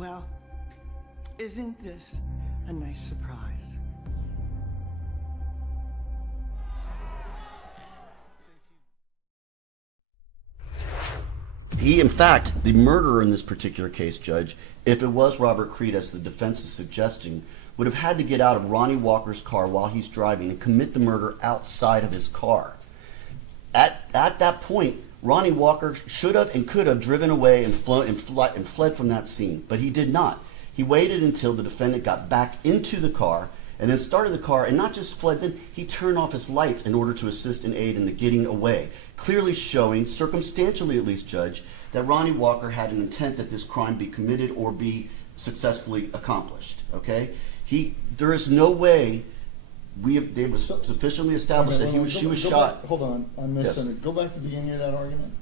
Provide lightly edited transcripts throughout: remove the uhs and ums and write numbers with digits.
Well, isn't this a nice surprise? He, in fact, the murderer in this particular case, Judge, if it was Robert Creed, as the defense is suggesting, would have had to get out of Ronnie Walker's car while he's driving and commit the murder outside of his car. At that point, Ronnie Walker should have and could have driven away and fled from that scene, but he did not. He waited until the defendant got back into the car and then started the car, and not just fled, then he turned off his lights in order to assist and aid in the getting away, clearly showing, circumstantially at least, Judge, that Ronnie Walker had an intent that this crime be committed or be successfully accomplished. Okay, there is no way they was sufficiently established that she was shot. Hold on, I missed Yes. it. Go back to the beginning of that argument.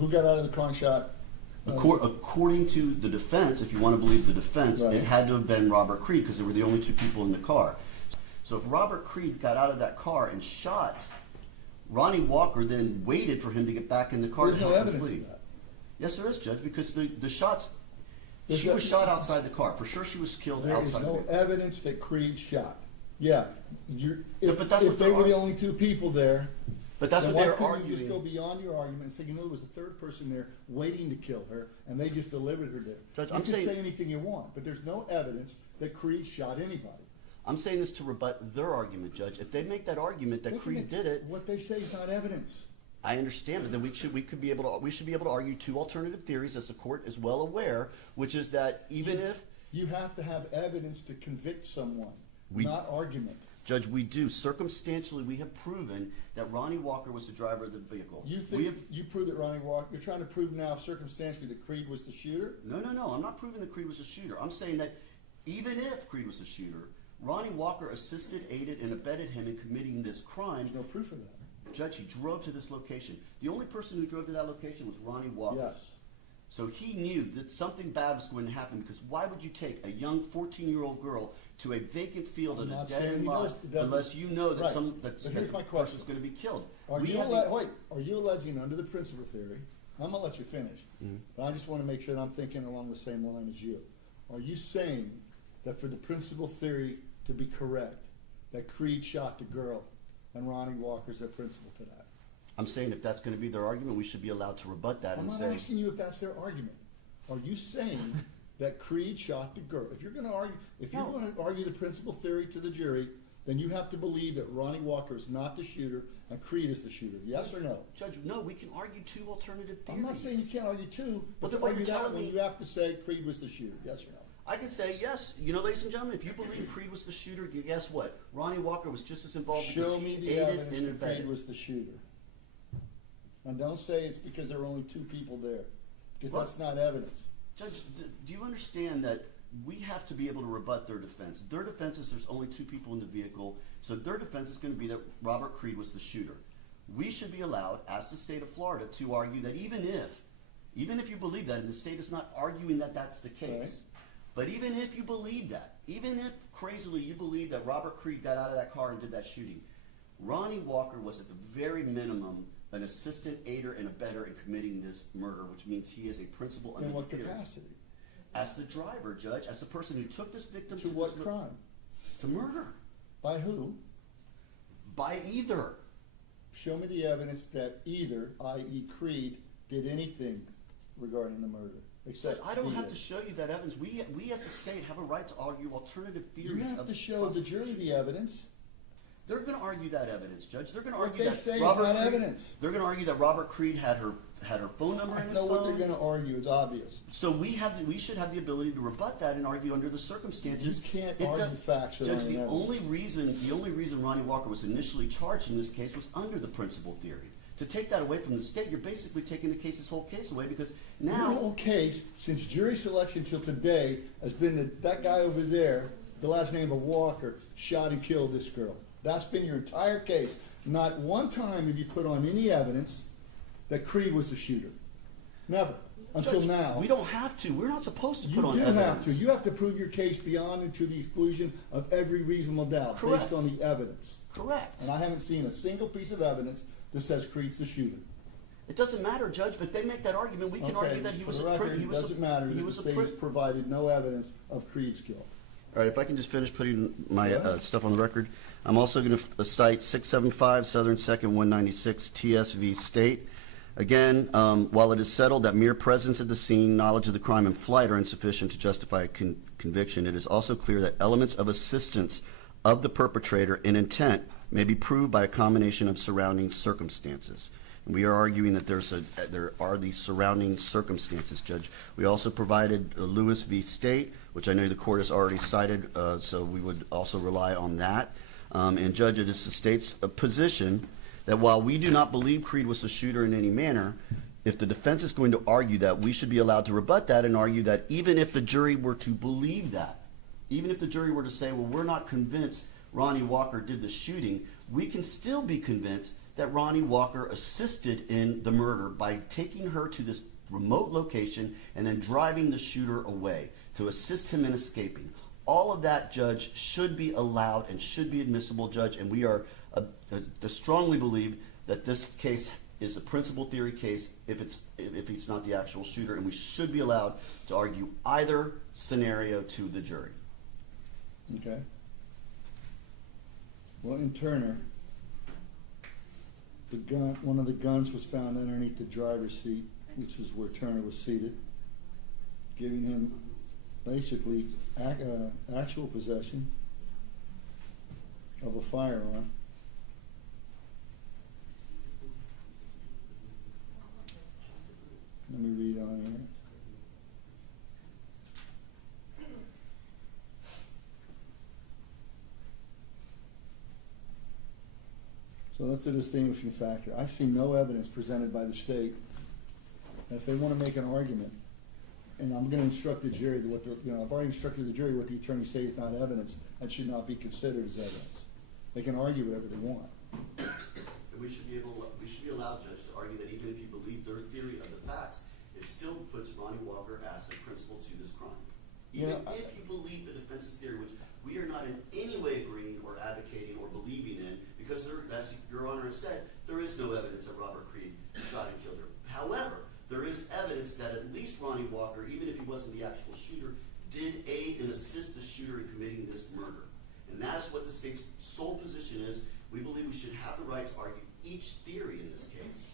Who got out of the car and shot? According to the defense, if you want to believe the defense, Right. it had to have been Robert Creed because they were the only two people in the car. So if Robert Creed got out of that car and shot, Ronnie Walker then waited for him to get back in the car. There's to no help him evidence flee. of that. Yes, there is, Judge, because the shots. There's She no- was shot outside the car. For sure, she was killed There is outside. no of it. evidence that Creed shot. Yeah, but that's what if they they're were the arguing. only two people there, But that's then what why they're couldn't you arguing. just go beyond your argument and say, you know, there was a third person there waiting to kill her, and they just delivered her there? Judge, you I'm can saying- say anything you want, but there's no evidence that Creed shot anybody. I'm saying this to rebut their argument, Judge. If they make that argument that They can Creed make- did it, What they say is not evidence. I understand, but then we should be able to argue two alternative theories, as the court is well aware, which is that even if You have to have evidence to convict someone, We- not argument. Judge, we do circumstantially, we have proven that Ronnie Walker was the driver of the vehicle. You We think have, you prove that Ronnie Walker? You're trying to prove now circumstantially that Creed was the shooter? no. I'm not proving that Creed was a shooter. I'm saying that even if Creed was a shooter, Ronnie Walker assisted, aided, and abetted him in committing this crime. There's no proof of that. Judge, he drove to this location. The only person who drove to that location was Ronnie Walker. Yes. So he knew that something bad was going to happen, because why would you take a young 14-year-old girl to a vacant field I'm in a not saying dead-end he lot doesn't- unless you know that Right. that But here's my the question. person's going to be killed? Are We you had the- are you alleging under the principal theory? I'm gonna let you finish, but I just want to make sure that I'm thinking along the same line as you. Are you saying that for the principal theory to be correct, that Creed shot the girl and Ronnie Walker's their principal to that? I'm saying if that's going to be their argument, we should be allowed to rebut that I'm and not say, asking you if that's their argument. Are you saying that Creed shot the girl? If you're going to argue, the principal theory to the jury, then you have to believe that Ronnie Walker is not the shooter and Creed is the shooter. Yes or no? Judge, no, we can argue two alternative theories. I'm not saying you can't argue two, but But to what argue you're that telling one, me- you have to say Creed was the shooter. Yes or no? I can say yes. Ladies and gentlemen, if you believe Creed was the shooter, guess what? Ronnie Walker was just as involved because Show he me the aided evidence and that Creed abetted. was the shooter. And don't say it's because there were only two people there, because What? that's not evidence. Judge, do you understand that we have to be able to rebut their defense? Their defense is there's only two people in the vehicle, so their defense is going to be that Robert Creed was the shooter. We should be allowed, as the state of Florida, to argue that even if you believe that, and the state is not arguing that that's the case, Right. but even if you believe that, even if crazily you believe that Robert Creed got out of that car and did that shooting, Ronnie Walker was at the very minimum an assistant, aider, and abettor in committing this murder, which means he is a principal under In what the theory. capacity? As the driver, Judge, as the person who took this victim To what this crime? to murder By who? by either. Show me the evidence that either, i.e. Creed, did anything regarding the murder, except I don't have either. to show you that evidence. We as a state have a right to argue alternative You theories. have of to show the jury the evidence. They're going to argue that evidence, Judge. They're going to What argue they that say is Robert not Creed, evidence. They're going to argue that Robert Creed had her phone number I in his know what they're phone. gonna argue, it's obvious. So we should have the ability to rebut that and argue under the circumstances. You can't It argue does- facts that Judge, aren't the evidence. only reason Ronnie Walker was initially charged in this case was under the principal theory. To take that away from the state, you're basically taking this whole case away, because Your now whole case, since jury selection till today, has been that guy over there, the last name of Walker, shot and killed this girl. That's been your entire case. Not one time have you put on any evidence that Creed was the shooter. Never. Until Judge, now. we don't have to. We're not supposed to You put on do evidence. have to. You have to prove your case beyond and to the exclusion of every reasonable doubt, Correct. based on the evidence. Correct. And I haven't seen a single piece of evidence that says Creed's the shooter. It doesn't matter, Judge, but they make that argument. We can argue that he was for the record, it doesn't matter that the state has provided no evidence of Creed's guilt. All right, if I can just finish putting my stuff on the record. I'm also going to cite 675 Southern 2nd 196 TSV State. Again, while it is settled that mere presence at the scene, knowledge of the crime, and flight are insufficient to justify a conviction, it is also clear that elements of assistance of the perpetrator in intent may be proved by a combination of surrounding circumstances. And we are arguing that there are these surrounding circumstances, Judge. We also provided Lewis v. State, which I know the court has already cited, so we would also rely on that. And Judge, it is the state's position that while we do not believe Creed was the shooter in any manner, if the defense is going to argue that, we should be allowed to rebut that and argue that even if the jury were to believe that, even if the jury were to say, well, we're not convinced Ronnie Walker did the shooting, we can still be convinced that Ronnie Walker assisted in the murder by taking her to this remote location and then driving the shooter away to assist him in escaping. All of that, Judge, should be allowed and should be admissible, Judge, and we are strongly believe that this case is a principal theory case if it's not the actual shooter, and we should be allowed to argue either scenario to the jury. Okay. Well, in Turner, one of the guns was found underneath the driver's seat, which is where Turner was seated, giving him basically actual possession of a firearm. Let me read on here. So that's a distinguishing factor. I've seen no evidence presented by the state. And if they want to make an argument, and I'm going to instruct the jury that I've already instructed the jury what the attorneys say is not evidence and should not be considered as evidence. They can argue whatever they want. We should be allowed, Judge, to argue that even if you believe their theory of the facts, it still puts Ronnie Walker as a principal to this crime. Even if you believe the defense's theory, which we are not in any way agreeing or advocating or believing in, because as Your Honor has said, there is no evidence that Robert Creed shot and killed her. However, there is evidence that at least Ronnie Walker, even if he wasn't the actual shooter, did aid and assist the shooter in committing this murder. And that is what the state's sole position is. We believe we should have the right to argue each theory in this case.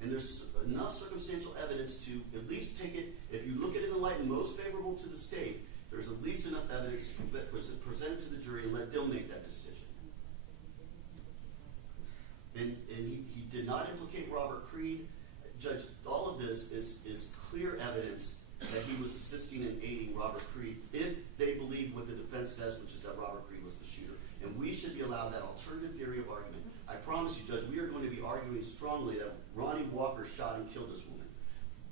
And there's enough circumstantial evidence to at least take it, if you look at it in the light most favorable to the state, there's at least enough evidence to present to the jury and let them make that decision. And he did not implicate Robert Creed. Judge, all of this is clear evidence that he was assisting and aiding Robert Creed if they believe what the defense says, which is that Robert Creed was the shooter. And we should be allowed that alternative theory of argument. I promise you, Judge, we are going to be arguing strongly that Ronnie Walker shot and killed this woman.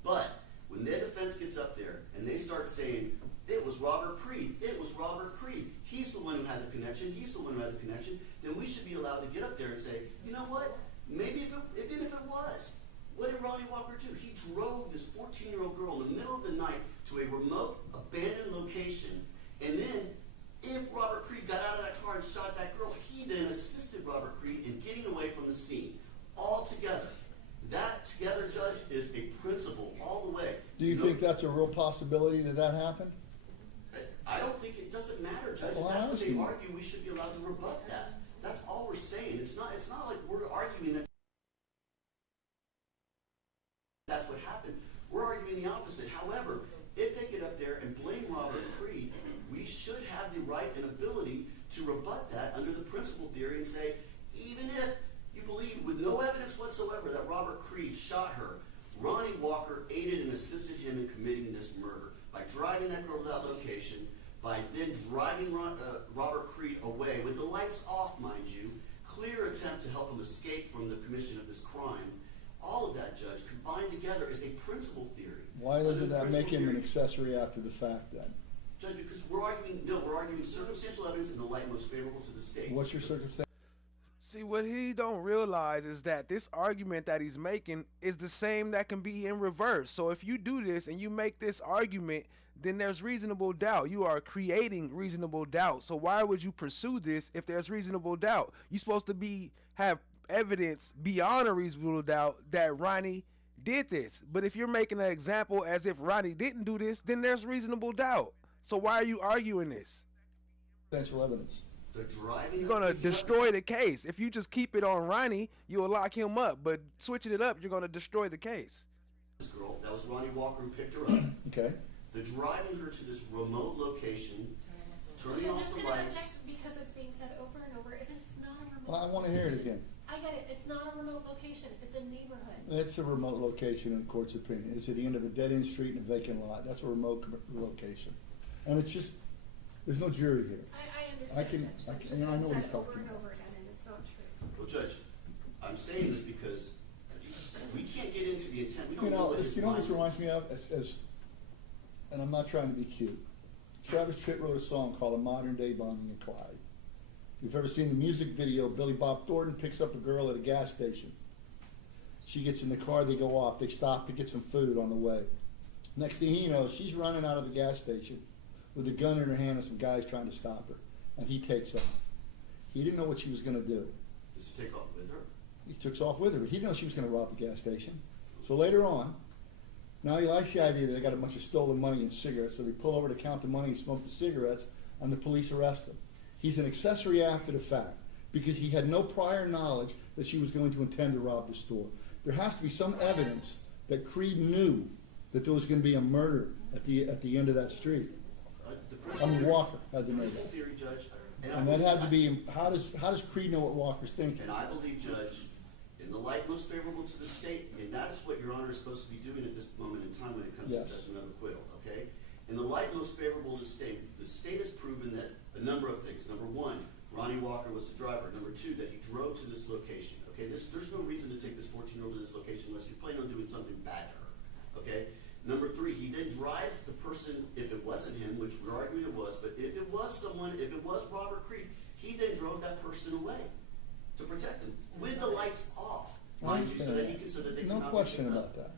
But when their defense gets up there and they start saying, it was Robert Creed, it was Robert Creed, he's the one who had the connection, he's the one who had the connection, then we should be allowed to get up there and say, you know what, maybe even if it was, what did Ronnie Walker do? He drove this 14-year-old girl in the middle of the night to a remote, abandoned location, and then if Robert Creed got out of that car and shot that girl, he then assisted Robert Creed in getting away from the scene. All together. That together, Judge, is a principle all the way. Do you think that's a real possibility that happened? I don't think it doesn't matter, Judge. Well, if that's what they argue, we should be allowed to rebut that. That's all we're saying. It's not like we're arguing that that's what happened. We're arguing the opposite. However, if they get up there and blame Robert Creed, we should have the right and ability to rebut that under the principle theory and say, even if you believe with no evidence whatsoever that Robert Creed shot her, Ronnie Walker aided and assisted him in committing this murder by driving that girl to that location, by then driving Robert Creed away with the lights off, mind you, clear attempt to help him escape from the commission of this crime. All of that, Judge, combined together is a principle theory. Why doesn't that make him an accessory after the fact then? Judge, because we're arguing circumstantial evidence in the light most favorable to the state. What's your circumstance? See, what he don't realize is that this argument that he's making is the same that can be in reverse. So if you do this and you make this argument, then there's reasonable doubt. You are creating reasonable doubt. So why would you pursue this if there's reasonable doubt? You're supposed to have evidence beyond a reasonable doubt that Ronnie did this. But if you're making an example as if Ronnie didn't do this, then there's reasonable doubt. So why are you arguing this? Potential evidence. The driving. You're gonna destroy the case. If you just keep it on Ronnie, you'll lock him up. But switching it up, you're gonna destroy the case. This girl, that was Ronnie Walker who picked her up. Okay. The driving her to this remote location, turning I'm off just the going to lights. object because it's being said over and over. It is not a remote Well, I want to hear it again. I get it. It's not a remote location. It's a neighborhood. It's a remote location in the court's opinion. It's at the end of a dead-end street in a vacant lot. That's a remote location. And it's just, there's no jury here. I understand. I can- that, I Judge. can- and I know what It's he's said over talking and about. over again, and it's not true. Well, Judge, I'm saying this because we can't get into the intent. We don't You know know, what his you know what this mind reminds was. me of? As, and I'm not trying to be cute. Travis Tritt wrote a song called A Modern Day Bonnie and Clyde. If you've ever seen the music video, Billy Bob Thornton picks up a girl at a gas station. She gets in the car, they go off, they stop to get some food on the way. Next thing you know, she's running out of the gas station with a gun in her hand and some guys trying to stop her. And he takes off. He didn't know what she was gonna do. Does he take off with her? He took off with her, but he didn't know she was gonna rob the gas station. So later on, now he likes the idea that they got a bunch of stolen money and cigarettes, so they pull over to count the money and smoke the cigarettes, and the police arrest him. He's an accessory after the fact, because he had no prior knowledge that she was going to intend to rob the store. There has to be some evidence that Creed knew that there was gonna be a murder at the end of that street. The I mean, Walker had to know principal that. theory, Judge. And that had to be, how does Creed know what Walker's thinking? And I believe, Judge, in the light most favorable to the state, and that is what Your Honor is supposed to be doing at this moment in time when it comes Yes. to judgment of acquittal, okay? In the light most favorable to the state has proven that a number of things. Number one, Ronnie Walker was the driver. Number two, that he drove to this location, okay? There's no reason to take this 14-year-old to this location unless you plan on doing something bad to her, okay? Number three, he then drives the person, if it wasn't him, which we're arguing it was, but if it was someone, if it was Robert Creed, he then drove that person away to protect him with the lights off, mind you, so that he can, so that they No cannot question pick him about up. that.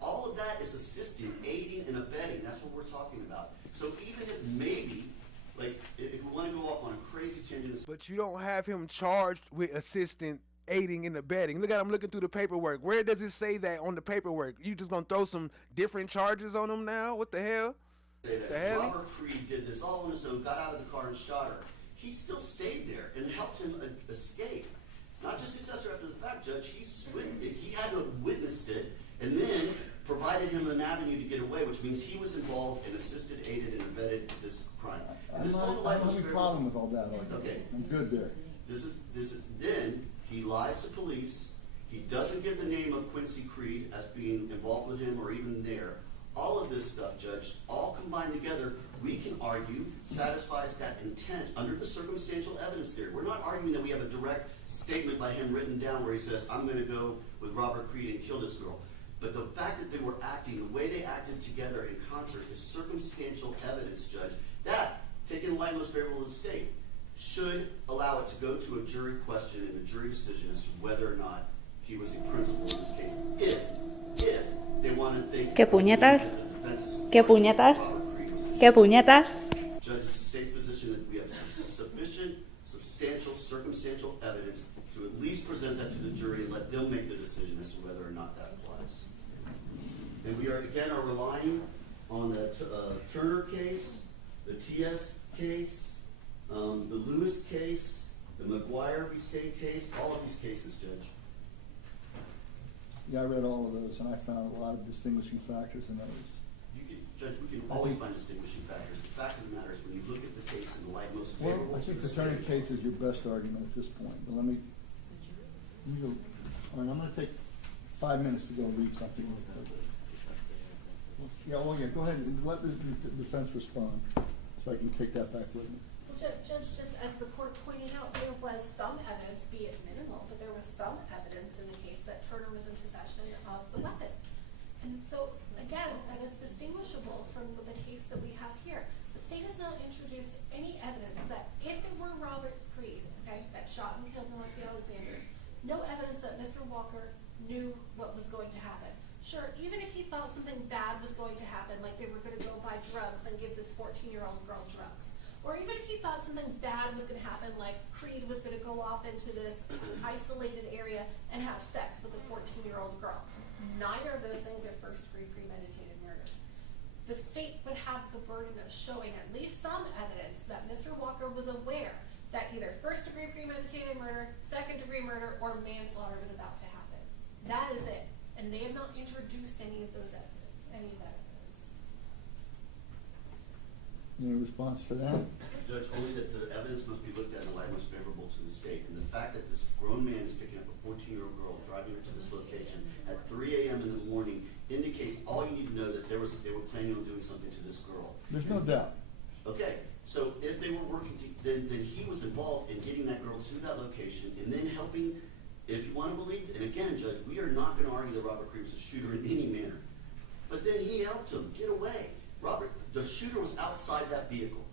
All of that is assisting, aiding, and abetting. That's what we're talking about. So even if maybe, like, if we want to go off on a crazy tangent, But you don't have him charged with assistant aiding and abetting. Look at him looking through the paperwork. Where does it say that on the paperwork? You just gonna throw some different charges on him now? What the hell? say The that hell? Robert Creed did this all on his own, got out of the car and shot her. He still stayed there and helped him escape. Not just successor after the fact, Judge. He had to have witnessed it and then provided him an avenue to get away, which means he was involved and assisted, aided, and abetted this crime. And I'm this is all the not, I light don't most have any favorable- problem with all that argument. Okay. I'm good there. This is then he lies to police. He doesn't give the name of Quincy Creed as being involved with him or even there. All of this stuff, Judge, all combined together, we can argue satisfies that intent under the circumstantial evidence theory. We're not arguing that we have a direct statement by him written down where he says, I'm going to go with Robert Creed and kill this girl. But the fact that they were acting, the way they acted together in concert is circumstantial evidence, Judge. That, taken in light most favorable to the state, should allow it to go to a jury question and a jury decision as to whether or not he was a principal in this case. If they want to think ¿Qué puñetas? that the defense is ¿Qué puñetas? Robert Creed was a ¿Qué puñetas? Judge, it's the state's position that we have sufficient, substantial, circumstantial evidence to at least present that to the jury and let them make the decision as to whether or not that applies. And we are relying on the Turner case, the TS case, the Lewis case, the McGuire v. State case, all of these cases, Judge. Yeah, I read all of those, and I found a lot of distinguishing factors in those. Judge, we can always find distinguishing factors. The fact of the matter is, when you look at the case in the light most Well, favorable I to think the the Turner state, case is your best argument at this point, but let me go. All right, I'm gonna take 5 minutes to go read something real quick. Yeah, well, yeah, go ahead and let the defense respond, so I can take that back with me. Well, Judge, just as the court pointed out, there was some evidence, be it minimal, but there was some evidence in the case that Turner was in possession of the weapon. And so, again, that is distinguishable from the case that we have here. The state has not introduced any evidence that if it were Robert Creed, okay, that shot and killed Valencia Alexander, no evidence that Mr. Walker knew what was going to happen. Sure, even if he thought something bad was going to happen, like they were going to go buy drugs and give this 14-year-old girl drugs. Or even if he thought something bad was going to happen, like Creed was going to go off into this isolated area and have sex with a 14-year-old girl. Neither of those things are first-degree premeditated murder. The state would have the burden of showing at least some evidence that Mr. Walker was aware that either first-degree premeditated murder, second-degree murder, or manslaughter was about to happen. That is it. And they have not introduced any of those evidence, any of that evidence. Any response to that? Judge, only that the evidence must be looked at in the light most favorable to the state. And the fact that this grown man is picking up a 14-year-old girl, driving her to this location at 3 a.m. in the morning indicates all you need to know that they were planning on doing something to this girl. There's no doubt. Okay, so if they were working, then he was involved in getting that girl to that location and then helping, if you want to believe, and again, Judge, we are not going to argue that Robert Creed was a shooter in any manner. But then he helped him get away. The shooter was outside that vehicle.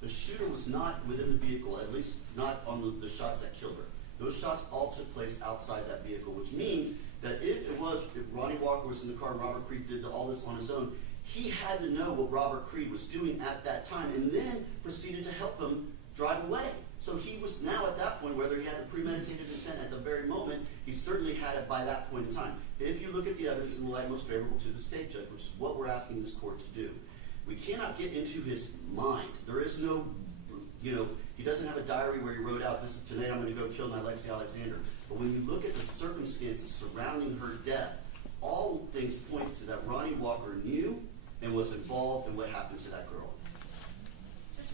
The shooter was not within the vehicle, at least not on the shots that killed her. Those shots all took place outside that vehicle, which means that if Ronnie Walker was in the car and Robert Creed did all this on his own, he had to know what Robert Creed was doing at that time and then proceeded to help him drive away. So he was now at that point, whether he had the premeditated intent at the very moment, he certainly had it by that point in time. If you look at the evidence in the light most favorable to the state judge, which is what we're asking this court to do, we cannot get into his mind. There is no, he doesn't have a diary where he wrote out, this is today I'm going to go kill my Lexi Alexander. But when you look at the circumstances surrounding her death, all things point to that Ronnie Walker knew and was involved in what happened to that girl.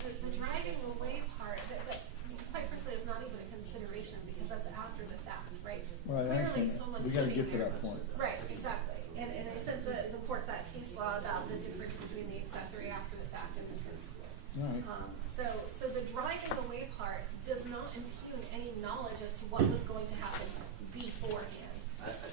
The driving away part, that's quite frankly is not even a consideration because that's after the fact, right? Right, I Clearly understand. someone's We got to sitting get to there- that point. Right, exactly. And I said the court that case law about the difference between the accessory after the fact and the principal. Right. So the driving away part does not impugn any knowledge as to what was going to happen beforehand.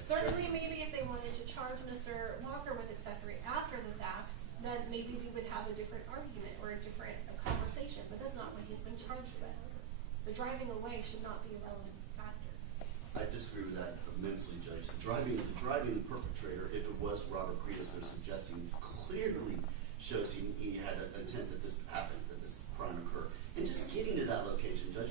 Certainly, maybe if they wanted to charge Mr. Walker with accessory after the fact, then maybe we would have a different argument or a different conversation, but that's not what he's been charged with. The driving away should not be a relevant factor. I disagree with that immensely, Judge. The driving the perpetrator, if it was Robert Creed, as they're suggesting, clearly shows he had an intent that this happened, that this crime occurred. And just getting to that location, Judge,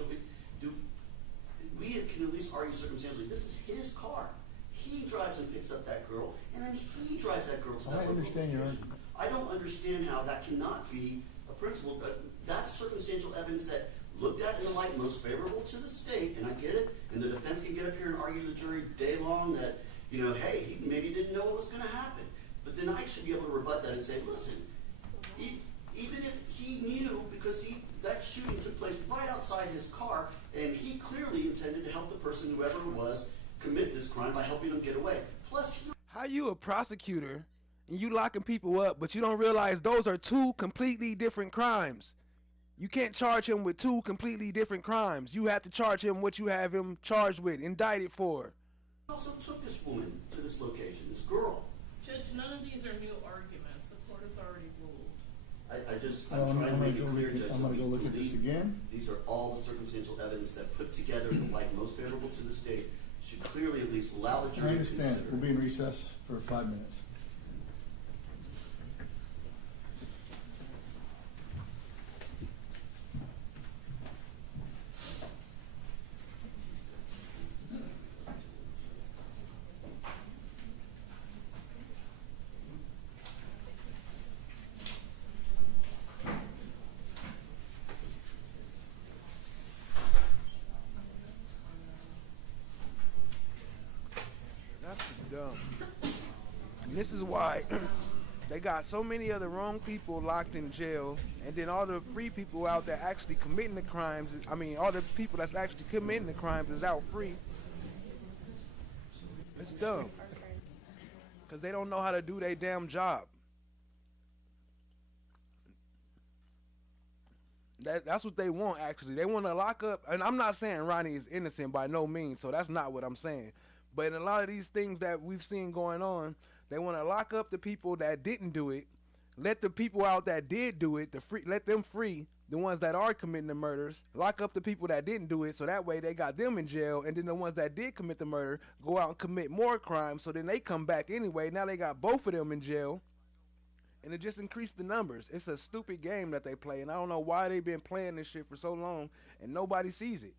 we can at least argue circumstantially, this is his car. He drives and picks up that girl, and then he drives that girl to that I understand your location. I don't understand how that cannot be a principle. That's circumstantial evidence that looked at in the light most favorable to the state, and I get it, and the defense can get up here and argue to the jury day long that, hey, he maybe didn't know what was going to happen. But then I should be able to rebut that and say, listen, even if he knew, because that shooting took place right outside his car, and he clearly intended to help the person, whoever it was, commit this crime by helping him get away. Plus, How you a prosecutor and you locking people up, but you don't realize those are two completely different crimes? You can't charge him with two completely different crimes. You have to charge him what you have him charged with, indicted for. he also took this woman to this location, this girl. Judge, none of these are new arguments. The court has already ruled. I'm trying to make it clear, Judge. I'm going to go look at this again. These are all the circumstantial evidence that put together in the light most favorable to the state should clearly at least allow the I jury to understand. consider. We'll be in recess for 5 minutes. That's dumb. And this is why they got so many of the wrong people locked in jail, and then all the free people out there actually committing the crimes. I mean, all the people that's actually committing the crimes is out free. It's dumb. Because they don't know how to do their damn job. That's what they want, actually. They want to lock up, and I'm not saying Ronnie is innocent by no means, so that's not what I'm saying. But in a lot of these things that we've seen going on, they want to lock up the people that didn't do it, let the people out that did do it, let them free, the ones that are committing the murders, lock up the people that didn't do it, so that way they got them in jail, and then the ones that did commit the murder go out and commit more crimes, so then they come back anyway. Now they got both of them in jail, and it just increased the numbers. It's a stupid game that they play, and I don't know why they've been playing this shit for so long, and nobody sees it.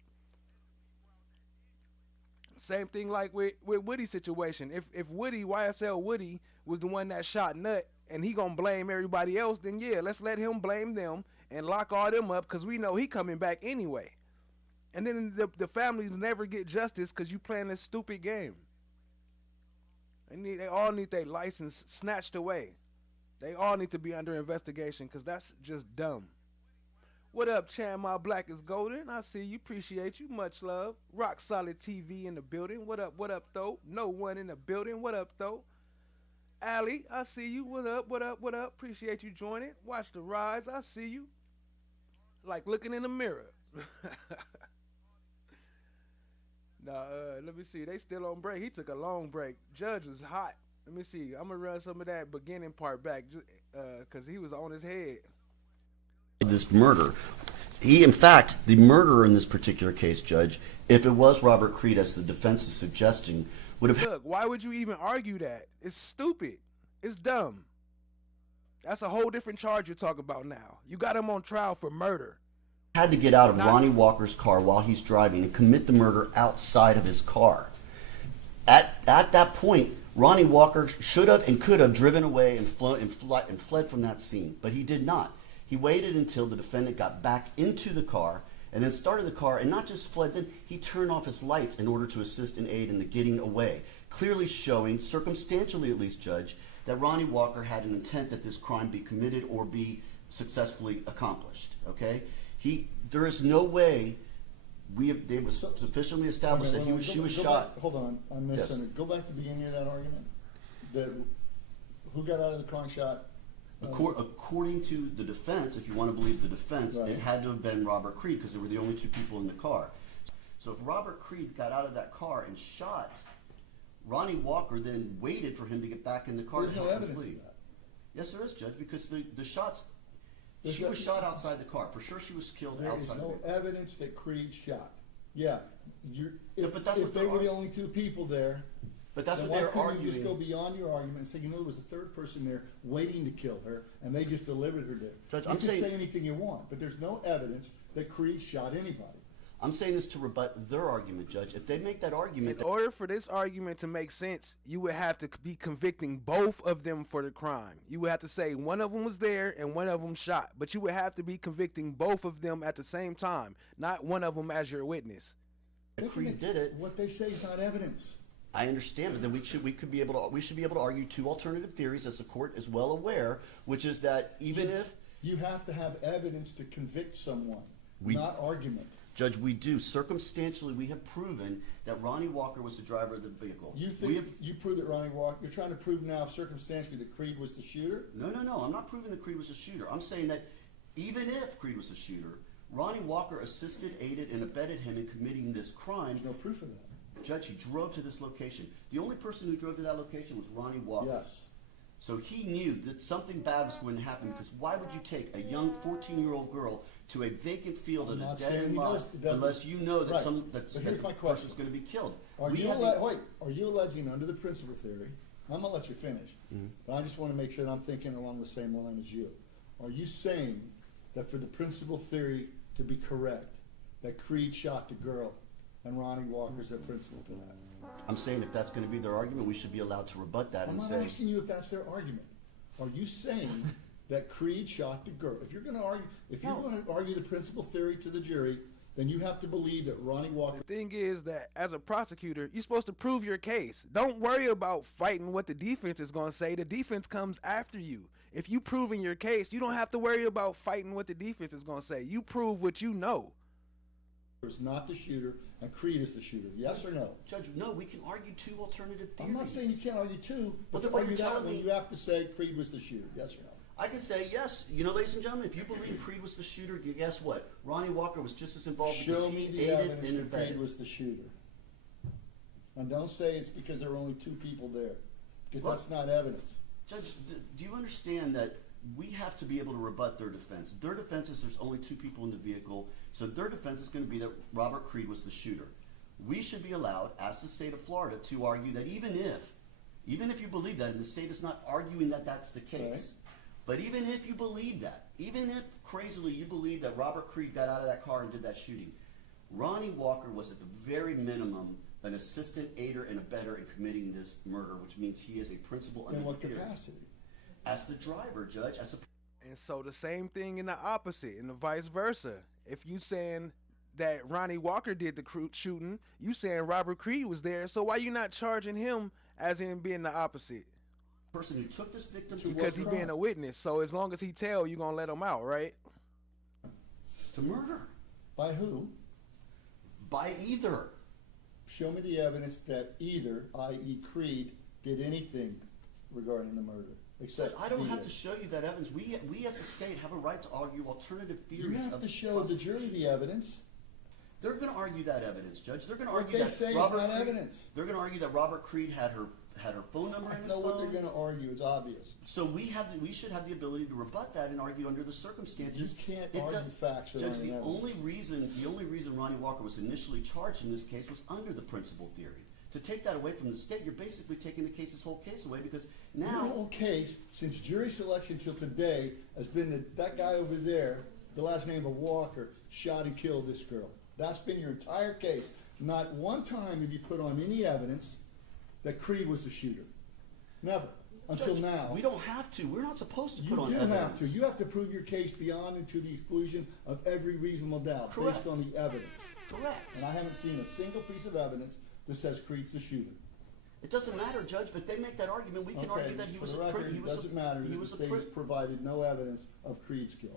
Same thing like with Woody's situation. If Woody, YSL Woody, was the one that shot Nut, and he gonna blame everybody else, then yeah, let's let him blame them and lock all them up, because we know he coming back anyway. And then the families never get justice because you playing this stupid game. They all need their license snatched away. They all need to be under investigation because that's just dumb. What up, Chan? My black is golden. I see you. Appreciate you. Much love. Rock Solid TV in the building. What up, though? No one in the building. What up, though? Allie, I see you. What up, what up, what up? Appreciate you joining. Watch the rise. I see you. Like looking in the mirror. Nah, let me see. They still on break. He took a long break. Judge was hot. Let me see. I'm going to run some of that beginning part back because he was on his head. This murder. In fact, the murderer in this particular case, Judge, if it was Robert Creed, as the defense is suggesting, would have... Look, why would you even argue that? It's stupid. It's dumb. That's a whole different charge you're talking about now. You got him on trial for murder. Had to get out of Ronnie Walker's car while he's driving and commit the murder outside of his car. At that point, Ronnie Walker should have and could have driven away and fled from that scene, but he did not. He waited until the defendant got back into the car and then started the car, and not just fled, then he turned off his lights in order to assist and aid in the getting away, clearly showing, circumstantially at least, Judge, that Ronnie Walker had an intent that this crime be committed or be successfully accomplished. Okay? There is no way they was sufficiently established that she was shot. Hold on, I missed Yes. something. Go back to the beginning of that argument. Who got out of the car and shot? According to the defense, if you want to believe the defense, Right. it had to have been Robert Creed because they were the only two people in the car. So if Robert Creed got out of that car and shot, Ronnie Walker then waited for him to get back in the car. There's no evidence of that. Yes, there is, Judge, because the shots. There's She was shot outside the car. For sure, she was killed There is outside. no evidence that Creed shot. Yeah, but that's if what they they're were the arguing. only two people there, But that's then what why they're couldn't you just go arguing. beyond your argument and say, you know, there was a third person there waiting to kill her, and they just delivered her there. Judge, you I'm can saying- say anything you want, but there's no evidence that Creed shot anybody. I'm saying this to rebut their argument, Judge. If they make that argument, In order for this argument to make sense, you would have to be convicting both of them for the crime. You would have to say one of them was there and one of them shot, but you would have to be convicting both of them at the same time, not one of them as your witness. Creed did it. What they say is not evidence. I understand, but then we should be able to argue two alternative theories, as the court is well aware, which is that even if You have to have evidence to convict someone, We- not argument. Judge, we do circumstantially, we have proven that Ronnie Walker was the driver of the vehicle. You We think have, you prove that Ronnie Walker? You're trying to prove now circumstantially that Creed was the shooter? no. I'm not proving that Creed was a shooter. I'm saying that even if Creed was a shooter, Ronnie Walker assisted, aided, and abetted him in committing this crime. There's no proof of that. Judge, he drove to this location. The only person who drove to that location was Ronnie Walker. Yes. So he knew that something bad was going to happen, because why would you take a young 14-year-old girl to a vacant field I'm in a not saying dead he lot doesn't- unless you know that Right. that But here's my the question. person's going to be killed? Are We you had the- are you alleging under the principal theory? I'm gonna let you finish, but I just want to make sure that I'm thinking along the same line as you. Are you saying that for the principal theory to be correct, that Creed shot the girl and Ronnie Walker's the principal to that? I'm saying if that's going to be their argument, we should be allowed to rebut that I'm and not say, asking you if that's their argument. Are you saying that Creed shot the girl? If you're going to argue the principal theory to the jury, then you have to believe that Ronnie Walker. The thing is that as a prosecutor, you're supposed to prove your case. Don't worry about fighting what the defense is going to say. The defense comes after you. If you proving your case, you don't have to worry about fighting what the defense is going to say. You prove what you know. is not the shooter and Creed is the shooter. Yes or no? Judge, no, we can argue two alternative theories. I'm not saying you can't argue two, but But to what argue you're that telling one, me- you have to say Creed was the shooter. Yes or no? I can say yes. You know, ladies and gentlemen, if you believe Creed was the shooter, guess what? Ronnie Walker was just as involved Show because me he the aided evidence and that Creed abetted. was the shooter. And don't say it's because there were only two people there, because What? that's not evidence. Judge, do you understand that we have to be able to rebut their defense? Their defense is there's only two people in the vehicle, so their defense is going to be that Robert Creed was the shooter. We should be allowed, as the state of Florida, to argue that even if you believe that, and the state is not arguing that that's the case, But even if you believe that, even if crazily you believe that Robert Creed got out of that car and did that shooting, Ronnie Walker was at the very minimum an assistant aider and abettor in committing this murder, which means he is a principal under In what the theory. capacity? As the driver, Judge, as a And so the same thing in the opposite, and the vice versa. If you saying that Ronnie Walker did the shooting, you saying Robert Creed was there, so why you not charging him as in being the opposite? person who took this victim Because he being a witness. So as long as he tell, you gonna let him out, right? to murder By who? by either. Show me the evidence that either, i.e. Creed, did anything regarding the murder. Except I don't he have did. to show you that evidence. We as a state have a right to argue alternative You theories. have of to show the jury the evidence. They're going to argue that evidence, Judge. They're going to What argue they that say is Robert not Creed, evidence. They're going to argue that Robert Creed had her phone number I in his know phone. what they're going to argue. It's obvious. So we should have the ability to rebut that and argue under the circumstances. You can't It argue does- facts that Judge, aren't the evidence. only reason Ronnie Walker was initially charged in this case was under the principal theory. To take that away from the state, you're basically taking this whole case away because Your now whole case, since jury selection till today, has been that guy over there, the last name of Walker, shot and killed this girl. That's been your entire case. Not one time have you put on any evidence that Creed was the shooter. Never. Until Judge, now. we don't have to. We're not supposed to You put on do evidence. have to. You have to prove your case beyond and to the exclusion of every reasonable doubt Correct. based on the evidence. Correct. And I haven't seen a single piece of evidence that says Creed's the shooter. It doesn't matter, Judge, but they make that argument. We can argue that he was for the a record, it doesn't matter he that the was a state has provided no evidence of Creed's kill.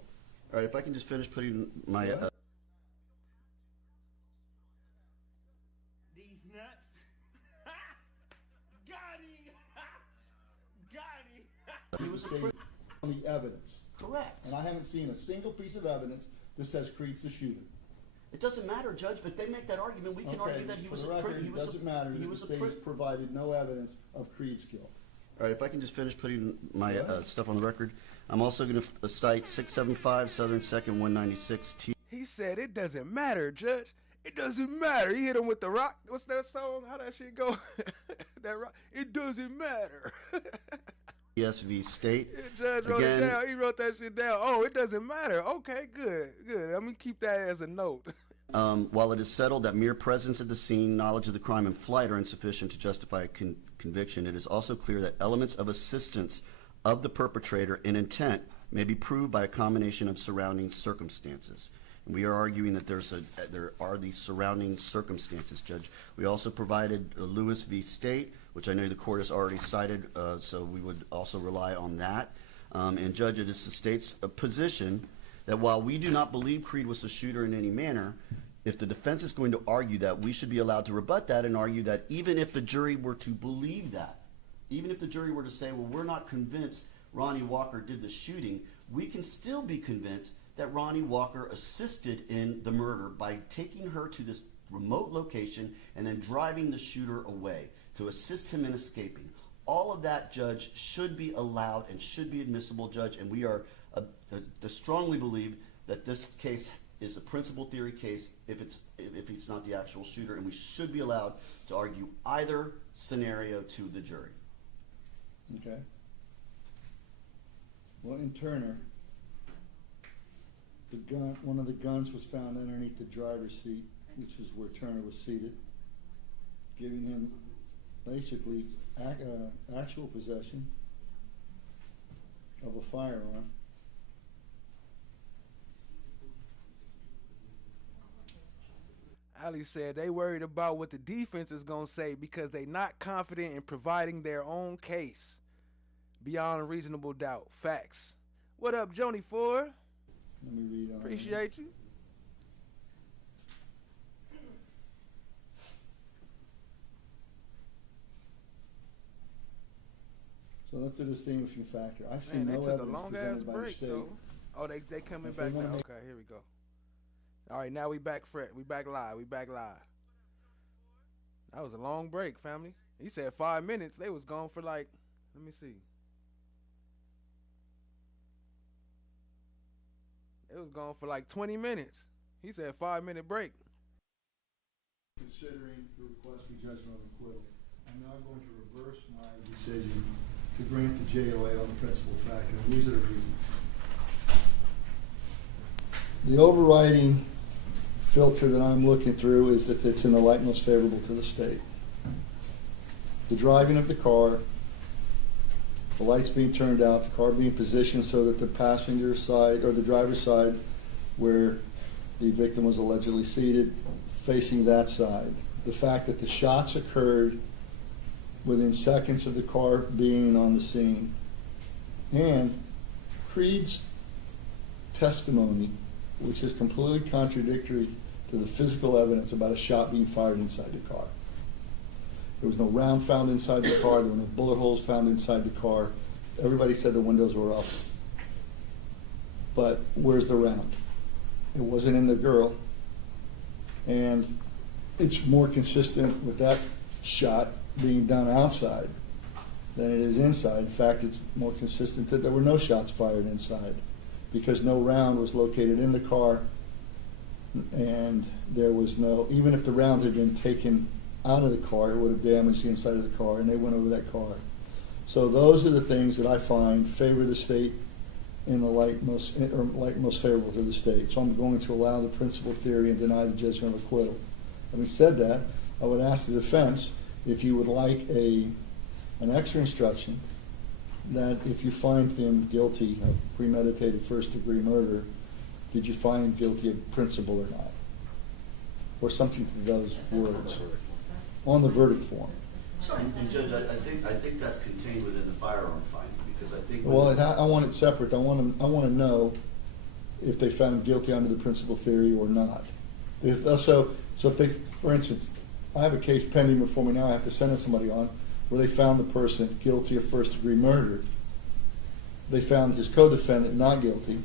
All right, if I can just finish putting my These nuts. Got him. Got him. he was a State on the evidence. correct. And I haven't seen a single piece of evidence that says Creed's the shooter. It doesn't matter, Judge, but they make that argument. We can argue that he for was the a record, it doesn't matter he that was the a state has provided no evidence of Creed's kill. All right, if I can just finish putting my stuff on the record, I'm also going to cite 675 Southern 2nd 196 T. He said it doesn't matter, Judge. It doesn't matter. He hit him with the rock. What's that song? How that shit go? That rock. It doesn't matter. ESV State. Judge wrote it down. He wrote that shit down. Oh, it doesn't matter. Okay, good, good. Let me keep that as a note. While it is settled that mere presence at the scene, knowledge of the crime, and flight are insufficient to justify a conviction, it is also clear that elements of assistance of the perpetrator in intent may be proved by a combination of surrounding circumstances. And we are arguing that there are these surrounding circumstances, Judge. We also provided Lewis v. State, which I know the court has already cited, so we would also rely on that. And Judge, it is the state's position that while we do not believe Creed was the shooter in any manner, if the defense is going to argue that, we should be allowed to rebut that and argue that even if the jury were to believe that, even if the jury were to say, well, we're not convinced Ronnie Walker did the shooting, we can still be convinced that Ronnie Walker assisted in the murder by taking her to this remote location and then driving the shooter away to assist him in escaping. All of that, Judge, should be allowed and should be admissible, Judge, and we are strongly believe that this case is a principal theory case if he's not the actual shooter, and we should be allowed to argue either scenario to the jury. Okay. Well, in Turner, one of the guns was found underneath the driver's seat, which is where Turner was seated, giving him basically actual possession of a firearm. Ali said they worried about what the defense is going to say because they not confident in providing their own case beyond a reasonable doubt. Facts. What up, Joni Ford? Let me read on. Appreciate you. So that's a distinguishing factor. I've Man, seen they no took a evidence long ass presented by the break state. though. Oh, they coming If they back wanna now. make- Okay, here we go. All right, now we back we back live. We back live. That was a long break, family. He said 5 minutes. They was gone for like, let me see. It was gone for like 20 minutes. He said 5-minute break. Considering the request for judgment of acquittal, I'm now going to reverse my decision to grant the JOA on the principal factor, and these are the reasons. The overriding filter that I'm looking through is that it's in the light most favorable to the state. The driving of the car, the lights being turned out, the car being positioned so that the passenger side or the driver's side where the victim was allegedly seated, facing that side. The fact that the shots occurred within seconds of the car being on the scene. And Creed's testimony, which is completely contradictory to the physical evidence about a shot being fired inside the car. There was no round found inside the car. There were no bullet holes found inside the car. Everybody said the windows were up. But where's the round? It wasn't in the girl. And it's more consistent with that shot being done outside than it is inside. In fact, it's more consistent that there were no shots fired inside because no round was located in the car, and there was no, even if the round had been taken out of the car, it would have damaged the inside of the car, and they went over that car. So those are the things that I find favor the state in the light most favorable to the state. So I'm going to allow the principal theory and deny the judgment of acquittal. Having said that, I would ask the defense if you would like an extra instruction that if you find him guilty of premeditated first-degree murder, did you find him guilty of principal or not? Or something to those words on the verdict form. Sure. And Judge, I think that's contained within the firearm finding, because I think. Well, I want it separate. I want to know if they found him guilty under the principal theory or not. So if they, for instance, I have a case pending before me now. I have to send somebody on where they found the person guilty of first-degree murder. They found his co-defendant not guilty,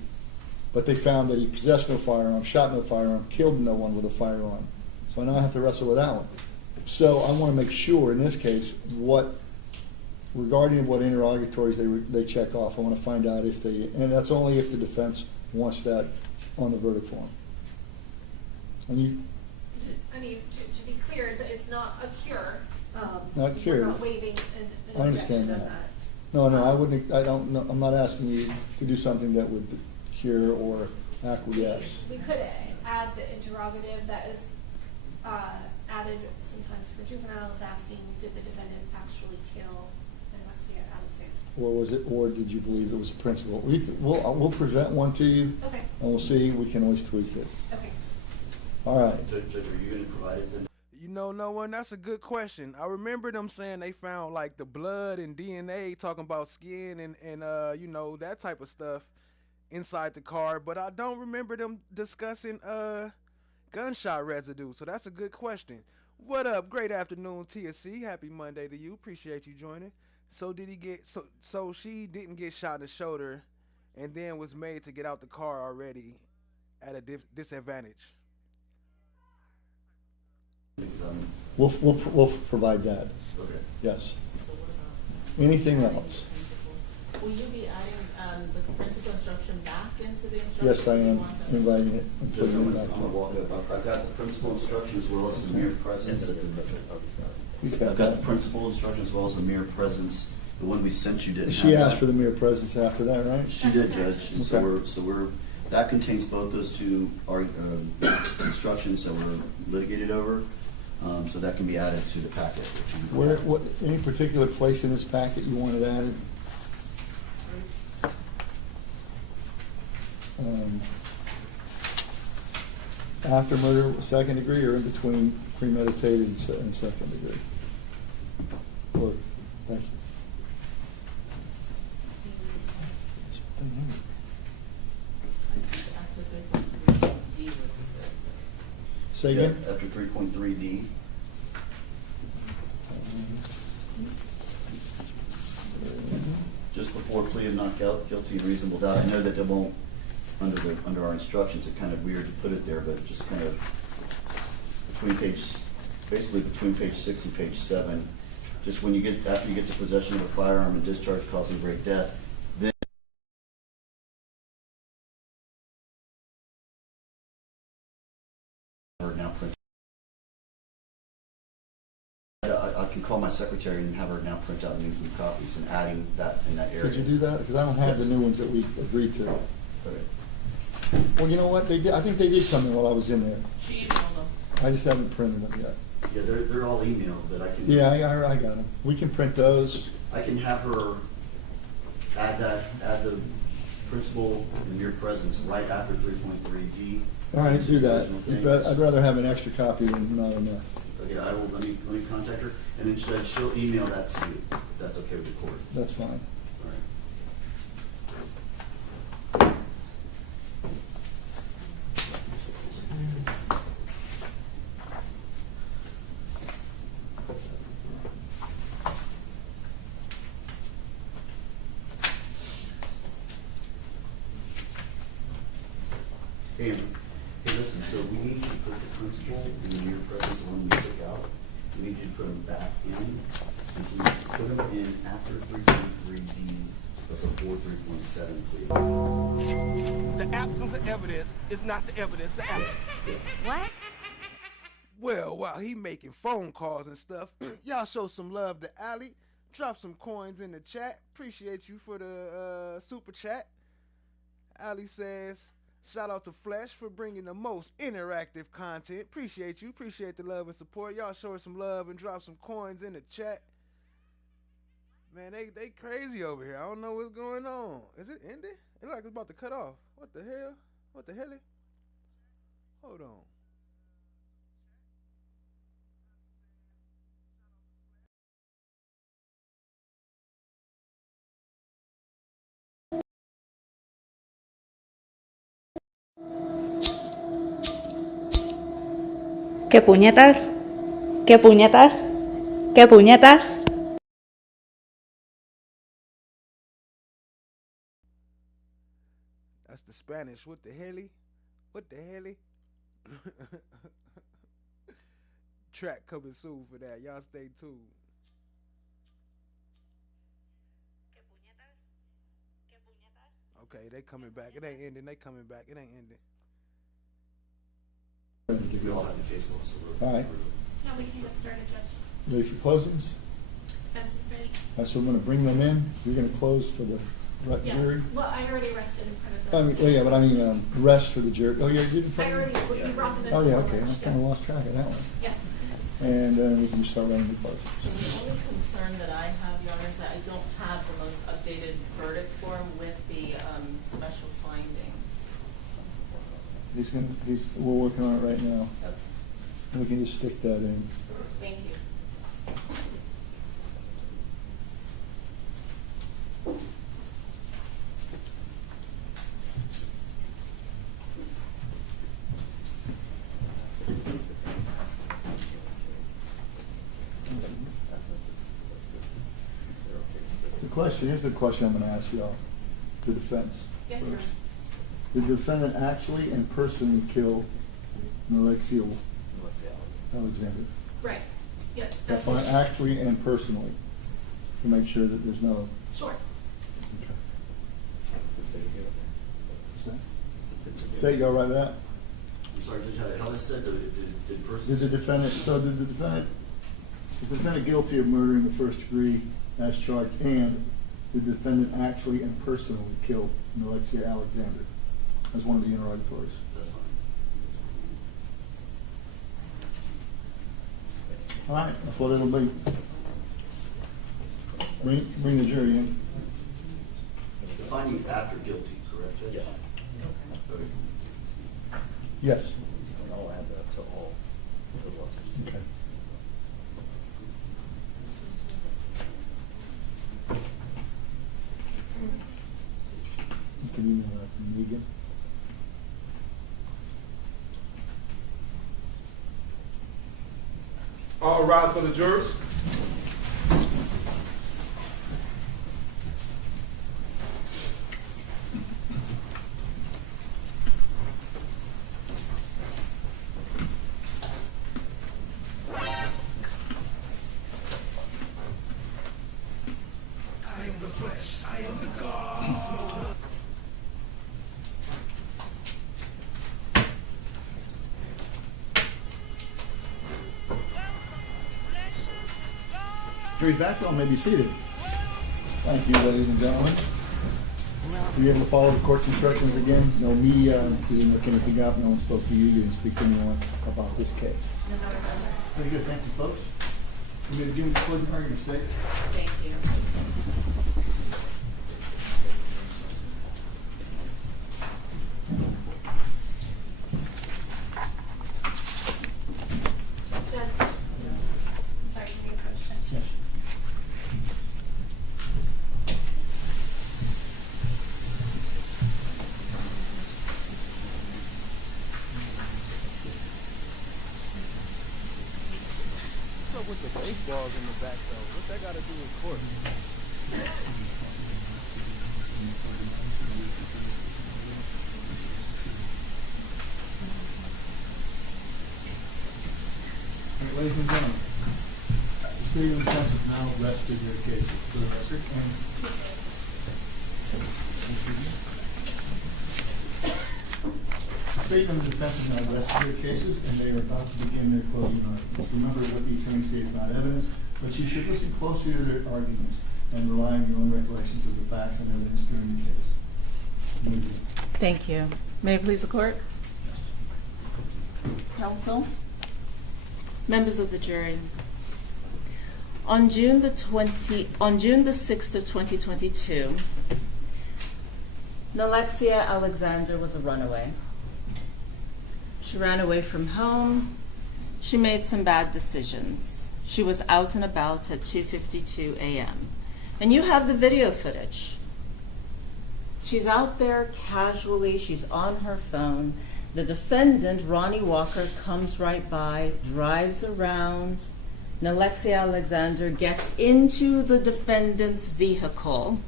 but they found that he possessed no firearm, shot no firearm, killed no one with a firearm. So now I have to wrestle with that one. So I want to make sure in this case regarding what interrogatories they check off. I want to find out if they, and that's only if the defense wants that on the verdict form. And you. I mean, to be clear, it's not a cure. Not cured. We're not waiving an I objection understand of that. that. No, I wouldn't. I don't know. I'm not asking you to do something that would cure or acquiesce. We could add the interrogative that is added sometimes for juveniles, asking, did the defendant actually kill Alexia Alexander? Or did you believe it was a principal? We'll present one to you. Okay. And we'll see. We can always tweak it. Okay. All right. Judge, are you going to provide it then? You know, no one. That's a good question. I remember them saying they found like the blood and DNA, talking about skin and you know, that type of stuff inside the car, but I don't remember them discussing gunshot residue. So that's a good question. What up? Great afternoon, TSC. Happy Monday to you. Appreciate you joining. So did he get so she didn't get shot in the shoulder and then was made to get out the car already at a disadvantage? We'll provide that. Okay. Yes. So what about? Anything else? Will you be adding the principal instruction back into the instruction? Yes, I You am want to- inviting it and Judge, putting I'm it going back. to walk up. I've got the principal instruction as well as the mere presence. He's I've got got the that. principal instruction as well as the mere presence. The one we sent you didn't She have asked that. for the mere presence after that, right? She did, Judge. And Okay. so we're that contains both those two instructions that were litigated over. So that can be added to the packet. What, any particular place in this packet you wanted added? After murder, second degree, or in between premeditated and second degree? Or, thank you. After 3.3D would be good. Say Yeah, again? after 3.3D. Just before plea of not guilty and reasonable doubt. I know that they won't, under our instructions, it's kind of weird to put it there, but just kind of basically between page 6 and page 7, just when after you get to possession of a firearm and discharge causing great death, then are now printed. I can call my secretary and have her now print out new copies and adding that in that area. Could you do that? Because I don't have the Yes. new ones that we agreed to. Okay. Well, you know what, they did, I think they did come in while I was in there. She emailed them. I just haven't printed them yet. Yeah, they're all emailed, but I can. Yeah, I got them. We can print those. I can have her add the principal and mere presence right after 3.3D. All right, do that. Original thing. But I'd rather have an extra copy than not enough. Yeah, I will, let me contact her, and then she'll email that to you, if that's okay with the court. That's fine. All right. Hey, listen, so we need you to put the principal and the mere presence, the one we took out, we need you to put them back in, and can you put them in after 3.3D, but before 3.7, please? The absence of evidence is not the evidence of absence. What? Well, while he making phone calls and stuff, y'all show some love to Ali. Drop some coins in the chat. Appreciate you for the super chat. Ali says, shout out to Flesh for bringing the most interactive content. Appreciate you. Appreciate the love and support. Y'all show her some love and drop some coins in the chat. Man, they crazy over here. I don't know what's going on. Is it ending? It like it's about to cut off. What the hell? What the hell? Hold on. ¿Qué puñetas? ¿Qué puñetas? ¿Qué puñetas? That's the Spanish. What the hell? What the hell? Track coming soon for that. Y'all stay tuned. Okay, they coming back. It ain't ending. They coming back. It ain't ending. We all have the case law, so we're. All right. Now we can get started, Judge. Ready for closings? Defense is ready. All right, so we're gonna bring them in. You're gonna close for the Yeah. jury? Well, I already rested in front of the. I mean, well, yeah, but I mean, rest for the jury. Oh, yeah, you did in I front of already, me? you brought them in. Oh, yeah, before okay. I lunch. kind of lost track of that one. Yeah. And then we can just start running the So closings. the only concern that I have, Your Honor, is that I don't have the most updated verdict form with the special finding. We're working on it right now. We can just stick that in. Thank you. Here's the question I'm gonna ask y'all, the defense. Yes, sir. Did the defendant actually and personally kill Alexia Alexander? Right. Yeah, that's Define it. actually and personally, to make sure that there's no. Sure. State, y'all right with that? I'm sorry, Judge, how they said did person. Did the defendant, so did the defendant guilty of murder in the first degree as charged, and did the defendant actually and personally kill Alexia Alexander? As one of the interrogatories. That's fine. All right, that's what it'll be. Bring the jury in. The findings after guilty, correct, Judge? Yes. Okay. Yes. I'll add that to all the losses. Okay. You can email that to me again. All rise for the jurors. I am the flesh. I am the God. Jury's back, y'all may be seated. Thank you, ladies and gentlemen. Were you able to follow the court's instructions again? No media, you didn't look anything up, no one spoke to you, you didn't speak to anyone about this case. Very good, thank you, folks. You may begin with the closing argument, State. Thank you. Judge, sorry, can we approach Judge? Yes. What's up with the baseballs in the back though? What's that got to do with court? All right, ladies and gentlemen, the city of defense has now rested their cases for the record, and the state of defense has now rested their cases, and they are about to begin their closing arguments. Remember what the attorney says is not evidence, but you should listen closely to their arguments and rely on your own recollections of the facts and evidence during the case. You may begin. Thank you. May it please the court? Counsel? Members of the jury. On June the 6th of 2022, Nalexia Alexander was a runaway. She ran away from home. She made some bad decisions. She was out and about at 2:52 a.m. And you have the video footage. She's out there casually, she's on her phone. The defendant, Ronnie Walker, comes right by, drives around. Nalexia Alexander gets into the defendant's vehicle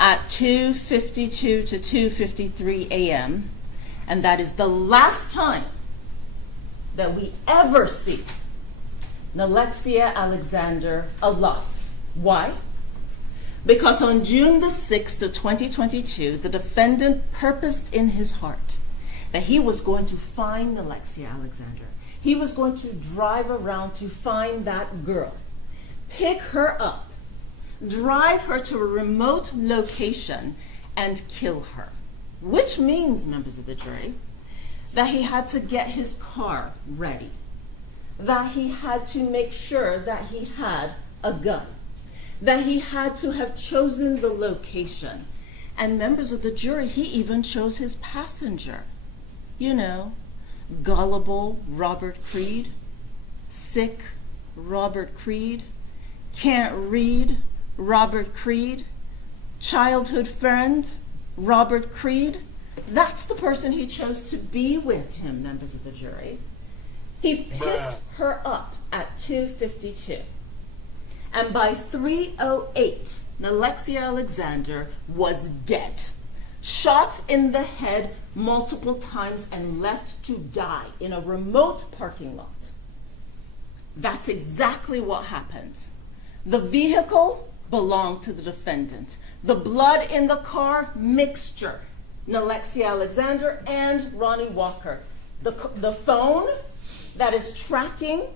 at 2:52 to 2:53 a.m. And that is the last time that we ever see Nalexia Alexander alive. Why? Because on June the 6th of 2022, the defendant purposed in his heart that he was going to find Nalexia Alexander. He was going to drive around to find that girl, pick her up, drive her to a remote location, and kill her. Which means, members of the jury, that he had to get his car ready, that he had to make sure that he had a gun, that he had to have chosen the location. And members of the jury, he even chose his passenger. You know, gullible Robert Creed, sick Robert Creed, can't read Robert Creed, childhood friend Robert Creed. That's the person he chose to be with him, members of the jury. He picked her up at 2:52. And by 3:08, Nalexia Alexander was dead, shot in the head multiple times and left to die in a remote parking lot. That's exactly what happened. The vehicle belonged to the defendant. The blood in the car, mixture. Nalexia Alexander and Ronnie Walker. The phone that is tracking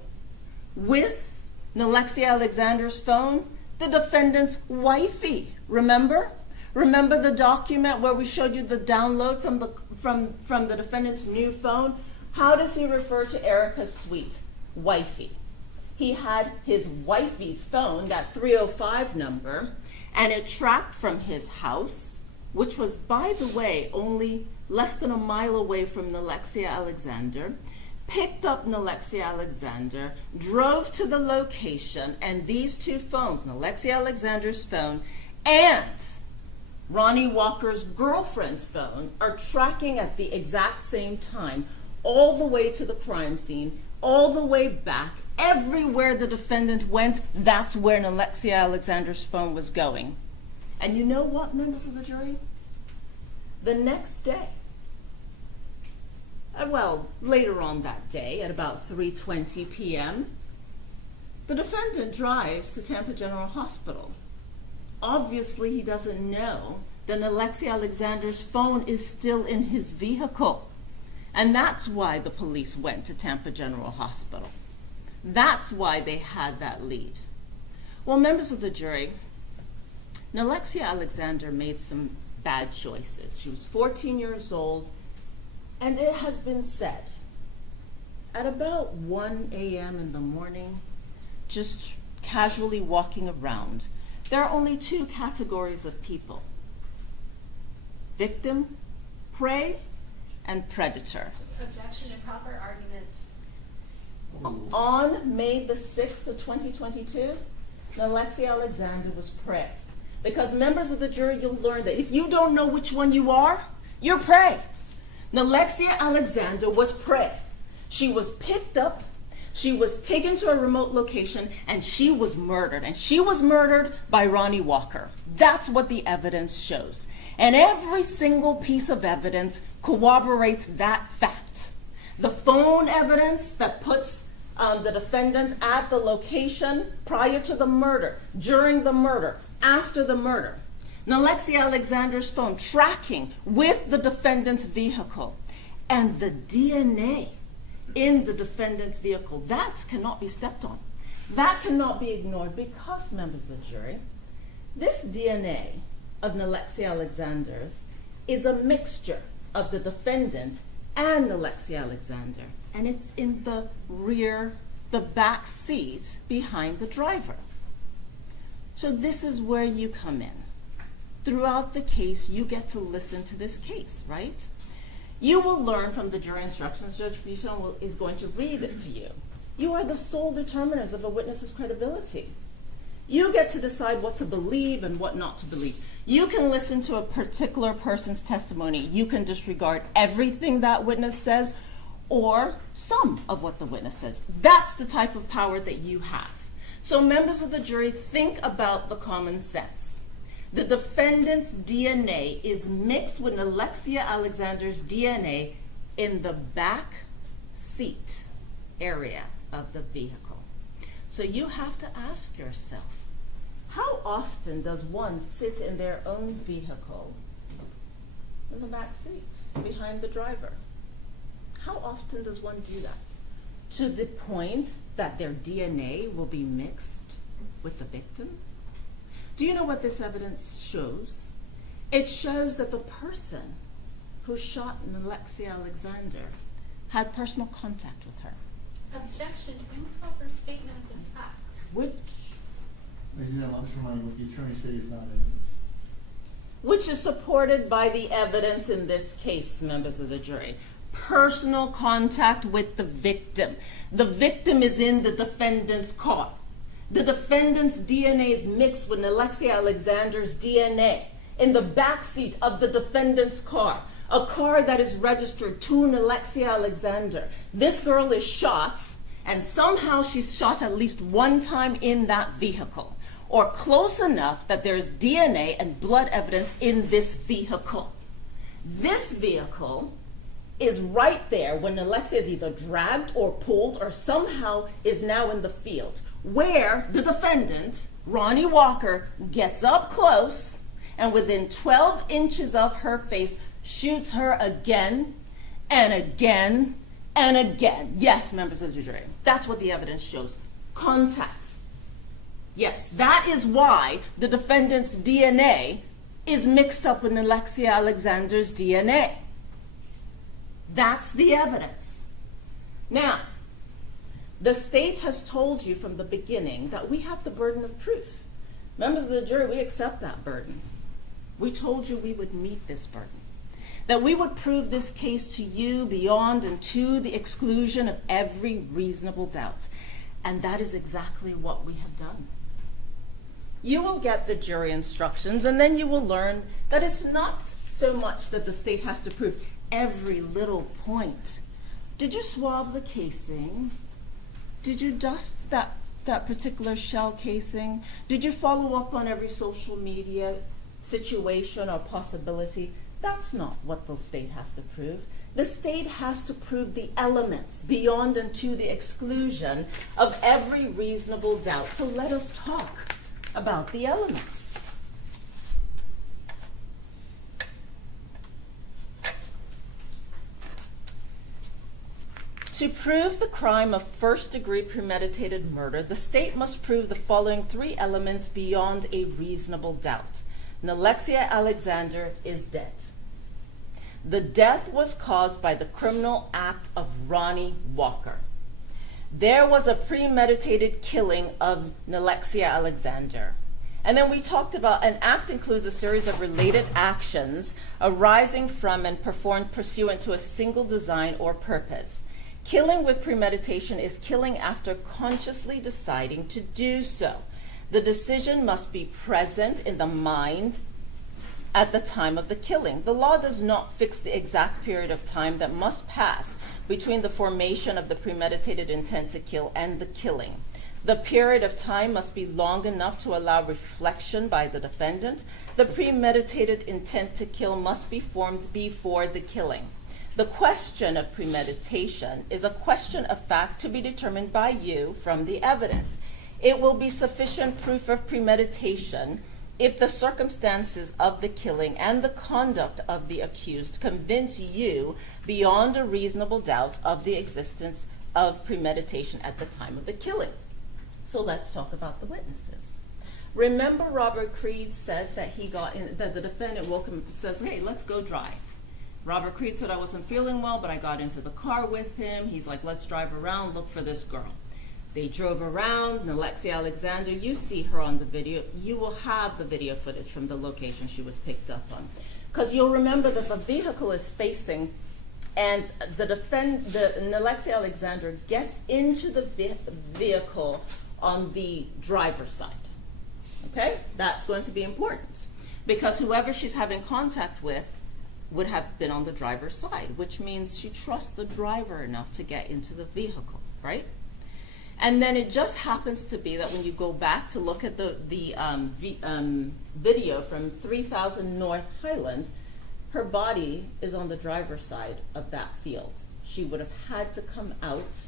with Nalexia Alexander's phone, the defendant's wifey. Remember? Remember the document where we showed you the download from the defendant's new phone? How does he refer to Erica's suite? Wifey. He had his wifey's phone, that 305 number, and it tracked from his house, which was, by the way, only less than a mile away from Nalexia Alexander, picked up Nalexia Alexander, drove to the location, and these two phones, Nalexia Alexander's phone and Ronnie Walker's girlfriend's phone, are tracking at the exact same time, all the way to the crime scene, all the way back. Everywhere the defendant went, that's where Nalexia Alexander's phone was going. And you know what, members of the jury? The next day, later on that day, at about 3:20 p.m., the defendant drives to Tampa General Hospital. Obviously, he doesn't know that Nalexia Alexander's phone is still in his vehicle. And that's why the police went to Tampa General Hospital. That's why they had that lead. Well, members of the jury, Alexia Alexander made some bad choices. She was 14 years old, and it has been said, at about 1 a.m. in the morning, just casually walking around, there are only two categories of people: victim, prey, and predator. Objection, improper argument. On May the 6th of 2022, Alexia Alexander was prey. Because members of the jury, you'll learn that if you don't know which one you are, you're prey. Alexia Alexander was prey. She was picked up, she was taken to a remote location, and she was murdered. And she was murdered by Ronnie Walker. That's what the evidence shows. And every single piece of evidence corroborates that fact. The phone evidence that puts the defendant at the location prior to the murder, during the murder, after the murder. Alexia Alexander's phone tracking with the defendant's vehicle, and the DNA in the defendant's vehicle. That cannot be stepped on. That cannot be ignored because, members of the jury, this DNA of Alexia Alexander's is a mixture of the defendant and Alexia Alexander. And it's in the rear, the back seat behind the driver. So this is where you come in. Throughout the case, you get to listen to this case, right? You will learn from the jury instructions. Judge Bichon is going to read it to you. You are the sole determiners of a witness's credibility. You get to decide what to believe and what not to believe. You can listen to a particular person's testimony. You can disregard everything that witness says or some of what the witness says. That's the type of power that you have. So members of the jury, think about the common sense. The defendant's DNA is mixed with Alexia Alexander's DNA in the back seat area of the vehicle. So you have to ask yourself, how often does one sit in their own vehicle in the back seat, behind the driver? How often does one do that? To the point that their DNA will be mixed with the victim? Do you know what this evidence shows? It shows that the person who shot Alexia Alexander had personal contact with her. Objection, improper statement of the facts. Which Ladies and gentlemen, I'm just reminding you what the attorney said is not evidence. which is supported by the evidence in this case, members of the jury. Personal contact with the victim. The victim is in the defendant's car. The defendant's DNA is mixed with Alexia Alexander's DNA in the backseat of the defendant's car, a car that is registered to Alexia Alexander. This girl is shot, and somehow she's shot at least one time in that vehicle, or close enough that there's DNA and blood evidence in this vehicle. This vehicle is right there when Alexia is either dragged or pulled or somehow is now in the field, where the defendant, Ronnie Walker, gets up close and within 12 inches of her face shoots her again and again and again. Yes, members of the jury, that's what the evidence shows. Contact. Yes, that is why the defendant's DNA is mixed up with Alexia Alexander's DNA. That's the evidence. Now, the state has told you from the beginning that we have the burden of proof. Members of the jury, we accept that burden. We told you we would meet this burden, that we would prove this case to you beyond and to the exclusion of every reasonable doubt. And that is exactly what we have done. You will get the jury instructions, and then you will learn that it's not so much that the state has to prove every little point. Did you swab the casing? Did you dust that particular shell casing? Did you follow up on every social media situation or possibility? That's not what the state has to prove. The state has to prove the elements beyond and to the exclusion of every reasonable doubt. So let us talk about the elements. To prove the crime of first-degree premeditated murder, the state must prove the following three elements beyond a reasonable doubt. Nalexia Alexander is dead. The death was caused by the criminal act of Ronnie Walker. There was a premeditated killing of Nalexia Alexander. And then we talked about an act includes a series of related actions arising from and performed pursuant to a single design or purpose. Killing with premeditation is killing after consciously deciding to do so. The decision must be present in the mind at the time of the killing. The law does not fix the exact period of time that must pass between the formation of the premeditated intent to kill and the killing. The period of time must be long enough to allow reflection by the defendant. The premeditated intent to kill must be formed before the killing. The question of premeditation is a question of fact to be determined by you from the evidence. It will be sufficient proof of premeditation if the circumstances of the killing and the conduct of the accused convince you beyond a reasonable doubt of the existence of premeditation at the time of the killing. So let's talk about the witnesses. Remember, Robert Creed said that that the defendant woke him and says, "Hey, let's go drive." Robert Creed said, "I wasn't feeling well, but I got into the car with him." He's like, "Let's drive around, look for this girl." They drove around. Nalexia Alexander, you see her on the video. You will have the video footage from the location she was picked up on. Because you'll remember that the vehicle is facing, and Nalexia Alexander gets into the vehicle on the driver's side. Okay? That's going to be important. Because whoever she's having contact with would have been on the driver's side, which means she trusts the driver enough to get into the vehicle, right? And then it just happens to be that when you go back to look at the video from 3000 North Highland, her body is on the driver's side of that field. She would have had to come out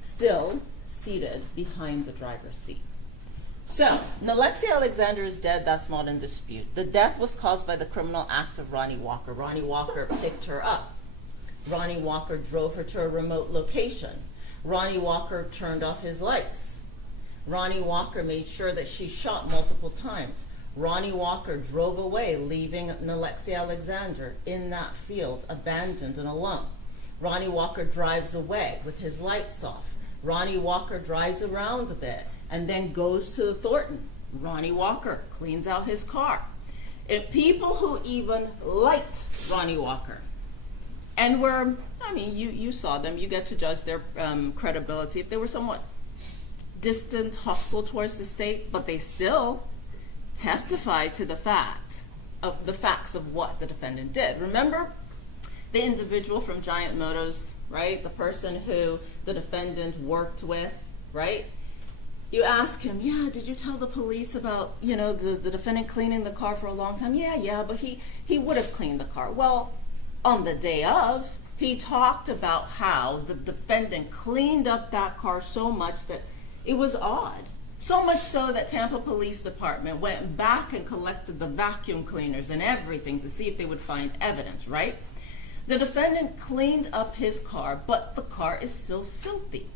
still seated behind the driver's seat. So, Nalexia Alexander is dead. That's not in dispute. The death was caused by the criminal act of Ronnie Walker. Ronnie Walker picked her up. Ronnie Walker drove her to a remote location. Ronnie Walker turned off his lights. Ronnie Walker made sure that she shot multiple times. Ronnie Walker drove away, leaving Nalexia Alexander in that field, abandoned and alone. Ronnie Walker drives away with his lights off. Ronnie Walker drives around a bit and then goes to the Thornton. Ronnie Walker cleans out his car. And people who even liked Ronnie Walker and were, you saw them, you get to judge their credibility. If they were somewhat distant, hostile towards the state, but they still testified to the facts of what the defendant did. Remember the individual from Giant Motors, right? The person who the defendant worked with, right? You ask him, yeah, did you tell the police about, the defendant cleaning the car for a long time? Yeah, but he would have cleaned the car. Well, on the day of, he talked about how the defendant cleaned up that car so much that it was odd. So much so that Tampa Police Department went back and collected the vacuum cleaners and everything to see if they would find evidence, right? The defendant cleaned up his car, but the car is still filthy.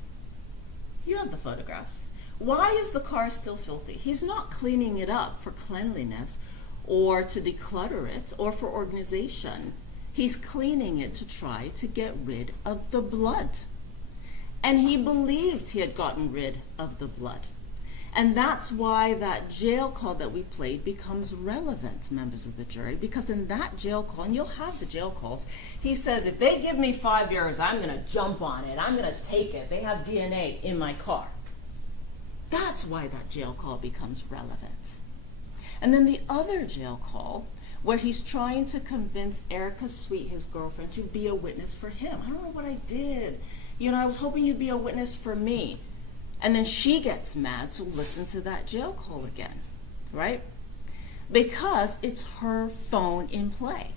You have the photographs. Why is the car still filthy? He's not cleaning it up for cleanliness or to declutter it or for organization. He's cleaning it to try to get rid of the blood. And he believed he had gotten rid of the blood. And that's why that jail call that we played becomes relevant, members of the jury, because in that jail call, and you'll have the jail calls, he says, if they give me 5 years, I'm going to jump on it. I'm going to take it. They have DNA in my car. That's why that jail call becomes relevant. And then the other jail call, where he's trying to convince Erica Sweet, his girlfriend, to be a witness for him. I don't know what I did. I was hoping you'd be a witness for me. And then she gets mad, so listen to that jail call again, right? Because it's her phone in play.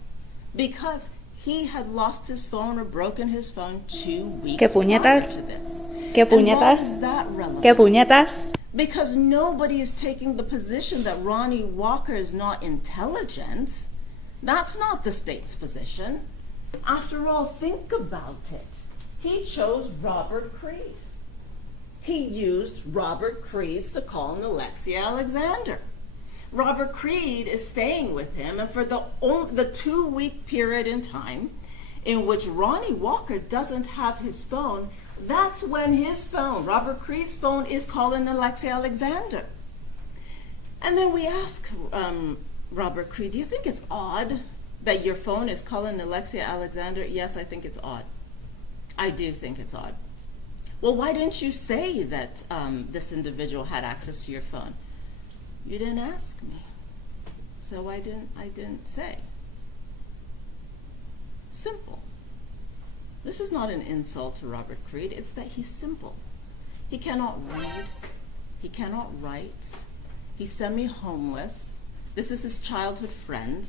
Because he had lost his phone or broken his phone 2 weeks prior to this. ¿Qué puñetas? And why is that relevant? ¿Qué puñetas? Because nobody is taking the position that Ronnie Walker is not intelligent. That's not the state's position. After all, think about it. He chose Robert Creed. He used Robert Creed's to call in Alexia Alexander. Robert Creed is staying with him, and for the 2-week period in time in which Ronnie Walker doesn't have his phone, that's when his phone, Robert Creed's phone, is calling Alexia Alexander. And then we ask Robert Creed, do you think it's odd that your phone is calling Alexia Alexander? Yes, I think it's odd. I do think it's odd. Well, why didn't you say that this individual had access to your phone? You didn't ask me, so I didn't say. Simple. This is not an insult to Robert Creed, it's that he's simple. He cannot read, he cannot write, he's semi-homeless, this is his childhood friend,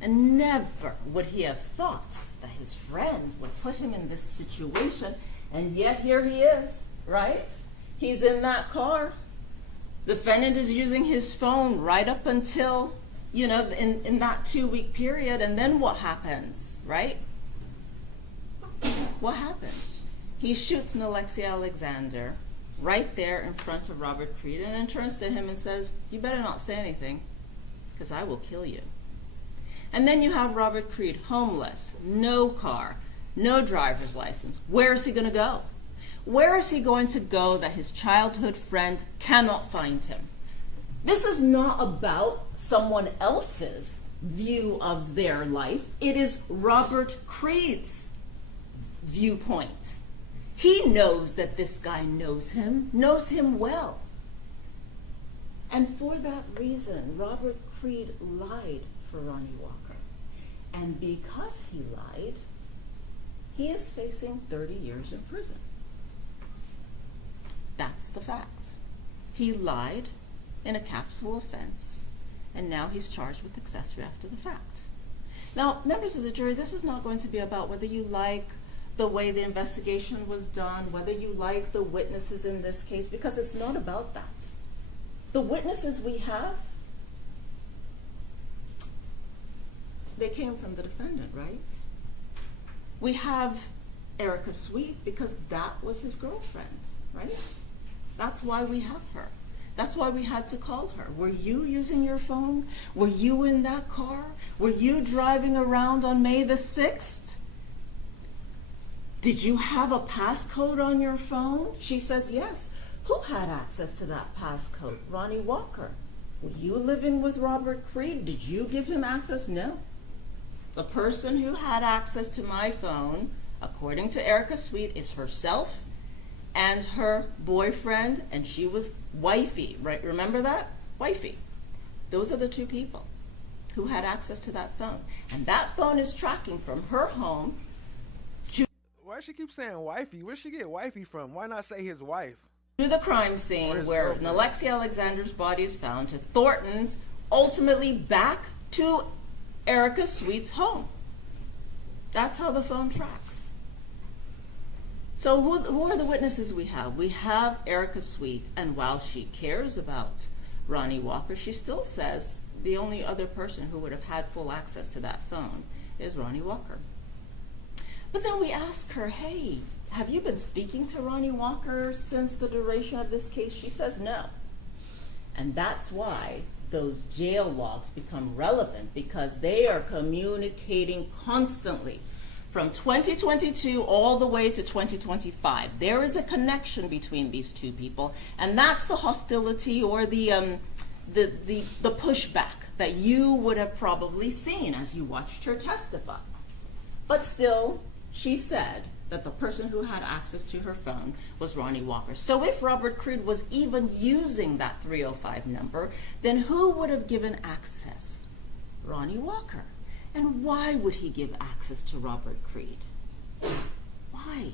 and never would he have thought that his friend would put him in this situation, and yet here he is, right? He's in that car. The defendant is using his phone right up until, in that 2-week period, and then what happens, right? What happens? He shoots an Alexia Alexander right there in front of Robert Creed, and then turns to him and says, you better not say anything, because I will kill you. And then you have Robert Creed, homeless, no car, no driver's license. Where is he going to go? Where is he going to go that his childhood friend cannot find him? This is not about someone else's view of their life. It is Robert Creed's viewpoint. He knows that this guy knows him well. And for that reason, Robert Creed lied for Ronnie Walker. And because he lied, he is facing 30 years in prison. That's the fact. He lied in a capital offense, and now he's charged with accessory after the fact. Now, members of the jury, this is not going to be about whether you like the way the investigation was done, whether you like the witnesses in this case, because it's not about that. The witnesses we have, they came from the defendant, right? We have Erica Sweet because that was his girlfriend, right? That's why we have her. That's why we had to call her. Were you using your phone? Were you in that car? Were you driving around on May the 6th? Did you have a passcode on your phone? She says yes. Who had access to that passcode? Ronnie Walker. Were you living with Robert Creed? Did you give him access? No. The person who had access to my phone, according to Erica Sweet, is herself and her boyfriend, and she was wifey, right? Remember that? Wifey. Those are the two people who had access to that phone. And that phone is tracking from her home to... Why she keep saying wifey? Where'd she get wifey from? Why not say his wife? To the crime scene where Alexia Alexander's body is found, to Thornton's, ultimately back to Erica Sweet's home. That's how the phone tracks. So who are the witnesses we have? We have Erica Sweet, and while she cares about Ronnie Walker, she still says the only other person who would have had full access to that phone is Ronnie Walker. But then we ask her, hey, have you been speaking to Ronnie Walker since the duration of this case? She says no. And that's why those jail logs become relevant, because they are communicating constantly from 2022 all the way to 2025. There is a connection between these two people, and that's the hostility or the pushback that you would have probably seen as you watched her testify. But still, she said that the person who had access to her phone was Ronnie Walker. So if Robert Creed was even using that 305 number, then who would have given access? Ronnie Walker. And why would he give access to Robert Creed? Why?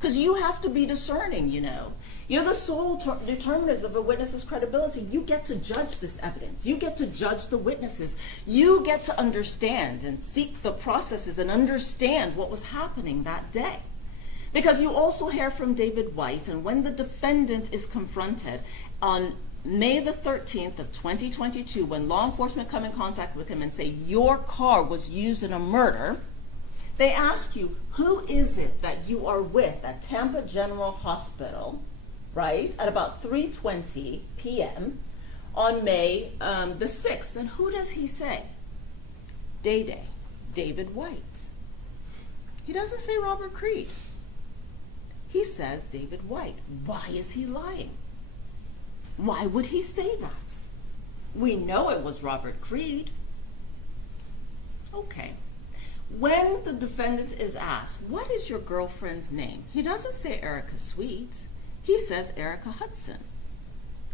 Because you have to be discerning, you know. You're the sole determiners of a witness's credibility. You get to judge this evidence. You get to judge the witnesses. You get to understand and seek the processes and understand what was happening that day. Because you also hear from David White, and when the defendant is confronted on May the 13th of 2022, when law enforcement come in contact with him and say, your car was used in a murder, They ask you, who is it that you are with at Tampa General Hospital, right, at about 3:20 p.m. on May the 6th. And who does he say? Day, David White. He doesn't say Robert Creed. He says David White. Why is he lying? Why would he say that? We know it was Robert Creed. Okay. When the defendant is asked, what is your girlfriend's name? He doesn't say Erica Sweet. He says Erica Hudson.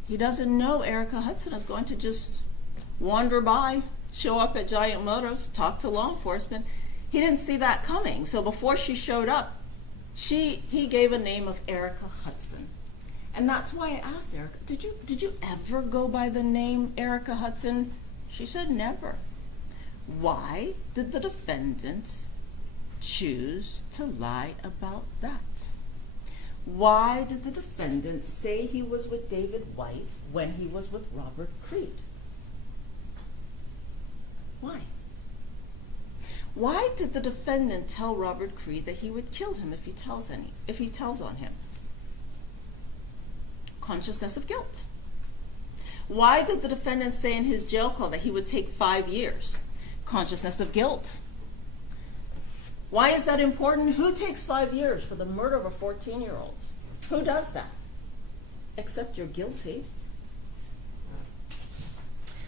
He doesn't know Erica Hudson is going to just wander by, show up at Giant Motors, talk to law enforcement. He didn't see that coming. So before she showed up, he gave a name of Erica Hudson. And that's why I asked Erica, did you ever go by the name Erica Hudson? She said never. Why did the defendant choose to lie about that? Why did the defendant say he was with David White when he was with Robert Creed? Why? Why did the defendant tell Robert Creed that he would kill him if he tells on him? Consciousness of guilt. Why did the defendant say in his jail call that he would take 5 years? Consciousness of guilt. Why is that important? Who takes 5 years for the murder of a 14-year-old? Who does that? Except you're guilty.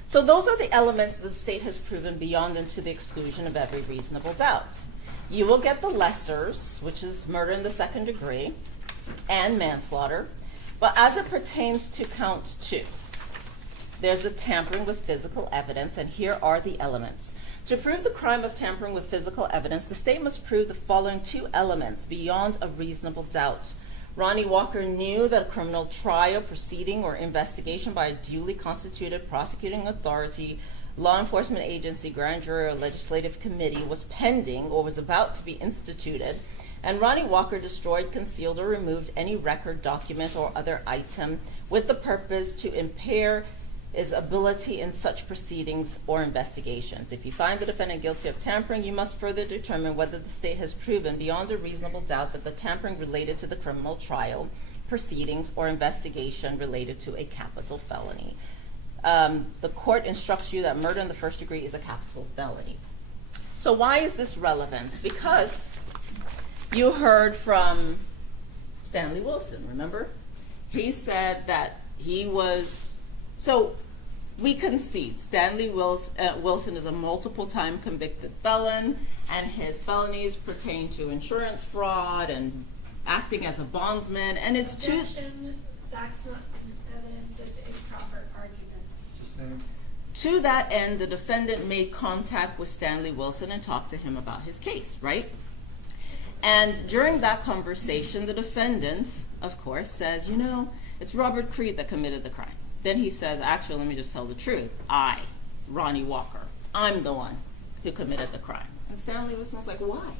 So those are the elements that the state has proven beyond and to the exclusion of every reasonable doubt. You will get the lessers, which is murder in the second degree and manslaughter. But as it pertains to count 2, there's the tampering with physical evidence, and here are the elements. To prove the crime of tampering with physical evidence, the state must prove the following 2 elements beyond a reasonable doubt. Ronnie Walker knew that a criminal trial, proceeding, or investigation by a duly constituted prosecuting authority, law enforcement agency, grand jury, or legislative committee was pending or was about to be instituted, and Ronnie Walker destroyed, concealed, or removed any record, document, or other item with the purpose to impair his ability in such proceedings or investigations. If you find the defendant guilty of tampering, you must further determine whether the state has proven beyond a reasonable doubt that the tampering related to the criminal trial, proceedings, or investigation related to a capital felony. The court instructs you that murder in the first degree is a capital felony. So why is this relevant? Because you heard from Stanley Wilson, remember? He said that he was... So we concede Stanley Wilson is a multiple-time convicted felon, and his felonies pertain to insurance fraud and acting as a bondsman, and it's too... That's not evidence of a proper argument. To that end, the defendant made contact with Stanley Wilson and talked to him about his case, right? And during that conversation, the defendant, of course, says, you know, it's Robert Creed that committed the crime. Then he says, actually, let me just tell the truth. I, Ronnie Walker, I'm the one who committed the crime. And Stanley Wilson's like, why?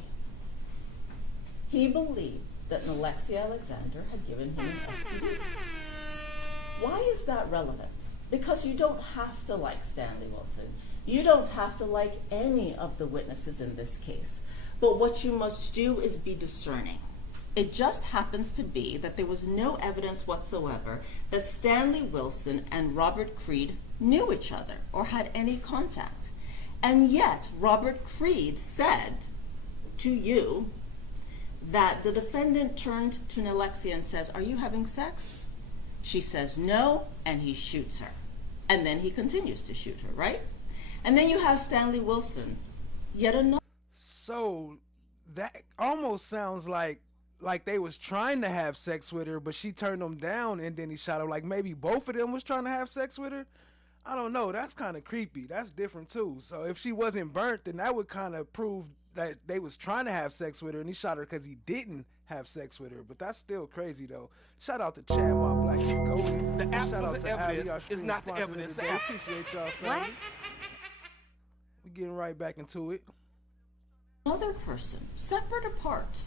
He believed that Alexia Alexander had given him an STD. Why is that relevant? Because you don't have to like Stanley Wilson. You don't have to like any of the witnesses in this case. But what you must do is be discerning. It just happens to be that there was no evidence whatsoever that Stanley Wilson and Robert Creed knew each other or had any contact. And yet, Robert Creed said to you that the defendant turned to Alexia and says, are you having sex? She says no, and he shoots her. And then he continues to shoot her, right? And then you have Stanley Wilson, yet another. So that almost sounds like they was trying to have sex with her, but she turned him down and then he shot her. Like maybe both of them was trying to have sex with her. I don't know. That's kind of creepy. That's different too. So if she wasn't burnt, then that would kind of prove that they was trying to have sex with her and he shot her because he didn't have sex with her. But that's still crazy though. Shout out to Chad, my black goat. The absence of evidence is not the evidence. Appreciate y'all, family. We getting right back into it. Another person, separate apart.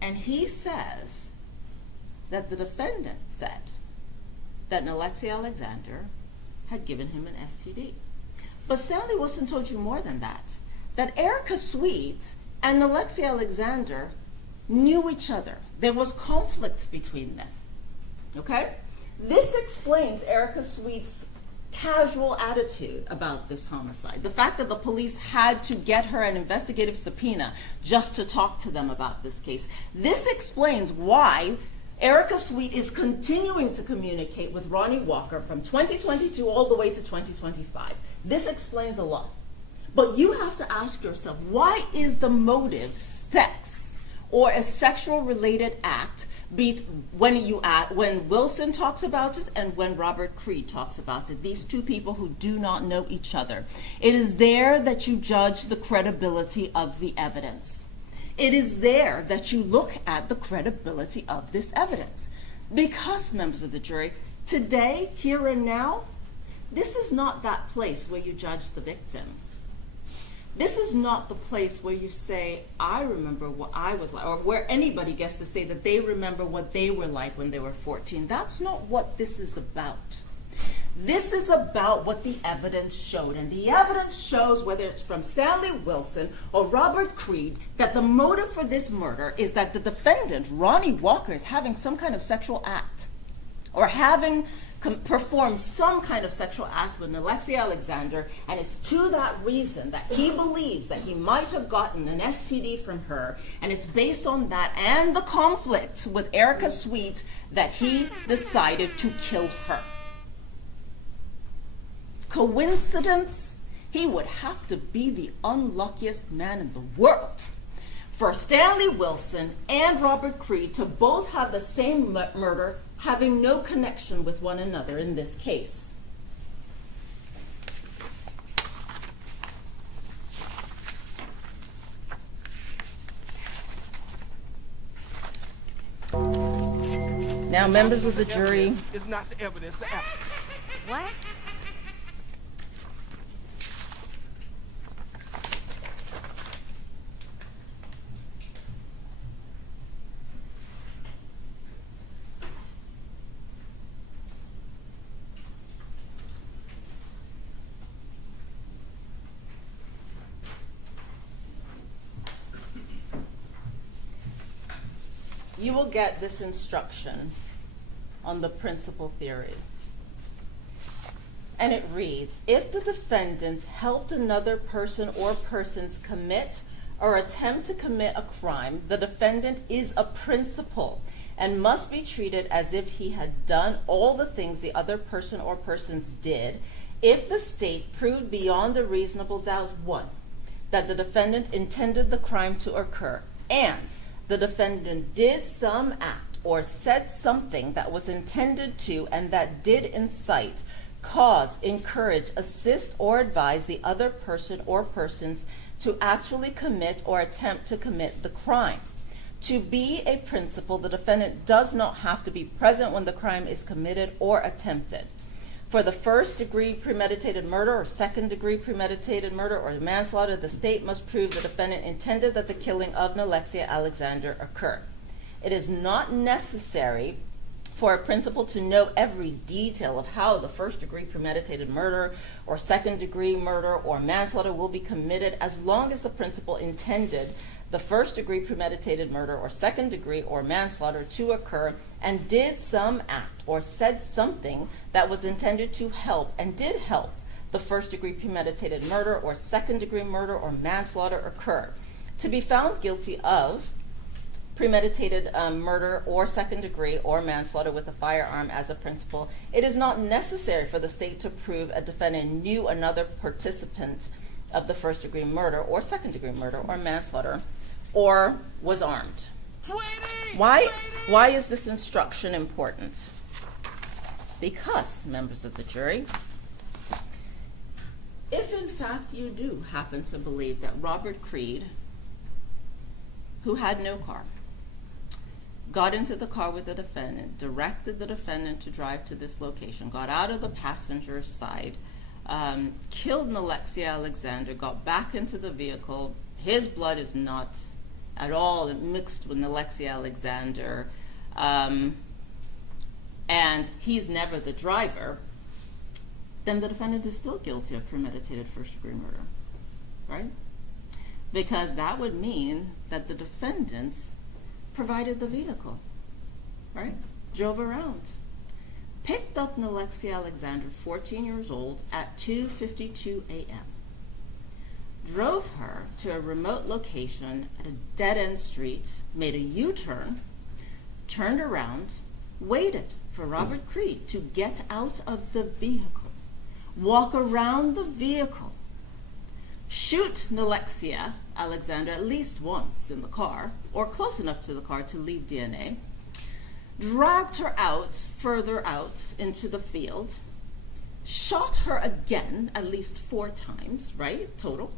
And he says that the defendant said that Alexia Alexander had given him an STD. But Stanley Wilson told you more than that. That Erica Sweet and Alexei Alexander knew each other. There was conflict between them. Okay? This explains Erica Sweet's casual attitude about this homicide. The fact that the police had to get her an investigative subpoena just to talk to them about this case. This explains why Erica Sweet is continuing to communicate with Ronnie Walker from 2022 all the way to 2025. This explains a lot. But you have to ask yourself, why is the motive sex or a sexual related act when Wilson talks about it and when Robert Creed talks about it? These two people who do not know each other. It is there that you judge the credibility of the evidence. It is there that you look at the credibility of this evidence. Because, members of the jury, today, here and now, this is not that place where you judge the victim. This is not the place where you say, I remember what I was like, or where anybody gets to say that they remember what they were like when they were 14. That's not what this is about. This is about what the evidence showed. And the evidence shows, whether it's from Stanley Wilson or Robert Creed, that the motive for this murder is that the defendant, Ronnie Walker, is having some kind of sexual act or having performed some kind of sexual act with Alexei Alexander, and it's to that reason that he believes that he might have gotten an STD from her, and it's based on that and the conflict with Erica Sweet that he decided to kill her. Coincidence? He would have to be the unluckiest man in the world for Stanley Wilson and Robert Creed to both have the same murder, having no connection with one another in this case. Now, members of the jury, Is not the evidence. What? you will get this instruction on the principal theory. And it reads, if the defendant helped another person or persons commit or attempt to commit a crime, the defendant is a principal and must be treated as if he had done all the things the other person or persons did, if the state proved beyond a reasonable doubt, 1, that the defendant intended the crime to occur, and the defendant did some act or said something that was intended to and that did incite, cause, encourage, assist, or advise the other person or persons to actually commit or attempt to commit the crime. To be a principal, the defendant does not have to be present when the crime is committed or attempted. For the first-degree premeditated murder or second-degree premeditated murder or manslaughter, the state must prove the defendant intended that the killing of Alexei Alexander occur. It is not necessary for a principal to know every detail of how the first-degree premeditated murder or second-degree murder or manslaughter will be committed, as long as the principal intended the first-degree premeditated murder or second-degree or manslaughter to occur and did some act or said something that was intended to help and did help the first-degree premeditated murder or second-degree murder or manslaughter occur. To be found guilty of premeditated murder or second degree or manslaughter with a firearm as a principal, it is not necessary for the state to prove a defendant knew another participant of the first degree murder or second degree murder or manslaughter or was armed. Why is this instruction important? Because, members of the jury, if in fact you do happen to believe that Robert Creed, who had no car, got into the car with the defendant, directed the defendant to drive to this location, got out of the passenger side, killed Alexei Alexander, got back into the vehicle, his blood is not at all mixed with Alexei Alexander, and he's never the driver, then the defendant is still guilty of premeditated first-degree murder, right? because that would mean that the defendant provided the vehicle, right? Drove around, picked up Alexia Alexander, 14 years old, at 2:52 a.m., drove her to a remote location at a dead-end street, made a U-turn, turned around, waited for Robert Creed to get out of the vehicle, walk around the vehicle, shoot Alexia Alexander at least once in the car, or close enough to the car to leave DNA, dragged her out, further out into the field, shot her again at least 4 times, right, total,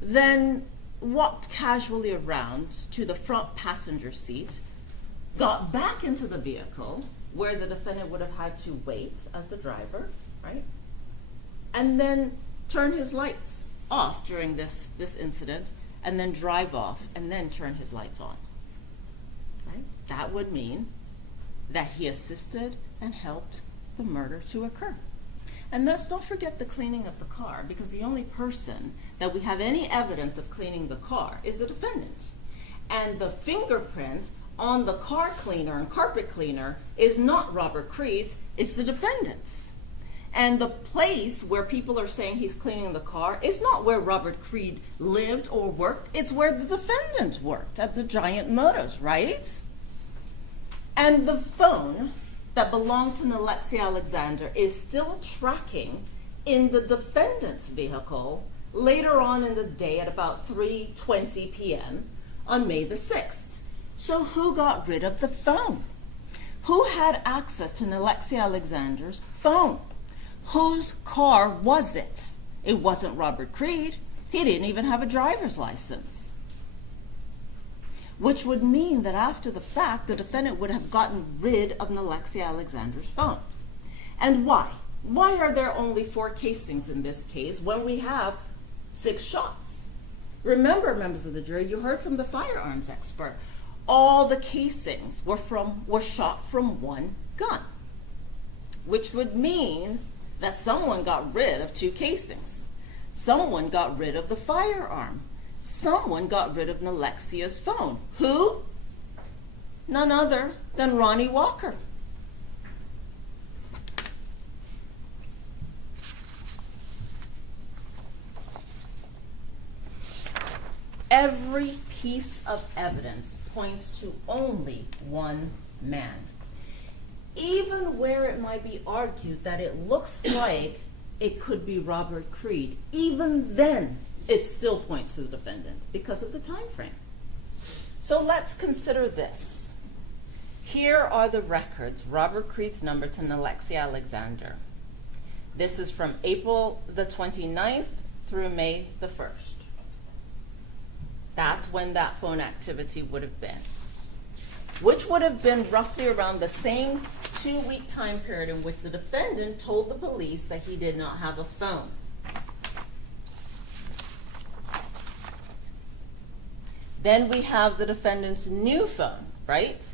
then walked casually around to the front passenger seat, got back into the vehicle where the defendant would have had to wait as the driver, right, and then turn his lights off during this incident, and then drive off, and then turn his lights on. Right? That would mean that he assisted and helped the murder to occur. And let's not forget the cleaning of the car, because the only person that we have any evidence of cleaning the car is the defendant. And the fingerprint on the car cleaner and carpet cleaner is not Robert Creed's, it's the defendant's. And the place where people are saying he's cleaning the car is not where Robert Creed lived or worked, it's where the defendant worked, at the Giant Motors, right? And the phone that belonged to Alexia Alexander is still tracking in the defendant's vehicle later on in the day at about 3:20 p.m. on May the 6th. So who got rid of the phone? Who had access to Alexia Alexander's phone? Whose car was it? It wasn't Robert Creed. He didn't even have a driver's license. Which would mean that after the fact, the defendant would have gotten rid of Alexia Alexander's phone. And why? Why are there only 4 casings in this case when we have 6 shots? Remember, members of the jury, you heard from the firearms expert. All the casings were shot from one gun, which would mean that someone got rid of 2 casings. Someone got rid of the firearm. Someone got rid of Alexia's phone. Who? None other than Ronnie Walker. Every piece of evidence points to only one man. Even where it might be argued that it looks like it could be Robert Creed, even then it still points to the defendant because of the time frame. So let's consider this. Here are the records, Robert Creed's number to Alexia Alexander. This is from April the 29th through May the 1st. That's when that phone activity would have been, which would have been roughly around the same 2-week time period in which the defendant told the police that he did not have a phone. Then we have the defendant's new phone, right?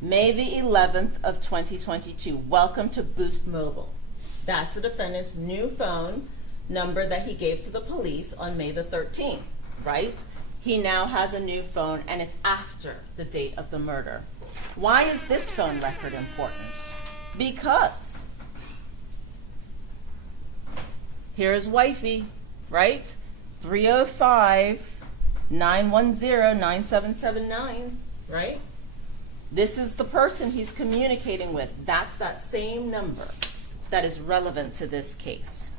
May the 11th of 2022. Welcome to Boost Mobile. That's the defendant's new phone number that he gave to the police on May the 13th, right? He now has a new phone, and it's after the date of the murder. Why is this phone record important? Because here's wifey, right? 305-910-9779, right? This is the person he's communicating with. That's that same number that is relevant to this case.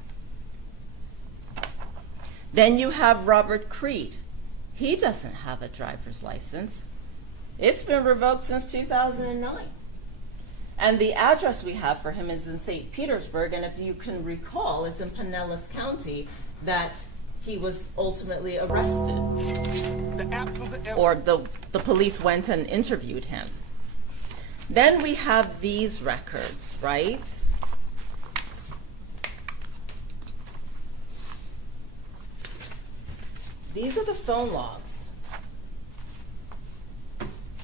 Then you have Robert Creed. He doesn't have a driver's license. It's been revoked since 2009. And the address we have for him is in St. Petersburg, and if you can recall, it's in Pinellas County that he was ultimately arrested. Or the police went and interviewed him. Then we have these records, right? These are the phone logs.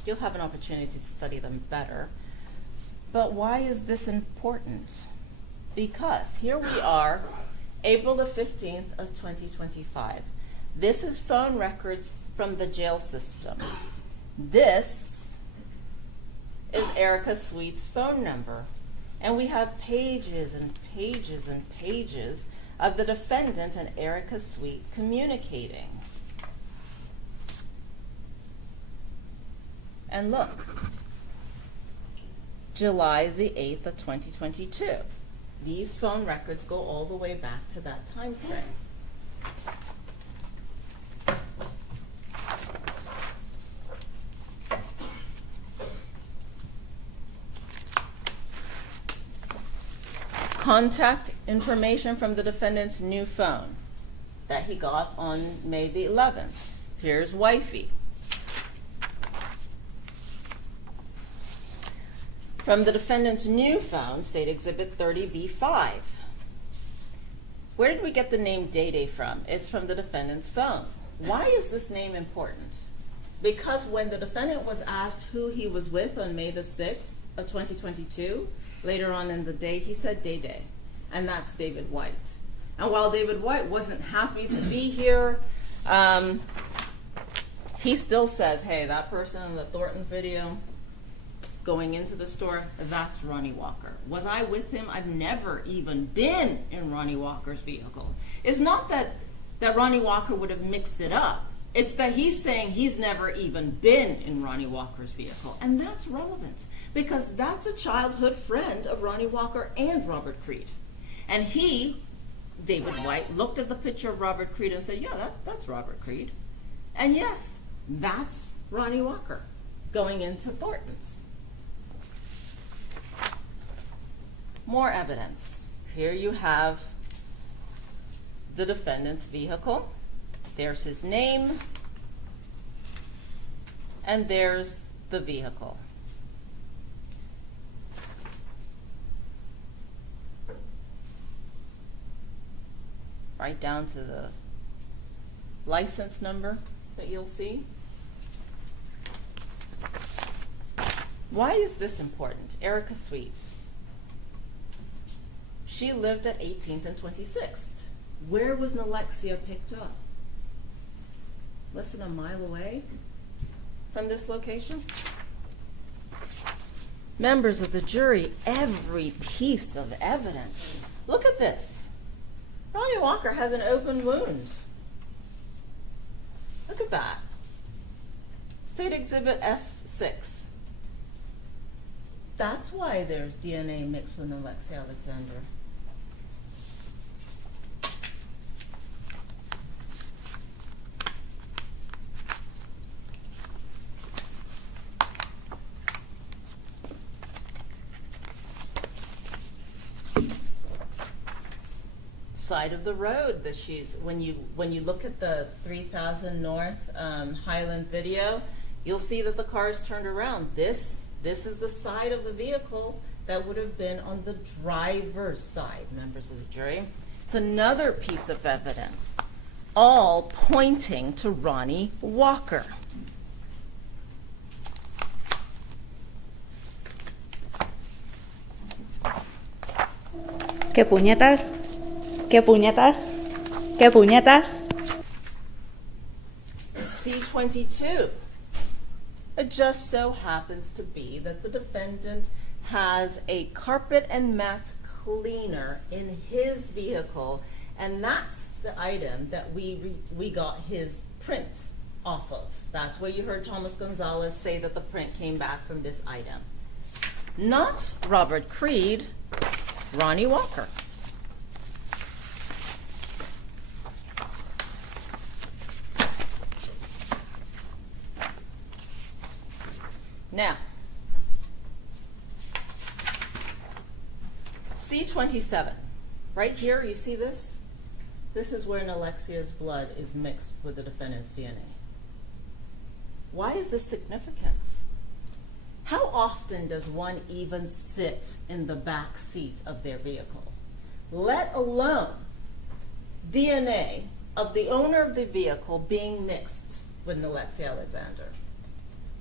You'll have an opportunity to study them better. But why is this important? Because here we are, April the 15th of 2025. This is phone records from the jail system. This is Erica Sweet's phone number. And we have pages and pages and pages of the defendant and Erica Sweet communicating. And look, July the 8th of 2022. These phone records go all the way back to that time frame. Contact information from the defendant's new phone that he got on May the 11th. Here's wifey. From the defendant's new phone, State Exhibit 30B5. Where did we get the name Day Day from? It's from the defendant's phone. Why is this name important? Because when the defendant was asked who he was with on May the 6th of 2022, later on in the day, he said Day Day, and that's David White. And while David White wasn't happy to be here, he still says, hey, that person in the Thornton video going into the store, that's Ronnie Walker. Was I with him? I've never even been in Ronnie Walker's vehicle. It's not that Ronnie Walker would have mixed it up. It's that he's saying he's never even been in Ronnie Walker's vehicle. And that's relevant because that's a childhood friend of Ronnie Walker and Robert Creed. And he, David White, looked at the picture of Robert Creed and said, yeah, that's Robert Creed. And yes, that's Ronnie Walker going into Thornton's. More evidence. Here you have the defendant's vehicle. There's his name, and there's the vehicle. Right down to the license number that you'll see. Why is this important? Erica Sweet. She lived at 18th and 26th. Where was Nalexia picked up? Less than a mile away from this location? Members of the jury, every piece of evidence. Look at this. Ronnie Walker has an open wound. Look at that. State Exhibit F6. That's why there's DNA mixed with Alexei Alexander. Side of the road that she's, when you look at the 3000 North Highland video, you'll see that the car's turned around. This is the side of the vehicle that would have been on the driver's side, members of the jury. It's another piece of evidence, all pointing to Ronnie Walker. ¿Qué puñetas? ¿Qué puñetas? ¿Qué puñetas? C22. It just so happens to be that the defendant has a carpet and mat cleaner in his vehicle, and that's the item that we got his print off of. That's where you heard Thomas Gonzalez say that the print came back from this item. Not Robert Creed, Ronnie Walker. Now, C27, right here, you see this? This is where Nalexia's blood is mixed with the defendant's DNA. Why is this significant? How often does one even sit in the back seat of their vehicle, let alone DNA of the owner of the vehicle being mixed with Alexei Alexander?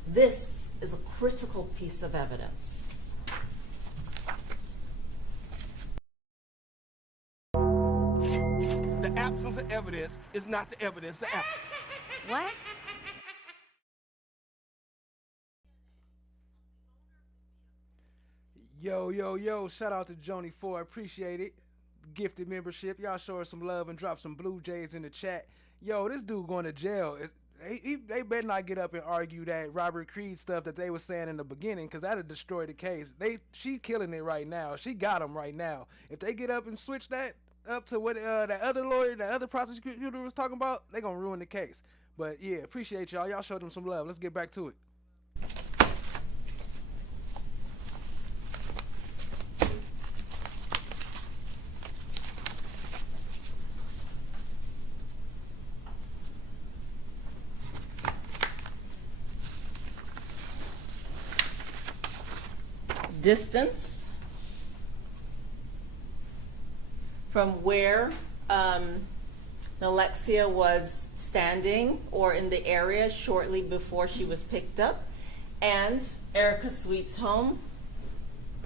This is a critical piece of evidence. The absence of the evidence is not the evidence of absence. What? Yo, shout out to Joni Ford, appreciate it. Gifted membership, y'all show her some love and drop some Blue Jays in the chat. Yo, this dude going to jail. They better not get up and argue that Robert Creed stuff that they were saying in the beginning, because that'll destroy the case. She killing it right now. She got him right now. If they get up and switch that up to what that other lawyer, that other prosecutor was talking about, they gonna ruin the case. But yeah, appreciate y'all. Y'all showed them some love. Let's get back to it. Distance from where Alexia was standing or in the area shortly before she was picked up, and Erica Sweet's home,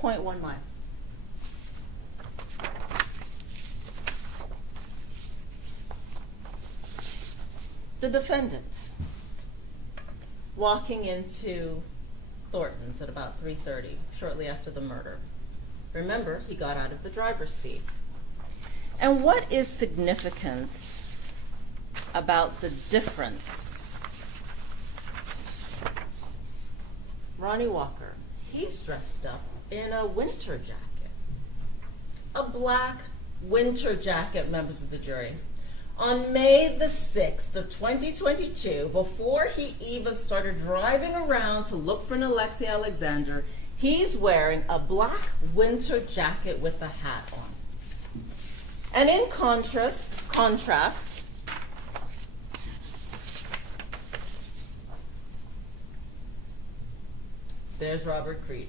0.1 mile. The defendant walking into Thornton's at about 3:30, shortly after the murder. Remember, he got out of the driver's seat. And what is significant about the difference? Ronnie Walker, he's dressed up in a winter jacket. A black winter jacket, members of the jury. On May the 6th of 2022, before he even started driving around to look for an Alexia Alexander, he's wearing a black winter jacket with a hat on. And in contrast, there's Robert Creed.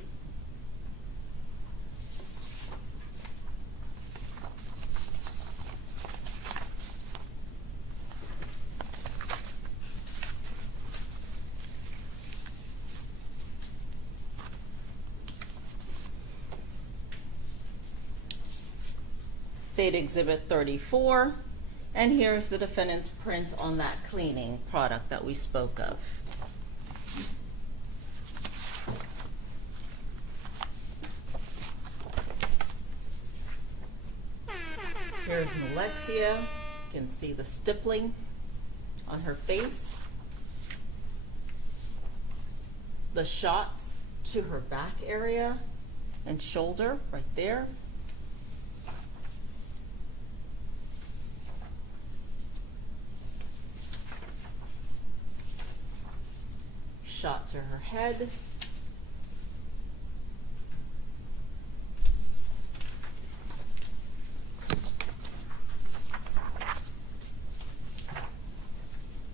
State Exhibit 34, and here's the defendant's print on that cleaning product that we spoke of. Here's an Alexia. You can see the stippling on her face, the shots to her back area and shoulder right there. Shot to her head.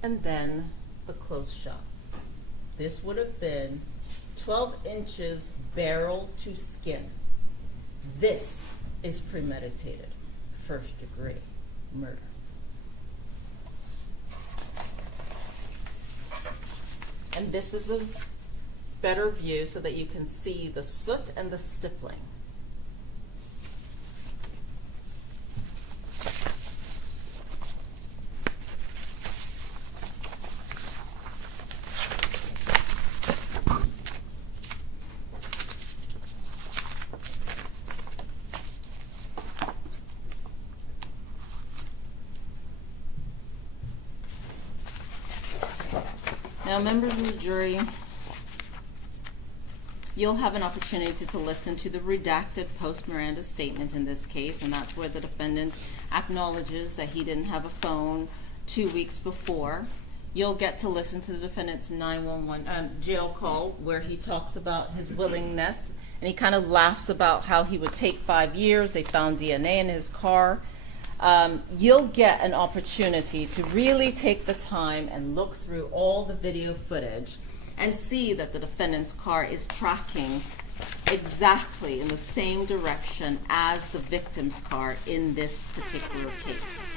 And then the close shot. This would have been 12 inches barrel to skin. This is premeditated first-degree murder. And this is a better view so that you can see the soot and the stippling. Now, members of the jury, you'll have an opportunity to listen to the redacted post-Miranda statement in this case, and that's where the defendant acknowledges that he didn't have a phone 2 weeks before. You'll get to listen to the defendant's 911 jail call, where he talks about his willingness, and he kind of laughs about how he would take 5 years. They found DNA in his car. You'll get an opportunity to really take the time and look through all the video footage and see that the defendant's car is tracking exactly in the same direction as the victim's car in this particular case.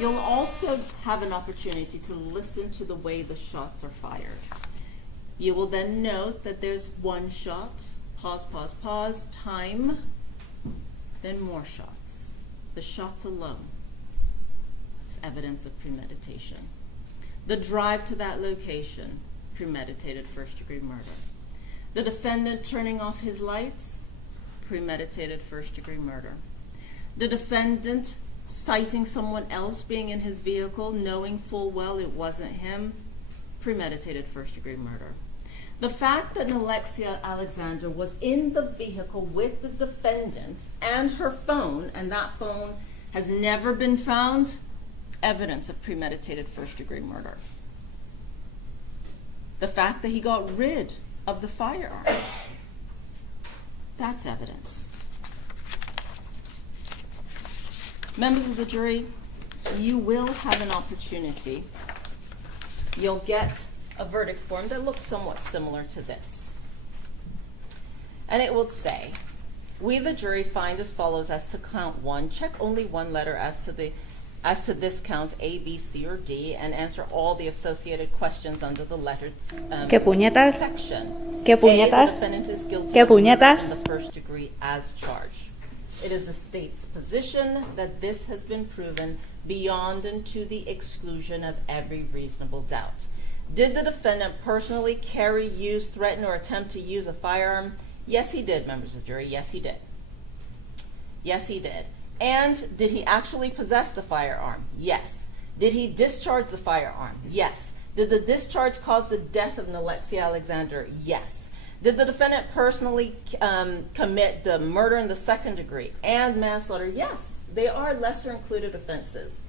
You'll also have an opportunity to listen to the way the shots are fired. You will then note that there's one shot, pause, pause, pause, time, then more shots. The shots alone. is evidence of premeditation. The drive to that location, premeditated first-degree murder. The defendant turning off his lights, premeditated first-degree murder. The defendant citing someone else being in his vehicle, knowing full well it wasn't him, premeditated first-degree murder. The fact that Alexia Alexander was in the vehicle with the defendant and her phone, and that phone has never been found, evidence of premeditated first-degree murder. The fact that he got rid of the firearm, that's evidence. Members of the jury, you will have an opportunity. You'll get a verdict form that looks somewhat similar to this. And it will say, we the jury find as follows as to count 1, check only one letter as to this count A, B, C, or D, and answer all the associated questions under the letters ¿Qué puñetas? section. ¿Qué puñetas? A, the defendant is guilty ¿Qué of murder puñetas? in the first degree as charged. It is the state's position that this has been proven beyond and to the exclusion of every reasonable doubt. Did the defendant personally carry, use, threaten, or attempt to use a firearm? Yes, he did, members of the jury. Yes, he did. Yes, he did. And did he actually possess the firearm? Yes. Did he discharge the firearm? Yes. Did the discharge cause the death of Alexia Alexander? Yes. Did the defendant personally commit the murder in the second degree and manslaughter? Yes. They are lesser included offenses.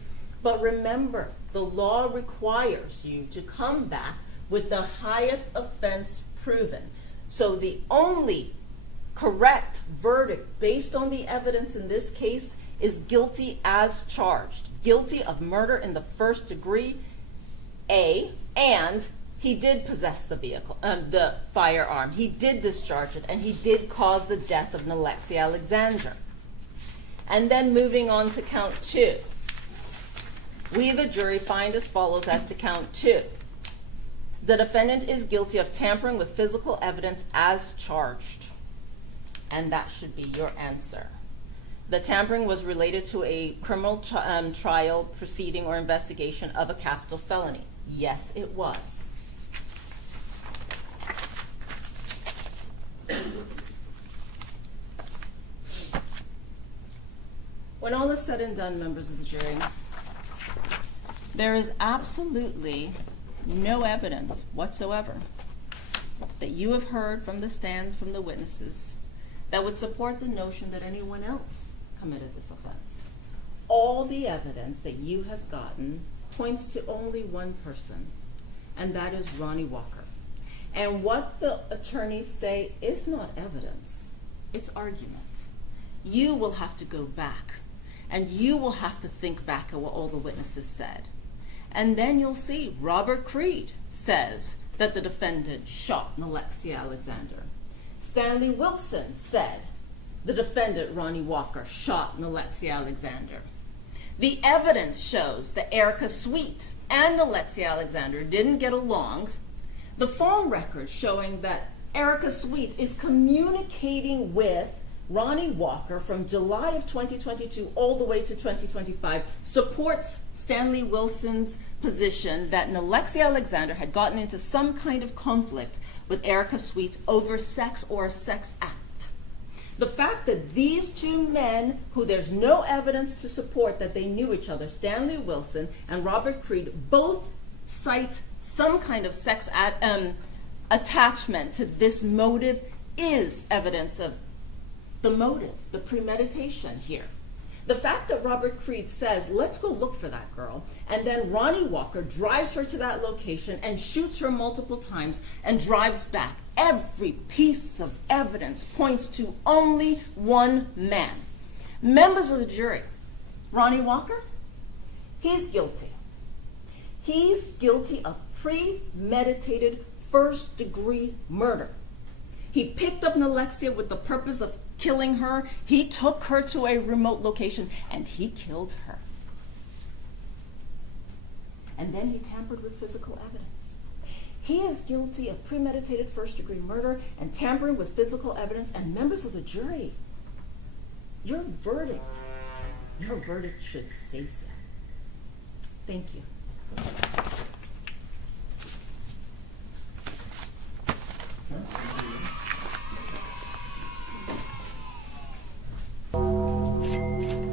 But remember, the law requires you to come back with the highest offense proven. So the only correct verdict based on the evidence in this case is guilty as charged. Guilty of murder in the first degree, A, and he did possess the vehicle, the firearm. He did discharge it, and he did cause the death of Alexia Alexander. And then moving on to count 2. We, the jury, find as follows as to count 2. The defendant is guilty of tampering with physical evidence as charged. And that should be your answer. The tampering was related to a criminal trial, proceeding, or investigation of a capital felony. Yes, it was. When all is said and done, members of the jury, there is absolutely no evidence whatsoever that you have heard from the stands from the witnesses that would support the notion that anyone else committed this offense. All the evidence that you have gotten points to only one person, and that is Ronnie Walker. And what the attorneys say is not evidence, it's argument. You will have to go back, and you will have to think back at what all the witnesses said. And then you'll see Robert Creed says that the defendant shot Alexia Alexander. Stanley Wilson said the defendant, Ronnie Walker, shot Alexia Alexander. The evidence shows that Erica Sweet and Alexia Alexander didn't get along. The phone record showing that Erica Sweet is communicating with Ronnie Walker from July of 2022 all the way to 2025 supports Stanley Wilson's position that Alexia Alexander had gotten into some kind of conflict with Erica Sweet over sex or a sex act. The fact that these two men, who there's no evidence to support that they knew each other, Stanley Wilson and Robert Creed, both cite some kind of sex attachment to this motive is evidence of the motive, the premeditation here. The fact that Robert Creed says, let's go look for that girl, and then Ronnie Walker drives her to that location and shoots her multiple times and drives back. Every piece of evidence points to only one man. Members of the jury, Ronnie Walker, he's guilty. He's guilty of premeditated first-degree murder. He picked up Alexia with the purpose of killing her. He took her to a remote location and he killed her. And then he tampered with physical evidence. He is guilty of premeditated first-degree murder and tampering with physical evidence. And members of the jury, your verdict should say so. Thank you.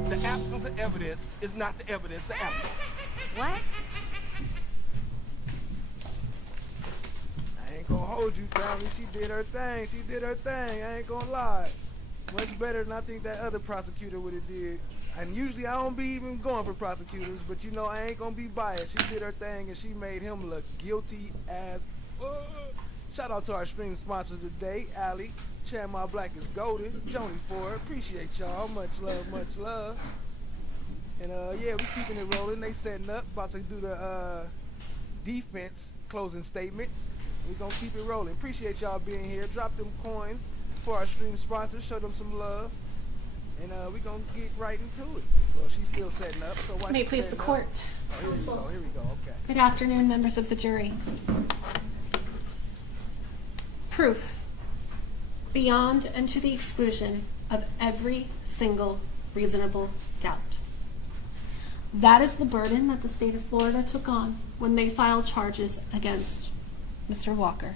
The absence of evidence is not the evidence of absence. What? I ain't gonna hold you, Tommy. She did her thing. She did her thing. I ain't gonna lie. Much better than I think that other prosecutor would have did. And usually I don't be even going for prosecutors, but you know I ain't gonna be biased. She did her thing and she made him look guilty as fuck. Shout out to our stream sponsors today, Allie, Chad My Black is Golden, Joni Ford. Appreciate y'all. Much love, much love. And yeah, we keeping it rolling. They setting up, about to do the defense closing statements. We gonna keep it rolling. Appreciate y'all being here. Drop them coins for our stream sponsors. Show them some love. And we gonna get right into it. Well, she's still setting up. So May it please the court. Oh, here we go. Here we go. Okay. Good afternoon, members of the jury. Proof beyond and to the exclusion of every single reasonable doubt. That is the burden that the state of Florida took on when they filed charges against Mr. Walker.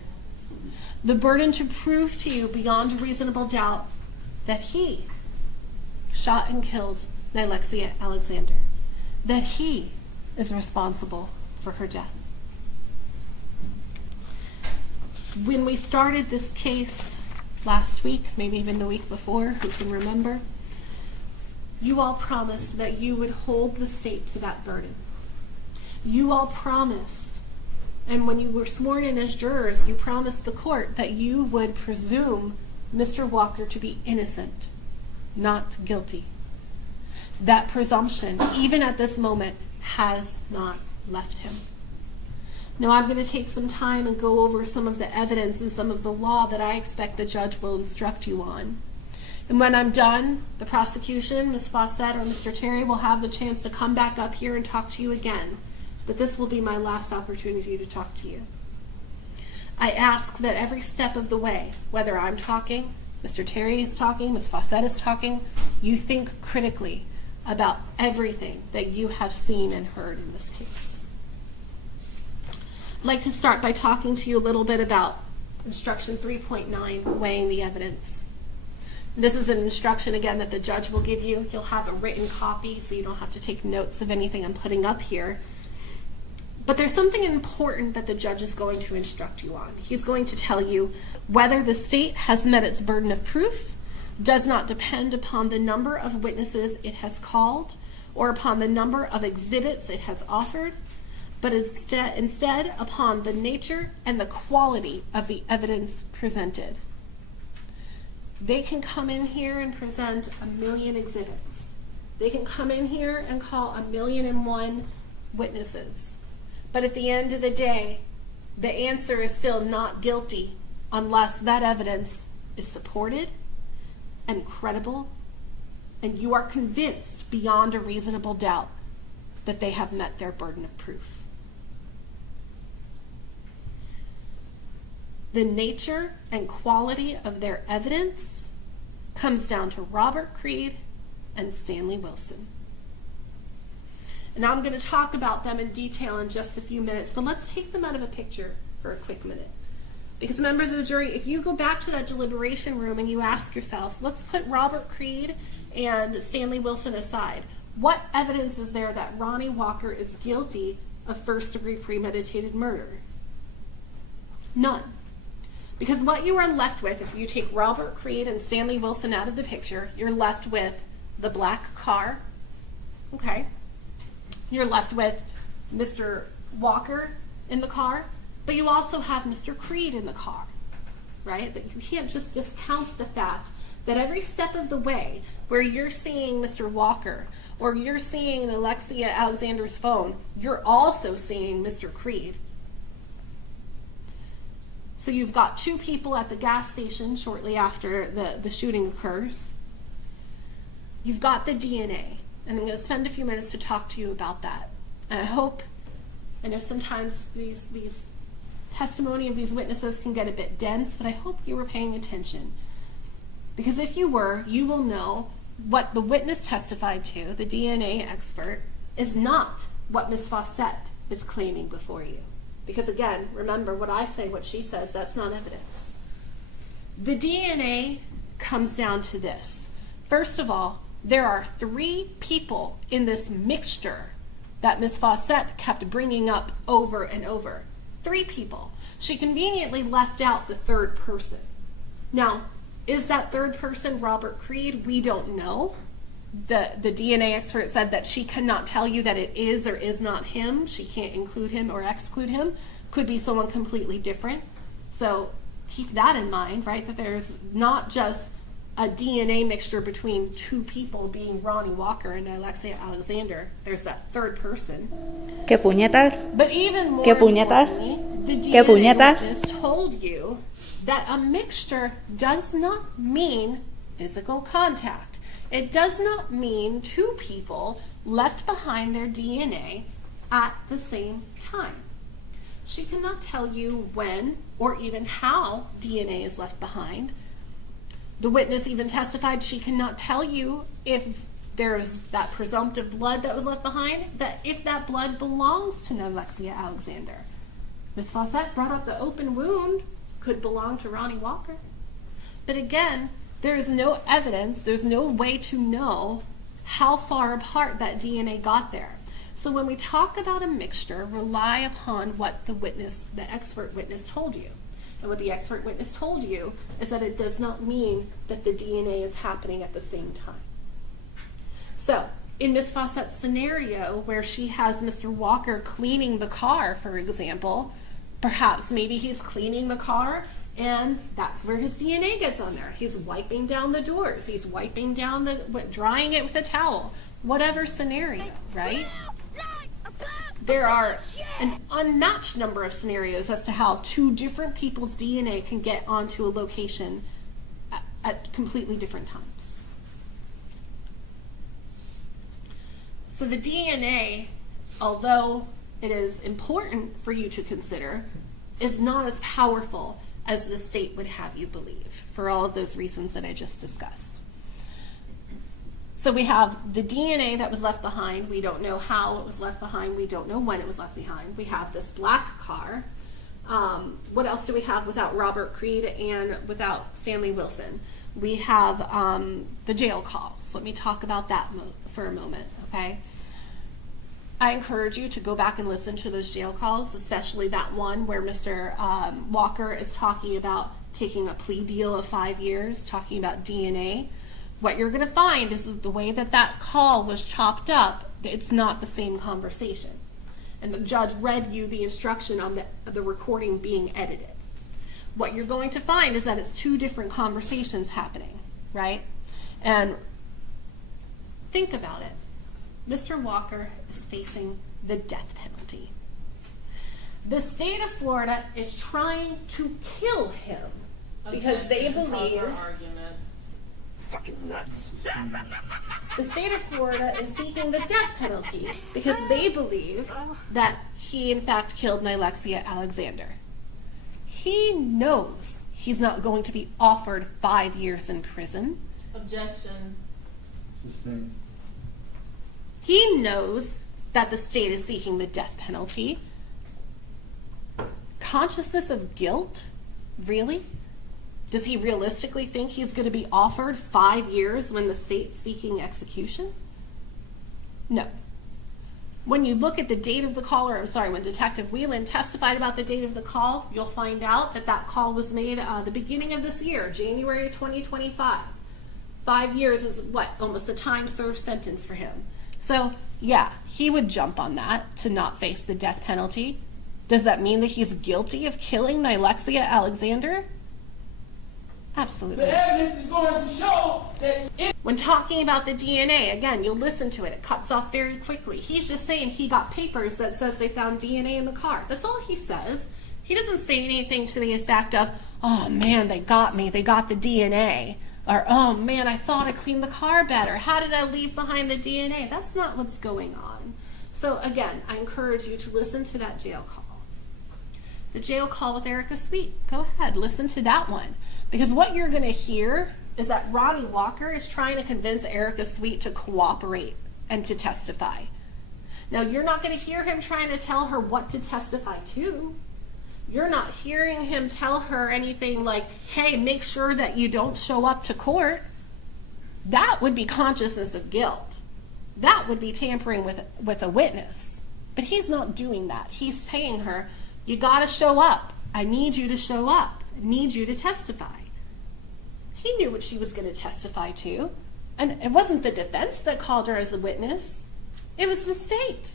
The burden to prove to you beyond reasonable doubt that he shot and killed Nylexia Alexander, that he is responsible for her death. When we started this case last week, maybe even the week before, who can remember, you all promised that you would hold the state to that burden. You all promised, and when you were sworn in as jurors, you promised the court that you would presume Mr. Walker to be innocent, not guilty. That presumption, even at this moment, has not left him. Now I'm going to take some time and go over some of the evidence and some of the law that I expect the judge will instruct you on. And when I'm done, the prosecution, Ms. Fawcett or Mr. Terry, will have the chance to come back up here and talk to you again. But this will be my last opportunity to talk to you. I ask that every step of the way, whether I'm talking, Mr. Terry is talking, Ms. Fawcett is talking, you think critically about everything that you have seen and heard in this case. I'd like to start by talking to you a little bit about instruction 3.9, weighing the evidence. This is an instruction, again, that the judge will give you. You'll have a written copy, so you don't have to take notes of anything I'm putting up here. But there's something important that the judge is going to instruct you on. He's going to tell you whether the state has met its burden of proof does not depend upon the number of witnesses it has called or upon the number of exhibits it has offered, but instead upon the nature and the quality of the evidence presented. They can come in here and present 1,000,000 exhibits. They can come in here and call 1,000,001 witnesses. But at the end of the day, the answer is still not guilty unless that evidence is supported and credible, and you are convinced beyond a reasonable doubt that they have met their burden of proof. The nature and quality of their evidence comes down to Robert Creed and Stanley Wilson. And I'm going to talk about them in detail in just a few minutes, but let's take them out of a picture for a quick minute. Because members of the jury, if you go back to that deliberation room and you ask yourself, let's put Robert Creed and Stanley Wilson aside. What evidence is there that Ronnie Walker is guilty of first-degree premeditated murder? None. Because what you are left with, if you take Robert Creed and Stanley Wilson out of the picture, you're left with the black car, okay? You're left with Mr. Walker in the car, but you also have Mr. Creed in the car, right? That you can't just discount the fact that every step of the way where you're seeing Mr. Walker or you're seeing Alexia Alexander's phone, you're also seeing Mr. Creed. So you've got two people at the gas station shortly after the shooting occurs. You've got the DNA, and I'm going to spend a few minutes to talk to you about that. And I know sometimes these testimony of these witnesses can get a bit dense, but I hope you were paying attention. Because if you were, you will know what the witness testified to, the DNA expert, is not what Ms. Fawcett is claiming before you. Because again, remember what I say, what she says, that's not evidence. The DNA comes down to this. First of all, there are 3 people in this mixture that Ms. Fawcett kept bringing up over and over. 3 people. She conveniently left out the 3rd person. Now, is that 3rd person Robert Creed? We don't know. The DNA expert said that she cannot tell you that it is or is not him. She can't include him or exclude him. Could be someone completely different. So keep that in mind, right? That there's not just a DNA mixture between 2 people being Ronnie Walker and Alexia Alexander. There's that 3rd person. ¿Qué puñetas? But even more ¿Qué puñetas? importantly, the ¿Qué DNA puñetas? witness told you that a mixture does not mean physical contact. It does not mean 2 people left behind their DNA at the same time. She cannot tell you when or even how DNA is left behind. The witness even testified she cannot tell you if there's that presumptive blood that was left behind, that if that blood belongs to Alexia Alexander. Ms. Fawcett brought up the open wound could belong to Ronnie Walker. But again, there is no evidence, there's no way to know how far apart that DNA got there. So when we talk about a mixture, rely upon what the expert witness told you. And what the expert witness told you is that it does not mean that the DNA is happening at the same time. So in Ms. Fawcett's scenario where she has Mr. Walker cleaning the car, for example, perhaps maybe he's cleaning the car and that's where his DNA gets on there. He's wiping down the doors. He's wiping down drying it with a towel. Whatever scenario, right? There are an unmatched number of scenarios as to how 2 different people's DNA can get onto a location at completely different times. So the DNA, although it is important for you to consider, is not as powerful as the state would have you believe, for all of those reasons that I just discussed. So we have the DNA that was left behind. We don't know how it was left behind. We don't know when it was left behind. We have this black car. What else do we have without Robert Creed and without Stanley Wilson? We have the jail calls. Let me talk about that for a moment, okay? I encourage you to go back and listen to those jail calls, especially that one where Mr. Walker is talking about taking a plea deal of 5 years, talking about DNA. What you're going to find is that the way that call was chopped up, it's not the same conversation. And the judge read you the instruction on the recording being edited. What you're going to find is that it's 2 different conversations happening, right? And think about it. Mr. Walker is facing the death penalty. The state of Florida is trying to kill him because they believe... Fucking nuts. The state of Florida is seeking the death penalty because they believe that he in fact killed Alexia Alexander. He knows he's not going to be offered 5 years in prison. Objection. Sustained. He knows that the state is seeking the death penalty. Consciousness of guilt? Really? Does he realistically think he's going to be offered 5 years when the state's seeking execution? No. When you look at the date of the call, when Detective Whelan testified about the date of the call, you'll find out that call was made the beginning of this year, January 2025. 5 years is almost a time-served sentence for him. So, yeah, he would jump on that to not face the death penalty. Does that mean that he's guilty of killing Alexia Alexander? Absolutely. The evidence is going to show that when talking about the DNA, again, you'll listen to it. It cuts off very quickly. He's just saying he got papers that says they found DNA in the car. That's all he says. He doesn't say anything to the effect of, oh man, they got me. They got the DNA. Or, oh man, I thought I cleaned the car better. How did I leave behind the DNA? That's not what's going on. So again, I encourage you to listen to that jail call. The jail call with Erica Sweet. Go ahead, listen to that one. Because what you're going to hear is that Ronnie Walker is trying to convince Erica Sweet to cooperate and to testify. Now, you're not going to hear him trying to tell her what to testify to. You're not hearing him tell her anything like, hey, make sure that you don't show up to court. That would be consciousness of guilt. That would be tampering with a witness. But he's not doing that. He's saying her, you got to show up. I need you to show up. I need you to testify. He knew what she was going to testify to. And it wasn't the defense that called her as a witness. It was the state.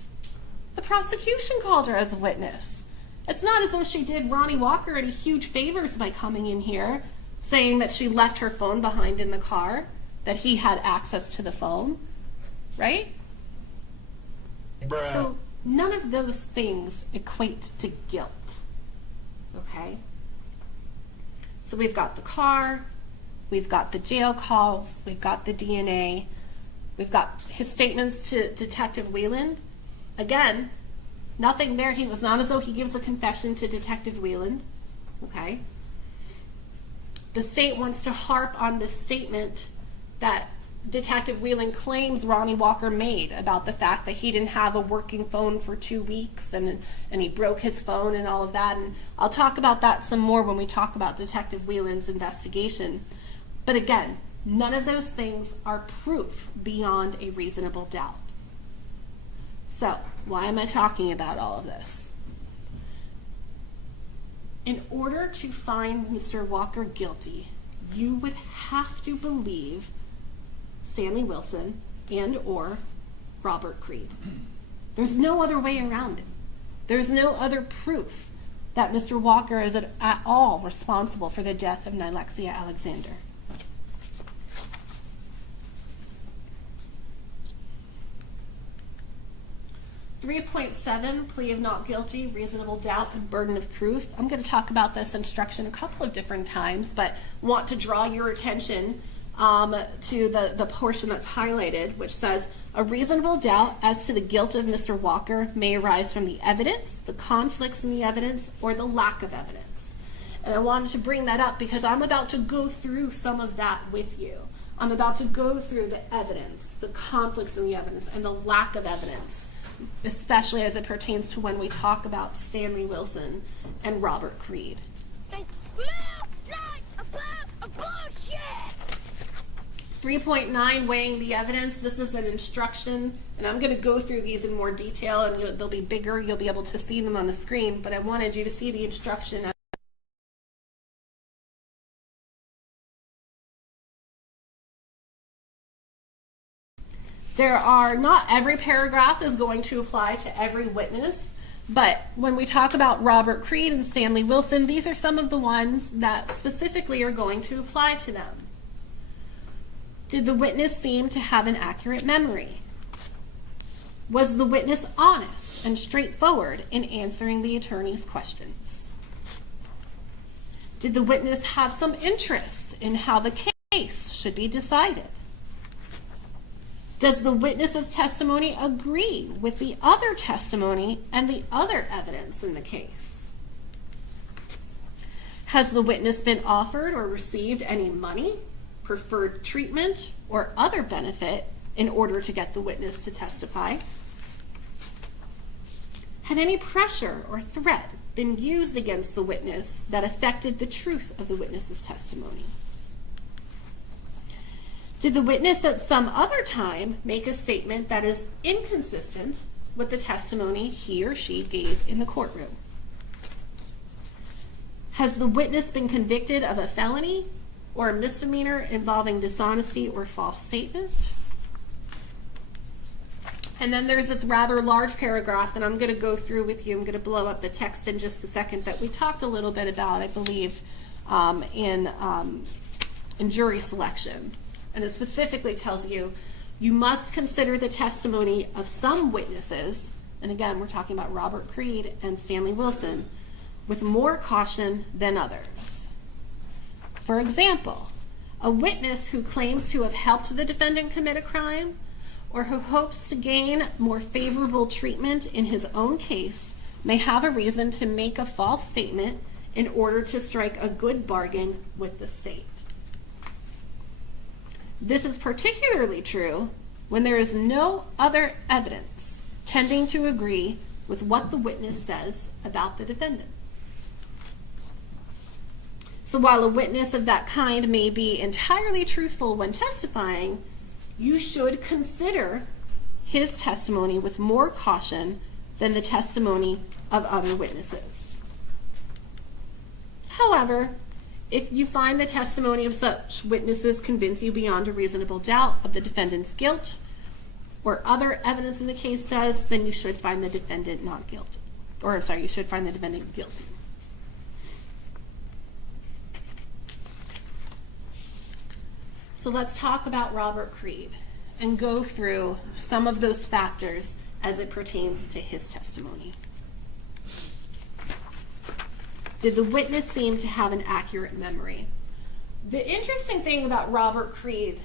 The prosecution called her as a witness. It's not as though she did Ronnie Walker any huge favors by coming in here, saying that she left her phone behind in the car, that he had access to the phone, right? Bruh. So none of those things equate to guilt, okay? So we've got the car, we've got the jail calls, we've got the DNA, we've got his statements to Detective Whelan. Again, nothing there. It's not as though he gives a confession to Detective Whelan, okay? The state wants to harp on this statement that Detective Whelan claims Ronnie Walker made about the fact that he didn't have a working phone for 2 weeks and he broke his phone and all of that. And I'll talk about that some more when we talk about Detective Whelan's investigation. But again, none of those things are proof beyond a reasonable doubt. So, why am I talking about all of this? In order to find Mr. Walker guilty, you would have to believe Stanley Wilson and or Robert Creed. There's no other way around it. There's no other proof that Mr. Walker is at all responsible for the death of Nylexia Alexander. .7, plea of not guilty, reasonable doubt, and burden of proof. I'm going to talk about this instruction a couple of different times, but want to draw your attention to the portion that's highlighted, which says, a reasonable doubt as to the guilt of Mr. Walker may arise from the evidence, the conflicts in the evidence, or the lack of evidence. And I wanted to bring that up because I'm about to go through some of that with you. I'm about to go through the evidence, the conflicts in the evidence, and the lack of evidence, especially as it pertains to when we talk about Stanley Wilson and Robert Creed. They smell like a bag of bullshit! 3.9, weighing the evidence. This is an instruction, and I'm going to go through these in more detail, and they'll be bigger. You'll be able to see them on the screen, but I wanted you to see the instruction. Not every paragraph is going to apply to every witness, but when we talk about Robert Creed and Stanley Wilson, these are some of the ones that specifically are going to apply to them. Did the witness seem to have an accurate memory? Was the witness honest and straightforward in answering the attorney's questions? Did the witness have some interest in how the case should be decided? Does the witness's testimony agree with the other testimony and the other evidence in the case? Has the witness been offered or received any money, preferred treatment, or other benefit in order to get the witness to testify? Had any pressure or threat been used against the witness that affected the truth of the witness's testimony? Did the witness at some other time make a statement that is inconsistent with the testimony he or she gave in the courtroom? Has the witness been convicted of a felony or a misdemeanor involving dishonesty or false statement? And then there's this rather large paragraph that I'm going to go through with you. I'm going to blow up the text in just a second that we talked a little bit about, I believe, in jury selection. And it specifically tells you, you must consider the testimony of some witnesses, and again, we're talking about Robert Creed and Stanley Wilson, with more caution than others. For example, a witness who claims to have helped the defendant commit a crime or who hopes to gain more favorable treatment in his own case may have a reason to make a false statement in order to strike a good bargain with the state. This is particularly true when there is no other evidence tending to agree with what the witness says about the defendant. So while a witness of that kind may be entirely truthful when testifying, you should consider his testimony with more caution than the testimony of other witnesses. However, if you find the testimony of such witnesses convince you beyond a reasonable doubt of the defendant's guilt, or other evidence in the case does, then you should find the defendant not guilty. Or, I'm sorry, you should find the defendant guilty. So let's talk about Robert Creed and go through some of those factors as it pertains to his testimony. Did the witness seem to have an accurate memory? The interesting thing about Robert Creed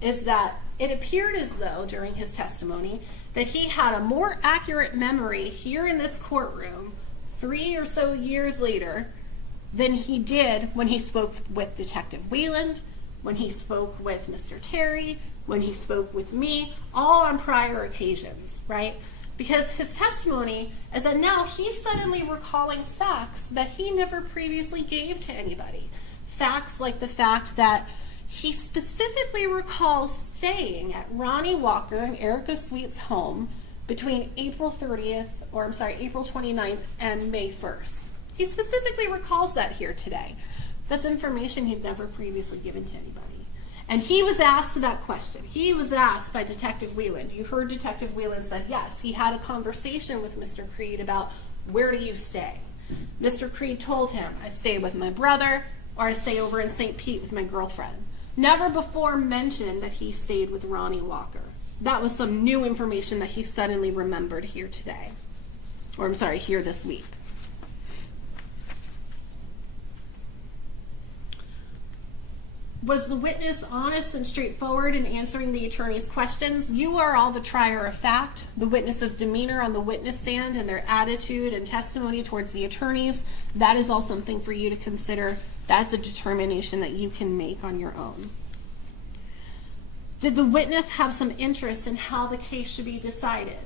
is that it appeared as though during his testimony that he had a more accurate memory here in this courtroom 3 or so years later than he did when he spoke with Detective Wheeland, when he spoke with Mr. Terry, when he spoke with me, all on prior occasions, right? Because his testimony is that now he's suddenly recalling facts that he never previously gave to anybody. Facts like the fact that he specifically recalls staying at Ronnie Walker and Erica Sweet's home between April 29th and May 1st. He specifically recalls that here today. That's information he'd never previously given to anybody. And he was asked that question. He was asked by Detective Wheeland. You heard Detective Wheeland said, yes, he had a conversation with Mr. Creed about where do you stay? Mr. Creed told him, I stay with my brother, or I stay over in St. Pete with my girlfriend. Never before mentioned that he stayed with Ronnie Walker. That was some new information that he suddenly remembered here today. Or I'm sorry, here this week. Was the witness honest and straightforward in answering the attorney's questions? You are all the trier of fact. The witness's demeanor on the witness stand and their attitude and testimony towards the attorneys, that is all something for you to consider. That's a determination that you can make on your own. Did the witness have some interest in how the case should be decided?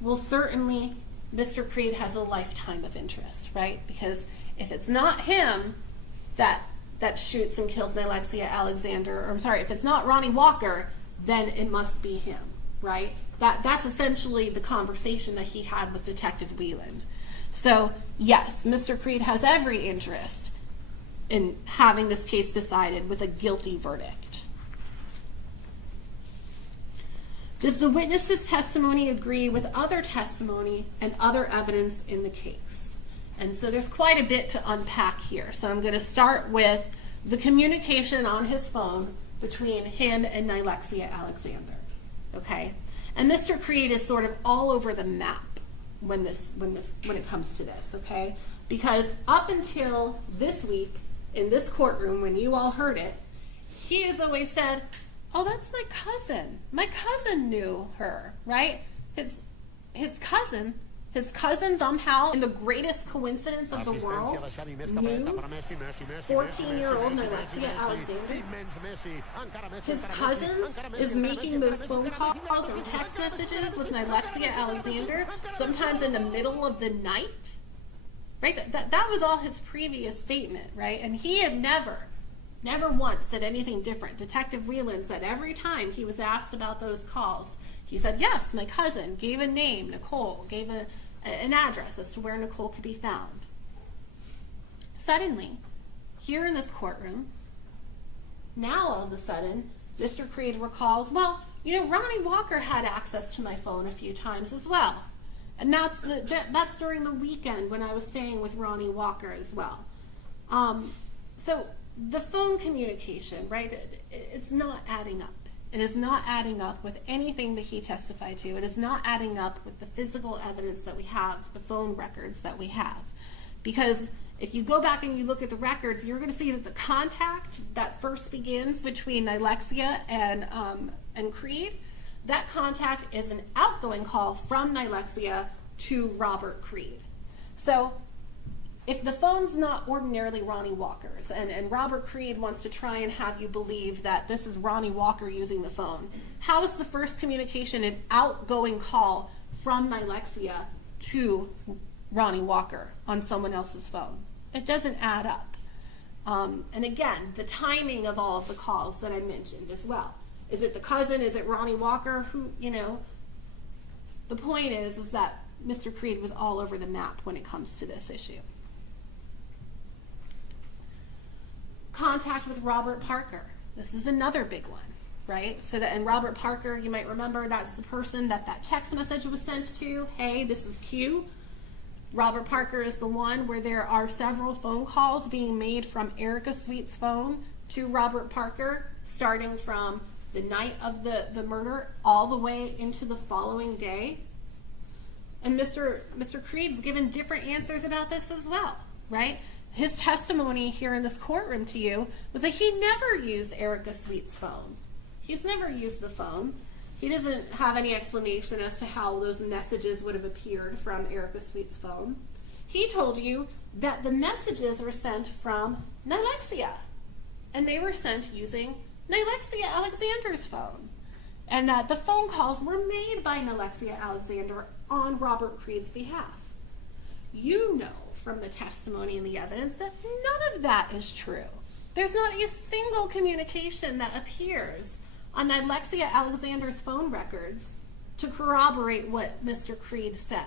Well, certainly Mr. Creed has a lifetime of interest, right? Because if it's not him that shoots and kills Nylexia Alexander, or I'm sorry, if it's not Ronnie Walker, then it must be him, right? That's essentially the conversation that he had with Detective Wheeland. So yes, Mr. Creed has every interest in having this case decided with a guilty verdict. Does the witness's testimony agree with other testimony and other evidence in the case? And so there's quite a bit to unpack here. So I'm going to start with the communication on his phone between him and Nylexia Alexander. Okay? And Mr. Creed is sort of all over the map when it comes to this, okay? Because up until this week in this courtroom, when you all heard it, he has always said, oh, that's my cousin. My cousin knew her, right? His cousin somehow, in the greatest coincidence of the world, knew 14-year-old Nylexia Alexander. His cousin is making those phone calls and text messages with Nylexia Alexander, sometimes in the middle of the night. Right? That was all his previous statement, right? And he had never once said anything different. Detective Wheeland said every time he was asked about those calls, he said, yes, my cousin, gave a name, Nicole, gave an address as to where Nicole could be found. Suddenly, here in this courtroom, now all of a sudden, Mr. Creed recalls, well, Ronnie Walker had access to my phone a few times as well. And that's during the weekend when I was staying with Ronnie Walker as well. So the phone communication, right, it's not adding up. It is not adding up with anything that he testified to. It is not adding up with the physical evidence that we have, the phone records that we have. Because if you go back and you look at the records, you're going to see that the contact that first begins between Nylexia and Creed, that contact is an outgoing call from Nylexia to Robert Creed. So if the phone's not ordinarily Ronnie Walker's, and Robert Creed wants to try and have you believe that this is Ronnie Walker using the phone, how is the first communication an outgoing call from Nylexia to Ronnie Walker on someone else's phone. It doesn't add up. And again, the timing of all of the calls that I mentioned as well. Is it the cousin? Is it Ronnie Walker? Who, you know? The point is that Mr. Creed was all over the map when it comes to this issue. Contact with Robert Parker. This is another big one, right? So that, and Robert Parker, you might remember, that's the person that text message was sent to. Hey, this is Q. Robert Parker is the one where there are several phone calls being made from Erica Sweet's phone to Robert Parker, starting from the night of the murder all the way into the following day. And Mr. Creed's given different answers about this as well, right? His testimony here in this courtroom to you was that he never used Erica Sweet's phone. He's never used the phone. He doesn't have any explanation as to how those messages would have appeared from Erica Sweet's phone. He told you that the messages were sent from Nylexia, and they were sent using Nylexia Alexander's phone, and that the phone calls were made by Nylexia Alexander on Robert Creed's behalf. You know from the testimony and the evidence that none of that is true. There's not a single communication that appears on Nylexia Alexander's phone records to corroborate what Mr. Creed said.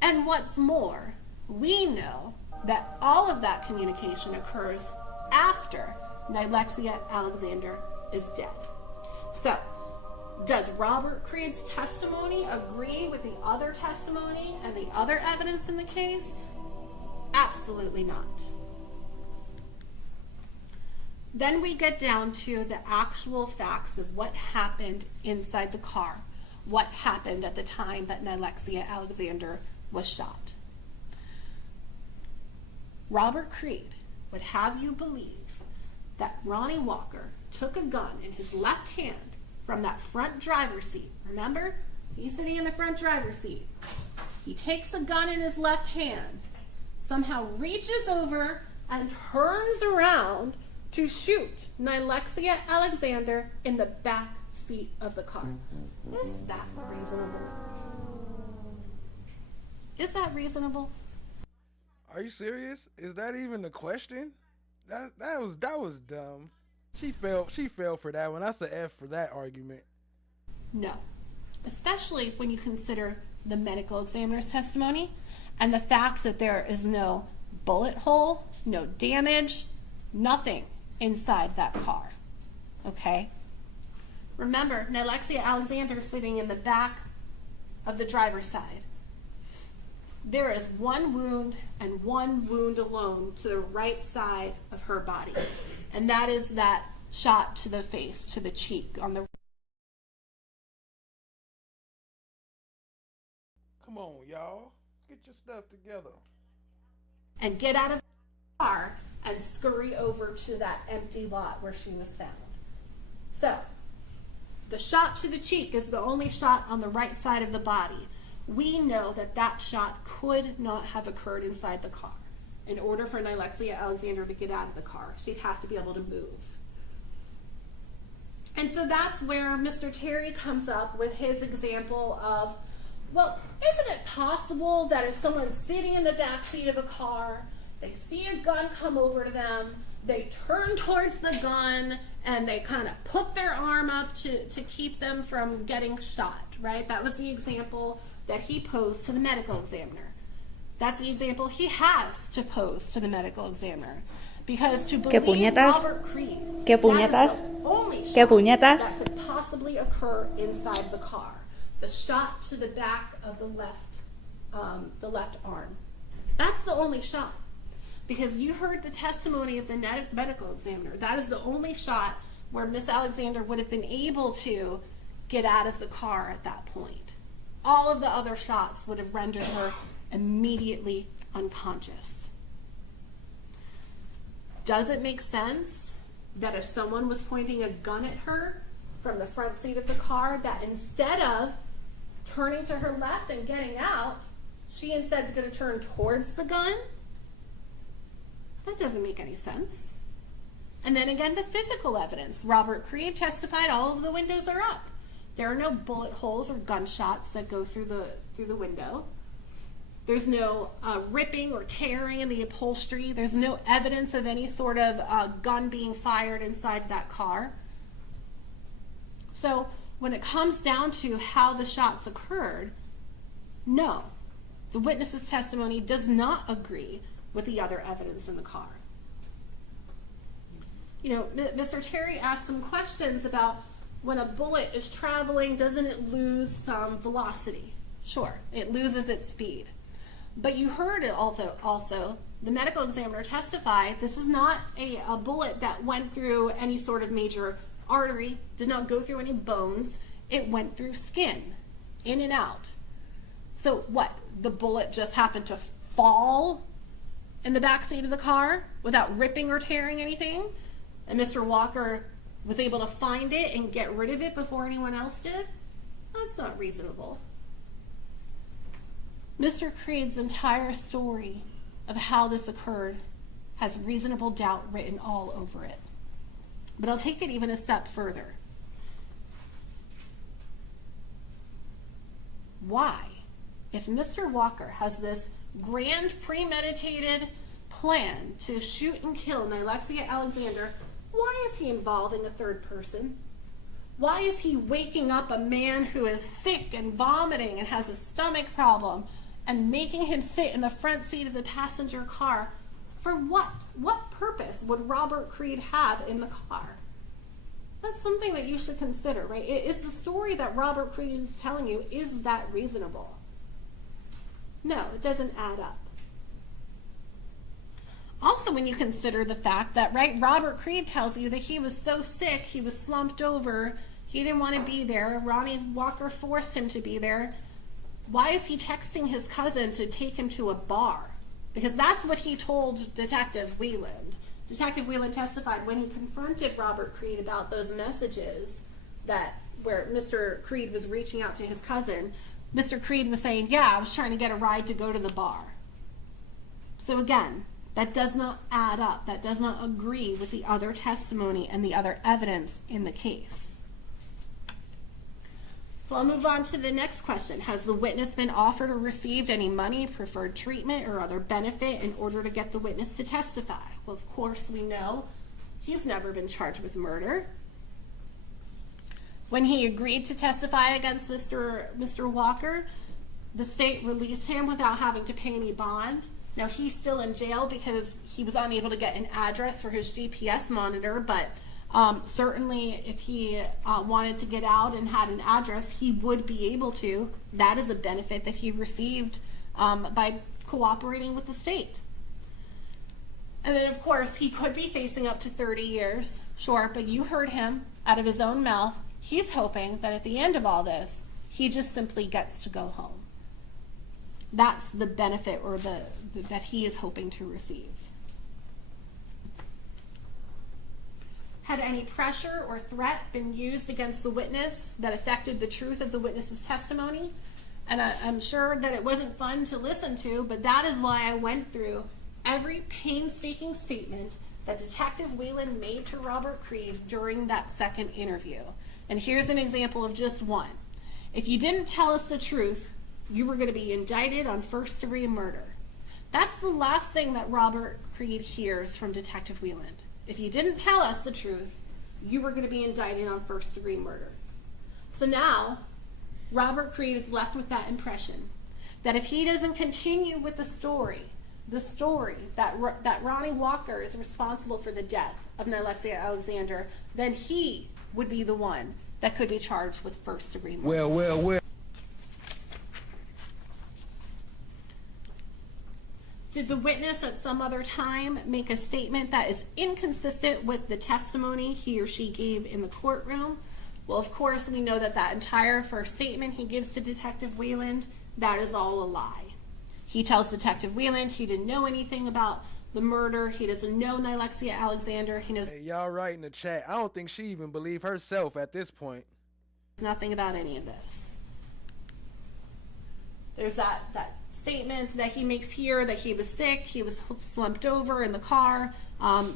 And what's more, we know that all of that communication occurs after Nylexia Alexander is dead. So, does Robert Creed's testimony agree with the other testimony and the other evidence in the case? Absolutely not. Then we get down to the actual facts of what happened inside the car, what happened at the time that Nylexia Alexander was shot. Robert Creed would have you believe that Ronnie Walker took a gun in his left hand from that front driver's seat. Remember? He's sitting in the front driver's seat. He takes a gun in his left hand, somehow reaches over and turns around to shoot Nylexia Alexander in the back seat of the car. Is that reasonable? Is that reasonable? Are you serious? Is that even a question? That was dumb. She fell for that one. That's an F for that argument. No. Especially when you consider the medical examiner's testimony and the fact that there is no bullet hole, no damage, nothing inside that car. Okay? Remember, Nylexia Alexander sitting in the back of the driver's side. There is one wound and one wound alone to the right side of her body. And that is that shot to the face, to the cheek on the... Come on, y'all. Get your stuff together. And get out of the car and scurry over to that empty lot where she was found. So, the shot to the cheek is the only shot on the right side of the body. We know that that shot could not have occurred inside the car. In order for Nylexia Alexander to get out of the car, she'd have to be able to move. And so that's where Mr. Terry comes up with his example of, well, isn't it possible that if someone's sitting in the back seat of a car, they see a gun come over to them, they turn towards the gun, and they kind of put their arm up to keep them from getting shot, right? That was the example that he posed to the medical examiner. That's the example he has to pose to the medical examiner. Because to believe Robert Creed, that is the only shot that could possibly occur inside the car. The shot to the back of the left arm. That's the only shot. Because you heard the testimony of the medical examiner. That is the only shot where Miss Alexander would have been able to get out of the car at that point. All of the other shots would have rendered her immediately unconscious. Does it make sense that if someone was pointing a gun at her from the front seat of the car, that instead of turning to her left and getting out, she instead is going to turn towards the gun? That doesn't make any sense. And then again, the physical evidence. Robert Creed testified all of the windows are up. There are no bullet holes or gunshots that go through the window. There's no ripping or tearing in the upholstery. There's no evidence of any sort of gun being fired inside that car. So when it comes down to how the shots occurred, no, the witness's testimony does not agree with the other evidence in the car. You know, Mr. Terry asked some questions about when a bullet is traveling, doesn't it lose some velocity? Sure, it loses its speed. But you heard it also the medical examiner testified this is not a bullet that went through any sort of major artery, did not go through any bones. It went through skin, in and out. So what, the bullet just happened to fall in the back seat of the car without ripping or tearing anything? And Mr. Walker was able to find it and get rid of it before anyone else did? That's not reasonable. Mr. Creed's entire story of how this occurred has reasonable doubt written all over it. But I'll take it even a step further. Why, if Mr. Walker has this grand premeditated plan to shoot and kill Nylexia Alexander, why is he involving a third person? Why is he waking up a man who is sick and vomiting and has a stomach problem and making him sit in the front seat of the passenger car? For what? What purpose would Robert Creed have in the car? That's something that you should consider, right? Is the story that Robert Creed is telling you, is that reasonable? No, it doesn't add up. Also, when you consider the fact that, right, Robert Creed tells you that he was so sick, he was slumped over, he didn't want to be there, Ronnie Walker forced him to be there. Why is he texting his cousin to take him to a bar? Because that's what he told Detective Wieland. Detective Wieland testified when he confronted Robert Creed about those messages where Mr. Creed was reaching out to his cousin, Mr. Creed was saying, yeah, I was trying to get a ride to go to the bar. So again, that does not add up. That does not agree with the other testimony and the other evidence in the case. So I'll move on to the next question. Has the witness been offered or received any money, preferred treatment, or other benefit in order to get the witness to testify? Well, of course we know he's never been charged with murder. When he agreed to testify against Mr. Walker, the state released him without having to pay any bond. Now, he's still in jail because he was unable to get an address for his GPS monitor, but certainly if he wanted to get out and had an address, he would be able to. That is a benefit that he received by cooperating with the state. And then, of course, he could be facing up to 30 years, sure, but you heard him out of his own mouth. He's hoping that at the end of all this, he just simply gets to go home. That's the benefit or that he is hoping to receive. Had any pressure or threat been used against the witness that affected the truth of the witness's testimony? And I'm sure that it wasn't fun to listen to, but that is why I went through every painstaking statement that Detective Wieland made to Robert Creed during that second interview. And here's an example of just one. If you didn't tell us the truth, you were going to be indicted on first-degree murder. That's the last thing that Robert Creed hears from Detective Wieland. If you didn't tell us the truth, you were going to be indicted on first-degree murder. So now, Robert Creed is left with that impression that if he doesn't continue with the story that Ronnie Walker is responsible for the death of Nylexia Alexander, then he would be the one that could be charged with first-degree murder. Well. Did the witness at some other time make a statement that is inconsistent with the testimony he or she gave in the courtroom? Well, of course, we know that entire first statement he gives to Detective Wieland, that is all a lie. He tells Detective Wieland he didn't know anything about the murder. He doesn't know Nylexia Alexander. He knows Y'all write in the chat. I don't think she even believed herself at this point. nothing about any of this. There's that statement that he makes here that he was sick, he was slumped over in the car,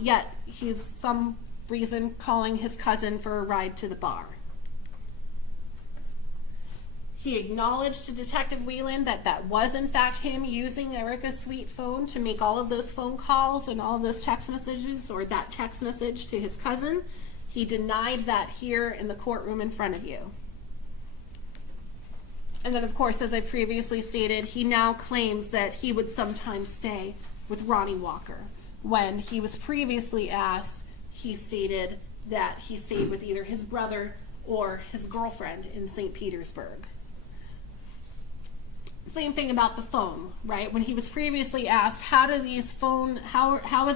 yet he's some reason calling his cousin for a ride to the bar. He acknowledged to Detective Whelan that that was in fact him using Erica's suite phone to make all of those phone calls and all of those text messages, or that text message to his cousin. He denied that here in the courtroom in front of you. And then, of course, as I previously stated, he now claims that he would sometimes stay with Ronnie Walker. When he was previously asked, he stated that he stayed with either his brother or his girlfriend in St. Petersburg. Same thing about the phone, right? When he was previously asked, how is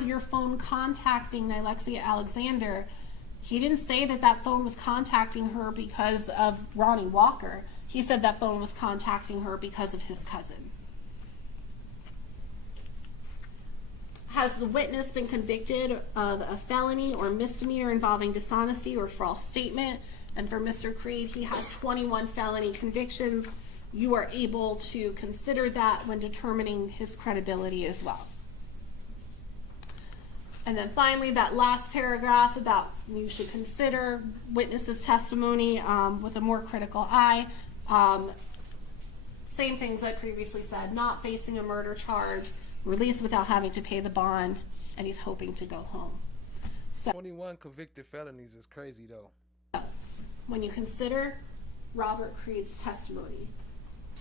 your phone contacting Alexia Alexander? He didn't say that that phone was contacting her because of Ronnie Walker. He said that phone was contacting her because of his cousin. Has the witness been convicted of a felony or misdemeanor involving dishonesty or false statement? And for Mr. Creed, he has 21 felony convictions. You are able to consider that when determining his credibility as well. And then finally, that last paragraph about you should consider witnesses' testimony with a more critical eye. Same things I previously said, not facing a murder charge, released without having to pay the bond, and he's hoping to go home. So 21 convicted felonies is crazy though. when you consider Robert Creed's testimony,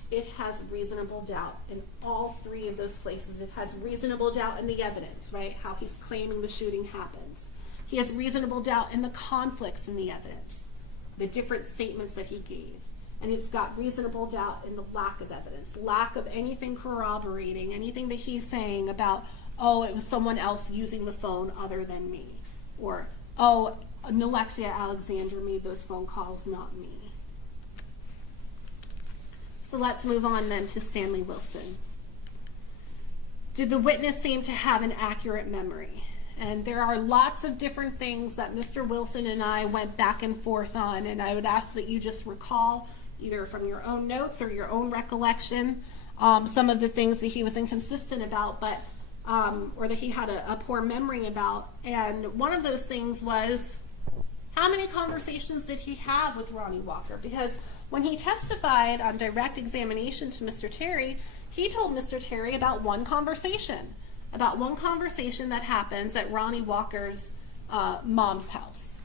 it has reasonable doubt in all three of those places. It has reasonable doubt in the evidence, right? How he's claiming the shooting happens. He has reasonable doubt in the conflicts in the evidence, the different statements that he gave. And it's got reasonable doubt in the lack of evidence, lack of anything corroborating, anything that he's saying about, oh, it was someone else using the phone other than me. Or, oh, Alexia Alexander made those phone calls, not me. So let's move on then to Stanley Wilson. Did the witness seem to have an accurate memory? And there are lots of different things that Mr. Wilson and I went back and forth on, and I would ask that you just recall, either from your own notes or your own recollection, some of the things that he was inconsistent about, but or that he had a poor memory about. And one of those things was, how many conversations did he have with Ronnie Walker? Because when he testified on direct examination to Mr. Terry, he told Mr. Terry about one conversation that happens at Ronnie Walker's mom's house.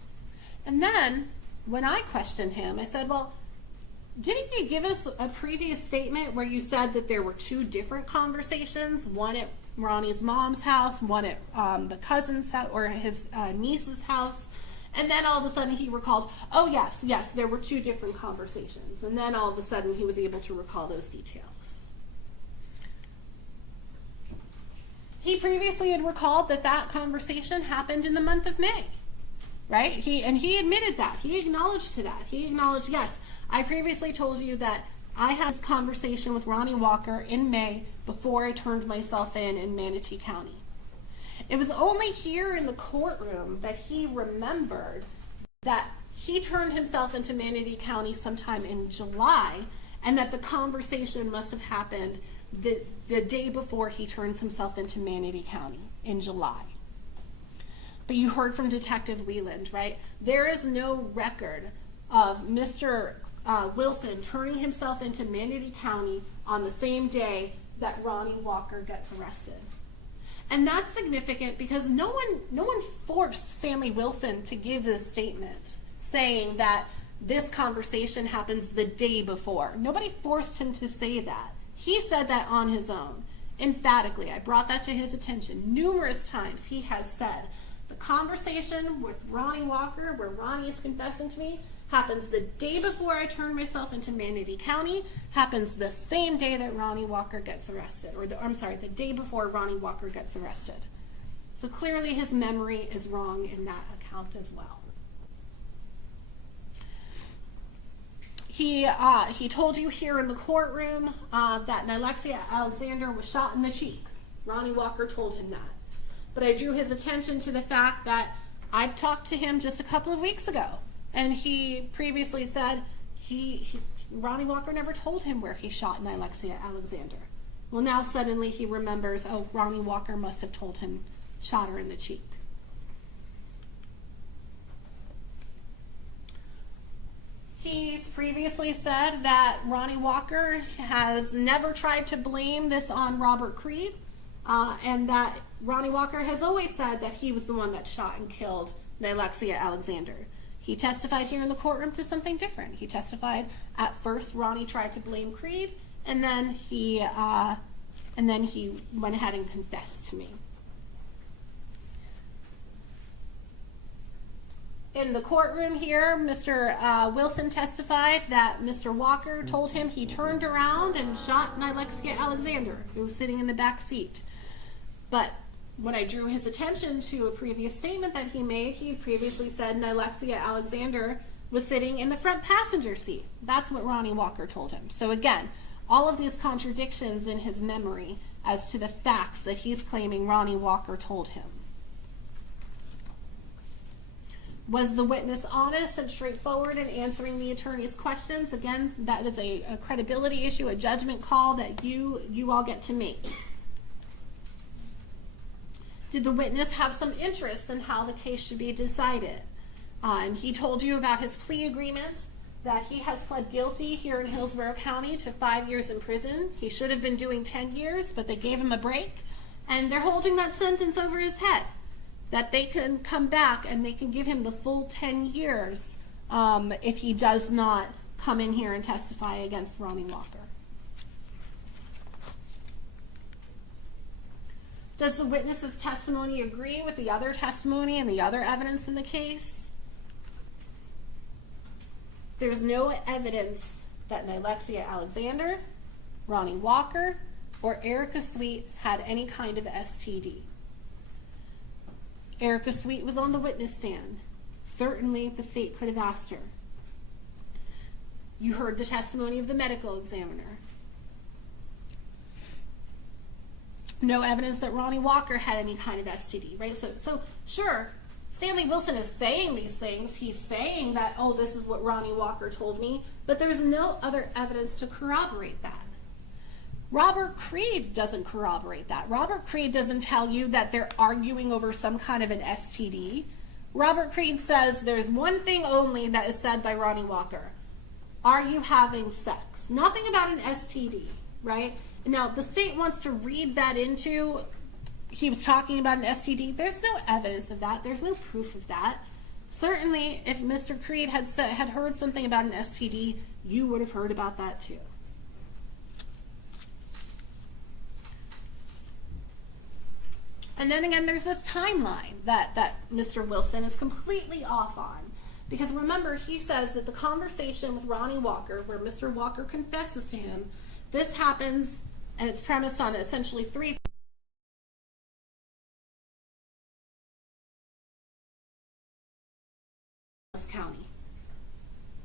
And then when I questioned him, I said, well, didn't you give us a previous statement where you said that there were two different conversations, one at Ronnie's mom's house, one at the cousin's house or his niece's house? And then all of a sudden he recalled, oh yes, there were two different conversations. And then all of a sudden he was able to recall those details. He previously had recalled that conversation happened in the month of May, right? He admitted that. He acknowledged to that. He acknowledged, yes, I previously told you that I had this conversation with Ronnie Walker in May before I turned myself in Manatee County. It was only here in the courtroom that he remembered that he turned himself into Manatee County sometime in July, and that the conversation must have happened the day before he turns himself into Manatee County in July. But you heard from Detective Wieland, right? There is no record of Mr. Wilson turning himself into Manatee County on the same day that Ronnie Walker gets arrested. And that's significant because no one forced Stanley Wilson to give this statement saying that this conversation happens the day before. Nobody forced him to say that. He said that on his own, emphatically. I brought that to his attention numerous times. He has said, the conversation with Ronnie Walker, where Ronnie is confessing to me, happens the day before I turn myself into Manatee County, happens the same day that Ronnie Walker gets arrested, the day before Ronnie Walker gets arrested. So clearly his memory is wrong in that account as well. He told you here in the courtroom that Alexia Alexander was shot in the cheek. Ronnie Walker told him that. But I drew his attention to the fact that I talked to him just a couple of weeks ago, and he previously said Ronnie Walker never told him where he shot Alexia Alexander. Well, now suddenly he remembers, oh, Ronnie Walker must have told him, shot her in the cheek. He's previously said that Ronnie Walker has never tried to blame this on Robert Creed, and that Ronnie Walker has always said that he was the one that shot and killed Nylexia Alexander. He testified here in the courtroom to something different. He testified at first Ronnie tried to blame Creed, and then he went ahead and confessed to me. In the courtroom here, Mr. Wilson testified that Mr. Walker told him he turned around and shot Nylexia Alexander, who was sitting in the back seat. But when I drew his attention to a previous statement that he made, he previously said Nylexia Alexander was sitting in the front passenger seat. That's what Ronnie Walker told him. So again, all of these contradictions in his memory as to the facts that he's claiming Ronnie Walker told him. Was the witness honest and straightforward in answering the attorney's questions? Again, that is a credibility issue, a judgment call that you all get to make. Did the witness have some interest in how the case should be decided? And he told you about his plea agreement, that he has pled guilty here in Hillsborough County to 5 years in prison. He should have been doing 10 years, but they gave him a break, and they're holding that sentence over his head, that they can come back and they can give him the full 10 years if he does not come in here and testify against Ronnie Walker. Does the witness's testimony agree with the other testimony and the other evidence in the case? There's no evidence that Nylexia Alexander, Ronnie Walker, or Erica Sweet had any kind of STD. Erica Sweet was on the witness stand. Certainly the state could have asked her. You heard the testimony of the medical examiner. No evidence that Ronnie Walker had any kind of STD, right? So sure, Stanley Wilson is saying these things. He's saying that, oh, this is what Ronnie Walker told me, but there's no other evidence to corroborate that. Robert Creed doesn't corroborate that. Robert Creed doesn't tell you that they're arguing over some kind of an STD. Robert Creed says there's one thing only that is said by Ronnie Walker. Are you having sex? Nothing about an STD, right? Now, the state wants to read that into he was talking about an STD. There's no evidence of that. There's no proof of that. Certainly, if Mr. Creed had heard something about an STD, you would have heard about that too. And then again, there's this timeline that Mr. Wilson is completely off on. Because remember, he says that the conversation with Ronnie Walker, where Mr. Walker confesses to him, this happens, and it's premised on essentially three County.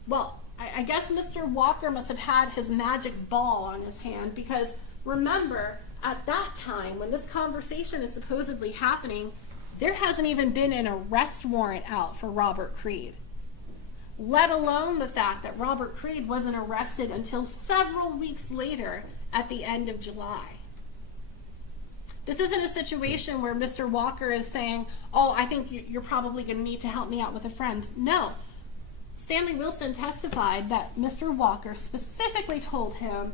Well, I guess Mr. Walker must have had his magic ball on his hand, because remember, at that time, when this conversation is supposedly happening, there hasn't even been an arrest warrant out for Robert Creed. Let alone the fact that Robert Creed wasn't arrested until several weeks later at the end of July. This isn't a situation where Mr. Walker is saying, oh, I think you're probably going to need to help me out with a friend. No. Stanley Wilson testified that Mr. Walker specifically told him,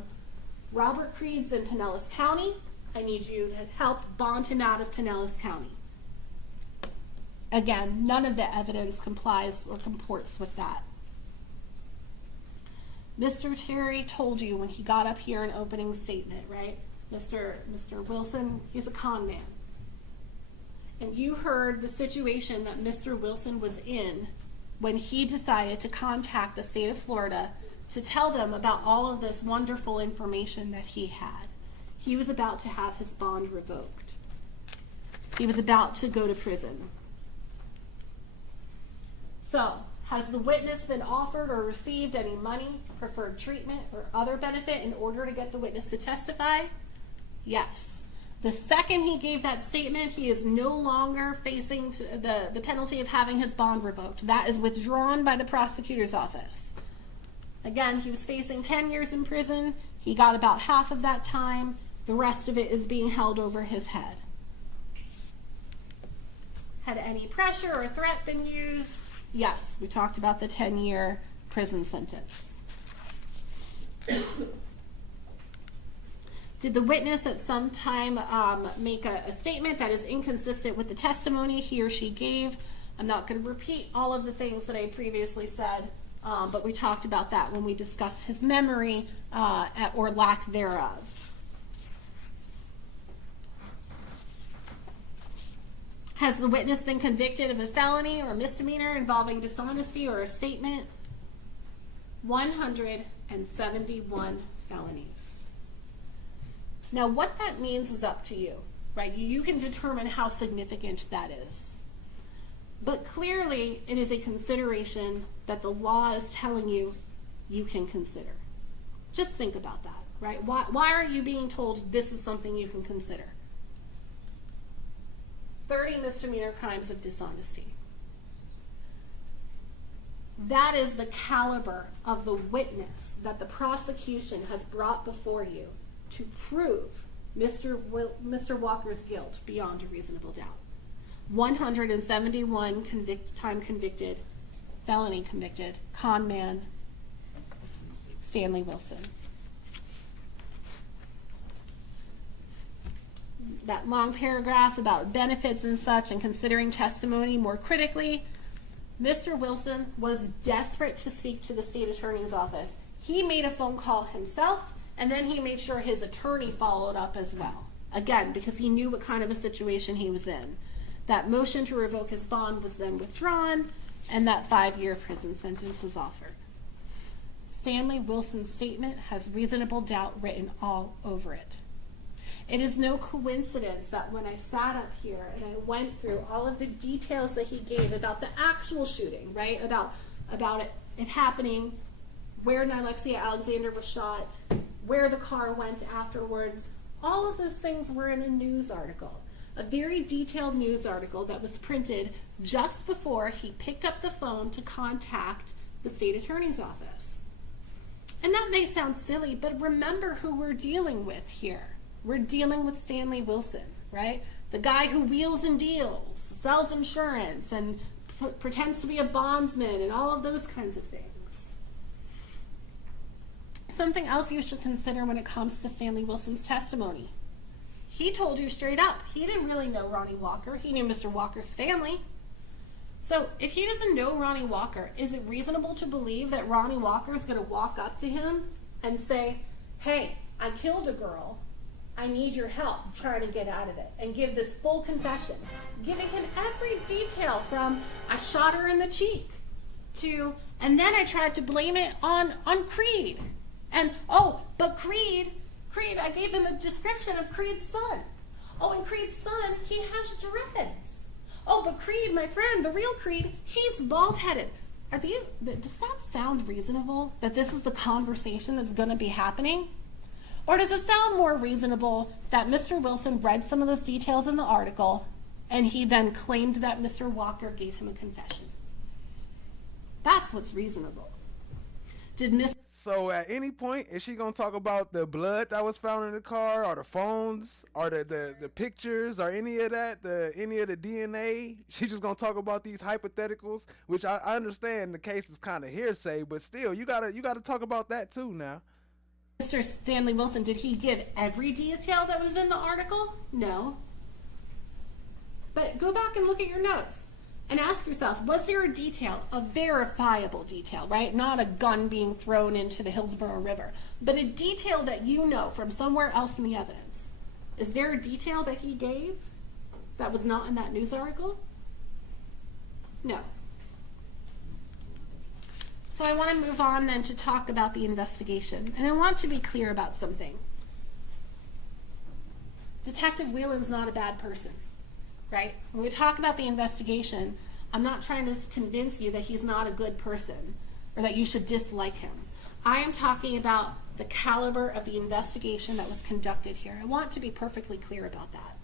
Robert Creed's in Pinellas County. I need you to help bond him out of Pinellas County. Again, none of the evidence complies or comports with that. Mr. Terry told you when he got up here in opening statement, right? Mr. Wilson is a con man. And you heard the situation that Mr. Wilson was in when he decided to contact the state of Florida to tell them about all of this wonderful information that he had. He was about to have his bond revoked. He was about to go to prison. So, has the witness been offered or received any money, preferred treatment, or other benefit in order to get the witness to testify? Yes. The second he gave that statement, he is no longer facing the penalty of having his bond revoked. That is withdrawn by the prosecutor's office. Again, he was facing 10 years in prison. He got about half of that time. The rest of it is being held over his head. Had any pressure or threat been used? Yes, we talked about the 10-year prison sentence. Did the witness at some time make a statement that is inconsistent with the testimony he or she gave? I'm not going to repeat all of the things that I previously said, but we talked about that when we discussed his memory or lack thereof. Has the witness been convicted of a felony or misdemeanor involving dishonesty or a statement? 171 felonies. Now, what that means is up to you, right? You can determine how significant that is. But clearly, it is a consideration that the law is telling you you can consider. Just think about that, right? Why are you being told this is something you can consider? 30 misdemeanor crimes of dishonesty. That is the caliber of the witness that the prosecution has brought before you to prove Mr. Walker's guilt beyond a reasonable doubt. 171 time convicted, felony convicted, con man, Stanley Wilson. That long paragraph about benefits and such and considering testimony more critically, Mr. Wilson was desperate to speak to the state attorney's office. He made a phone call himself, and then he made sure his attorney followed up as well. Again, because he knew what kind of a situation he was in. That motion to revoke his bond was then withdrawn, and that 5-year prison sentence was offered. Stanley Wilson's statement has reasonable doubt written all over it. It is no coincidence that when I sat up here and I went through all of the details that he gave about the actual shooting, right? About it happening, where Alexia Alexander was shot, where the car went afterwards. All of those things were in a news article, a very detailed news article that was printed just before he picked up the phone to contact the state attorney's office. And that may sound silly, but remember who we're dealing with here. We're dealing with Stanley Wilson, right? The guy who wheels and deals, sells insurance, and pretends to be a bondsman, and all of those kinds of things. Something else you should consider when it comes to Stanley Wilson's testimony. He told you straight up, he didn't really know Ronnie Walker. He knew Mr. Walker's family. So if he doesn't know Ronnie Walker, is it reasonable to believe that Ronnie Walker is going to walk up to him and say, hey, I killed a girl. I need your help trying to get out of it, and give this full confession, giving him every detail from I shot her in the cheek to, and then I tried to blame it on Creed. And, oh, but Creed, I gave him a description of Creed's son. Oh, and Creed's son, he has dreads. Oh, but Creed, my friend, the real Creed, he's bald-headed. Does that sound reasonable, that this is the conversation that's going to be happening? Or does it sound more reasonable that Mr. Wilson read some of those details in the article and he then claimed that Mr. Walker gave him a confession? That's what's reasonable. So at any point, is she going to talk about the blood that was found in the car, or the phones, or the pictures, or any of that, any of the DNA? She just going to talk about these hypotheticals, which I understand the case is kind of hearsay, but still, you gotta talk about that too now. Mr. Stanley Wilson, did he give every detail that was in the article? No. But go back and look at your notes and ask yourself, was there a detail, a verifiable detail, right? Not a gun being thrown into the Hillsborough River, but a detail that you know from somewhere else in the evidence. Is there a detail that he gave that was not in that news article? No. So I want to move on then to talk about the investigation. And I want to be clear about something. Detective Whelan's not a bad person, right? When we talk about the investigation, I'm not trying to convince you that he's not a good person or that you should dislike him. I am talking about the caliber of the investigation that was conducted here. I want to be perfectly clear about that.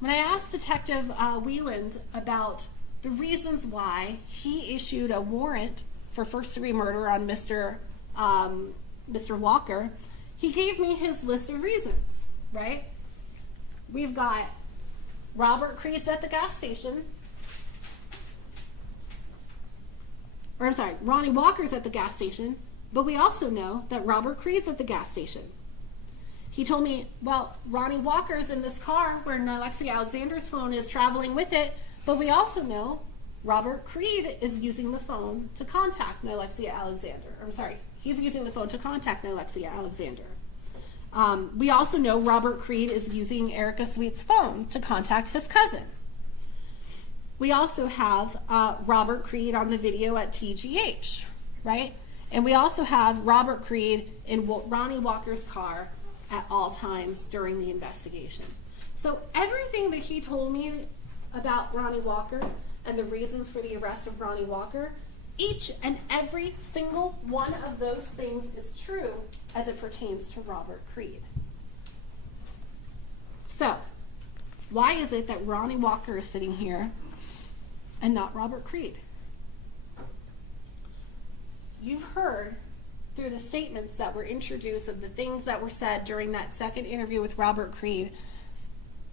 When I asked Detective Whelan about the reasons why he issued a warrant for first-degree murder on Mr. Walker, he gave me his list of reasons, right? We've got Robert Creed's at the gas station. Ronnie Walker's at the gas station. But we also know that Robert Creed's at the gas station. He told me, well, Ronnie Walker's in this car where Alexia Alexander's phone is traveling with it, but we also know Robert Creed is using the phone to contact Alexia Alexander. I'm sorry, he's using the phone to contact Alexia Alexander. We also know Robert Creed is using Erica Sweet's phone to contact his cousin. We also have Robert Creed on the video at TGH, right? And we also have Robert Creed in Ronnie Walker's car at all times during the investigation. So everything that he told me about Ronnie Walker and the reasons for the arrest of Ronnie Walker, each and every single one of those things is true as it pertains to Robert Creed. So, why is it that Ronnie Walker is sitting here and not Robert Creed? You've heard through the statements that were introduced of the things that were said during that second interview with Robert Creed.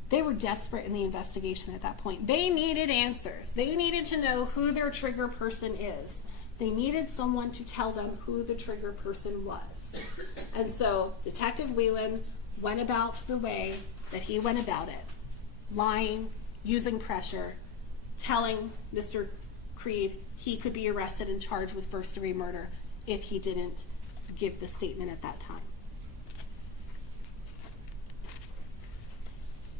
They were desperate in the investigation at that point. They needed answers. They needed to know who their trigger person is. They needed someone to tell them who the trigger person was. And so Detective Whelan went about the way that he went about it, lying, using pressure, telling Mr. Creed he could be arrested and charged with first-degree murder if he didn't give the statement at that time.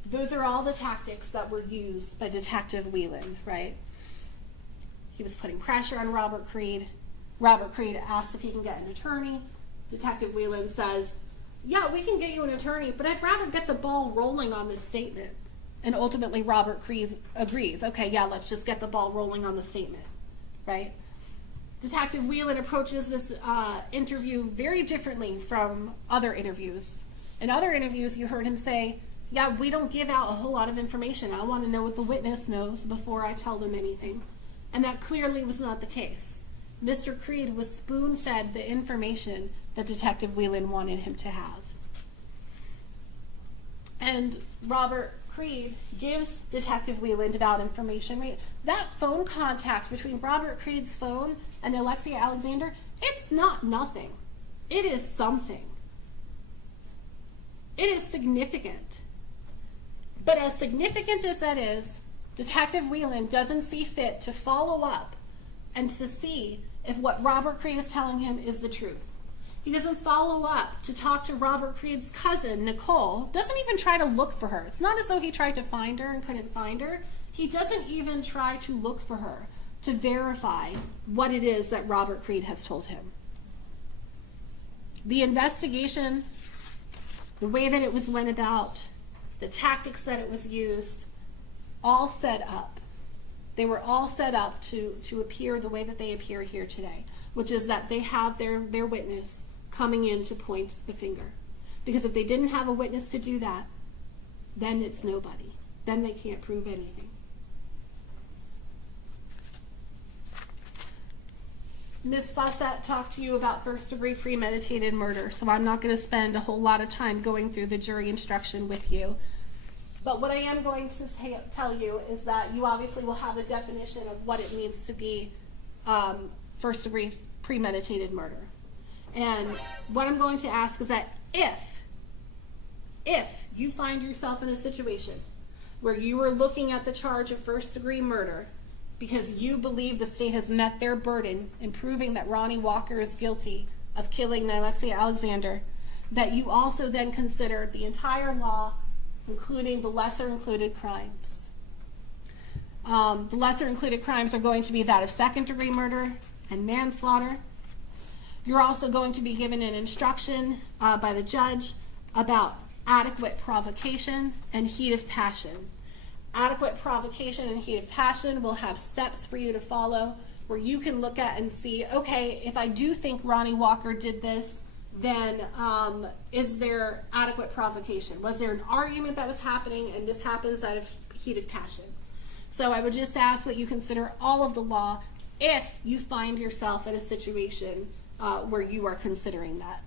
Those are all the tactics that were used by Detective Whelan, right? He was putting pressure on Robert Creed. Robert Creed asked if he can get an attorney. Detective Whelan says, yeah, we can get you an attorney, but I'd rather get the ball rolling on this statement. And ultimately Robert Creed agrees. Okay, yeah, let's just get the ball rolling on the statement, right? Detective Whelan approaches this interview very differently from other interviews. In other interviews, you heard him say, yeah, we don't give out a whole lot of information. I want to know what the witness knows before I tell them anything. And that clearly was not the case. Mr. Creed was spoon-fed the information that Detective Whelan wanted him to have. And Robert Creed gives Detective Whelan that information. Right? That phone contact between Robert Creed's phone and Alexia Alexander, it's not nothing. It is something. It is significant. But as significant as that is, Detective Whelan doesn't see fit to follow up and to see if what Robert Creed is telling him is the truth. He doesn't follow up to talk to Robert Creed's cousin, Nicole. Doesn't even try to look for her. It's not as though he tried to find her and couldn't find her. He doesn't even try to look for her to verify what it is that Robert Creed has told him. The investigation, the way that it was went about, the tactics that it was used, all set up. They were all set up to appear the way that they appear here today, which is that they have their witness coming in to point the finger. Because if they didn't have a witness to do that, then it's nobody. Then they can't prove anything. Ms. Fawcett talked to you about first-degree premeditated murder, so I'm not going to spend a whole lot of time going through the jury instruction with you. But what I am going to tell you is that you obviously will have a definition of what it means to be first-degree premeditated murder. And what I'm going to ask is that if you find yourself in a situation where you are looking at the charge of first-degree murder because you believe the state has met their burden in proving that Ronnie Walker is guilty of killing Alexia Alexander, that you also then consider the entire law, including the lesser included crimes. The lesser included crimes are going to be that of second-degree murder and manslaughter. You're also going to be given an instruction by the judge about adequate provocation and heat of passion. Adequate provocation and heat of passion will have steps for you to follow where you can look at and see, okay, if I do think Ronnie Walker did this, then is there adequate provocation? Was there an argument that was happening and this happens out of heat of passion? So I would just ask that you consider all of the law if you find yourself in a situation where you are considering that.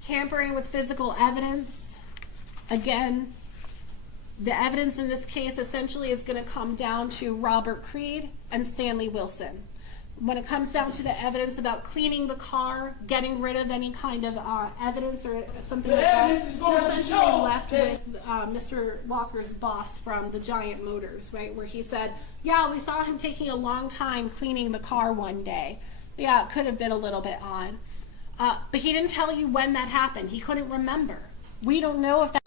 Tampering with physical evidence. Again, the evidence in this case essentially is going to come down to Robert Creed and Stanley Wilson. when it comes down to the evidence about cleaning the car, getting rid of any kind of evidence or something like that, you're essentially left with Mr. Walker's boss from the Giant Motors, right, where he said, yeah, we saw him taking a long time cleaning the car one day. Yeah, it could have been a little bit odd. But he didn't tell you when that happened. He couldn't remember. We don't know if that...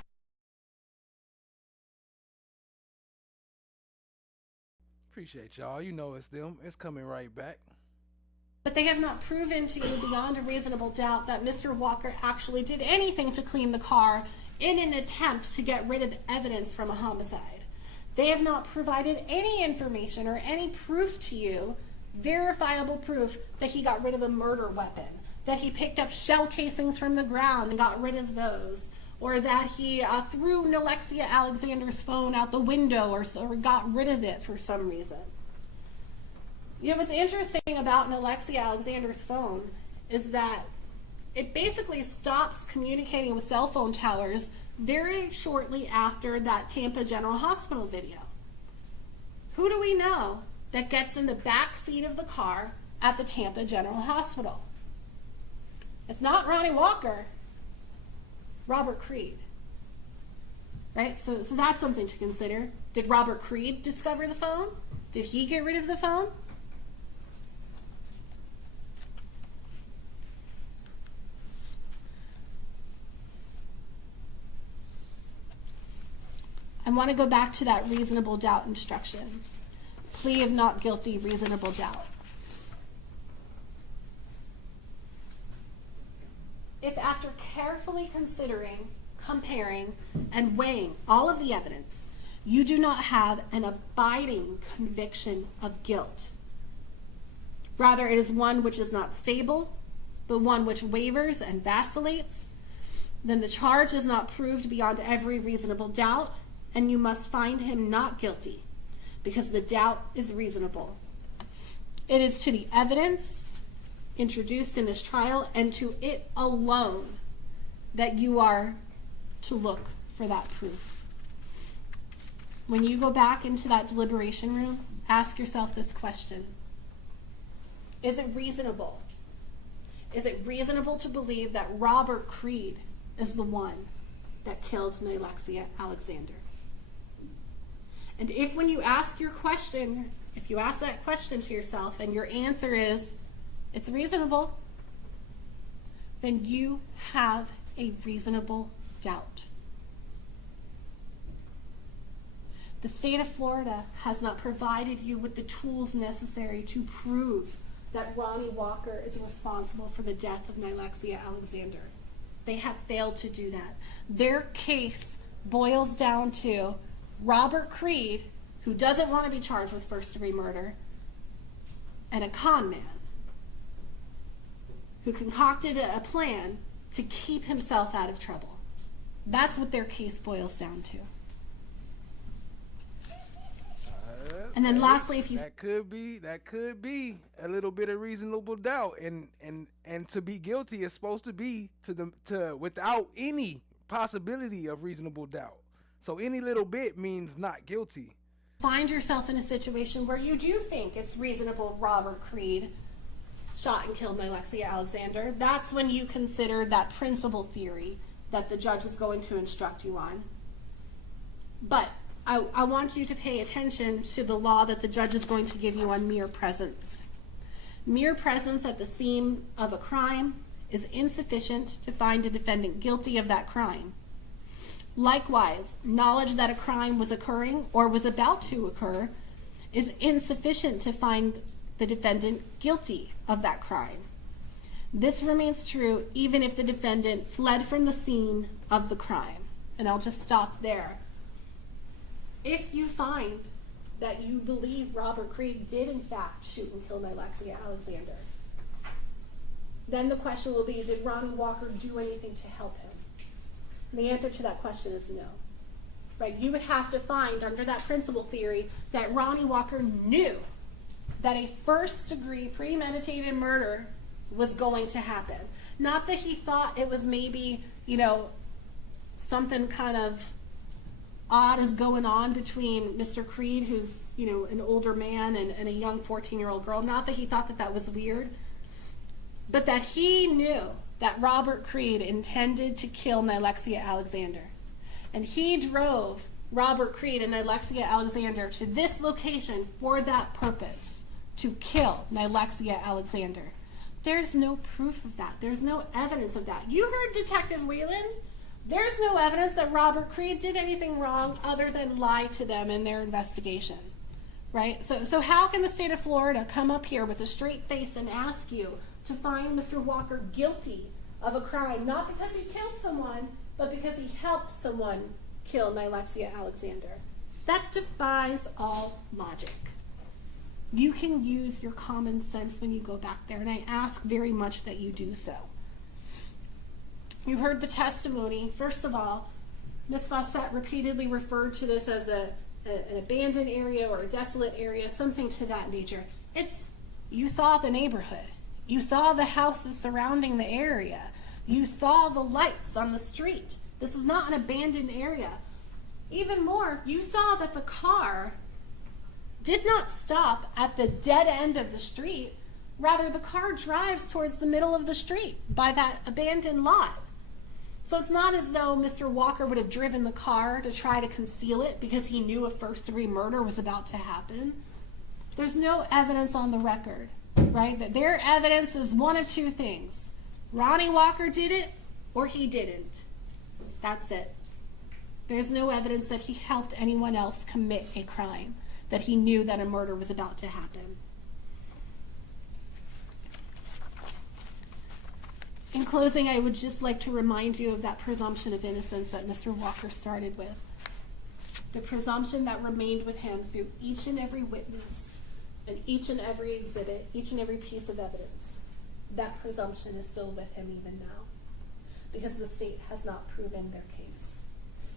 Appreciate y'all. You know it's them. It's coming right back. But they have not proven to you beyond a reasonable doubt that Mr. Walker actually did anything to clean the car in an attempt to get rid of evidence from a homicide. They have not provided any information or any proof to you, verifiable proof, that he got rid of a murder weapon, that he picked up shell casings from the ground and got rid of those, or that he threw Alexia Alexander's phone out the window or got rid of it for some reason. You know, what's interesting about Alexia Alexander's phone is that it basically stops communicating with cell phone towers very shortly after that Tampa General Hospital video. Who do we know that gets in the back seat of the car at the Tampa General Hospital? It's not Ronnie Walker. Robert Creed. Right? So that's something to consider. Did Robert Creed discover the phone? Did he get rid of the phone? I want to go back to that reasonable doubt instruction. Plea of not guilty, reasonable doubt. If after carefully considering, comparing, and weighing all of the evidence, you do not have an abiding conviction of guilt, rather it is one which is not stable, but one which wavers and vacillates, then the charge is not proved beyond every reasonable doubt, and you must find him not guilty, because the doubt is reasonable. It is to the evidence introduced in this trial and to it alone that you are to look for that proof. When you go back into that deliberation room, ask yourself this question. Is it reasonable? Is it reasonable to believe that Robert Creed is the one that killed Alexia Alexander? And if when you ask your question, if you ask that question to yourself and your answer is, it's reasonable, then you have a reasonable doubt. The state of Florida has not provided you with the tools necessary to prove that Ronnie Walker is responsible for the death of Alexia Alexander. They have failed to do that. Their case boils down to Robert Creed, who doesn't want to be charged with first-degree murder, and a con man who concocted a plan to keep himself out of trouble. That's what their case boils down to. And then lastly, if you... That could be a little bit of reasonable doubt. And to be guilty is supposed to be to without any possibility of reasonable doubt. So any little bit means not guilty. Find yourself in a situation where you do think it's reasonable Robert Creed shot and killed Alexia Alexander. That's when you consider that principal theory that the judge is going to instruct you on. But I want you to pay attention to the law that the judge is going to give you on mere presence. Mere presence at the scene of a crime is insufficient to find a defendant guilty of that crime. Likewise, knowledge that a crime was occurring or was about to occur is insufficient to find the defendant guilty of that crime. This remains true even if the defendant fled from the scene of the crime. And I'll just stop there. If you find that you believe Robert Creed did in fact shoot and kill Alexia Alexander, then the question will be, did Ronnie Walker do anything to help him? And the answer to that question is no. Right? You would have to find, under that principal theory, that Ronnie Walker knew that a first-degree premeditated murder was going to happen. Not that he thought it was maybe, something kind of odd is going on between Mr. Creed, who's, you know, an older man, and a young 14-year-old girl. Not that he thought that that was weird, but that he knew that Robert Creed intended to kill Nylexia Alexander. And he drove Robert Creed and Nylexia Alexander to this location for that purpose, to kill Nylexia Alexander. There's no proof of that. There's no evidence of that. You heard Detective Whelan. There's no evidence that Robert Creed did anything wrong other than lie to them in their investigation, right? So how can the state of Florida come up here with a straight face and ask you to find Mr. Walker guilty of a crime, not because he killed someone, but because he helped someone kill Nylexia Alexander? That defies all logic. You can use your common sense when you go back there, and I ask very much that you do so. You heard the testimony. First of all, Ms. Fawcett repeatedly referred to this as an abandoned area or a desolate area, something to that nature. You saw the neighborhood. You saw the houses surrounding the area. You saw the lights on the street. This is not an abandoned area. Even more, you saw that the car did not stop at the dead end of the street. Rather, the car drives towards the middle of the street by that abandoned lot. So it's not as though Mr. Walker would have driven the car to try to conceal it because he knew a first-degree murder was about to happen. There's no evidence on the record, right? That their evidence is one of two things. Ronnie Walker did it or he didn't. That's it. There's no evidence that he helped anyone else commit a crime, that he knew that a murder was about to happen. In closing, I would just like to remind you of that presumption of innocence that Mr. Walker started with. The presumption that remained with him through each and every witness and each and every exhibit, each and every piece of evidence. That presumption is still with him even now, because the state has not proven their case.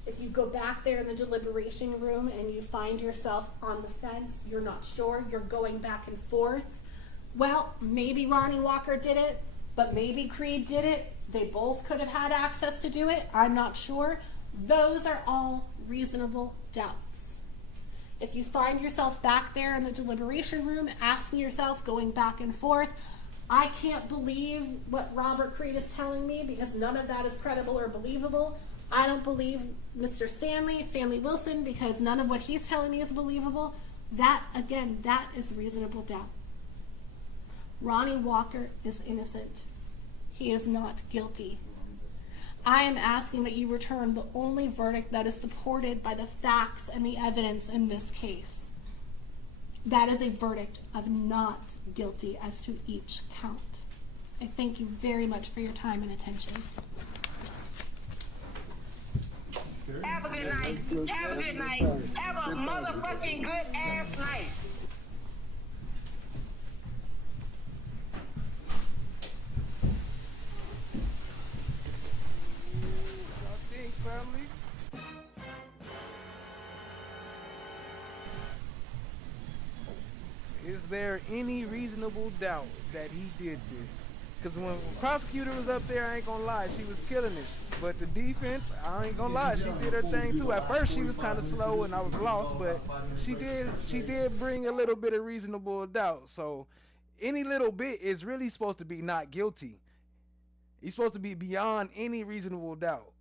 If you go back there in the deliberation room and you find yourself on the fence, you're not sure, you're going back and forth, well, maybe Ronnie Walker did it, but maybe Creed did it. They both could have had access to do it. I'm not sure. Those are all reasonable doubts. If you find yourself back there in the deliberation room asking yourself, going back and forth, I can't believe what Robert Creed is telling me because none of that is credible or believable. I don't believe Mr. Stanley Wilson, because none of what he's telling me is believable. That, again, that is reasonable doubt. Ronnie Walker is innocent. He is not guilty. I am asking that you return the only verdict that is supported by the facts and the evidence in this case. That is a verdict of not guilty as to each count. I thank you very much for your time and attention. Have a good night. Have a good night. Have a motherfucking good ass night. Family. Is there any reasonable doubt that he did this? Because when the prosecutor was up there, I ain't gonna lie, she was killing it. But the defense, I ain't gonna lie, she did her thing too. At first she was kind of slow and I was lost, but she did bring a little bit of reasonable doubt. So any little bit is really supposed to be not guilty. He's supposed to be beyond any reasonable doubt.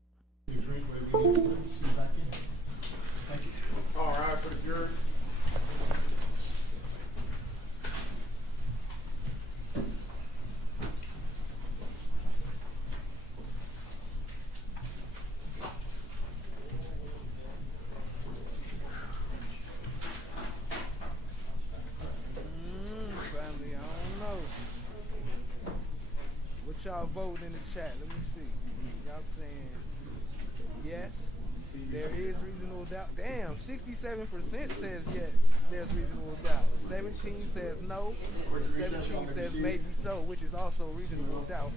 All right, for the jury. Family, I don't know. What y'all voting in the chat? Let me see. Y'all saying yes, there is reasonable doubt. Damn, 67% says yes, there's reasonable doubt. 17 says no. 17 says maybe so, which is also reasonable doubt.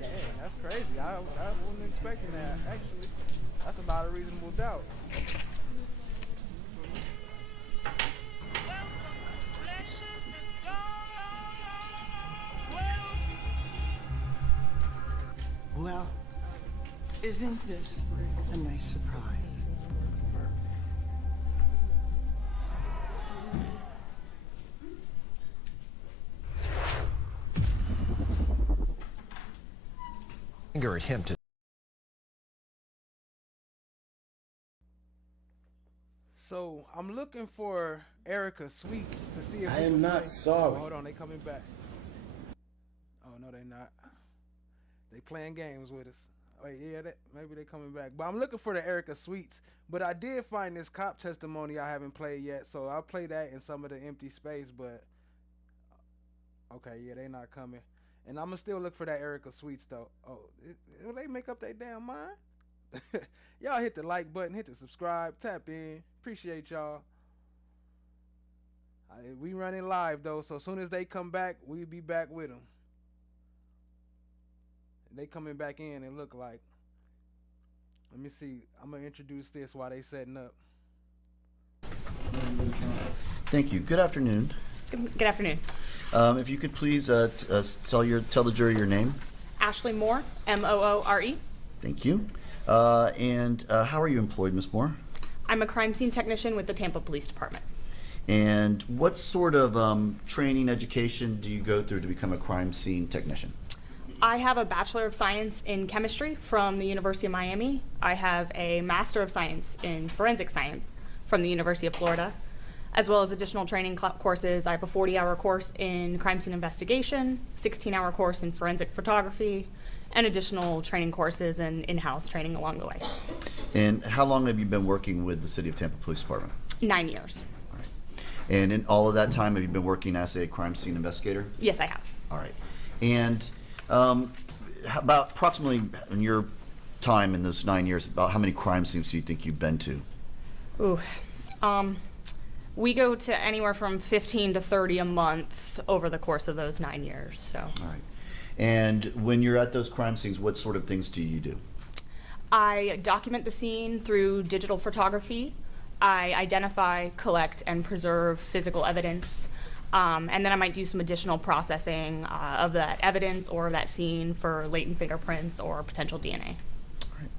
Damn, that's crazy. I wasn't expecting that, actually. That's a lot of reasonable doubt. Isn't this a nice surprise? Anger at him to. So I'm looking for Erica Sweets to see if I we am can not play- sorry. Oh, hold on, they coming back. Oh no, they not. They playing games with us. Wait, yeah, maybe they coming back. But I'm looking for the Erica Sweets. But I did find this cop testimony I haven't played yet, so I'll play that in some of the empty space. But okay, yeah, they not coming. And I'm gonna still look for that Erica Sweets though. Oh, will they make up their damn mind? Y'all hit the like button, hit the subscribe, tap in. Appreciate y'all. We running live though, so as soon as they come back, we'll be back with them. They coming back in and look like. Let me see. I'm gonna introduce this while they setting up. Thank you. Good afternoon. Good afternoon. If you could please tell the jury your name. Ashley Moore, Moore. Thank you. And how are you employed, Ms. Moore? I'm a crime scene technician with the Tampa Police Department. And what sort of training, education do you go through to become a crime scene technician? I have a Bachelor of Science in Chemistry from the University of Miami. I have a Master of Science in Forensic Science from the University of Florida, as well as additional training courses. I have a 40-hour course in crime scene investigation, 16-hour course in forensic photography, and additional training courses and in-house training along the way. And how long have you been working with the City of Tampa Police Department? 9 years. All right. And in all of that time, have you been working as a crime scene investigator? Yes, I have. All right. And how about approximately in your time in those 9 years, about how many crime scenes do you think you've been to? Ooh. We go to anywhere from 15 to 30 a month over the course of those 9 years. So. All right. And when you're at those crime scenes, what sort of things do you do? I document the scene through digital photography. I identify, collect, and preserve physical evidence. And then I might do some additional processing of that evidence or that scene for latent fingerprints or potential DNA. All right.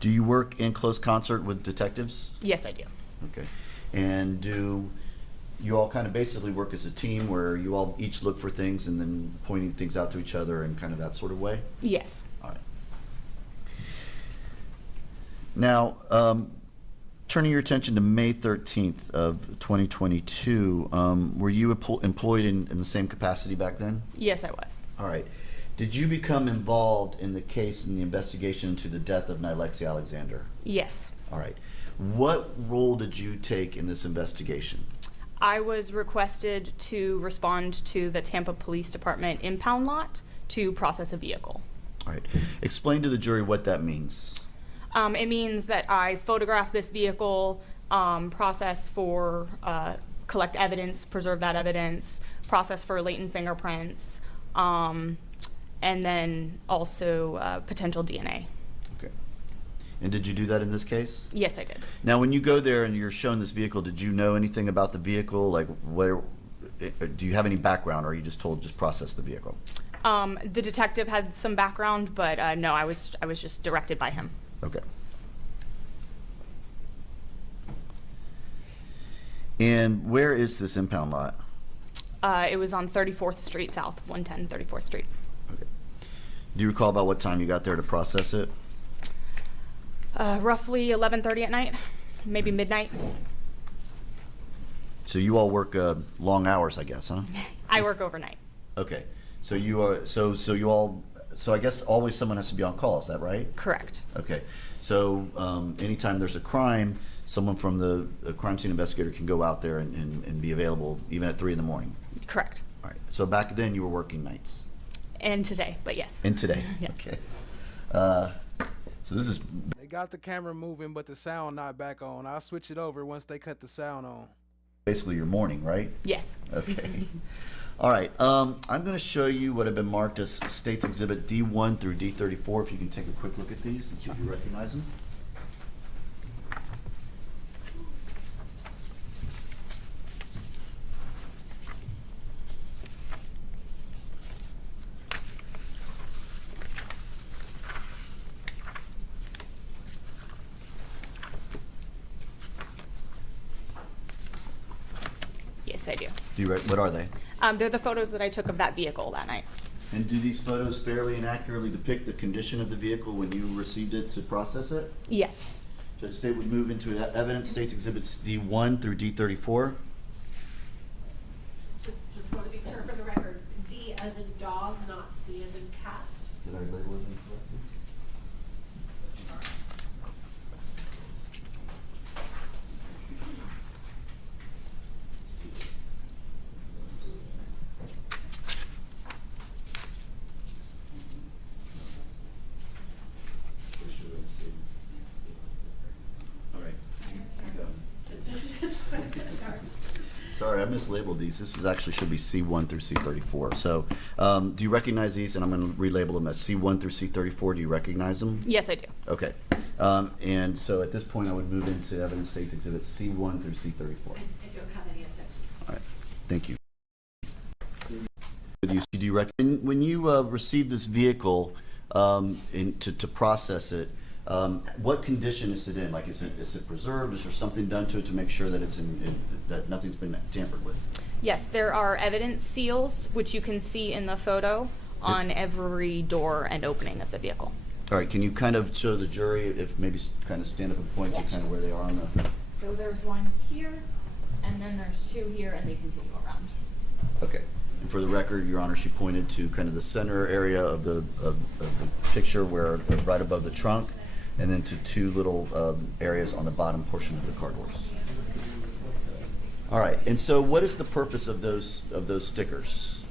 Do you work in close concert with detectives? Yes, I do. Okay. And do you all kind of basically work as a team where you all each look for things and then pointing things out to each other and kind of that sort of way? Yes. All right. Now, turning your attention to May 13th of 2022, were you employed in the same capacity back then? Yes, I was. All right. Did you become involved in the case in the investigation into the death of Nilexia Alexander? Yes. All right. What role did you take in this investigation? I was requested to respond to the Tampa Police Department impound lot to process a vehicle. All right. Explain to the jury what that means. It means that I photograph this vehicle, process for, collect evidence, preserve that evidence, process for latent fingerprints, and then also potential DNA. Okay. And did you do that in this case? Yes, I did. Now, when you go there and you're shown this vehicle, did you know anything about the vehicle? Like, where do you have any background, or are you just told just process the vehicle? The detective had some background, but no, I was just directed by him. Okay. And where is this impound lot? It was on 34th Street South, 110 34th Street. Okay. Do you recall about what time you got there to process it? Roughly 11:30 at night, maybe midnight. So you all work long hours, I guess, huh? I work overnight. Okay. So you are so I guess always someone has to be on call, is that right? Correct. Okay. So anytime there's a crime, someone from the crime scene investigator can go out there and be available even at 3 in the morning. Correct. All right. So back then you were working nights. And today, but yes. And today. Yes. Okay. So this is. They got the camera moving, but the sound not back on. I'll switch it over once they cut the sound on. Basically your morning, right? Yes. Okay. All right. I'm going to show you what have been marked as States Exhibit D1 through D34. If you can take a quick look at these and see if you recognize them. Yes, I do. What are they? They're the photos that I took of that vehicle that night. And do these photos fairly and accurately depict the condition of the vehicle when you received it to process it? Yes. Judge State would move into evidence states exhibits D1 through D34. Just want to be sure for the record, D as in dog, not C as in cat. Did I label it incorrectly? Sorry, I mislabeled these. This is actually should be C1 through C34. So, do you recognize these? And I'm going to relabel them as C1 through C34. Do you recognize them? Yes, I do. Okay. And so at this point, I would move into evidence states exhibits C1 through C34. I don't have any objections. All right. Thank you. Do you reckon when you received this vehicle to process it? What condition is it in? Like, is it preserved? Is there something done to it to make sure that it's that nothing's been tampered with? Yes, there are evidence seals, which you can see in the photo on every door and opening of the vehicle. All right, can you kind of show the jury, if maybe kind of stand up and point to kind of where they are on the... So there's one here, and then there's two here, and they continue around. Okay. And for the record, Your Honor, she pointed to kind of the center area of the picture where right above the trunk, and then to two little areas on the bottom portion of the car doors. All right, and so what is the purpose of those stickers?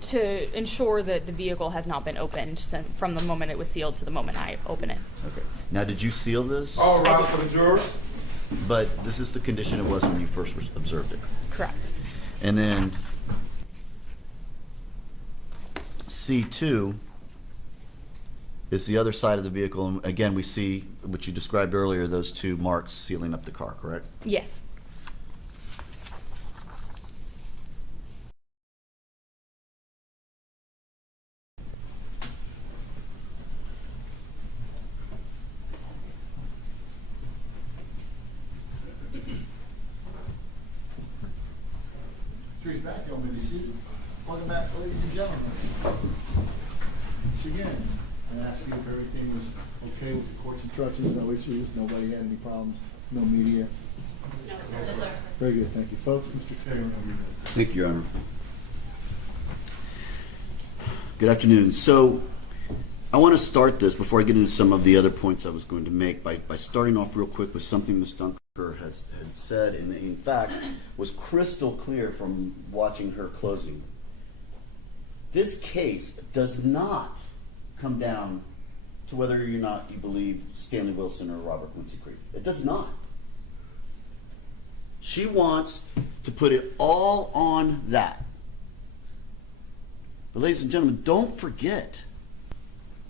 To ensure that the vehicle has not been opened from the moment it was sealed to the moment I open it. Okay. Now, did you seal this? All right, for the jurors. But this is the condition it was when you first observed it. Correct. And then C2 is the other side of the vehicle. And again, we see what you described earlier, those two marks sealing up the car, correct? Yes. Jury's back, y'all may be seated. Welcome back, ladies and gentlemen. Once again, I asked you if everything was okay with the court's instructions, no issues, nobody had any problems, no media. No, sir. Very good, thank you, folks. Mr. Taylor, over you. Thank you, Your Honor. Good afternoon. So I want to start this before I get into some of the other points I was going to make by starting off real quick with something Ms. Dunker had said, and in fact was crystal clear from watching her closing. This case does not come down to whether or not you believe Stanley Wilson or Robert Quincy Creed. It does not. She wants to put it all on that. But ladies and gentlemen, don't forget,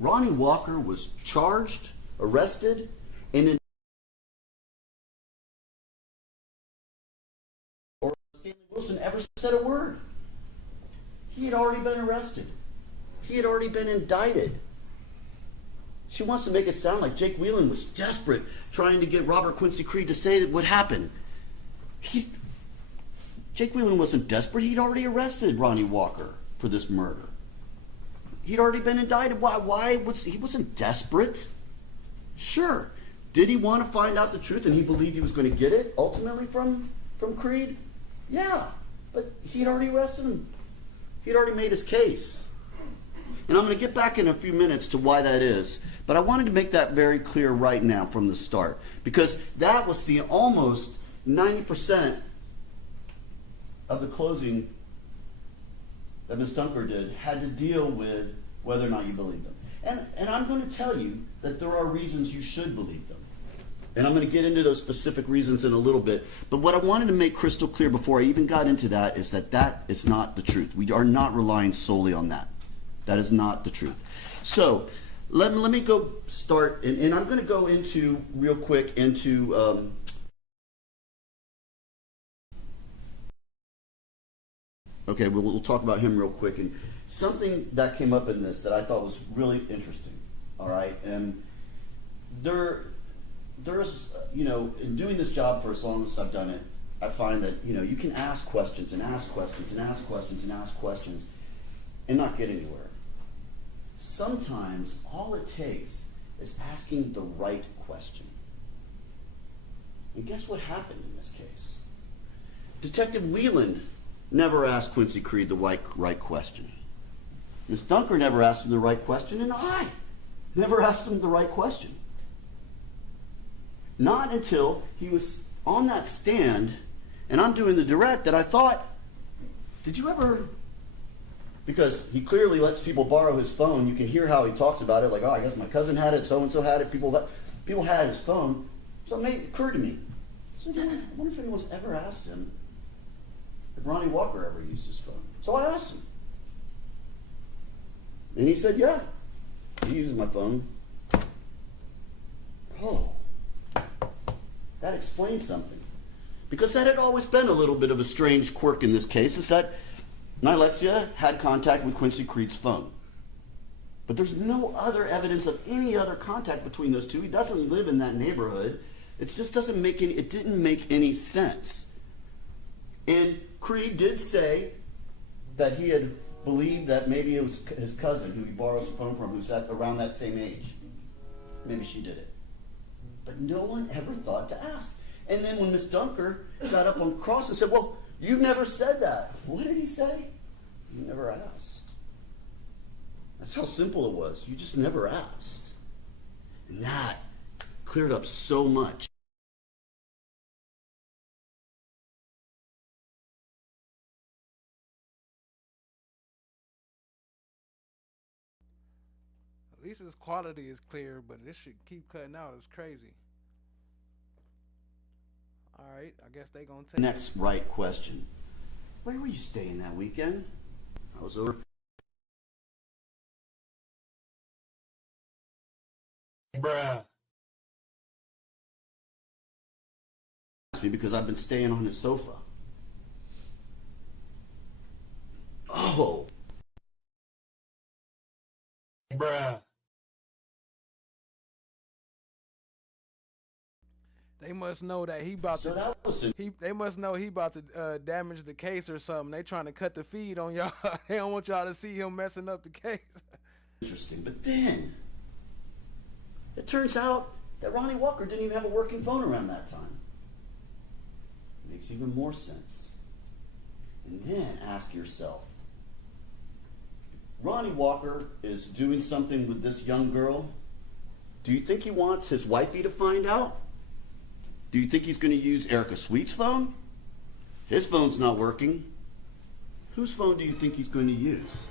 Ronnie Walker was charged, arrested, and or Stanley Wilson ever said a word. He had already been arrested. He had already been indicted. She wants to make it sound like Jake Whelan was desperate trying to get Robert Quincy Creed to say that what happened. Jake Whelan wasn't desperate. He'd already arrested Ronnie Walker for this murder. He'd already been indicted. He wasn't desperate. Sure. Did he want to find out the truth and he believed he was going to get it ultimately from Creed? Yeah. But he'd already arrested him. He'd already made his case. And I'm going to get back in a few minutes to why that is. But I wanted to make that very clear right now from the start. Because that was the almost 90% of the closing that Ms. Dunker did had to deal with whether or not you believe them. And I'm going to tell you that there are reasons you should believe them. And I'm going to get into those specific reasons in a little bit. But what I wanted to make crystal clear before I even got into that is that is not the truth. We are not relying solely on that. That is not the truth. So let me go start, and I'm going to go into real quick into okay, we'll talk about him real quick. And something that came up in this that I thought was really interesting, all right? And there's, in doing this job for as long as I've done it, I find that, you can ask questions and ask questions and ask questions and ask questions and not get anywhere. Sometimes all it takes is asking the right question. And guess what happened in this case? Detective Whelan never asked Quincy Creed the right question. Ms. Dunker never asked him the right question, and I never asked him the right question. Not until he was on that stand and I'm doing the direct that I thought, did you ever, because he clearly lets people borrow his phone. You can hear how he talks about it, like, oh, I guess my cousin had it, so-and-so had it, people had his phone. So it occurred to me, I wonder if anyone's ever asked him if Ronnie Walker ever used his phone. So I asked him. And he said, yeah, he uses my phone. Oh, that explains something. Because that had always been a little bit of a strange quirk in this case, is that Nylexia had contact with Quincy Creed's phone. But there's no other evidence of any other contact between those two. He doesn't live in that neighborhood. It just didn't make any sense. And Creed did say that he had believed that maybe it was his cousin who he borrows the phone from, who's around that same age. Maybe she did it. But no one ever thought to ask. And then when Miss Dunker got up on cross and said, well, you never said that. What did he say? You never asked. That's how simple it was. You just never asked. And that cleared up so much. At least his quality is clear, but this shit keep cutting out. It's crazy. All right, I guess they gonna take Next right question. Where were you staying that weekend? I was over. Bruh. Because I've been staying on his sofa. Oh. Bruh. They must know that he about So to. that was They must know he about to damage the case or something. They trying to cut the feed on y'all. They don't want y'all to see him messing up the case. interesting. But then it turns out that Ronnie Walker didn't even have a working phone around that time. Makes even more sense. And then ask yourself, Ronnie Walker is doing something with this young girl. Do you think he wants his wifey to find out? Do you think he's going to use Erica Sweet's phone? His phone's not working. Whose phone do you think he's going to use?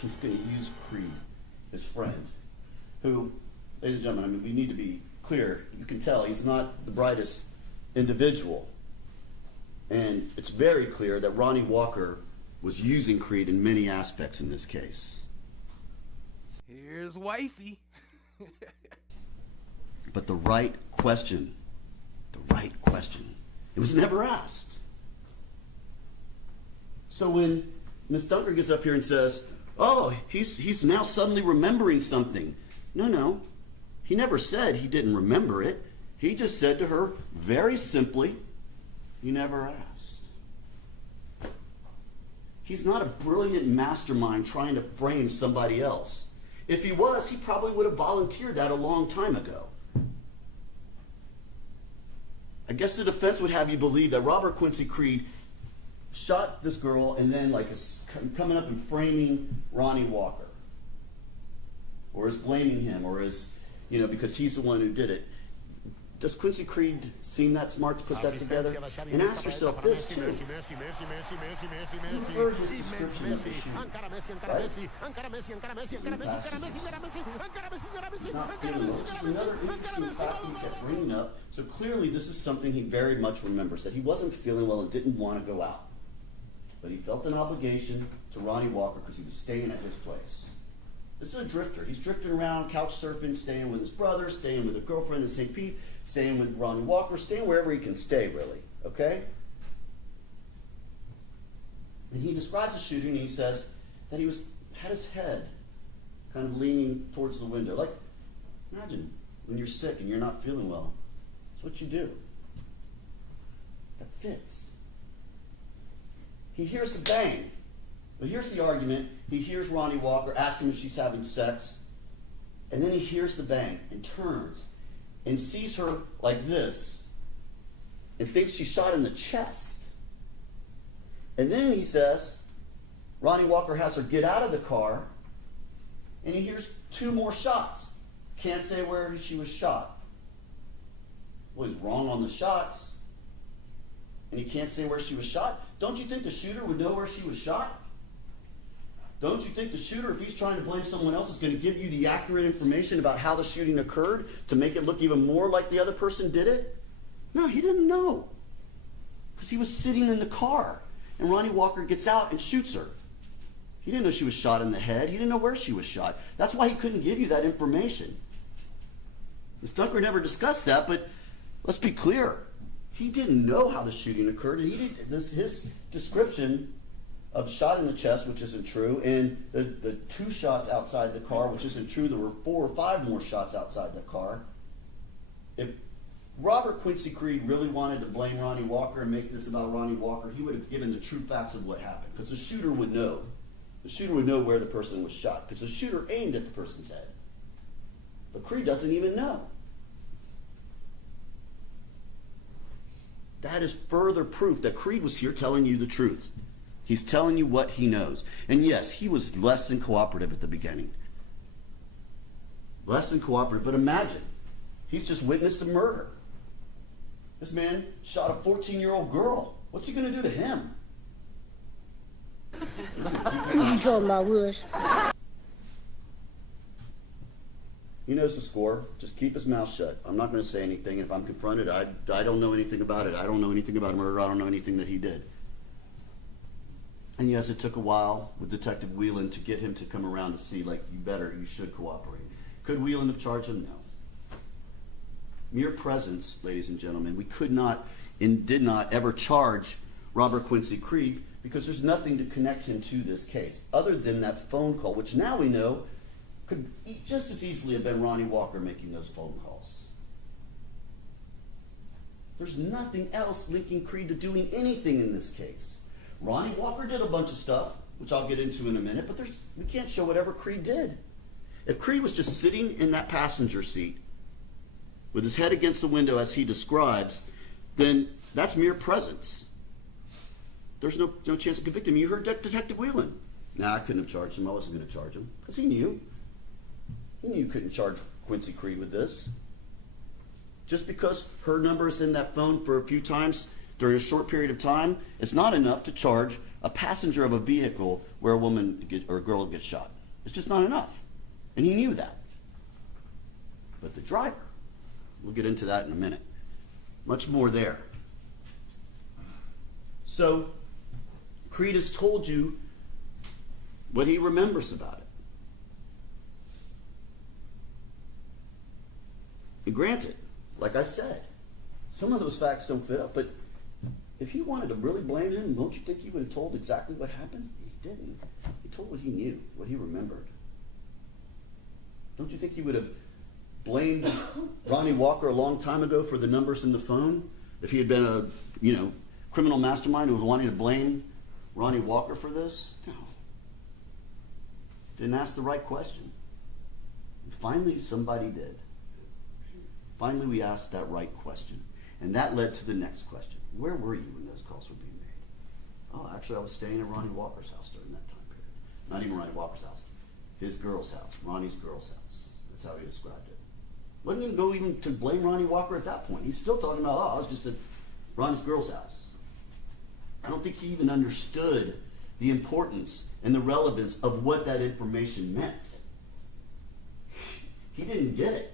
He's going to use Creed, his friend, who, ladies and gentlemen, I mean, we need to be clear. You can tell he's not the brightest individual. And it's very clear that Ronnie Walker was using Creed in many aspects in this case. Here's wifey. But the right question, it was never asked. So when Miss Dunker gets up here and says, oh, he's now suddenly remembering something. No. He never said he didn't remember it. He just said to her very simply, you never asked. He's not a brilliant mastermind trying to frame somebody else. If he was, he probably would have volunteered that a long time ago. I guess the defense would have you believe that Robert Quincy Creed shot this girl and then is coming up and framing Ronnie Walker. Or is blaming him, or is, because he's the one who did it. Does Quincy Creed seem that smart to put that together? And ask yourself this, too. You've heard his description of the shooting, right? He's not feeling well. This is another interesting fact he kept bringing up. So clearly this is something he very much remembers, that he wasn't feeling well and didn't want to go out. But he felt an obligation to Ronnie Walker because he was staying at his place. This is a drifter. He's drifting around, couch surfing, staying with his brother, staying with a girlfriend in St. Pete, staying with Ronnie Walker, staying wherever he can stay, really. Okay? And he describes the shooting, and he says that had his head kind of leaning towards the window. Imagine when you're sick and you're not feeling well. It's what you do. That fits. He hears the bang. But here's the argument. He hears Ronnie Walker ask him if she's having sex. And then he hears the bang and turns and sees her like this and thinks she's shot in the chest. And then he says, Ronnie Walker has her get out of the car, and he hears 2 more shots. Can't say where she was shot. Well, he's wrong on the shots, and he can't say where she was shot. Don't you think the shooter would know where she was shot? Don't you think the shooter, if he's trying to blame someone else, is going to give you the accurate information about how the shooting occurred to make it look even more like the other person did it? No, he didn't know. Because he was sitting in the car, and Ronnie Walker gets out and shoots her. He didn't know she was shot in the head. He didn't know where she was shot. That's why he couldn't give you that information. Ms. Dunker never discussed that, but let's be clear. He didn't know how the shooting occurred, and his description of shot in the chest, which isn't true, and the 2 shots outside the car, which isn't true. There were 4 or 5 more shots outside the car. If Robert Quincy Creed really wanted to blame Ronnie Walker and make this about Ronnie Walker, he would have given the true facts of what happened, because the shooter would know. The shooter would know where the person was shot, because the shooter aimed at the person's head. But Creed doesn't even know. That is further proof that Creed was here telling you the truth. He's telling you what he knows. And yes, he was less than cooperative at the beginning. Less than cooperative, but imagine, he's just witnessed a murder. This man shot a 14-year-old girl. What's he going to do to him? He knows the score. Just keep his mouth shut. I'm not going to say anything. And if I'm confronted, I don't know anything about it. I don't know anything about a murder. I don't know anything that he did. And yes, it took a while with Detective Whelan to get him to come around to see, like, you should cooperate. Could Whelan have charged him? No. Mere presence, ladies and gentlemen, we could not and did not ever charge Robert Quincy Creed because there's nothing to connect him to this case other than that phone call, which now we know could just as easily have been Ronnie Walker making those phone calls. There's nothing else linking Creed to doing anything in this case. Ronnie Walker did a bunch of stuff, which I'll get into in a minute, but we can't show whatever Creed did. If Creed was just sitting in that passenger seat with his head against the window as he describes, then that's mere presence. There's no chance to convict him. You heard Detective Whelan. Nah, I couldn't have charged him. I wasn't going to charge him because he knew. He knew you couldn't charge Quincy Creed with this. Just because her number is in that phone for a few times during a short period of time, it's not enough to charge a passenger of a vehicle where a woman or a girl gets shot. It's just not enough. And he knew that. But the driver, we'll get into that in a minute. Much more there. So, Creed has told you what he remembers about it. And granted, like I said, some of those facts don't fit up, but if he wanted to really blame him, don't you think he would have told exactly what happened? He didn't. He told what he knew, what he remembered. Don't you think he would have blamed Ronnie Walker a long time ago for the numbers in the phone? If he had been a, criminal mastermind who was wanting to blame Ronnie Walker for this? No. Didn't ask the right question. And finally, somebody did. Finally, we asked that right question. And that led to the next question. Where were you when those calls were being made? Oh, actually, I was staying at Ronnie Walker's house during that time period. Not even Ronnie Walker's house. His girl's house. Ronnie's girl's house. That's how he described it. Wouldn't even go even to blame Ronnie Walker at that point. He's still talking about, I was just at Ronnie's girl's house. I don't think he even understood the importance and the relevance of what that information meant. He didn't get it.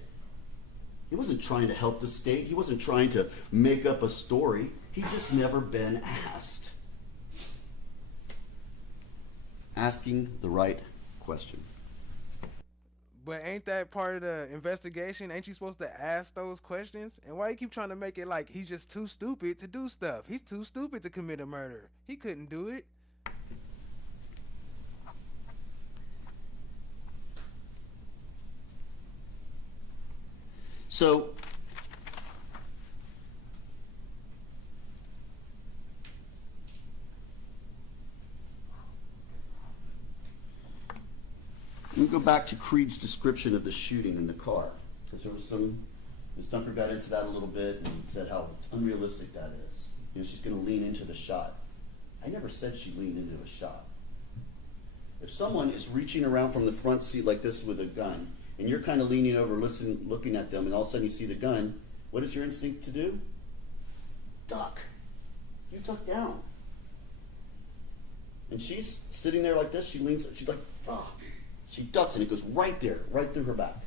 He wasn't trying to help the state. He wasn't trying to make up a story. He'd just never been asked. Asking the right question. But ain't that part of the investigation? Ain't you supposed to ask those questions? And why you keep trying to make it like he's just too stupid to do stuff? He's too stupid to commit a murder. He couldn't do it. So let me go back to Creed's description of the shooting in the car, because there was some, Ms. Dunker got into that a little bit and said how unrealistic that is. You know, she's going to lean into the shot. I never said she leaned into a shot. If someone is reaching around from the front seat like this with a gun, and you're kind of leaning over, looking at them, and all of a sudden you see the gun, what is your instinct to do? Duck. You duck down. And she's sitting there like this, she leans, she's like, ah. She ducks, and it goes right there, right through her back.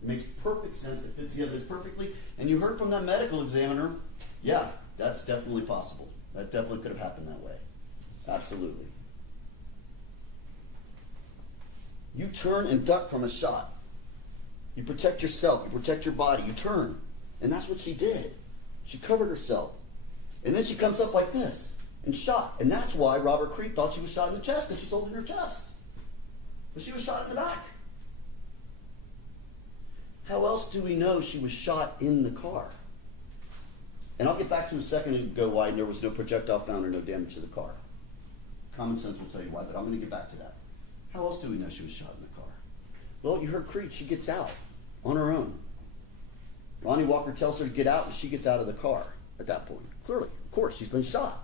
It makes perfect sense. It fits the evidence perfectly. And you heard from that medical examiner, yeah, that's definitely possible. That definitely could have happened that way. Absolutely. You turn and duck from a shot. You protect yourself. You protect your body. You turn. And that's what she did. She covered herself. And then she comes up like this and shot. And that's why Robert Creed thought she was shot in the chest, because she's holding her chest. But she was shot in the back. How else do we know she was shot in the car? And I'll get back to a second ago why there was no projectile found or no damage to the car. Common sense will tell you why, but I'm going to get back to that. How else do we know she was shot in the car? Well, you heard Creed. She gets out on her own. Ronnie Walker tells her to get out, and she gets out of the car at that point. Clearly, of course, she's been shot.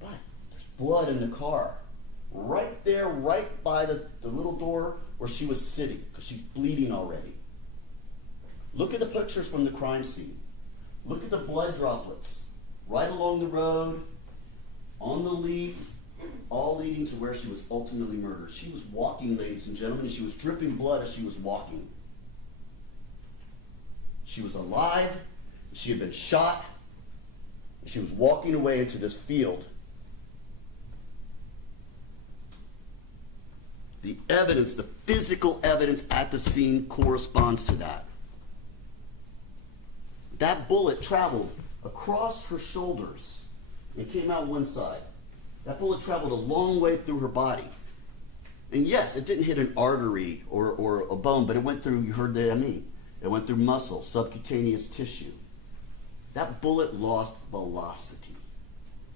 But there's blood in the car. Right there, right by the little door where she was sitting, because she's bleeding already. Look at the pictures from the crime scene. Look at the blood droplets right along the road, on the leaf, all leading to where she was ultimately murdered. She was walking, ladies and gentlemen, and she was dripping blood as she was walking. She was alive, she had been shot, and she was walking away into this field. The evidence, the physical evidence at the scene corresponds to that. That bullet traveled across her shoulders and came out one side. That bullet traveled a long way through her body. And yes, it didn't hit an artery or a bone, but it went through, you heard the ME, it went through muscle, subcutaneous tissue. That bullet lost velocity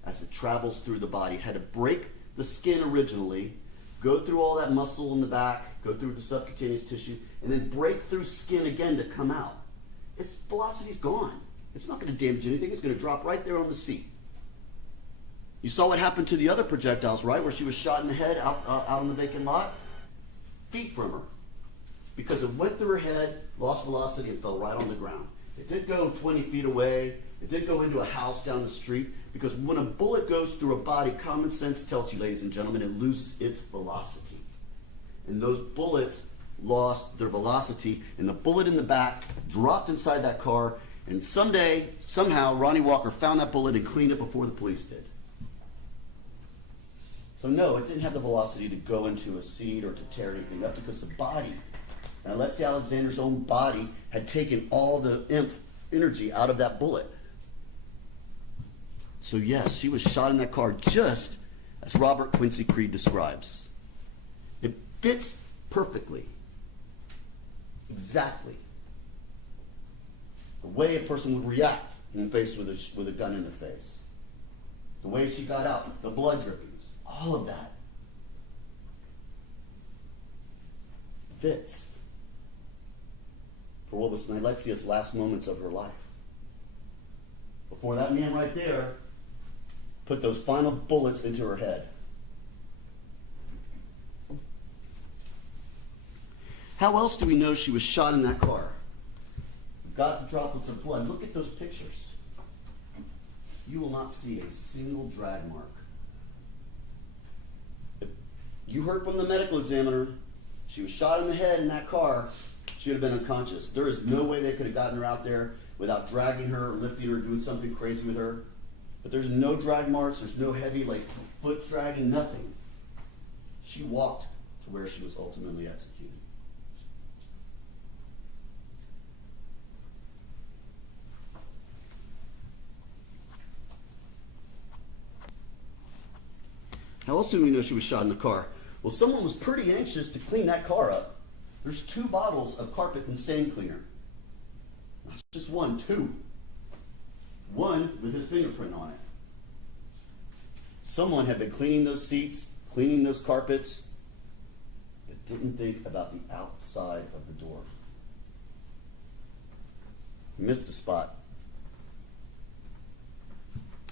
as it travels through the body. It had to break the skin originally, go through all that muscle in the back, go through the subcutaneous tissue, and then break through skin again to come out. Its velocity's gone. It's not going to damage anything. It's going to drop right there on the seat. You saw what happened to the other projectiles, right, where she was shot in the head out on the vacant lot? Feet from her. Because it went through her head, lost velocity, and fell right on the ground. It did go 20 feet away. It did go into a house down the street. Because when a bullet goes through a body, common sense tells you, ladies and gentlemen, it loses its velocity. And those bullets lost their velocity, and the bullet in the back dropped inside that car, and somehow, Ronnie Walker found that bullet and cleaned it before the police did. So no, it didn't have the velocity to go into a seat or to tear anything up, because the body, and Alexei Alexander's own body, had taken all the energy out of that bullet. So yes, she was shot in that car just as Robert Quincy Creed describes. It fits perfectly, exactly, the way a person would react when faced with a gun in their face. The way she got out, the blood drippings, all of that fits for what was Alexia's last moments of her life. Before that man right there put those final bullets into her head. How else do we know she was shot in that car? We've got the droplets of blood. Look at those pictures. You will not see a single drag mark. You heard from the medical examiner, she was shot in the head in that car. She would have been unconscious. There is no way they could have gotten her out there without dragging her, lifting her, doing something crazy with her. But there's no drag marks, there's no heavy foot dragging, nothing. She walked to where she was ultimately executed. How else do we know she was shot in the car? Well, someone was pretty anxious to clean that car up. There's 2 bottles of carpet and stain cleaner. Not just 1, 2. 1 with his fingerprint on it. Someone had been cleaning those seats, cleaning those carpets, but didn't think about the outside of the door. He missed a spot.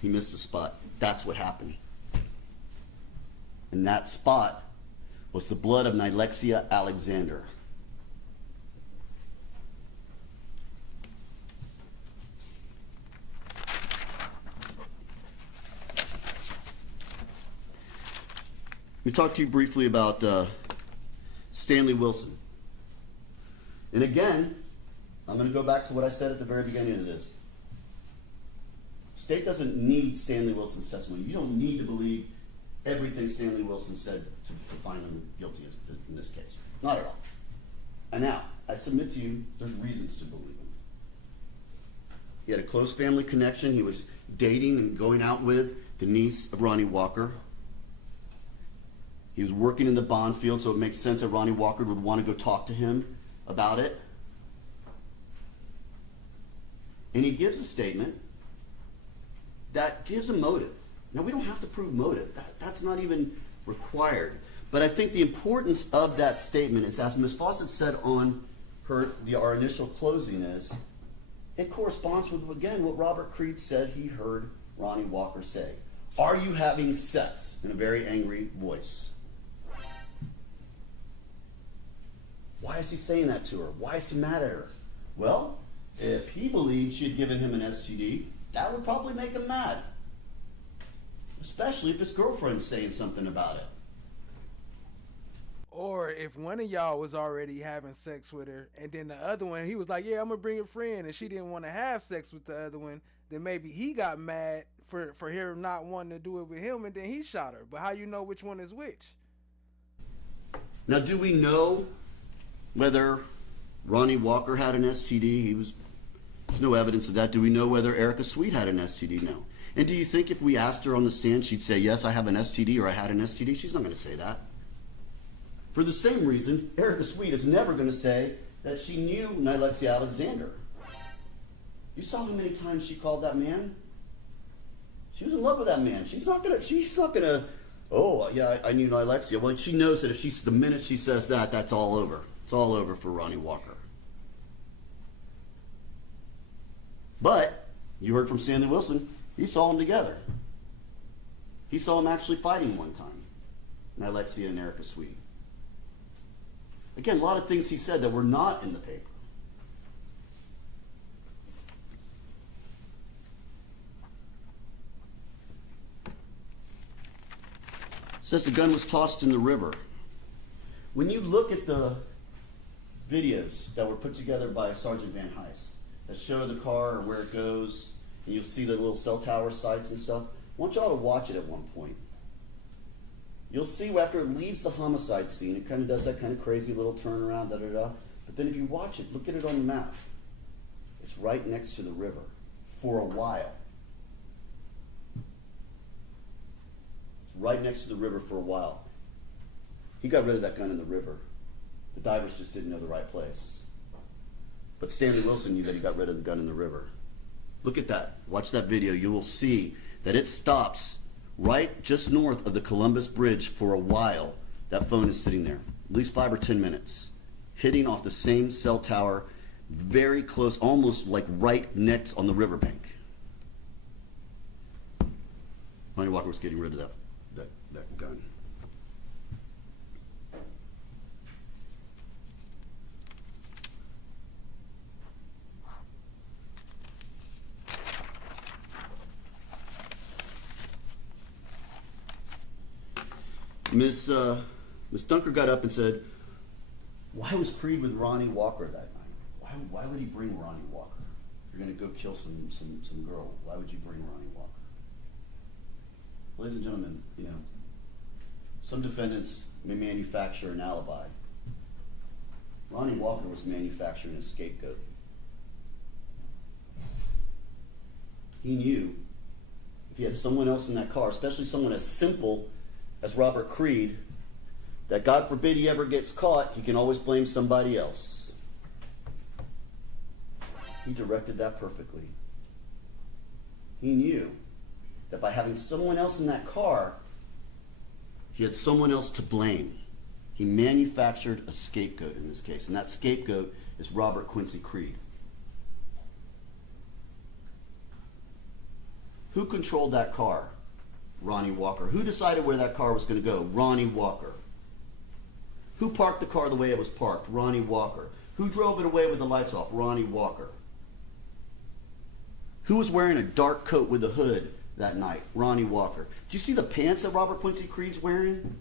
He missed a spot. That's what happened. And that spot was the blood of Nylexia Alexander. Let me talk to you briefly about Stanley Wilson. And again, I'm going to go back to what I said at the very beginning of this. State doesn't need Stanley Wilson's testimony. You don't need to believe everything Stanley Wilson said to find him guilty in this case. Not at all. And now, I submit to you, there's reasons to believe him. He had a close family connection. He was dating and going out with the niece of Ronnie Walker. He was working in the bond field, so it makes sense that Ronnie Walker would want to go talk to him about it. And he gives a statement that gives a motive. Now, we don't have to prove motive. That's not even required. But I think the importance of that statement is, as Ms. Fawcett said on our initial closing, is it corresponds with, again, what Robert Creed said he heard Ronnie Walker say. Are you having sex? In a very angry voice. Why is he saying that to her? Why is he mad at her? Well, if he believed she had given him an STD, that would probably make him mad. Especially if his girlfriend's saying something about it. Or if one of y'all was already having sex with her, and then the other one, he was like, yeah, I'm going to bring a friend, and she didn't want to have sex with the other one, then maybe he got mad for her not wanting to do it with him, and then he shot her. But how you know which one is which? Now, do we know whether Ronnie Walker had an STD? There's no evidence of that. Do we know whether Erica Sweet had an STD? No. And do you think if we asked her on the stand, she'd say, yes, I have an STD, or I had an STD? She's not going to say that. For the same reason, Erica Sweet is never going to say that she knew Nylexia Alexander. You saw how many times she called that man? She was in love with that man. She's not gonna, oh, yeah, I knew Nylexia. Well, she knows that the minute she says that, that's all over. It's all over for Ronnie Walker. But you heard from Stanley Wilson, he saw them together. He saw them actually fighting one time, Nylexia and Erica Sweet. Again, a lot of things he said that were not in the paper. Says the gun was tossed in the river. When you look at the videos that were put together by Sergeant Van Heist that show the car and where it goes, and you'll see the little cell tower sites and stuff, I want y'all to watch it at one point. You'll see after it leaves the homicide scene, it kind of does that kind of crazy little turnaround, da-da-da. But then if you watch it, look at it on the map. It's right next to the river for a while. It's right next to the river for a while. He got rid of that gun in the river. The divers just didn't know the right place. But Stanley Wilson knew that he got rid of the gun in the river. Look at that. Watch that video. You will see that it stops right just north of the Columbus Bridge for a while. That phone is sitting there, at least 5 or 10 minutes, hitting off the same cell tower, very close, almost like right next on the riverbank. Ronnie Walker was getting rid of that gun. Miss Dunker got up and said, why was Creed with Ronnie Walker that night? Why would he bring Ronnie Walker? You're going to go kill some girl. Why would you bring Ronnie Walker? Ladies and gentlemen, some defendants may manufacture an alibi. Ronnie Walker was manufacturing a scapegoat. He knew if he had someone else in that car, especially someone as simple as Robert Creed, that God forbid he ever gets caught, he can always blame somebody else. He directed that perfectly. He knew that by having someone else in that car, he had someone else to blame. He manufactured a scapegoat in this case, and that scapegoat is Robert Quincy Creed. Who controlled that car? Ronnie Walker. Who decided where that car was going to go? Ronnie Walker. Who parked the car the way it was parked? Ronnie Walker. Who drove it away with the lights off? Ronnie Walker. Who was wearing a dark coat with a hood that night? Ronnie Walker. Did you see the pants that Robert Quincy Creed's wearing?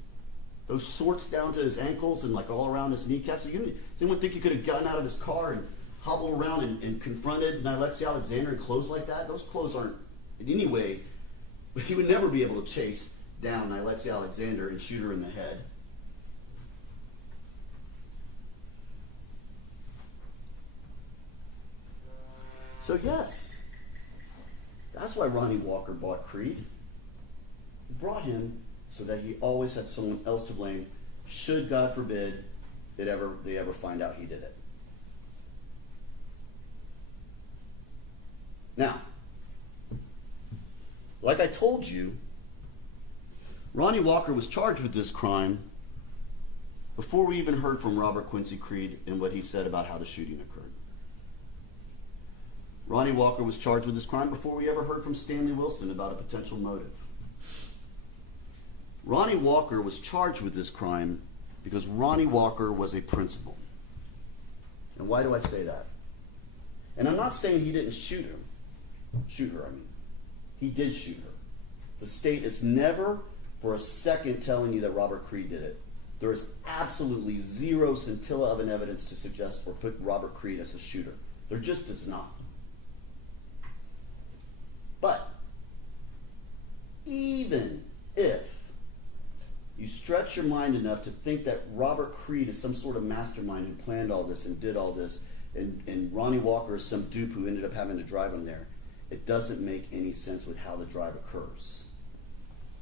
Those shorts down to his ankles and like all around his kneecaps. Does anyone think he could have gotten out of his car and hobbled around and confronted Alexei Alexander in clothes like that? Those clothes aren't in any way. He would never be able to chase down Alexei Alexander and shoot her in the head. So yes, that's why Ronnie Walker bought Creed. He brought him so that he always had someone else to blame should, God forbid, they ever find out he did it. Now, like I told you, Ronnie Walker was charged with this crime before we even heard from Robert Quincy Creed and what he said about how the shooting occurred. Ronnie Walker was charged with this crime before we ever heard from Stanley Wilson about a potential motive. Ronnie Walker was charged with this crime because Ronnie Walker was a principal. And why do I say that? And I'm not saying he didn't shoot her. He did shoot her. The state is never for a second telling you that Robert Creed did it. There is absolutely zero scintilla of an evidence to suggest or put Robert Creed as a shooter. There just is not. But even if you stretch your mind enough to think that Robert Creed is some sort of mastermind who planned all this and did all this, and Ronnie Walker is some dupe who ended up having to drive him there, it doesn't make any sense with how the drive occurs.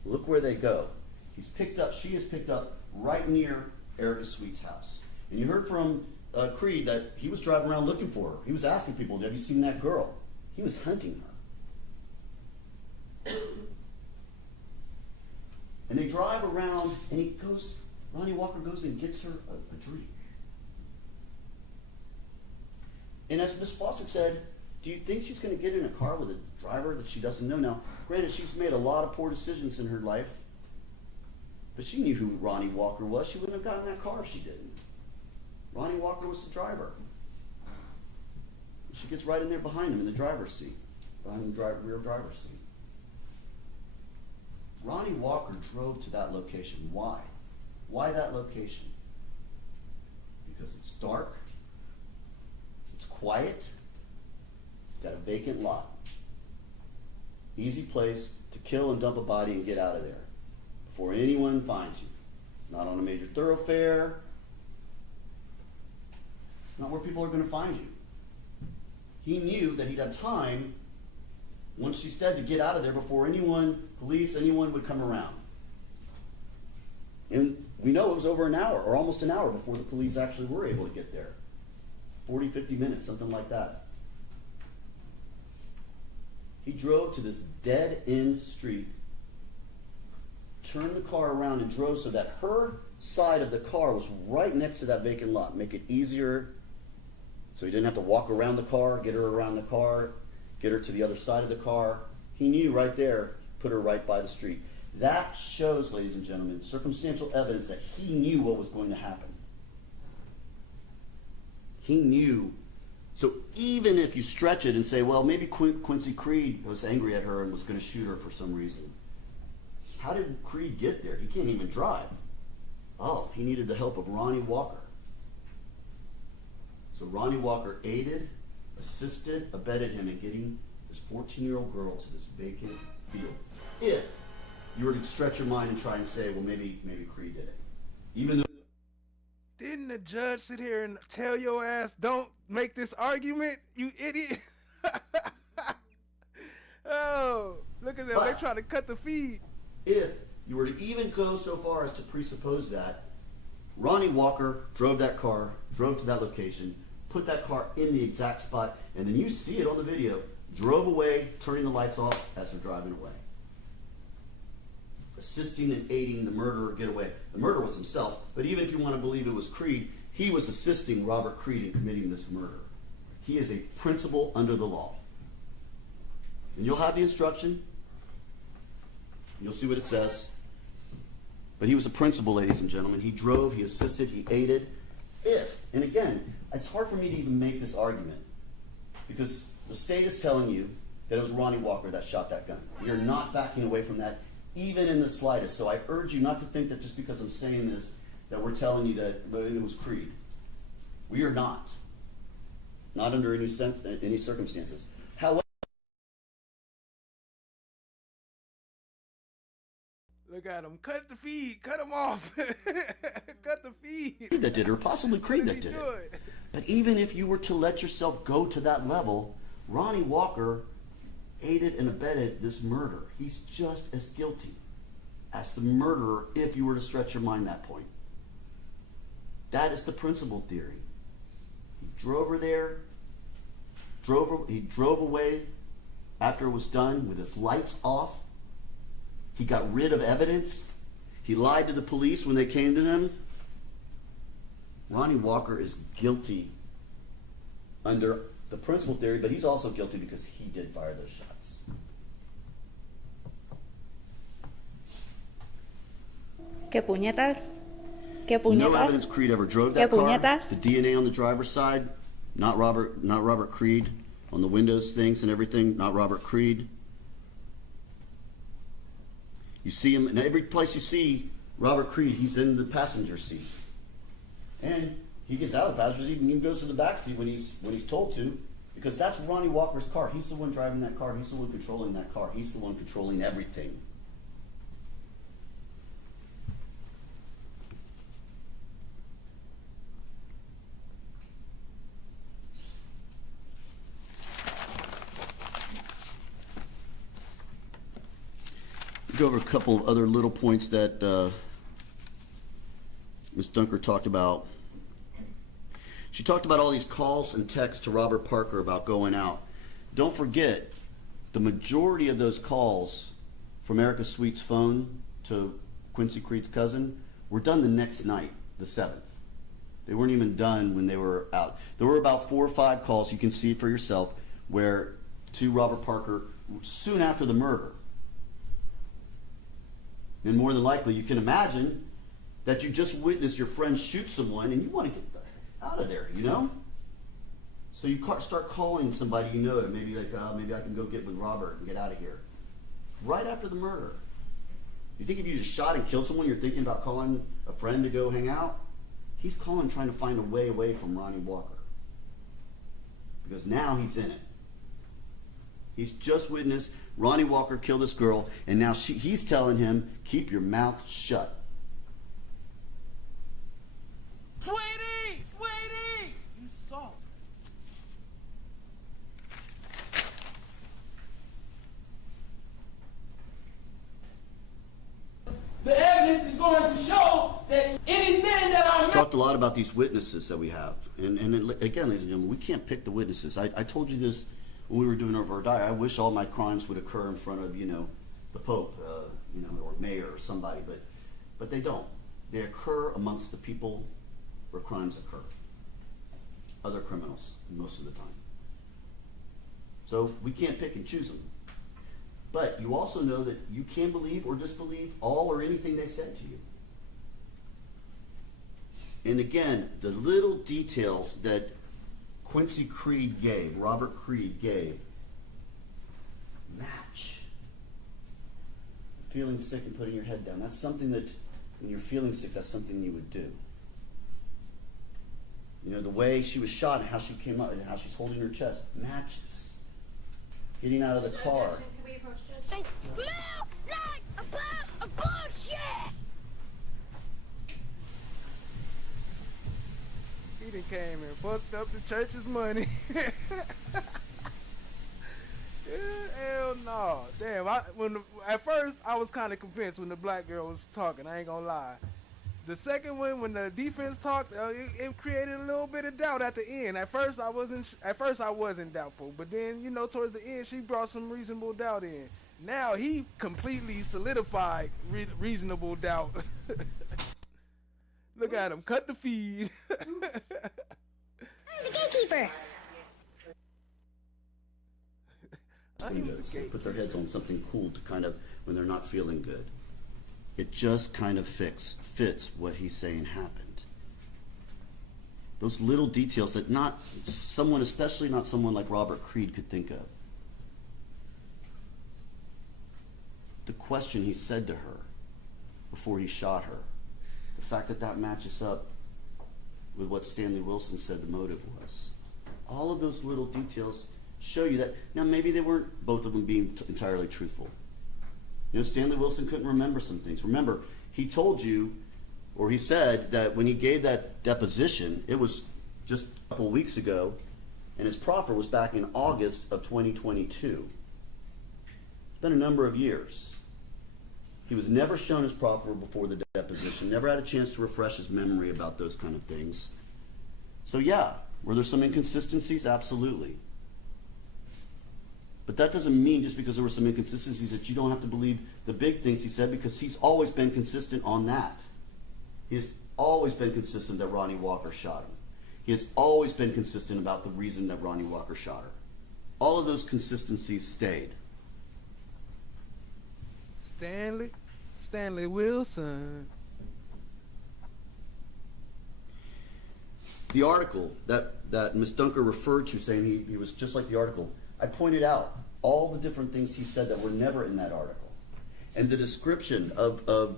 Look where they go. She is picked up right near Erica Sweet's house. And you heard from Creed that he was driving around looking for her. He was asking people, have you seen that girl? He was hunting her. And they drive around, and Ronnie Walker goes and gets her a drink. And as Ms. Fawcett said, do you think she's going to get in a car with a driver that she doesn't know? Now, granted, she's made a lot of poor decisions in her life, but she knew who Ronnie Walker was. She wouldn't have gotten in that car if she didn't. Ronnie Walker was the driver. She gets right in there behind him in the driver's seat, behind the rear driver's seat. Ronnie Walker drove to that location. Why? Why that location? Because it's dark, it's quiet, it's got a vacant lot. Easy place to kill and dump a body and get out of there before anyone finds you. It's not on a major thoroughfare. It's not where people are going to find you. He knew that he'd have time once she's dead to get out of there before anyone would come around. And we know it was over an hour or almost an hour before the police actually were able to get there. 40, 50 minutes, something like that. He drove to this dead-end street, turned the car around and drove so that her side of the car was right next to that vacant lot. Make it easier so he didn't have to walk around the car, get her around the car, get her to the other side of the car. He knew right there, put her right by the street. That shows, ladies and gentlemen, circumstantial evidence that he knew what was going to happen. He knew. So even if you stretch it and say, well, maybe Quincy Creed was angry at her and was going to shoot her for some reason. How did Creed get there? He can't even drive. Oh, he needed the help of Ronnie Walker. So Ronnie Walker aided, assisted, abetted him in getting this 14-year-old girl to this vacant field. If you were to stretch your mind and try and say, well, maybe Creed did it. Even though... Didn't the judge sit here and tell your ass, don't make this argument, you idiot? Oh, look at them. They're trying to cut the feed. If you were to even go so far as to presuppose that, Ronnie Walker drove that car, drove to that location, put that car in the exact spot, and then you see it on the video, drove away, turning the lights off as they're driving away. Assisting and aiding the murderer get away. The murderer was himself, but even if you want to believe it was Creed, he was assisting Robert Creed in committing this murder. He is a principal under the law. And you'll have the instruction. You'll see what it says. But he was a principal, ladies and gentlemen. He drove, he assisted, he aided. If, and again, it's hard for me to even make this argument because the state is telling you that it was Ronnie Walker that shot that gun. You're not backing away from that, even in the slightest. So I urge you not to think that just because I'm saying this, that we're telling you that it was Creed. We are not. Not under any circumstances. However, Look at him. Cut the feed. Cut him off. Cut the feed. that did it, or possibly Creed that did it. But even if you were to let yourself go to that level, Ronnie Walker aided and abetted this murder. He's just as guilty as the murderer if you were to stretch your mind that point. That is the principal theory. He drove her there. He drove away after it was done with his lights off. He got rid of evidence. He lied to the police when they came to him. Ronnie Walker is guilty under the principal theory, but he's also guilty because he did fire those shots. ¿Qué puñetas? ¿Qué puñetas? No evidence Creed ever drove that ¿Qué car. puñetas? The DNA on the driver's side, not Robert Creed. On the windows, things and everything, not Robert Creed. You see him in every place you see Robert Creed, he's in the passenger seat. And he gets out of the passenger seat and even goes to the back seat when he's told to, because that's Ronnie Walker's car. He's the one driving that car. He's the one controlling that car. He's the one controlling everything. Go over a couple of other little points that Ms. Dunker talked about. She talked about all these calls and texts to Robert Parker about going out. Don't forget, the majority of those calls from Erica Sweet's phone to Quincy Creed's cousin were done the next night, the 7th. They weren't even done when they were out. There were about 4 or 5 calls, you can see it for yourself, where to Robert Parker soon after the murder. And more than likely, you can imagine that you just witnessed your friend shoot someone and you want to get out of there, you know? So you start calling somebody you know, and maybe like, maybe I can go get with Robert and get out of here. Right after the murder. You think if you just shot and killed someone, you're thinking about calling a friend to go hang out? He's calling trying to find a way away from Ronnie Walker. Because now he's in it. He's just witnessed Ronnie Walker kill this girl, and now he's telling him, keep your mouth shut. Sweetie! Sweetie! You saw. The evidence is going to show that anything that I'm... We've talked a lot about these witnesses that we have. And again, ladies and gentlemen, we can't pick the witnesses. I told you this when we were doing our diary. I wish all my crimes would occur in front of, the Pope, or mayor or somebody, but they don't. They occur amongst the people where crimes occur. Other criminals, most of the time. So we can't pick and choose them. But you also know that you can believe or disbelieve all or anything they said to you. And again, the little details that Quincy Creed gave, Robert Creed gave, match. Feeling sick and putting your head down. That's something that, when you're feeling sick, that's something you would do. The way she was shot and how she came up and how she's holding her chest matches. Getting out of the car. They smell like a pile of bullshit! He done came and fucked up the church's money. Hell no. Damn, at first I was kind of convinced when the black girl was talking, I ain't gonna lie. The second one, when the defense talked, it created a little bit of doubt at the end. At first, I wasn't doubtful, but then, towards the end, she brought some reasonable doubt in. Now he completely solidified reasonable doubt. Look at him, cut the feed. I'm the gatekeeper. Put their heads on something cool to kind of, when they're not feeling good. It just kind of fits what he's saying happened. Those little details that not someone, especially not someone like Robert Creed, could think of. The question he said to her before he shot her. The fact that that matches up with what Stanley Wilson said the motive was. All of those little details show you that, now maybe they weren't both of them being entirely truthful. Stanley Wilson couldn't remember some things. Remember, he told you, or he said that when he gave that deposition, it was just a couple of weeks ago, and his proffer was back in August of 2022. It's been a number of years. He was never shown his proffer before the deposition, never had a chance to refresh his memory about those kind of things. So yeah, were there some inconsistencies? Absolutely. But that doesn't mean just because there were some inconsistencies that you don't have to believe the big things he said, because he's always been consistent on that. He has always been consistent that Ronnie Walker shot him. He has always been consistent about the reason that Ronnie Walker shot her. All of those consistencies stayed. Stanley Wilson. The article that Ms. Dunker referred to, saying he was just like the article, I pointed out all the different things he said that were never in that article. And the description of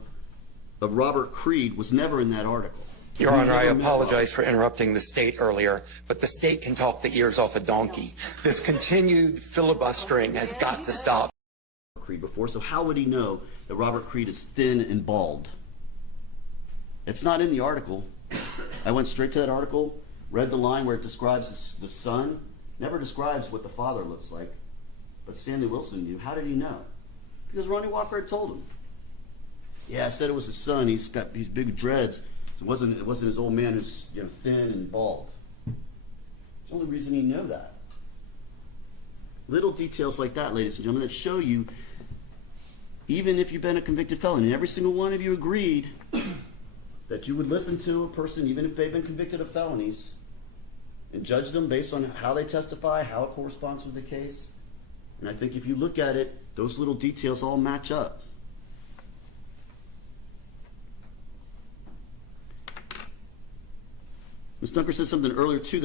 Robert Creed was never in that article. Your Honor, I apologize for interrupting the state earlier, but the state can talk the ears off a donkey. This continued filibustering has got to stop. Creed before, so how would he know that Robert Creed is thin and bald? It's not in the article. I went straight to that article, read the line where it describes the son, never describes what the father looks like. But Stanley Wilson knew. How did he know? Because Ronnie Walker had told him. Yeah, I said it was his son. He's got these big dreads. It wasn't his old man who's thin and bald. It's the only reason he knew that. Little details like that, ladies and gentlemen, that show you, even if you've been a convicted felon, and every single one of you agreed that you would listen to a person, even if they've been convicted of felonies, and judge them based on how they testify, how it corresponds with the case. And I think if you look at it, those little details all match up. Ms. Dunker said something earlier too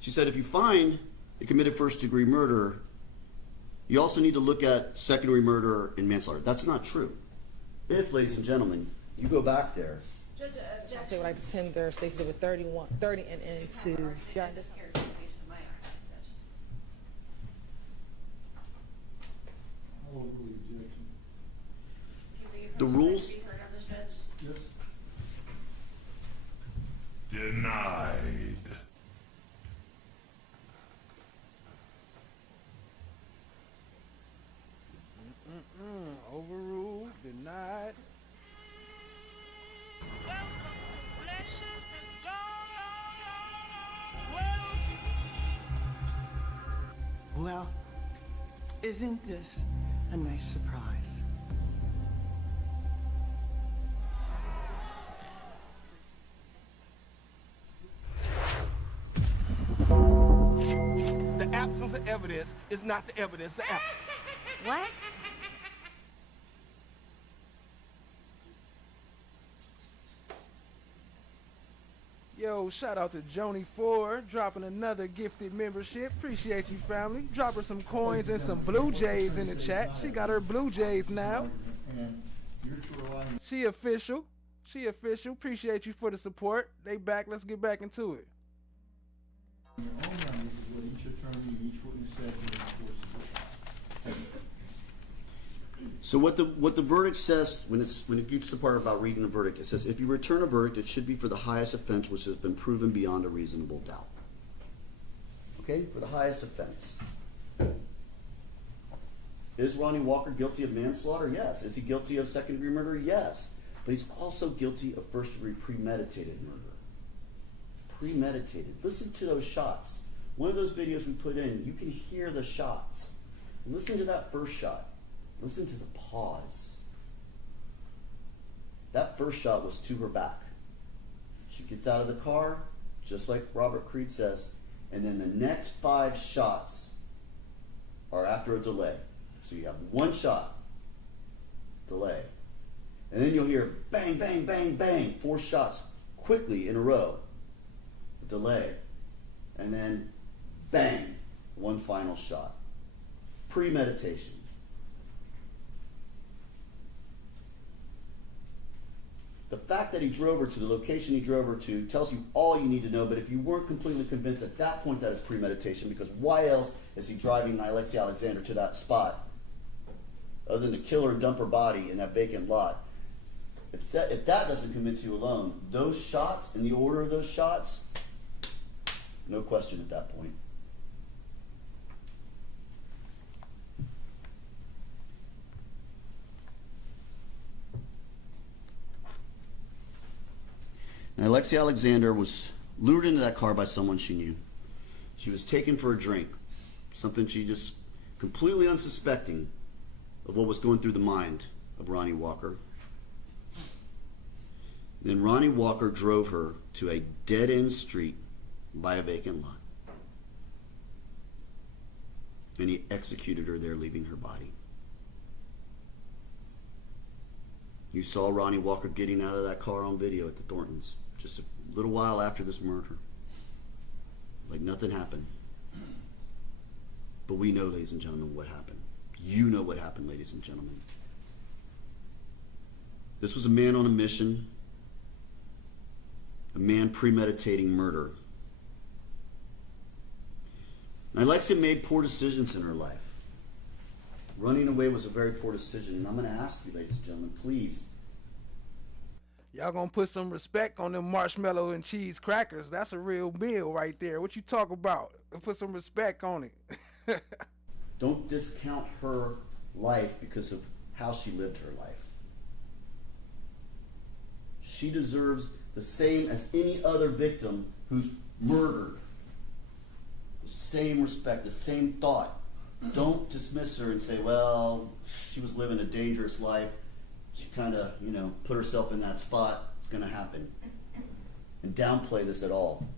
she said if you find he committed first-degree murder, you also need to look at second-degree murder and manslaughter. That's not true. If, ladies and gentlemen, you go back there. Judge, objection. Like the 10 girls, they said with 30 and into. The rules. Yes. Denied. Overruled, denied. Well, isn't this a nice surprise? The absence of evidence is not the evidence of absence. What? Yo, shout out to Joni Ford, dropping another gifted membership. Appreciate you, family. Drop her some coins and some Blue Jays in the chat. She got her Blue Jays now. She official. She official. Appreciate you for the support. They back. Let's get back into it. So what the verdict says, when it gets to the part about reading the verdict, it says if you return a verdict, it should be for the highest offense which has been proven beyond a reasonable doubt. Okay, for the highest offense. Is Ronnie Walker guilty of manslaughter? Yes. Is he guilty of second-degree murder? Yes. but he's also guilty of first-degree premeditated murder. Premeditated. Listen to those shots. One of those videos we put in, you can hear the shots. Listen to that first shot. Listen to the pause. That first shot was to her back. She gets out of the car, just like Robert Creed says, and then the next 5 shots are after a delay. So you have 1 shot, delay, and then you'll hear bang, bang, bang, bang, 4 shots quickly in a row, delay, and then bang, 1 final shot. Premeditation. The fact that he drove her to the location he drove her to tells you all you need to know, but if you weren't completely convinced at that point that it's premeditation, because why else is he driving Alexi Alexander to that spot other than to kill her and dump her body in that vacant lot? If that doesn't convince you alone, those shots and the order of those shots, no question at that point. Now, Alexi Alexander was lured into that car by someone she knew. She was taken for a drink, something she just completely unsuspecting of what was going through the mind of Ronnie Walker. Then Ronnie Walker drove her to a dead-end street by a vacant lot. And he executed her there, leaving her body. You saw Ronnie Walker getting out of that car on video at the Thorntons just a little while after this murder. Like nothing happened. But we know, ladies and gentlemen, what happened. You know what happened, ladies and gentlemen. This was a man on a mission, a man premeditating murder. Now, Alexia made poor decisions in her life. Running away was a very poor decision, and I'm going to ask you, ladies and gentlemen, please. Y'all gonna put some respect on them marshmallow and cheese crackers. That's a real meal right there. What you talk about? Put some respect on it. Don't discount her life because of how she lived her life. She deserves the same as any other victim who's murdered. The same respect, the same thought. Don't dismiss her and say, well, she was living a dangerous life. She kind of, put herself in that spot. It's going to happen. And downplay this at all.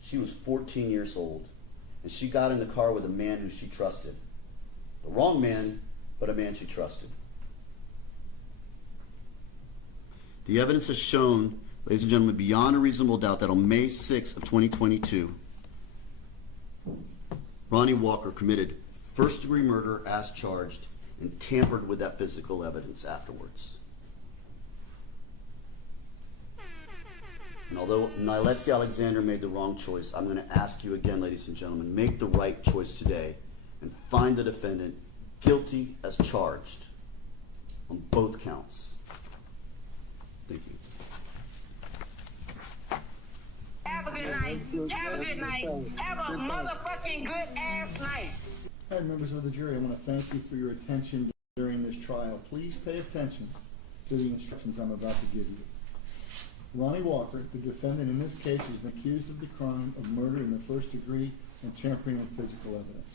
She was 14 years old, and she got in the car with a man who she trusted. The wrong man, but a man she trusted. The evidence has shown, ladies and gentlemen, beyond a reasonable doubt that on May 6th of 2022, Ronnie Walker committed first-degree murder as charged and tampered with that physical evidence afterwards. And although Alexi Alexander made the wrong choice, I'm going to ask you again, ladies and gentlemen, make the right choice today and find the defendant guilty as charged on both counts. Thank you. Have a good night. Have a good night. Have a motherfucking good ass night. All right, members of the jury, I want to thank you for your attention during this trial. Please pay attention to the instructions I'm about to give you. Ronnie Walker, the defendant in this case, has been accused of the crime of murder in the first degree and tampering with physical evidence.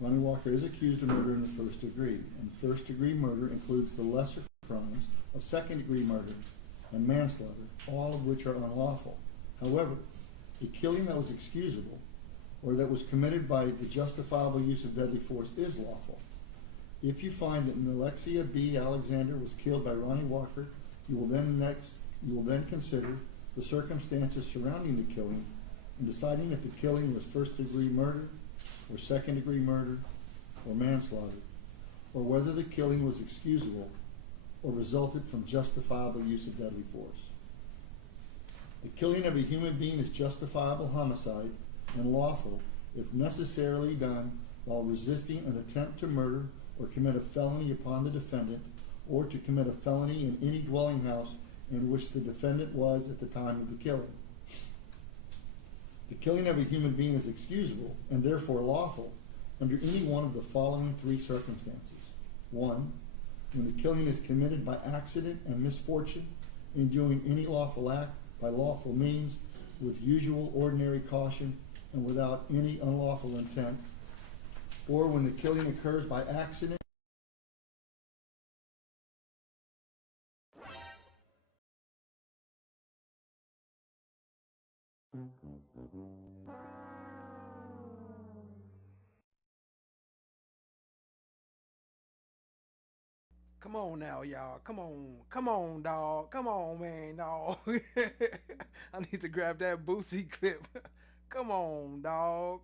Ronnie Walker is accused of murder in the first degree, and first degree murder includes the lesser crimes of second degree murder and manslaughter, all of which are unlawful. However, a killing that was excusable or that was committed by the justifiable use of deadly force is lawful. If you find that Alexia B. Alexander was killed by Ronnie Walker, you will then consider the circumstances surrounding the killing and deciding if the killing was first degree murder or second degree murder or manslaughter, or whether the killing was excusable or resulted from justifiable use of deadly force. The killing of a human being is justifiable homicide and lawful if necessarily done while resisting an attempt to murder or commit a felony upon the defendant, or to commit a felony in any dwelling house in which the defendant was at the time of the killing. The killing of a human being is excusable and therefore lawful under any one of the following three circumstances. 1, when the killing is committed by accident and misfortune, in doing any lawful act by lawful means, with usual ordinary caution, and without any unlawful intent, or when the killing occurs by accident. Come on now, y'all. Come on, dog. Come on, man, dog. I need to grab that Boosie clip. Come on, dog.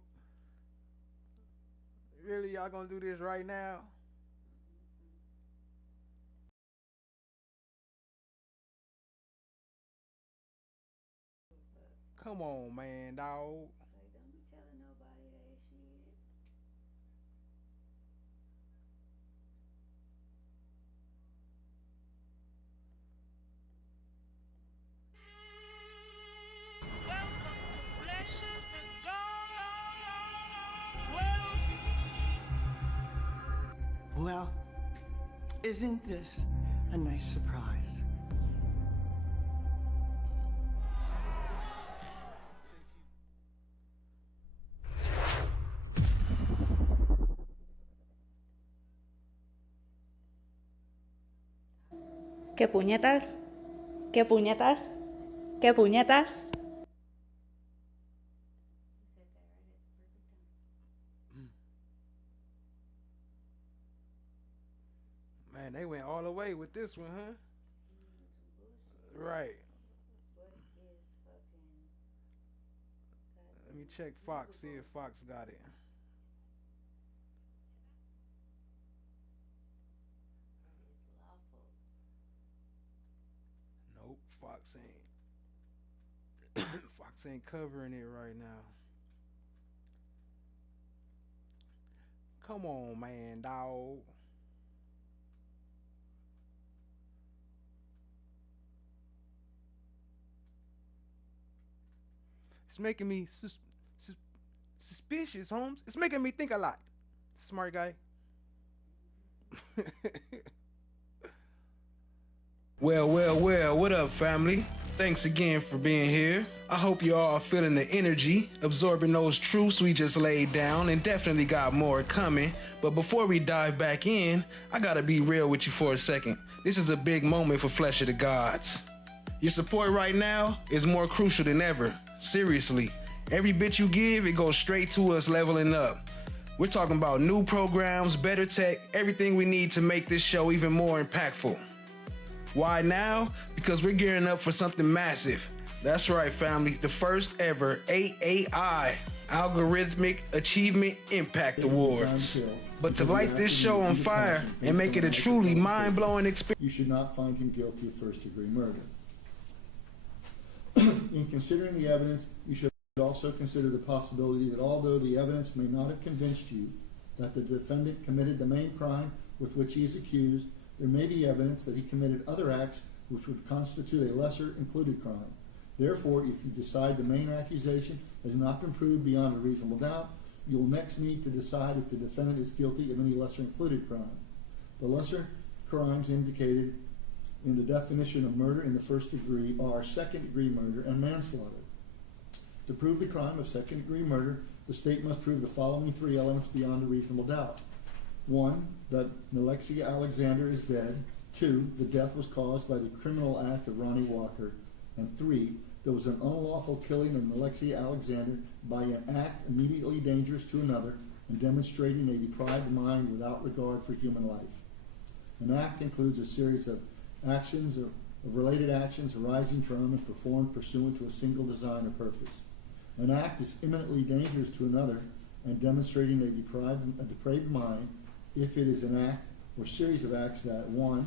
Really, y'all gonna do this right now? Come on, man, dog. Welcome to Flesh of the God. Well, isn't this a nice surprise? ¿Qué puñetas? ¿Qué puñetas? ¿Qué puñetas? Man, they went all the way with this one, huh? Right. Let me check Fox, see if Fox got it. Nope, Fox ain't. Fox ain't covering it right now. Come on, man, dawg. It's making me suspicious, Holmes. It's making me think a lot. Smart guy. Well, what up, family? Thanks again for being here. I hope you all are feeling the energy, absorbing those truths we just laid down, and definitely got more coming. But before we dive back in, I gotta be real with you for a second. This is a big moment for Flesh of the Gods. Your support right now is more crucial than ever. Seriously, every bit you give, it goes straight to us leveling up. We're talking about new programs, better tech, everything we need to make this show even more impactful. Why now? Because we're gearing up for something massive. That's right, family, the first ever AAI, Algorithmic Achievement Impact Awards. But to light this show on fire and make it a truly mind-blowing experience, you should not find him guilty of first-degree murder. In considering the evidence, you should also consider the possibility that although the evidence may not have convinced you that the defendant committed the main crime with which he is accused, there may be evidence that he committed other acts which would constitute a lesser included crime. Therefore, if you decide the main accusation has not been proved beyond a reasonable doubt, you will next need to decide if the defendant is guilty of any lesser included crime. The lesser crimes indicated in the definition of murder in the first degree are second-degree murder and manslaughter. To prove the crime of second-degree murder, the state must prove the following three elements beyond a reasonable doubt. 1, that Alexia Alexander is dead. 2, the death was caused by the criminal act of Ronnie Walker. And 3, there was an unlawful killing of Alexia Alexander by an act immediately dangerous to another and demonstrating a deprived mind without regard for human life. An act includes a series of actions or of related actions arising from and performed pursuant to a single design or purpose. An act is imminently dangerous to another and demonstrating a depraved mind if it is an act or series of acts that 1,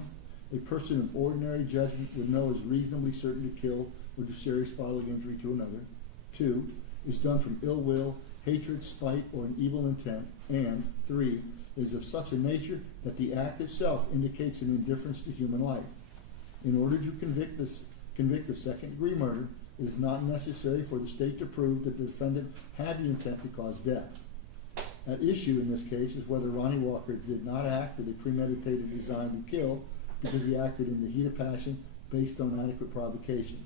a person of ordinary judgment would know is reasonably certain to kill or do serious bodily injury to another. 2, is done from ill will, hatred, spite, or an evil intent. And 3, is of such a nature that the act itself indicates an indifference to human life. In order to convict of second-degree murder, it is not necessary for the state to prove that the defendant had the intent to cause death. At issue in this case is whether Ronnie Walker did not act with a premeditated design to kill because he acted in the heat of passion based on adequate provocation.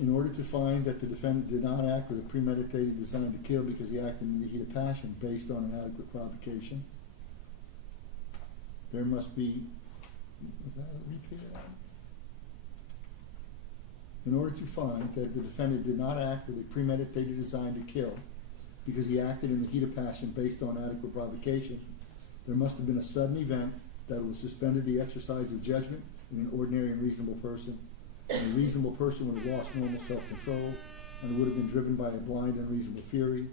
In order to find that the defendant did not act with a premeditated design to kill because he acted in the heat of passion based on an adequate provocation, there must be, was that a repeat of that? In order to find that the defendant did not act with a premeditated design to kill because he acted in the heat of passion based on adequate provocation, there must have been a sudden event that would have suspended the exercise of judgment in an ordinary and reasonable person. A reasonable person would have lost normal self-control and would have been driven by a blind, unreasonable fury.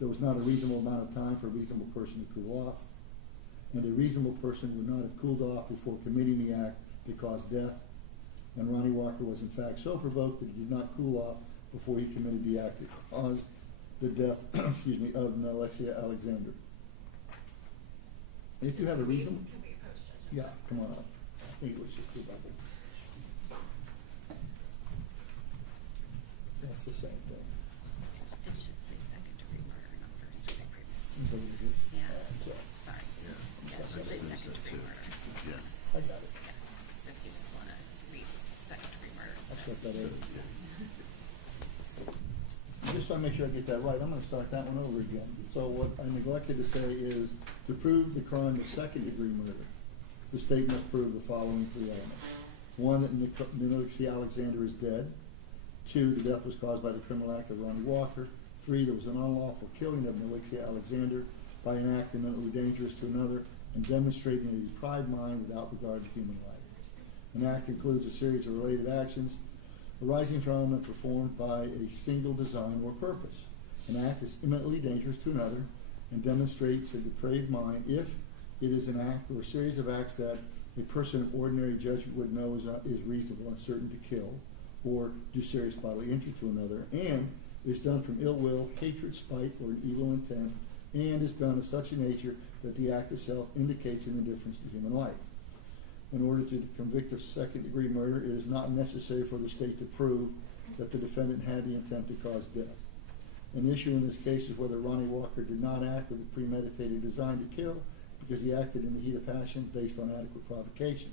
There was not a reasonable amount of time for a reasonable person to cool off. And a reasonable person would not have cooled off before committing the act that caused death. And Ronnie Walker was in fact so provoked that he did not cool off before he committed the act that caused the death of Alexia Alexander. If you have a reasonable... Yeah, come on up. I think it was just a bubble. That's the same thing. It should say second degree murder, not first degree murder. So it is? Yeah. Sorry. Sorry. Yeah, it should say second degree murder. Yeah. I got it. Yeah. If you just want to read second degree murder. I'll start that over. Just want to make sure I get that right, I'm going to start that one over again. So what I neglected to say is, to prove the crime of second degree murder, the state must prove the following three elements. One, that Alexia Alexander is dead. Two, the death was caused by the criminal act of Ronnie Walker. Three, there was an unlawful killing of Alexia Alexander by an act mentally dangerous to another and demonstrating a deprived mind without regard to human life. An act includes a series of related actions arising from and performed by a single design or purpose. An act is imminently dangerous to another and demonstrates a depraved mind if it is an act or a series of acts that a person of ordinary judgment would know is reasonable and certain to kill or do serious bodily injury to another, and is done from ill will, hatred, spite, or an evil intent, and is done of such a nature that the act itself indicates an indifference to human life. In order to convict of second-degree murder, it is not necessary for the state to prove that the defendant had the intent to cause death. An issue in this case is whether Ronnie Walker did not act with a premeditated design to kill because he acted in the heat of passion based on adequate provocation.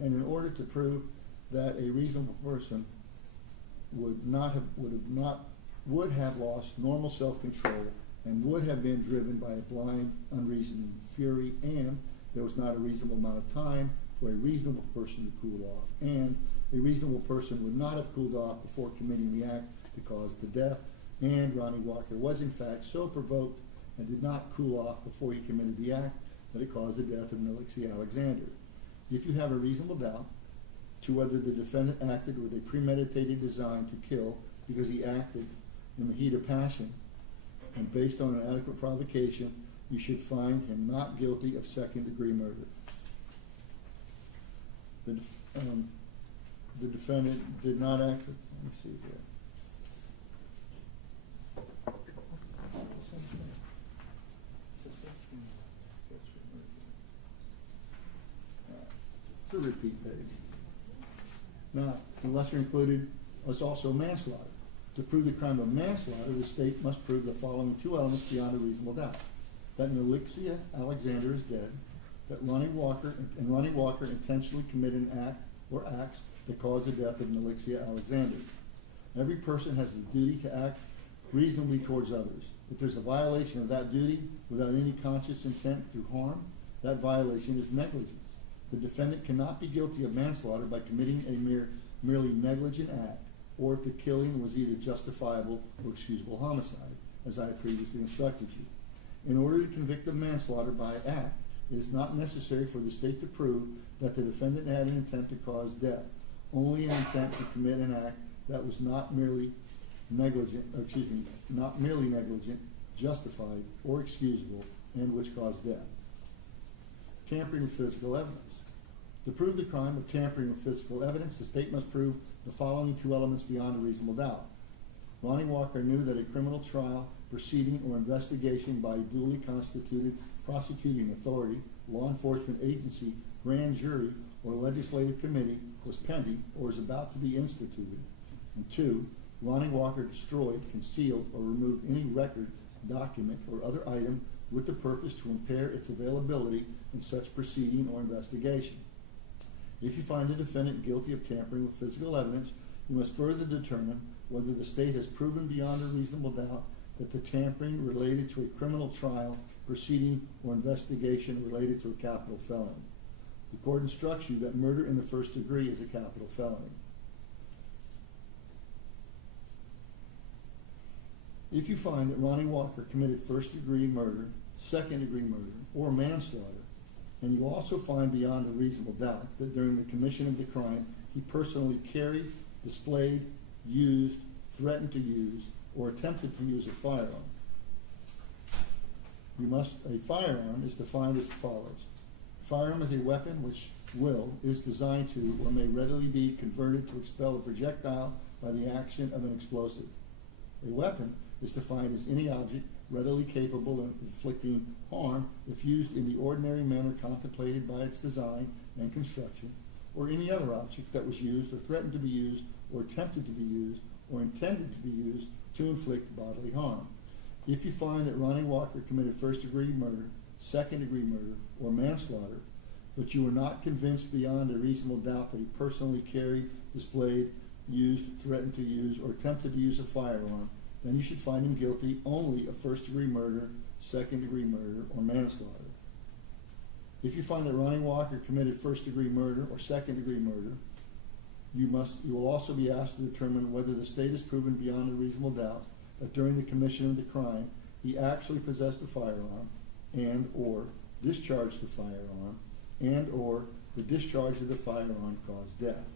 And in order to prove that a reasonable person would have lost normal self-control and would have been driven by a blind, unreasoning fury, and there was not a reasonable amount of time for a reasonable person to cool off, and a reasonable person would not have cooled off before committing the act that caused the death, and Ronnie Walker was in fact so provoked and did not cool off before he committed the act that it caused the death of Alexia Alexander. If you have a reasonable doubt to whether the defendant acted with a premeditated design to kill because he acted in the heat of passion and based on an adequate provocation, you should find him not guilty of second-degree murder. The defendant did not act. Let me see here. It's a repeat page. Now, the lesser included was also manslaughter. To prove the crime of manslaughter, the state must prove the following two elements beyond a reasonable doubt: that Alexia Alexander is dead, that Ronnie Walker intentionally committed an act or acts that caused the death of Alexia Alexander. Every person has the duty to act reasonably towards others. If there's a violation of that duty without any conscious intent to harm, that violation is negligence. The defendant cannot be guilty of manslaughter by committing a merely negligent act, or if the killing was either justifiable or excusable homicide, as I previously instructed you. In order to convict of manslaughter by act, it is not necessary for the state to prove that the defendant had an intent to cause death, only an intent to commit an act that was not merely negligent, justified, or excusable, and which caused death. Tampering with physical evidence. To prove the crime of tampering with physical evidence, the state must prove the following two elements beyond a reasonable doubt. Ronnie Walker knew that a criminal trial, proceeding, or investigation by a duly constituted prosecuting authority, law enforcement agency, grand jury, or legislative committee was pending or is about to be instituted. And two, Ronnie Walker destroyed, concealed, or removed any record, document, or other item with the purpose to impair its availability in such proceeding or investigation. If you find the defendant guilty of tampering with physical evidence, you must further determine whether the state has proven beyond a reasonable doubt that the tampering related to a criminal trial, proceeding, or investigation related to a capital felony. The court instructs you that murder in the first degree is a capital felony. If you find that Ronnie Walker committed first-degree murder, second-degree murder, or manslaughter, and you also find beyond a reasonable doubt that during the commission of the crime he personally carried, displayed, used, threatened to use, or attempted to use a firearm, a firearm is defined as follows. A firearm is a weapon which is designed to or may readily be converted to expel a projectile by the action of an explosive. A weapon is defined as any object readily capable of inflicting harm if used in the ordinary manner contemplated by its design and construction, or any other object that was used or threatened to be used or attempted to be used or intended to be used to inflict bodily harm. If you find that Ronnie Walker committed first-degree murder, second-degree murder, or manslaughter, but you are not convinced beyond a reasonable doubt that he personally carried, displayed, used, threatened to use, or attempted to use a firearm, then you should find him guilty only of first-degree murder, second-degree murder, or manslaughter. If you find that Ronnie Walker committed first-degree murder or second-degree murder, you will also be asked to determine whether the state has proven beyond a reasonable doubt that during the commission of the crime he actually possessed a firearm and or discharged the firearm and or the discharge of the firearm caused death.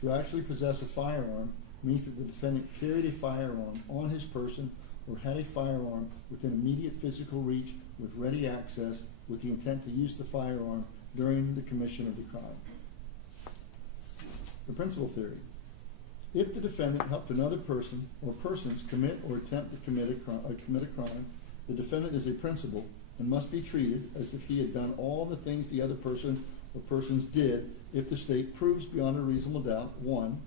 To actually possess a firearm means that the defendant carried a firearm on his person or had a firearm within immediate physical reach with ready access with the intent to use the firearm during the commission of the crime. The principal theory. If the defendant helped another person or persons commit or attempt to commit a crime, the defendant is a principal and must be treated as if he had done all the things the other person or persons did if the state proves beyond a reasonable doubt, 1,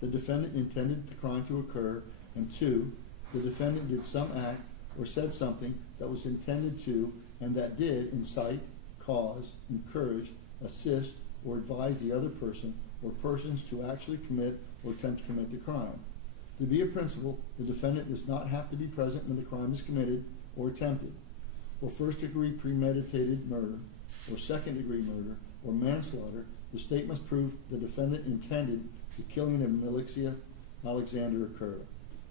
the defendant intended the crime to occur, and 2, the defendant did some act or said something that was intended to and that did incite, cause, encourage, assist, or advise the other person or persons to actually commit or attempt to commit the crime. To be a principal, the defendant does not have to be present when the crime is committed or attempted. For first-degree premeditated murder or second-degree murder or manslaughter, the state must prove the defendant intended the killing of Melixia Alexander occur.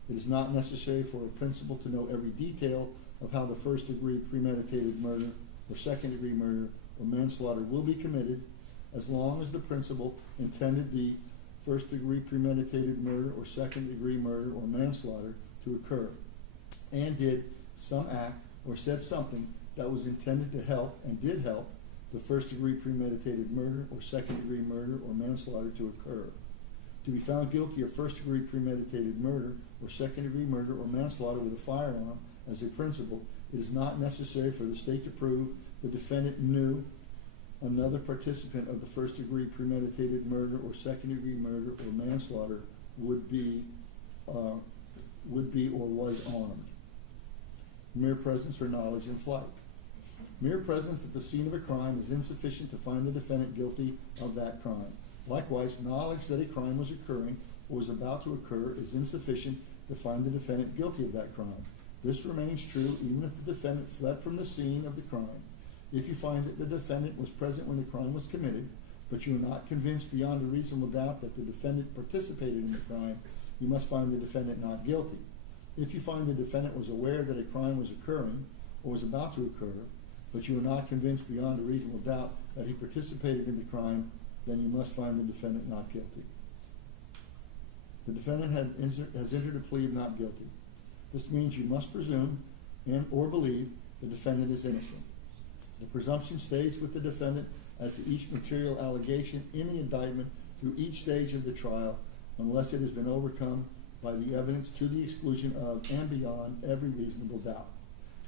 It is not necessary for a principal to know every detail of how the first-degree premeditated murder or second-degree murder or manslaughter will be committed, as long as the principal intended the first-degree premeditated murder or second-degree murder or manslaughter to occur, and did some act or said something that was intended to help and did help the first-degree premeditated murder or second-degree murder or manslaughter to occur. To be found guilty of first-degree premeditated murder or second-degree murder or manslaughter with a firearm as a principal, it is not necessary for the state to prove the defendant knew another participant of the first-degree premeditated murder or second-degree murder or manslaughter would be or was armed. Mere presence or knowledge in flight. Mere presence at the scene of a crime is insufficient to find the defendant guilty of that crime. Likewise, knowledge that a crime was occurring or was about to occur is insufficient to find the defendant guilty of that crime. This remains true even if the defendant fled from the scene of the crime. If you find that the defendant was present when the crime was committed, but you are not convinced beyond a reasonable doubt that the defendant participated in the crime, you must find the defendant not guilty. If you find the defendant was aware that a crime was occurring or was about to occur, but you are not convinced beyond a reasonable doubt that he participated in the crime, then you must find the defendant not guilty. The defendant has entered a plea of not guilty. This means you must presume and or believe the defendant is innocent. The presumption stays with the defendant as to each material allegation in the indictment through each stage of the trial, unless it has been overcome by the evidence to the exclusion of and beyond every reasonable doubt.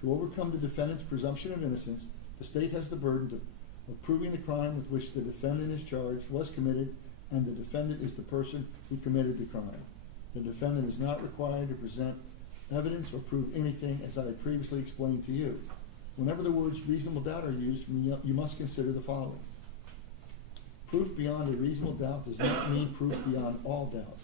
To overcome the defendant's presumption of innocence, the state has the burden of proving the crime with which the defendant is charged was committed, and the defendant is the person who committed the crime. The defendant is not required to present evidence or prove anything, as I had previously explained to you. Whenever the words reasonable doubt are used, you must consider the following. Proof beyond a reasonable doubt does not mean proof beyond all doubt.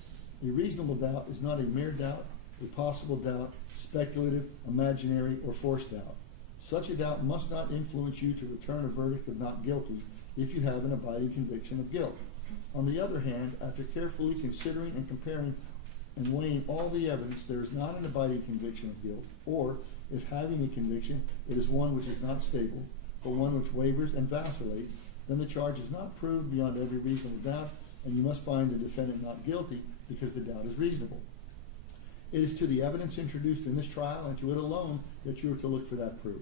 A reasonable doubt is not a mere doubt, a possible doubt, speculative, imaginary, or forced doubt. Such a doubt must not influence you to return a verdict of not guilty if you have an abiding conviction of guilt. On the other hand, after carefully considering and comparing and weighing all the evidence, there is not an abiding conviction of guilt, or, if having a conviction, it is one which is not stable, but one which wavers and vacillates, then the charge is not proved beyond every reasonable doubt, and you must find the defendant not guilty because the doubt is reasonable. It is to the evidence introduced in this trial and to it alone that you are to look for that proof.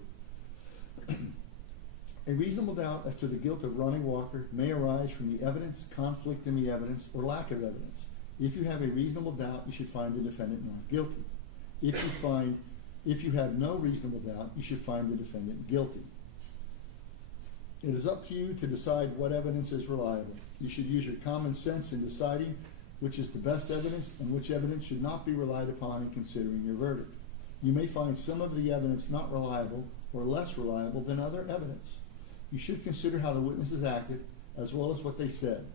A reasonable doubt as to the guilt of Ronnie Walker may arise from the evidence, conflict in the evidence, or lack of evidence. If you have a reasonable doubt, you should find the defendant not guilty. If you have no reasonable doubt, you should find the defendant guilty. It is up to you to decide what evidence is reliable. You should use your common sense in deciding which is the best evidence and which evidence should not be relied upon in considering your verdict. You may find some of the evidence not reliable or less reliable than other evidence. You should consider how the witnesses acted as well as what they said.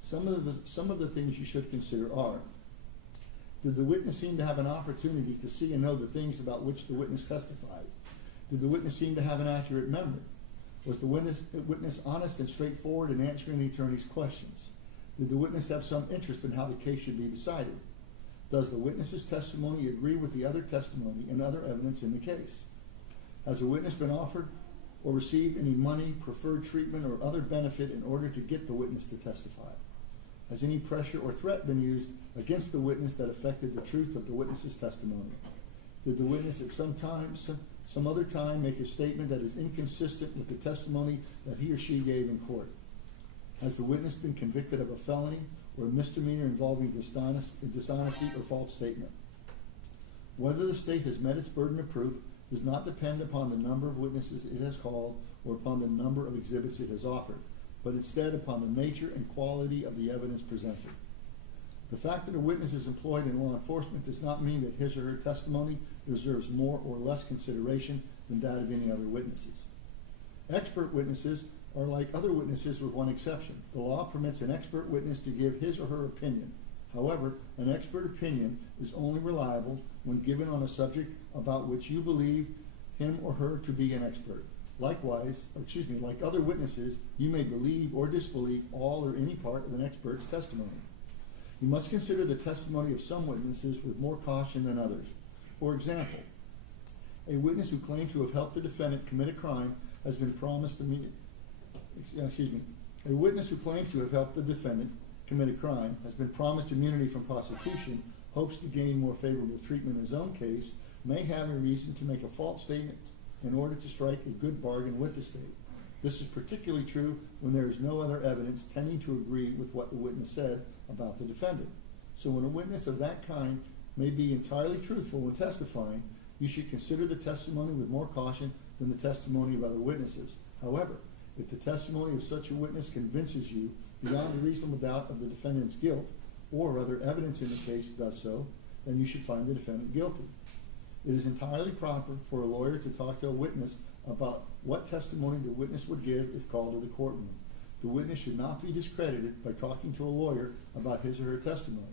Some of the things you should consider are: did the witness seem to have an opportunity to see and know the things about which the witness testified? Did the witness seem to have an accurate memory? Was the witness honest and straightforward in answering the attorney's questions? Did the witness have some interest in how the case should be decided? Does the witness's testimony agree with the other testimony and other evidence in the case? Has the witness been offered or received any money, preferred treatment, or other benefit in order to get the witness to testify? Has any pressure or threat been used against the witness that affected the truth of the witness's testimony? Did the witness at some other time make a statement that is inconsistent with the testimony that he or she gave in court? Has the witness been convicted of a felony or a misdemeanor involving dishonesty or false statement? Whether the state has met its burden of proof does not depend upon the number of witnesses it has called or upon the number of exhibits it has offered, but instead upon the nature and quality of the evidence presented. The fact that a witness is employed in law enforcement does not mean that his or her testimony deserves more or less consideration than that of any other witnesses. Expert witnesses are like other witnesses with one exception. The law permits an expert witness to give his or her opinion. However, an expert opinion is only reliable when given on a subject about which you believe him or her to be an expert. Like other witnesses, you may believe or disbelieve all or any part of an expert's testimony. You must consider the testimony of some witnesses with more caution than others. For example, a witness who claimed to have helped the defendant commit a crime has been promised A witness who claims to have helped the defendant commit a crime has been promised immunity from prosecution, hopes to gain more favorable treatment in his own case, may have a reason to make a false statement in order to strike a good bargain with the state. This is particularly true when there is no other evidence tending to agree with what the witness said about the defendant. So when a witness of that kind may be entirely truthful when testifying, you should consider the testimony with more caution than the testimony of other witnesses. However, if the testimony of such a witness convinces you beyond a reasonable doubt of the defendant's guilt, or other evidence in the case does so, then you should find the defendant guilty. It is entirely proper for a lawyer to talk to a witness about what testimony the witness would give if called to the courtroom. The witness should not be discredited by talking to a lawyer about his or her testimony.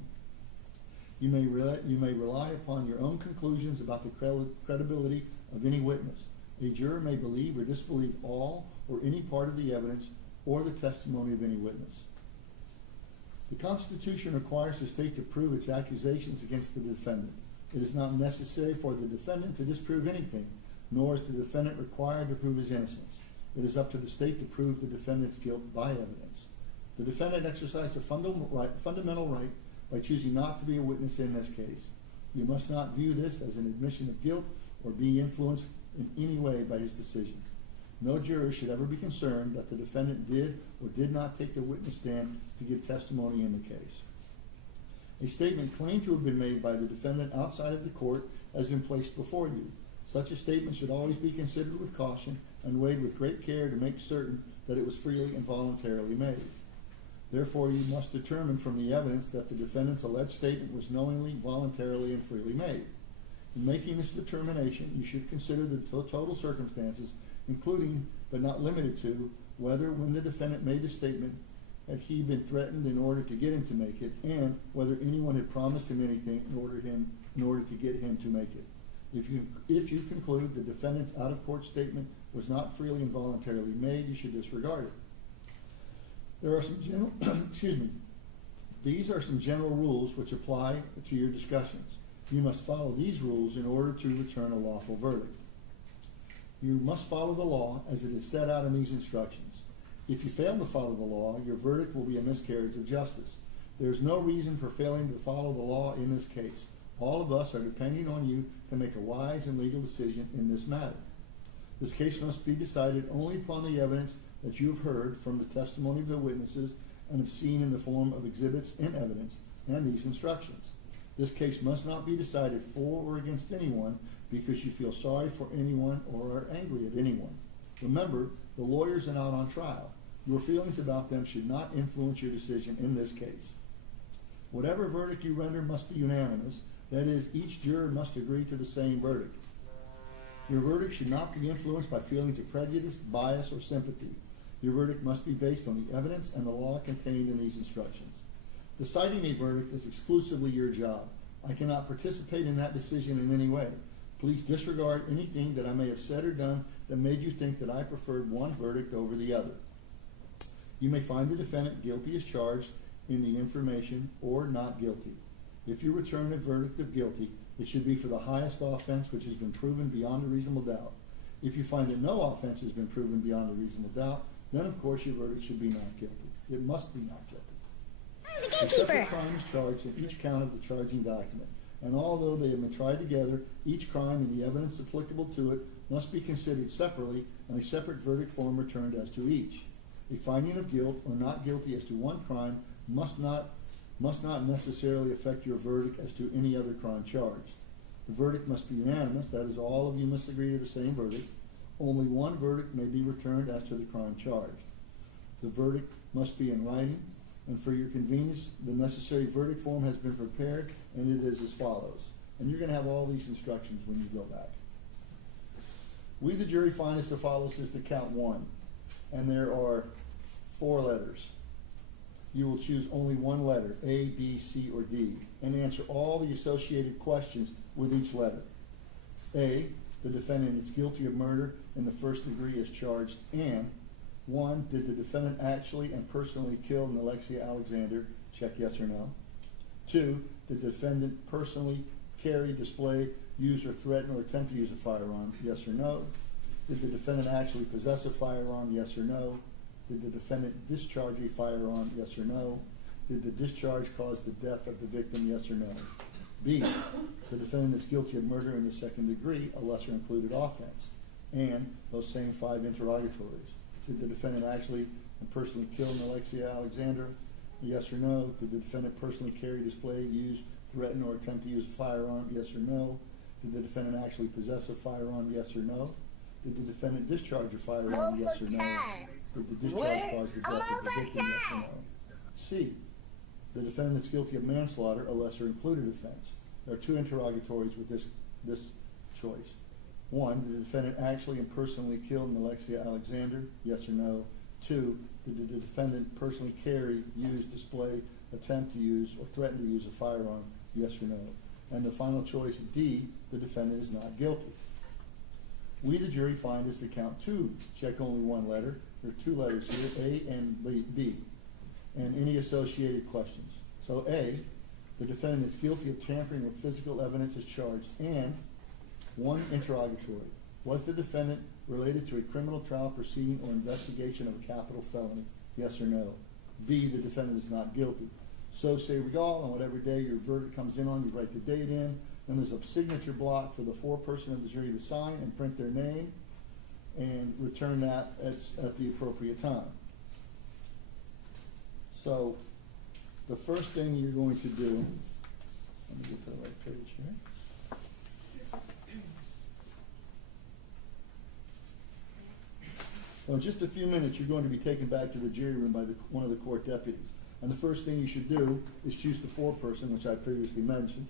You may rely upon your own conclusions about the credibility of any witness. A juror may believe or disbelieve all or any part of the evidence or the testimony of any witness. The Constitution requires the state to prove its accusations against the defendant. It is not necessary for the defendant to disprove anything, nor is the defendant required to prove his innocence. It is up to the state to prove the defendant's guilt by evidence. The defendant exercised a fundamental right by choosing not to be a witness in this case. You must not view this as an admission of guilt or be influenced in any way by his decision. No juror should ever be concerned that the defendant did or did not take the witness stand to give testimony in the case. A statement claimed to have been made by the defendant outside of the court has been placed before you. Such a statement should always be considered with caution and weighed with great care to make certain that it was freely and voluntarily made. Therefore, you must determine from the evidence that the defendant's alleged statement was knowingly, voluntarily, and freely made. In making this determination, you should consider the total circumstances, including, but not limited to, whether when the defendant made the statement had he been threatened in order to get him to make it, and whether anyone had promised him anything in order to get him to make it. If you conclude the defendant's out-of-court statement was not freely and voluntarily made, you should disregard it. There are some general, excuse me, these are some general rules which apply to your discussions. You must follow these rules in order to return a lawful verdict. You must follow the law as it is set out in these instructions. If you fail to follow the law, your verdict will be a miscarriage of justice. There is no reason for failing to follow the law in this case. All of us are depending on you to make a wise and legal decision in this matter. This case must be decided only upon the evidence that you have heard from the testimony of the witnesses and have seen in the form of exhibits and evidence and these instructions. This case must not be decided for or against anyone because you feel sorry for anyone or are angry at anyone. Remember, the lawyers are not on trial. Your feelings about them should not influence your decision in this case. Whatever verdict you render must be unanimous. That is, each juror must agree to the same verdict. Your verdict should not be influenced by feelings of prejudice, bias, or sympathy. Your verdict must be based on the evidence and the law contained in these instructions. Deciding a verdict is exclusively your job. I cannot participate in that decision in any way. Please disregard anything that I may have said or done that made you think that I preferred one verdict over the other. You may find the defendant guilty as charged in the information or not guilty. If you return a verdict of guilty, it should be for the highest offense which has been proven beyond a reasonable doubt. If you find that no offense has been proven beyond a reasonable doubt, then of course your verdict should be not guilty. It must be not guilty. A separate crime is charged in each count of the charging document, and although they have been tried together, each crime and the evidence applicable to it must be considered separately and a separate verdict form returned as to each. A finding of guilt or not guilty as to one crime must not necessarily affect your verdict as to any other crime charged. The verdict must be unanimous, that is, all of you must agree to the same verdict. Only one verdict may be returned as to the crime charged. The verdict must be in writing, and for your convenience, the necessary verdict form has been prepared, and it is as follows. And you're going to have all these instructions when you go back. We, the jury, find as follows is the count one, and there are 4 letters. You will choose only one letter, A, B, C, or D, and answer all the associated questions with each letter. A, the defendant is guilty of murder in the first degree as charged, and 1, did the defendant actually and personally kill Alexia Alexander? Check yes or no. 2, did the defendant personally carry, display, use, or threaten or attempt to use a firearm? Yes or no. Did the defendant actually possess a firearm? Yes or no. Did the defendant discharge a firearm? Yes or no. Did the discharge cause the death of the victim? Yes or no. B, the defendant is guilty of murder in the second degree, a lesser included offense. And those same 5 interrogatories. Did the defendant actually and personally kill Alexia Alexander? Yes or no. Did the defendant personally carry, display, use, threaten, or attempt to use a firearm? Yes or no. Did the defendant actually possess a firearm? Yes or no. Did the defendant discharge a firearm? Yes or no. Did the discharge cause the death of the victim? Yes or no. C, the defendant is guilty of manslaughter, a lesser included offense. There are 2 interrogatories with this choice. 1, did the defendant actually and personally kill Alexia Alexander? Yes or no. 2, did the defendant personally carry, use, display, attempt to use, or threaten to use a firearm? Yes or no. And the final choice, D, the defendant is not guilty. We, the jury, find as to count 2. Check only one letter. There are 2 letters here, A and B, and any associated questions. So A, the defendant is guilty of tampering with physical evidence as charged, and 1 interrogatory. Was the defendant related to a criminal trial proceeding or investigation of a capital felony? Yes or no. B, the defendant is not guilty. So say we all, on whatever day your verdict comes in on, you write the date in, then there's a signature block for the 4-person of the jury to sign and print their name and return that at the appropriate time. So the first thing you're going to do, let me get to the right page here. Well, in just a few minutes, you're going to be taken back to the jury room by one of the court deputies. And the first thing you should do is choose the foreperson, which I previously mentioned,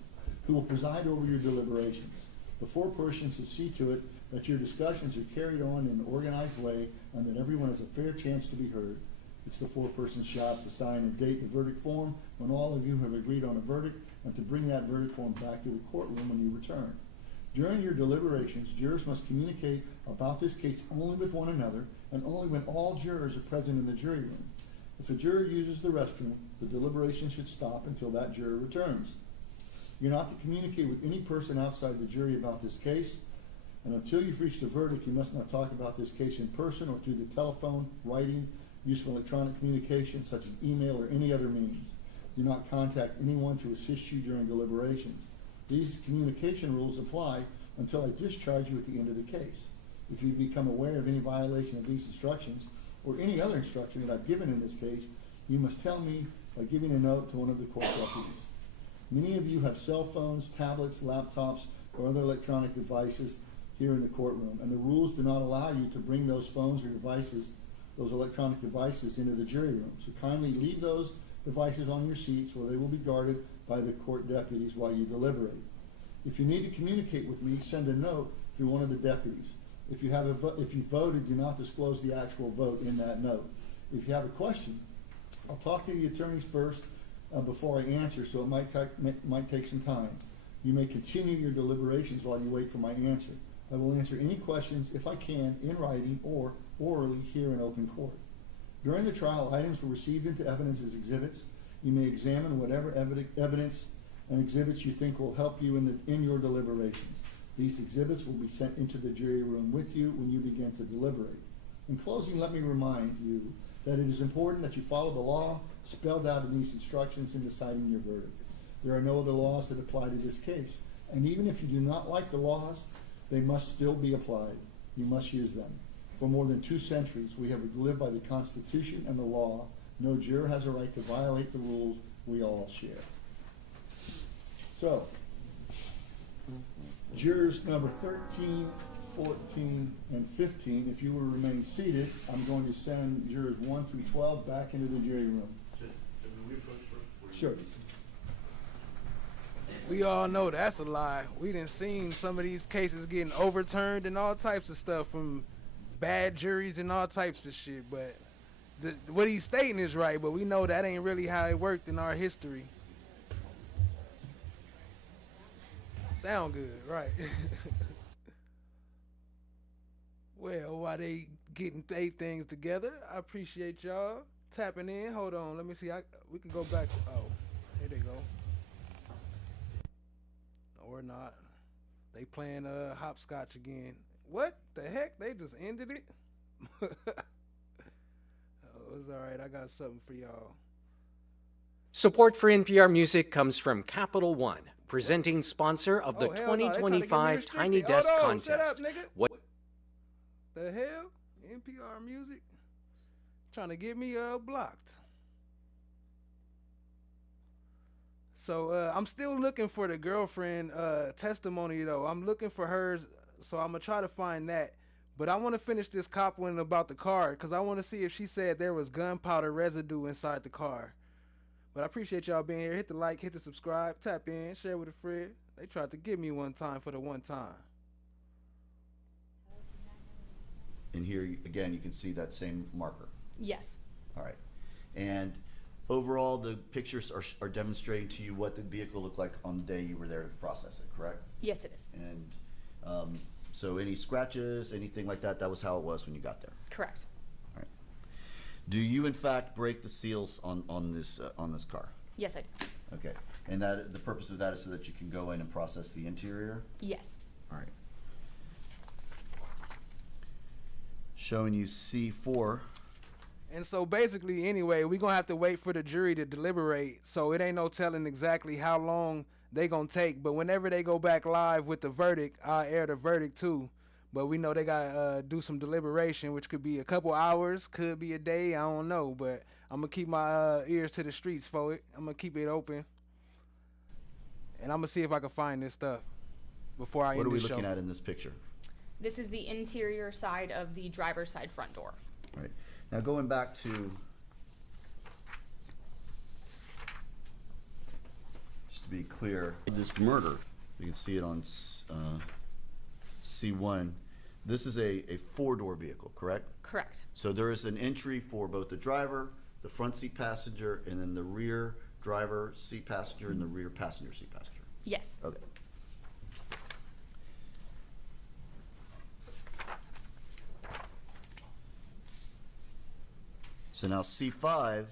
who will preside over your deliberations. The foreperson should see to it that your discussions are carried on in an organized way and that everyone has a fair chance to be heard. It's the foreperson's job to sign and date the verdict form when all of you have agreed on a verdict and to bring that verdict form back to the courtroom when you return. During your deliberations, jurors must communicate about this case only with one another and only when all jurors are present in the jury room. If a juror uses the restroom, the deliberation should stop until that juror returns. You're not to communicate with any person outside the jury about this case, and until you've reached a verdict, you must not talk about this case in person or through the telephone, writing, use of electronic communication such as email or any other means. Do not contact anyone to assist you during deliberations. These communication rules apply until I discharge you at the end of the case. If you become aware of any violation of these instructions or any other instruction that I've given in this case, you must tell me by giving a note to one of the court deputies. Many of you have cell phones, tablets, laptops, or other electronic devices here in the courtroom, and the rules do not allow you to bring those phones or devices, those electronic devices, into the jury room. So kindly leave those devices on your seats where they will be guarded by the court deputies while you deliberate. If you need to communicate with me, send a note through one of the deputies. If you voted, do not disclose the actual vote in that note. If you have a question, I'll talk to the attorneys first before I answer, so it might take some time. You may continue your deliberations while you wait for my answer. I will answer any questions, if I can, in writing or orally here in open court. During the trial, items were received into evidence as exhibits. You may examine whatever evidence and exhibits you think will help you in your deliberations. These exhibits will be sent into the jury room with you when you begin to deliberate. In closing, let me remind you that it is important that you follow the law spelled out in these instructions in deciding your verdict. There are no other laws that apply to this case, and even if you do not like the laws, they must still be applied. You must use them. For more than 2 centuries, we have lived by the Constitution and the law. No juror has a right to violate the rules we all share. So, jurors number 13, 14, and 15, if you will remain seated, I'm going to send jurors 1 through 12 back into the jury room. Sure. We all know that's a lie. We done seen some of these cases getting overturned and all types of stuff from bad juries and all types of shit. But what he's stating is right, but we know that ain't really how it worked in our history. Sound good, right? Well, while they getting their things together, I appreciate y'all tapping in. Hold on, let me see. We can go back. Oh, here they go. Or not. They playing hopscotch again. What the heck? They just ended it? Oh, it's alright. I got something for y'all. Support for NPR Music comes from Capital One, presenting sponsor of the 2025 Tiny Desk Contest. What the hell? NPR Music? Trying to get me blocked. So I'm still looking for the girlfriend testimony though. I'm looking for hers, so I'm gonna try to find that. But I want to finish this cop one about the car because I want to see if she said there was gunpowder residue inside the car. But I appreciate y'all being here. Hit the like, hit the subscribe, tap in, share with a friend. They tried to get me one time for the one time. And here again, you can see that same marker. Yes. All right. And overall, the pictures are demonstrating to you what the vehicle looked like on the day you were there to process it, correct? Yes, it is. And so any scratches, anything like that, that was how it was when you got there? Correct. All right. Do you, in fact, break the seals on this car? Yes, I do. Okay. And that the purpose of that is so that you can go in and process the interior? Yes. All right. Showing you C4. And so basically, anyway, we're going to have to wait for the jury to deliberate. So it ain't no telling exactly how long they going to take. But whenever they go back live with the verdict, I'll air the verdict too. But we know they got to do some deliberation, which could be a couple hours, could be a day, I don't know. But I'm going to keep my ears to the streets for it. I'm going to keep it open. And I'm going to see if I can find this stuff before I end the show. What are we looking at in this picture? This is the interior side of the driver's side front door. All right. Now going back to to be clear, this murder, you can see it on C1. This is a four-door vehicle, correct? Correct. So there is an entry for both the driver, the front seat passenger, and then the rear driver seat passenger and the rear passenger seat passenger. Yes. Okay. So now C5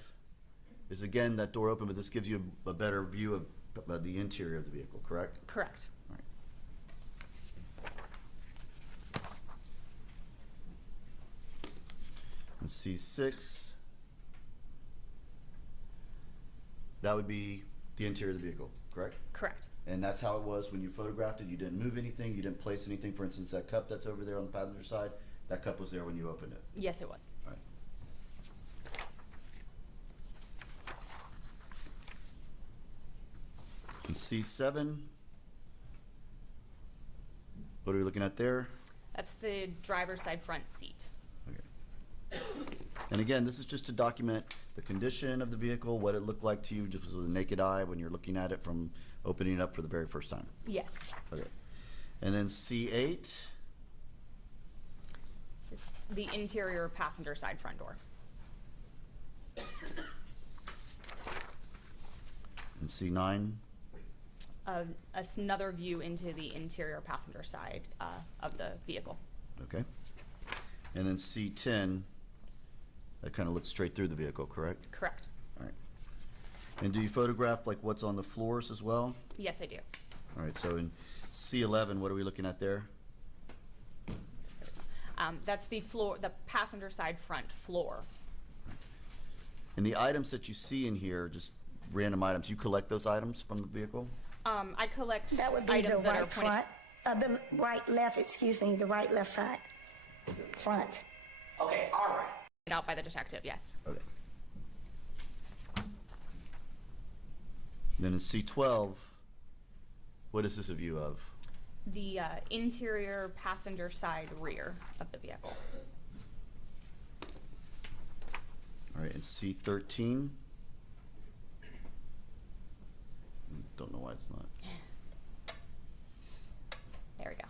is again that door open, but this gives you a better view of the interior of the vehicle, correct? Correct. All right. And C6, that would be the interior of the vehicle, correct? Correct. And that's how it was when you photographed it. You didn't move anything, you didn't place anything. For instance, that cup that's over there on the passenger side, that cup was there when you opened it. Yes, it was. All right. And C7, what are we looking at there? That's the driver's side front seat. Okay. And again, this is just to document the condition of the vehicle, what it looked like to you just with the naked eye when you're looking at it from opening it up for the very first time. Yes. Okay. And then C8. It's the interior passenger side front door. And C9. Another view into the interior passenger side of the vehicle. Okay. And then C10, that kind of looks straight through the vehicle, correct? Correct. All right. And do you photograph like what's on the floors as well? Yes, I do. All right, so in C11, what are we looking at there? That's the floor, the passenger side front floor. And the items that you see in here, just random items, you collect those items from the vehicle? I collect That would be items the that are right pointed front, the right left, excuse me, the right left side, front. Okay, all right. Out by the detective, yes. Okay. Then in C12, what is this a view of? The interior passenger side rear of the vehicle. All right, and C13? Don't know why it's not. There we go.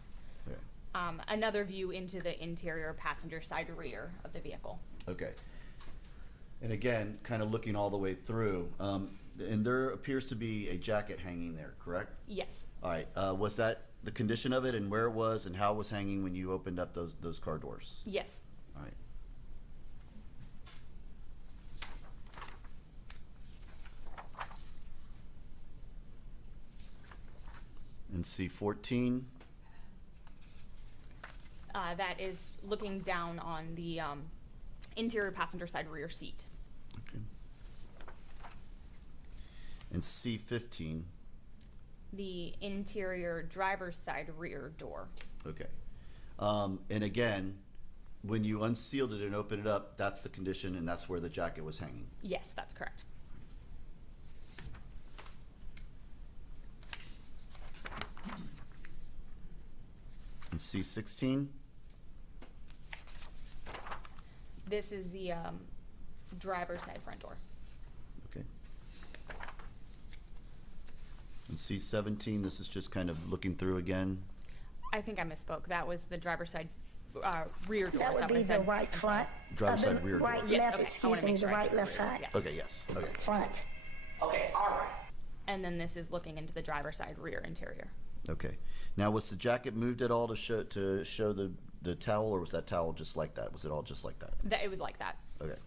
Okay. Another view into the interior passenger side rear of the vehicle. Okay. And again, kind of looking all the way through, and there appears to be a jacket hanging there, correct? Yes. All right. Was that the condition of it and where it was and how it was hanging when you opened up those car doors? Yes. All right. And C14? That is looking down on the interior passenger side rear seat. Okay. And C15? The interior driver's side rear door. Okay. And again, when you unsealed it and opened it up, that's the condition and that's where the jacket was hanging? Yes, that's correct. And C16? This is the driver's side front door. Okay. And C17, this is just kind of looking through again? I think I misspoke. That was the driver's side rear door. That would be the right front. Driver's side rear door. Right Yes, left, okay. excuse me, the right left side. Yes. Okay, yes. Okay. Front. Okay, all right. And then this is looking into the driver's side rear interior. Okay. Now, was the jacket moved at all to show the towel, or was that towel just like that? Was it all just like that? It was like that. Okay.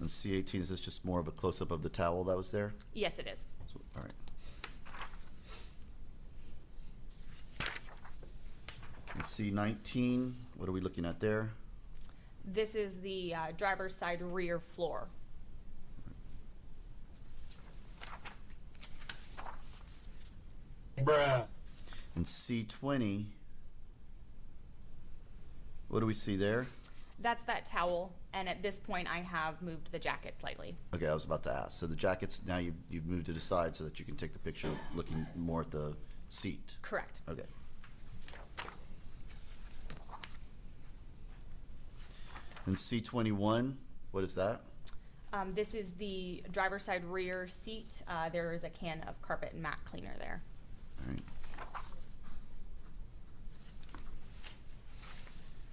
And C18, is this just more of a close-up of the towel that was there? Yes, it is. So, all right. And C19, what are we looking at there? This is the driver's side rear floor. Bruh. And C20, what do we see there? That's that towel, and at this point I have moved the jacket slightly. Okay, I was about to ask. So the jacket's, now you've moved it aside so that you can take the picture looking more at the seat. Correct. Okay. And C21, what is that? This is the driver's side rear seat. There is a can of carpet and mat cleaner there. All right.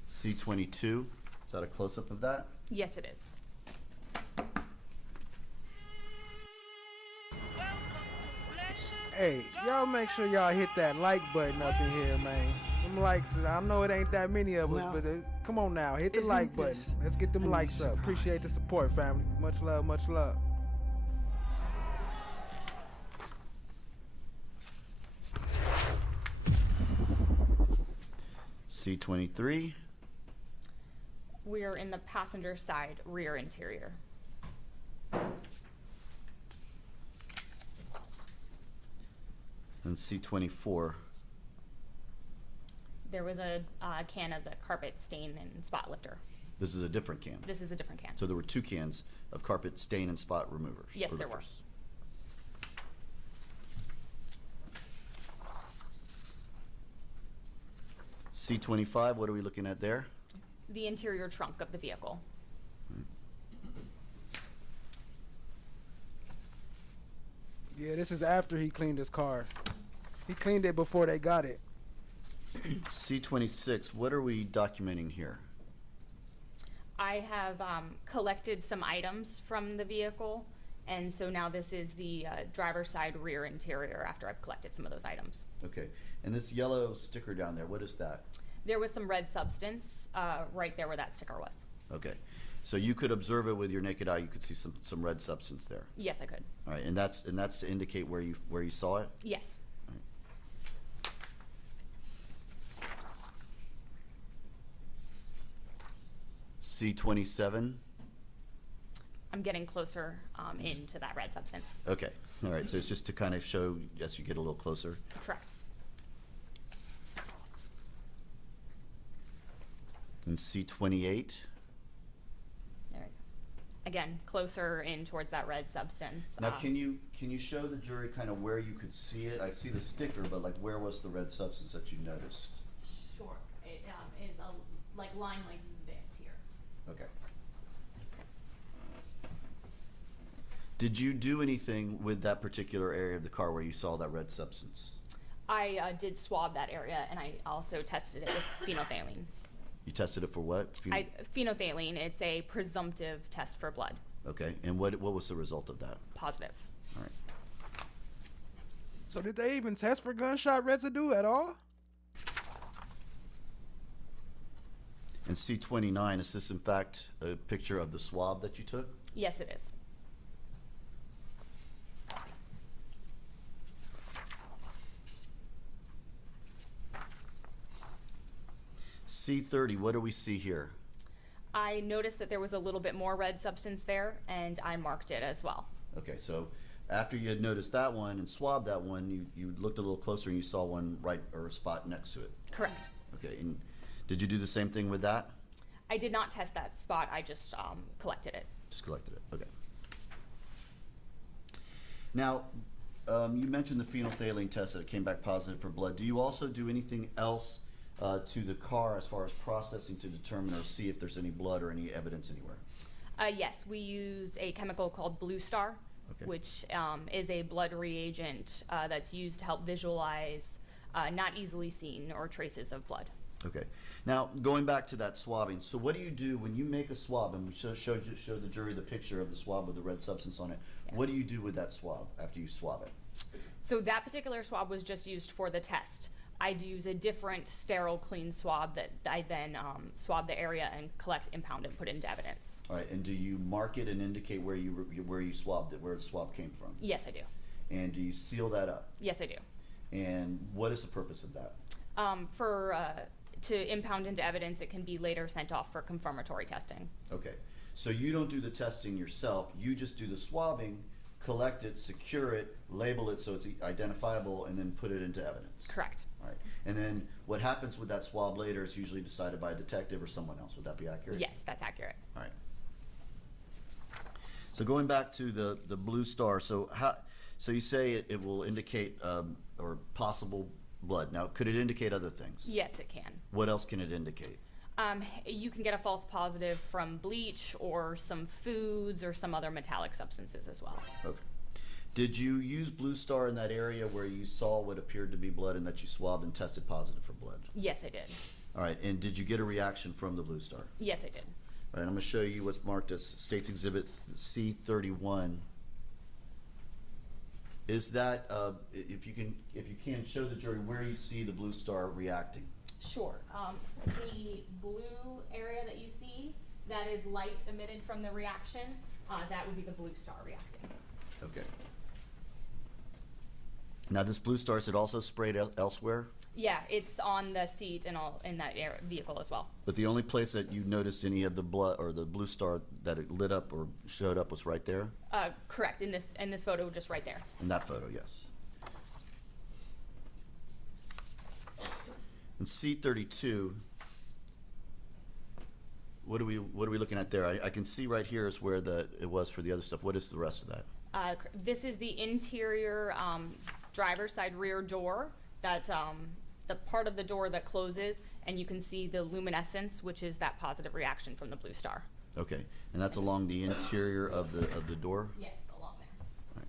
C22, is that a close-up of that? Yes, it is. Hey, y'all make sure y'all hit that like button up in here, man. Them likes, I know it ain't that many of us, Well, but come on now, hit the isn't like button. this Let's get them a likes nice up. Appreciate the support, family. Much love, much love. C23, We're in the passenger side rear interior. and C24. There was a can of the carpet stain and spot lifter. This is a different can. This is a different can. So there were 2 cans of carpet stain and spot removers. Yes, there were. C25, what are we looking at there? The interior trunk of the vehicle. Yeah, this is after he cleaned his car. He cleaned it before they got it. C26, what are we documenting here? I have collected some items from the vehicle, and so now this is the driver's side rear interior after I've collected some of those items. Okay, and this yellow sticker down there, what is that? There was some red substance right there where that sticker was. Okay, so you could observe it with your naked eye. You could see some red substance there. Yes, I could. All right, and that's to indicate where you saw it. Yes. All right. C27. I'm getting closer into that red substance. Okay, all right. So it's just to kind of show as you get a little closer. Correct. And C28. There we go. Again, closer in towards that red substance. Now, can you show the jury kind of where you could see it? I see the sticker, but like where was the red substance that you noticed? Sure. It is a line like this here. Okay. Did you do anything with that particular area of the car where you saw that red substance? I did swab that area, and I also tested it with phenolphthalein. You tested it for what? Phenolphthalein, it's a presumptive test for blood. Okay, and what was the result of that? Positive. All right. So did they even test for gunshot residue at all? And C29, is this in fact a picture of the swab that you took? Yes, it is. C30, what do we see here? I noticed that there was a little bit more red substance there, and I marked it as well. Okay, so after you had noticed that one and swabbed that one, you looked a little closer and you saw one right or a spot next to it. Correct. Okay, and did you do the same thing with that? I did not test that spot. I just collected it. Just collected it. Okay. Now, you mentioned the phenolphthalein test that it came back positive for blood. Do you also do anything else to the car as far as processing to determine or see if there's any blood or any evidence anywhere? Yes, we use a chemical called Blue Star, which is a blood reagent that's used to help visualize not easily seen or traces of blood. Okay. Now, going back to that swabbing, so what do you do when you make a swab, and we show the jury the picture of the swab with the red substance on it, what do you do with that swab after you swab it? So that particular swab was just used for the test. I'd use a different sterile, clean swab that I then swab the area and collect, impound, and put into evidence. All right, and do you mark it and indicate where you swabbed it, where the swab came from? Yes, I do. And do you seal that up? Yes, I do. And what is the purpose of that? To impound into evidence, it can be later sent off for confirmatory testing. Okay, so you don't do the testing yourself, you just do the swabbing, collect it, secure it, label it so it's identifiable, and then put it into evidence. Correct. All right, and then what happens with that swab later is usually decided by a detective or someone else. Would that be accurate? Yes, that's accurate. All right. So going back to the Blue Star, so you say it will indicate or possible blood. Now, could it indicate other things? Yes, it can. What else can it indicate? You can get a false positive from bleach or some foods or some other metallic substances as well. Okay. Did you use Blue Star in that area where you saw what appeared to be blood and that you swabbed and tested positive for blood? Yes, I did. All right, and did you get a reaction from the Blue Star? Yes, I did. All right, I'm going to show you what's marked as State's Exhibit C31. Is that, if you can show the jury where you see the Blue Star reacting? Sure. The blue area that you see, that is light emitted from the reaction, that would be the Blue Star reacting. Okay. Now this Blue Star, is it also sprayed elsewhere? Yeah, it's on the seat and all in that vehicle as well. But the only place that you noticed any of the blood or the Blue Star that it lit up or showed up was right there? Correct. In this photo, just right there. In that photo, yes. In C32, what are we looking at there? I can see right here is where it was for the other stuff. What is the rest of that? This is the interior driver's side rear door, that the part of the door that closes, and you can see the luminescence, which is that positive reaction from the Blue Star. Okay, and that's along the interior of the door? Yes, along there. Right.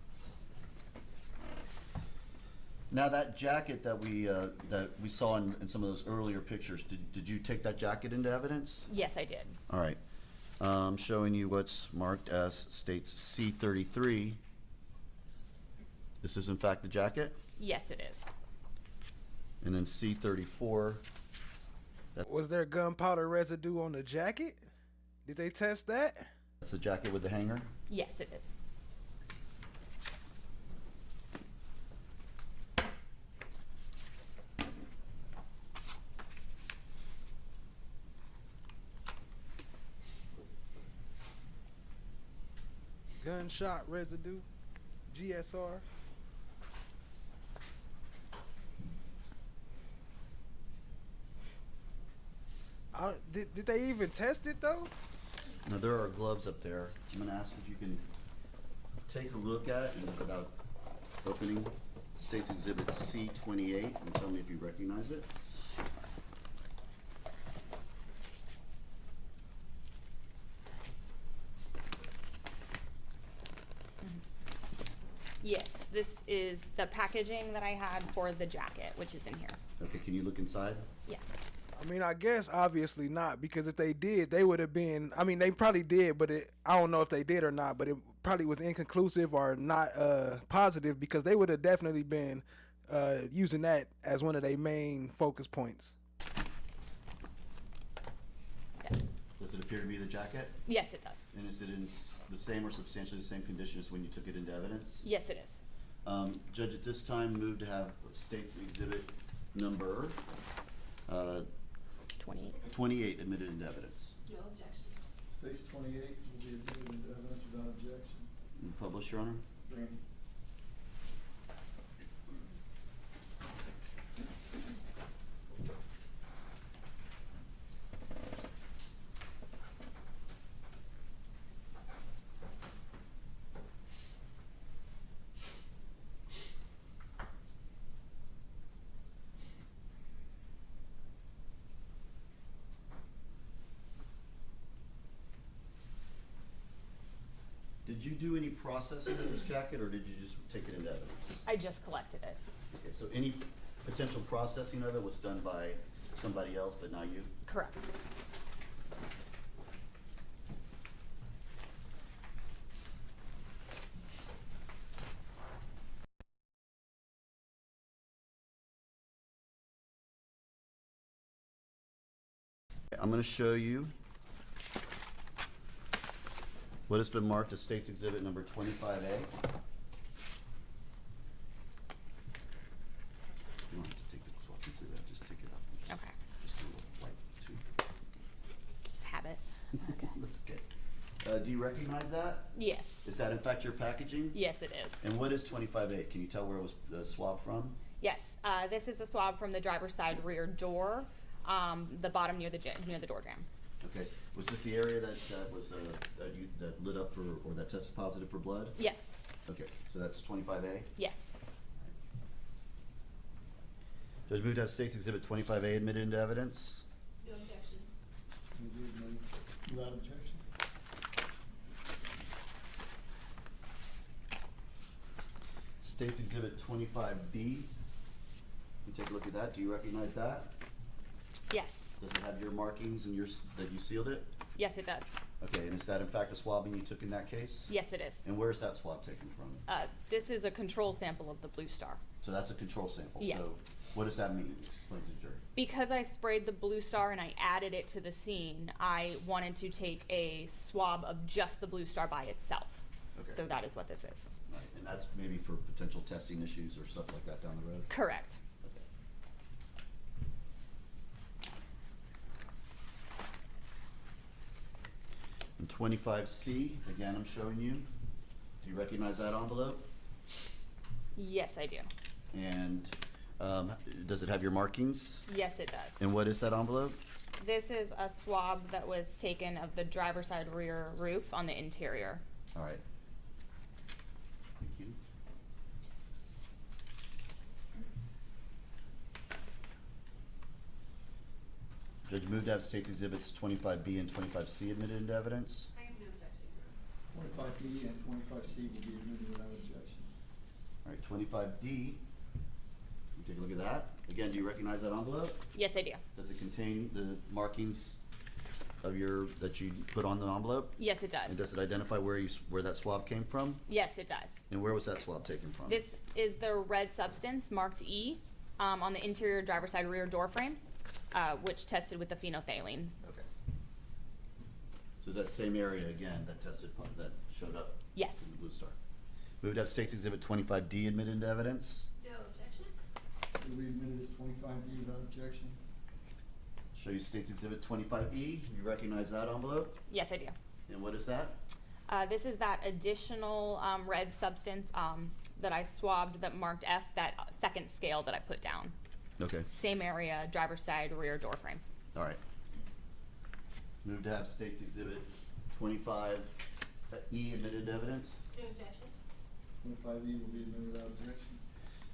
Now that jacket that we saw in some of those earlier pictures, did you take that jacket into evidence? Yes, I did. All right. I'm showing you what's marked as States C33. This is in fact the jacket? Yes, it is. And then C34. Was there gunpowder residue on the jacket? Did they test that? That's the jacket with the hanger? Yes, it is. Gunshot residue, GSR. Did they even test it though? Now there are gloves up there. I'm going to ask if you can take a look at it and without opening State's Exhibit C28 and tell me if you recognize it. Yes, this is the packaging that I had for the jacket, which is in here. Okay, can you look inside? Yeah. I mean, I guess obviously not, because if they did, they would have been, I mean, they probably did, but I don't know if they did or not, but it probably was inconclusive or not positive, because they would have definitely been using that as one of their main focus points. Does it appear to be the jacket? Yes, it does. And is it in the same or substantially the same condition as when you took it into evidence? Yes, it is. Judge, at this time, move to have State's Exhibit number 28 admitted into evidence. No objection. States 28 will be admitted into evidence without objection. And publish, Your Honor. Granted. Did you do any processing of this jacket, or did you just take it into evidence? I just collected it. Okay, so any potential processing of it was done by somebody else, but not you? Correct. I'm going to show you what has been marked as State's Exhibit number 25A. You don't have to take the swap through that, just take it out. Okay. Just a little white tube. Just have it. Okay. That's okay. Do you recognize that? Yes. Is that in fact your packaging? Yes, it is. And what is 25A? Can you tell where it was swabbed from? Yes. This is a swab from the driver's side rear door, the bottom near the door jamb. Okay. Was this the area that was that lit up for, or that tested positive for blood? Yes. Okay. So that's 25A. Yes. Judge, move to have State's Exhibit 25A admitted into evidence. No objection. Without objection. State's Exhibit 25B. You take a look at that. Do you recognize that? Yes. Does it have your markings and that you sealed it? Yes, it does. Okay, and is that in fact a swabbing you took in that case? Yes, it is. And where is that swab taken from? This is a control sample of the Blue Star. So that's a control sample. Yes. So what does that mean? Explain to the jury. Because I sprayed the Blue Star and I added it to the scene, I wanted to take a swab of just the Blue Star by itself. Okay. So that is what this is. Right. And that's maybe for potential testing issues or stuff like that down the road? Correct. And 25C, again, I'm showing you. Do you recognize that envelope? Yes, I do. And does it have your markings? Yes, it does. And what is that envelope? This is a swab that was taken of the driver's side rear roof on the interior. All right. Thank you. Judge, move to have State's Exhibits 25B and 25C admitted into evidence. I have no objection, Your Honor. 25B and 25C will be admitted without objection. All right, 25D. You take a look at that. Again, do you recognize that envelope? Yes, I do. Does it contain the markings of that you put on the envelope? Yes, it does. And does it identify where that swab came from? Yes, it does. And where was that swab taken from? This is the red substance marked E on the interior driver's side rear door frame, which tested with the phenolphthalein. Okay. So is that same area again that that showed up? Yes. In the Blue Star. Move to have State's Exhibit 25D admitted into evidence. No objection. Will be admitted as 25B without objection. Show you State's Exhibit 25E. You recognize that envelope? Yes, I do. And what is that? This is that additional red substance that I swabbed that marked F, that second scale that I put down. Okay. Same area, driver's side rear door frame. All right. Move to have State's Exhibit 25E admitted into evidence. No objection. 25E will be admitted without objection.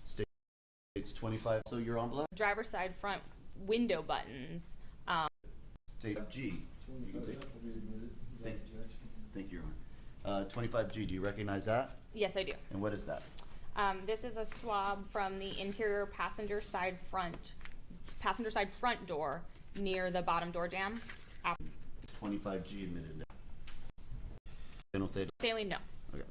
State's 25. So your envelope? Driver's side front window buttons. State G. 25F will be admitted without objection. Thank you, Your Honor. 25G, do you recognize that? Yes, I do. And what is that? This is a swab from the interior passenger side front door near the bottom door jamb. 25G admitted. Phenolphthalein, no. Okay.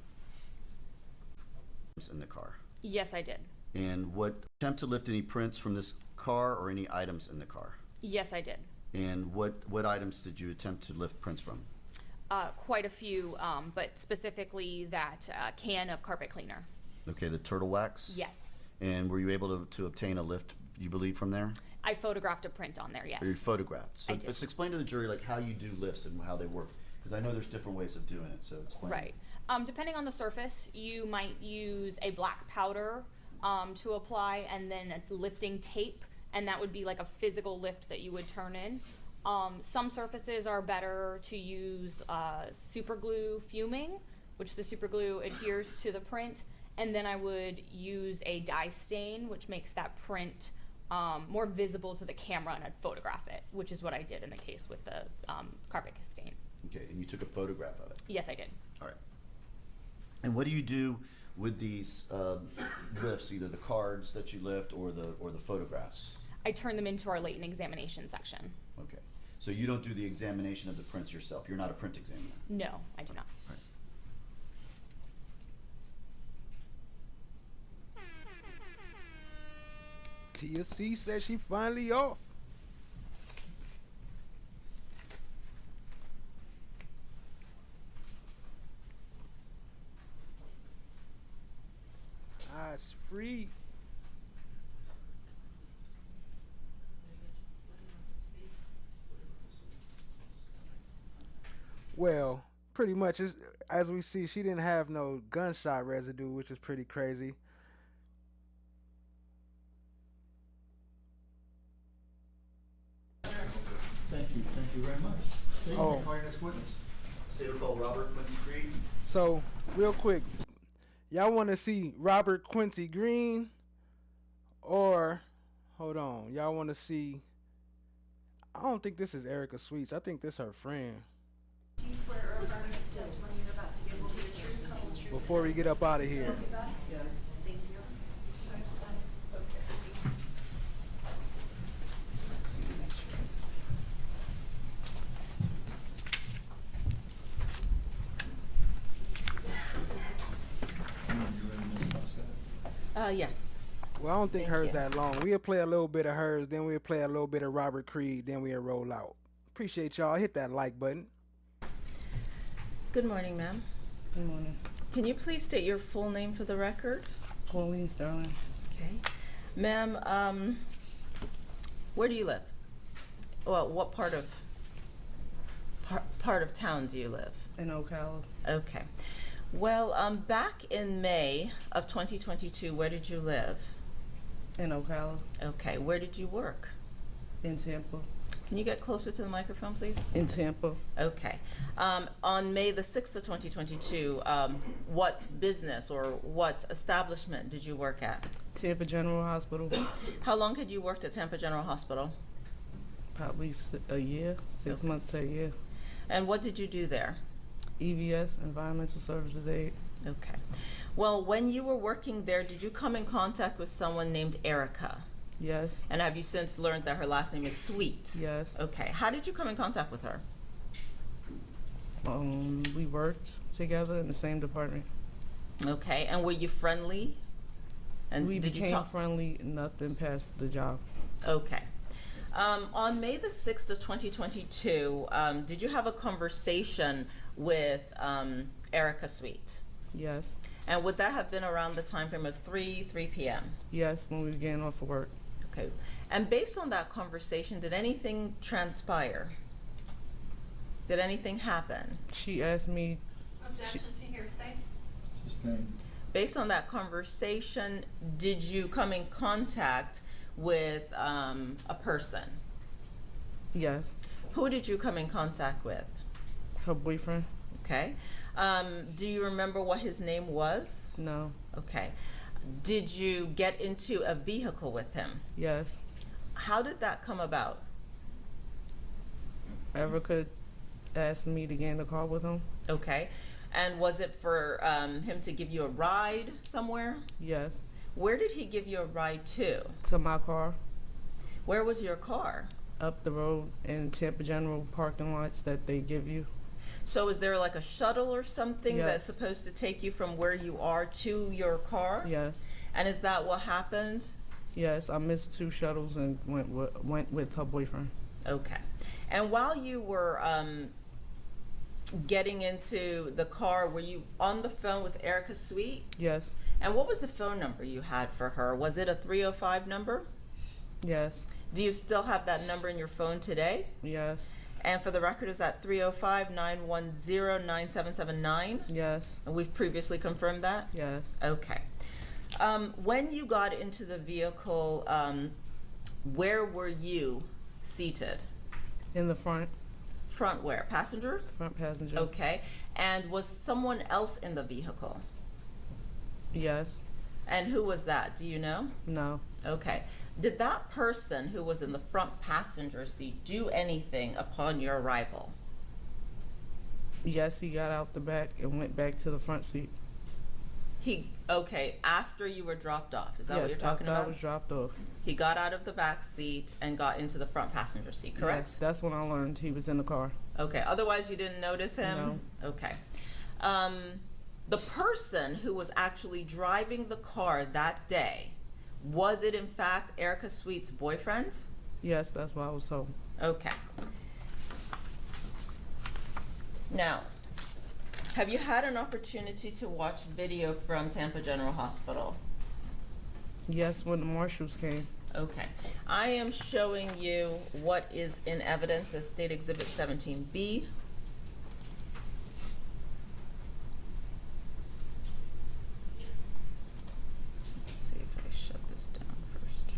In the car. Yes, I did. And what attempt to lift any prints from this car or any items in the car? Yes, I did. And what items did you attempt to lift prints from? Quite a few, but specifically that can of carpet cleaner. Okay, the turtle wax? Yes. And were you able to obtain a lift, you believe, from there? I photographed a print on there, yes. Or you photographed. So I did. let's explain to the jury like how you do lifts and how they work. Because I know there's different ways of doing it, so explain. Right. Depending on the surface, you might use a black powder to apply and then a lifting tape, and that would be like a physical lift that you would turn in. Some surfaces are better to use super glue fuming, which the super glue adheres to the print, and then I would use a dye stain, which makes that print more visible to the camera, and I'd photograph it, which is what I did in the case with the carpet stain. Okay, and you took a photograph of it? Yes, I did. All right. And what do you do with these lifts, either the cards that you lift or the photographs? I turn them into our latent examination section. Okay. So you don't do the examination of the prints yourself. You're not a print examiner. No, I do not. Right. Tia C says she finally off. It's free. Well, pretty much, as we see, she didn't have no gunshot residue, which is pretty crazy. Thank you very much. Thank you. Call your next witness. State will call Robert Quincy Creed. So, real quick, y'all want to see Robert Quincy Green, or hold on, y'all want to see? I don't think this is Erica Sweets. I think this is her friend. before we get up out of here. Yes. Well, I don't think Thank hers you. that long. We'll play a little bit of hers, then we'll play a little bit of Robert Creed, then we'll roll out. Appreciate y'all. Hit that like button. Good morning, ma'am. Good morning. Can you please state your full name for the record? Pauline Sterling. Okay. Ma'am, where do you live? Well, what part of town do you live? In Ocala. Okay. Well, back in May of 2022, where did you live? In Ocala. Okay. Where did you work? In Tampa. Can you get closer to the microphone, please? In Tampa. Okay. On May the 6th of 2022, what business or what establishment did you work at? Tampa General Hospital. How long had you worked at Tampa General Hospital? Probably a year, 6 months to a year. And what did you do there? EVS, Environmental Services Aid. Okay. Well, when you were working there, did you come in contact with someone named Erica? Yes. And have you since learned that her last name is Sweet? Yes. Okay. How did you come in contact with her? We worked together in the same department. Okay. And were you friendly? And we did you became talk? friendly, nothing past the job. Okay. On May the 6th of 2022, did you have a conversation with Erica Sweet? Yes. And would that have been around the time frame of 3 p.m.? Yes, when we were getting off of work. Okay. And based on that conversation, did anything transpire? Did anything happen? She asked me. Objection to hearsay. Based on that conversation, did you come in contact with a person? Yes. Who did you come in contact with? Her boyfriend. Okay. Do you remember what his name was? No. Okay. Did you get into a vehicle with him? Yes. How did that come about? Erica asked me to get in the car with him. Okay. And was it for him to give you a ride somewhere? Yes. Where did he give you a ride to? To my car. Where was your car? Up the road in Tampa General parking lots that they give you. So is there like a shuttle or something Yes. that's supposed to take you from where you are to your car? Yes. And is that what happened? Yes, I missed 2 shuttles and went with her boyfriend. Okay. And while you were getting into the car, were you on the phone with Erica Sweet? Yes. And what was the phone number you had for her? Was it a 305 number? Yes. Do you still have that number in your phone today? Yes. And for the record, is that 305-910-9779? Yes. And we've previously confirmed that? Yes. Okay. When you got into the vehicle, where were you seated? In the front. Front where? Passenger? Front passenger. Okay. And was someone else in the vehicle? Yes. And who was that? Do you know? No. Okay. Did that person who was in the front passenger seat do anything upon your arrival? Yes, he got out the back and went back to the front seat. Okay, after you were dropped off. Is that what Yes, you're talking after about? I was dropped off. He got out of the back seat and got into the front passenger seat, correct? Yes, that's when I learned he was in the car. Okay, otherwise you didn't notice him? No. Okay. The person who was actually driving the car that day, was it in fact Erica Sweet's boyfriend? Yes, that's what I was told. Okay. Now, have you had an opportunity to watch video from Tampa General Hospital? Yes, when the marshals came. Okay. I am showing you what is in evidence as State Exhibit 17B. Let's see if I shut this down first.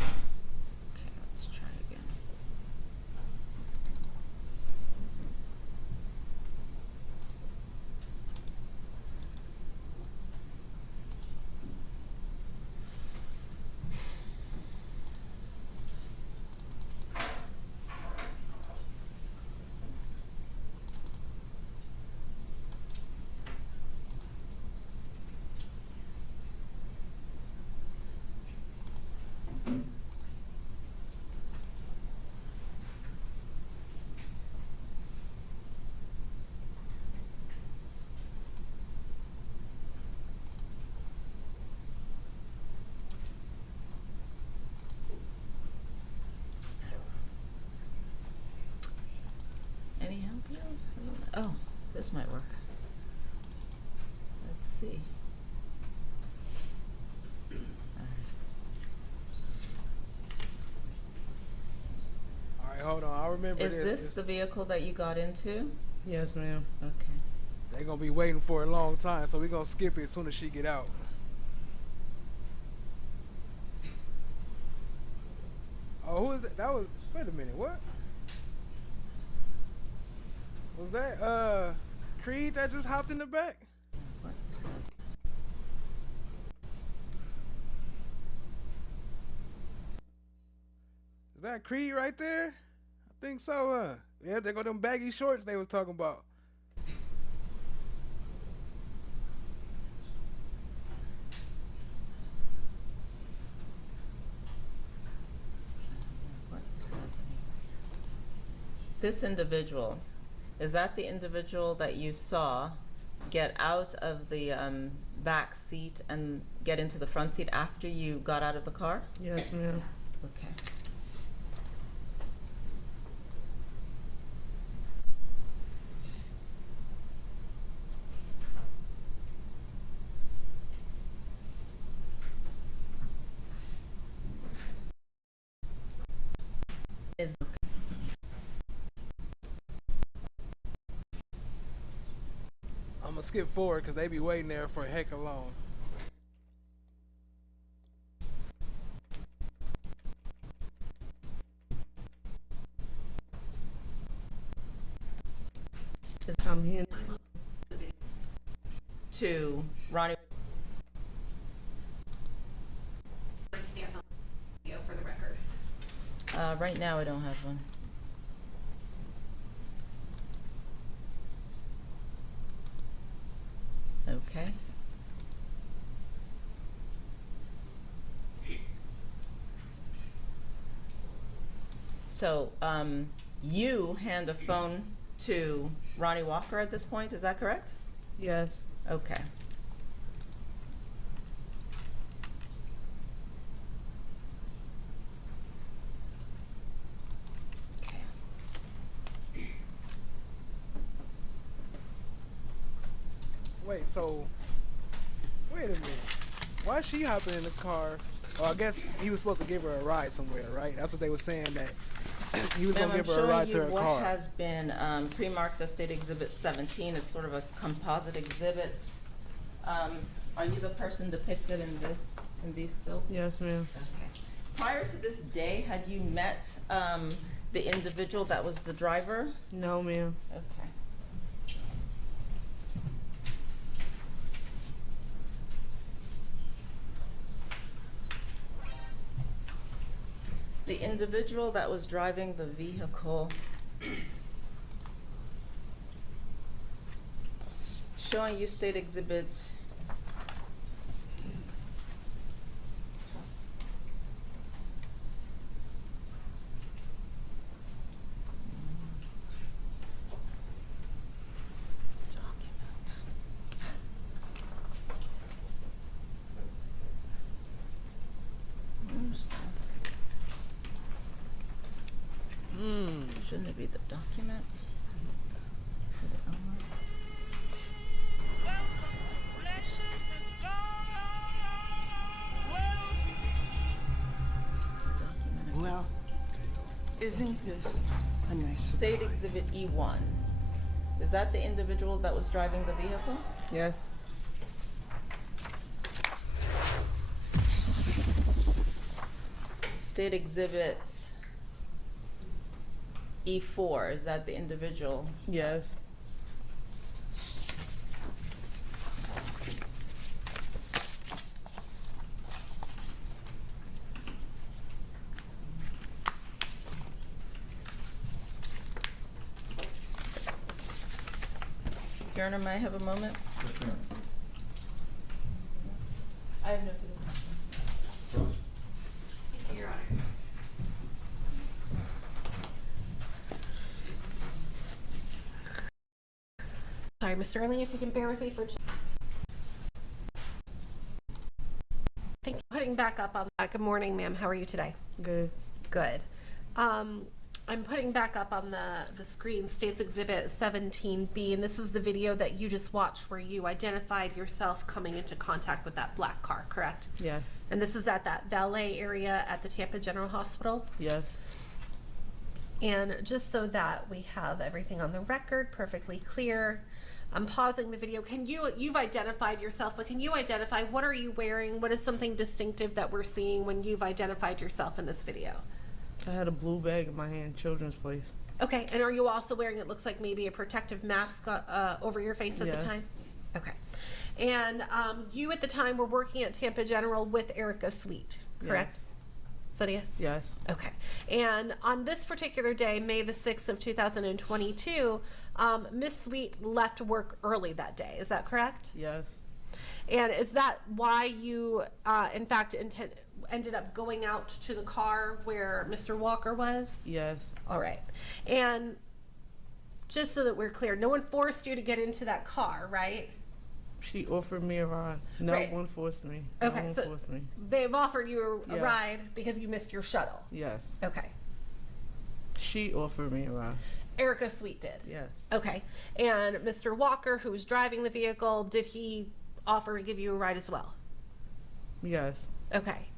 Okay, let's try again. Oh, this might work. Let's see. All right, hold on. I remember Is this. this the vehicle that you got into? Yes, ma'am. Okay. They're gonna be waiting for a long time, so we're gonna skip it as soon as she get out. Oh, who is that? That was. Wait a minute. What? Was that Creed that just hopped in the back? What is that? Is that Creed right there? I think so. Yeah, they got them baggy shorts they was talking about. What is happening? This individual, is that the individual that you saw get out of the back seat and get into the front seat after you got out of the car? Yes, ma'am. Okay. Is I'm gonna skip forward because they be waiting there for a heck of long. I'm here. to Ronnie. Stamp on video for the record. Right now I don't have one. Okay. So, you hand a phone to Ronnie Walker at this point, is that correct? Yes. Okay. Wait, so wait a minute. Why is she hopping in the car? Well, I guess he was supposed to give her a ride somewhere, right? That's what they were saying, that he was going to give her a ride to her what car. has been pre-marked as State Exhibit 17. It's sort of a composite exhibit. Are you the person depicted in these stills? Yes, ma'am. Okay. Prior to this day, had you met the individual that was the driver? No, ma'am. Okay. The individual that was driving the vehicle, showing you State Exhibit shouldn't it be the document? For the owner? Well, isn't this a nice State Exhibit E1. Is that the individual that was driving the vehicle? Yes. State Exhibit E4, is that the individual? Yes. Your Honor, may I have a moment? Yes, ma'am. I have no further questions. Your Honor. Sorry, Mr. Erling, if you can bear with me for just... Thank you for putting back up on that. Good morning, ma'am. How are you today? Good. Good. I'm putting back up on the screen State's Exhibit 17B, and this is the video that you just watched where you identified yourself coming into contact with that black car, correct? Yeah. And this is at that valet area at the Tampa General Hospital? Yes. And just so that we have everything on the record perfectly clear, I'm pausing the video. You've identified yourself, but can you identify what are you wearing? What is something distinctive that we're seeing when you've identified yourself in this video? I had a blue bag in my hand, children's place. Okay, and are you also wearing, it looks like maybe a protective mask over your face at the time? Okay. And you at the time were working at Tampa General with Erica Sweet, correct? Is that a yes? Yes. Okay. And on this particular day, May the 6th of 2022, Miss Sweet left work early that day. Is that correct? Yes. And is that why you, in fact, ended up going out to the car where Mr. Walker was? Yes. All right. And just so that we're clear, no one forced you to get into that car, right? She offered me a ride. No one forced me. Okay, No one so forced me. they've offered you a Yes. ride because you missed your shuttle. Yes. Okay. She offered me a ride. Erica Sweet did? Yes. Okay. And Mr. Walker, who was driving the vehicle, did he offer to give you a ride as well? Yes. Okay.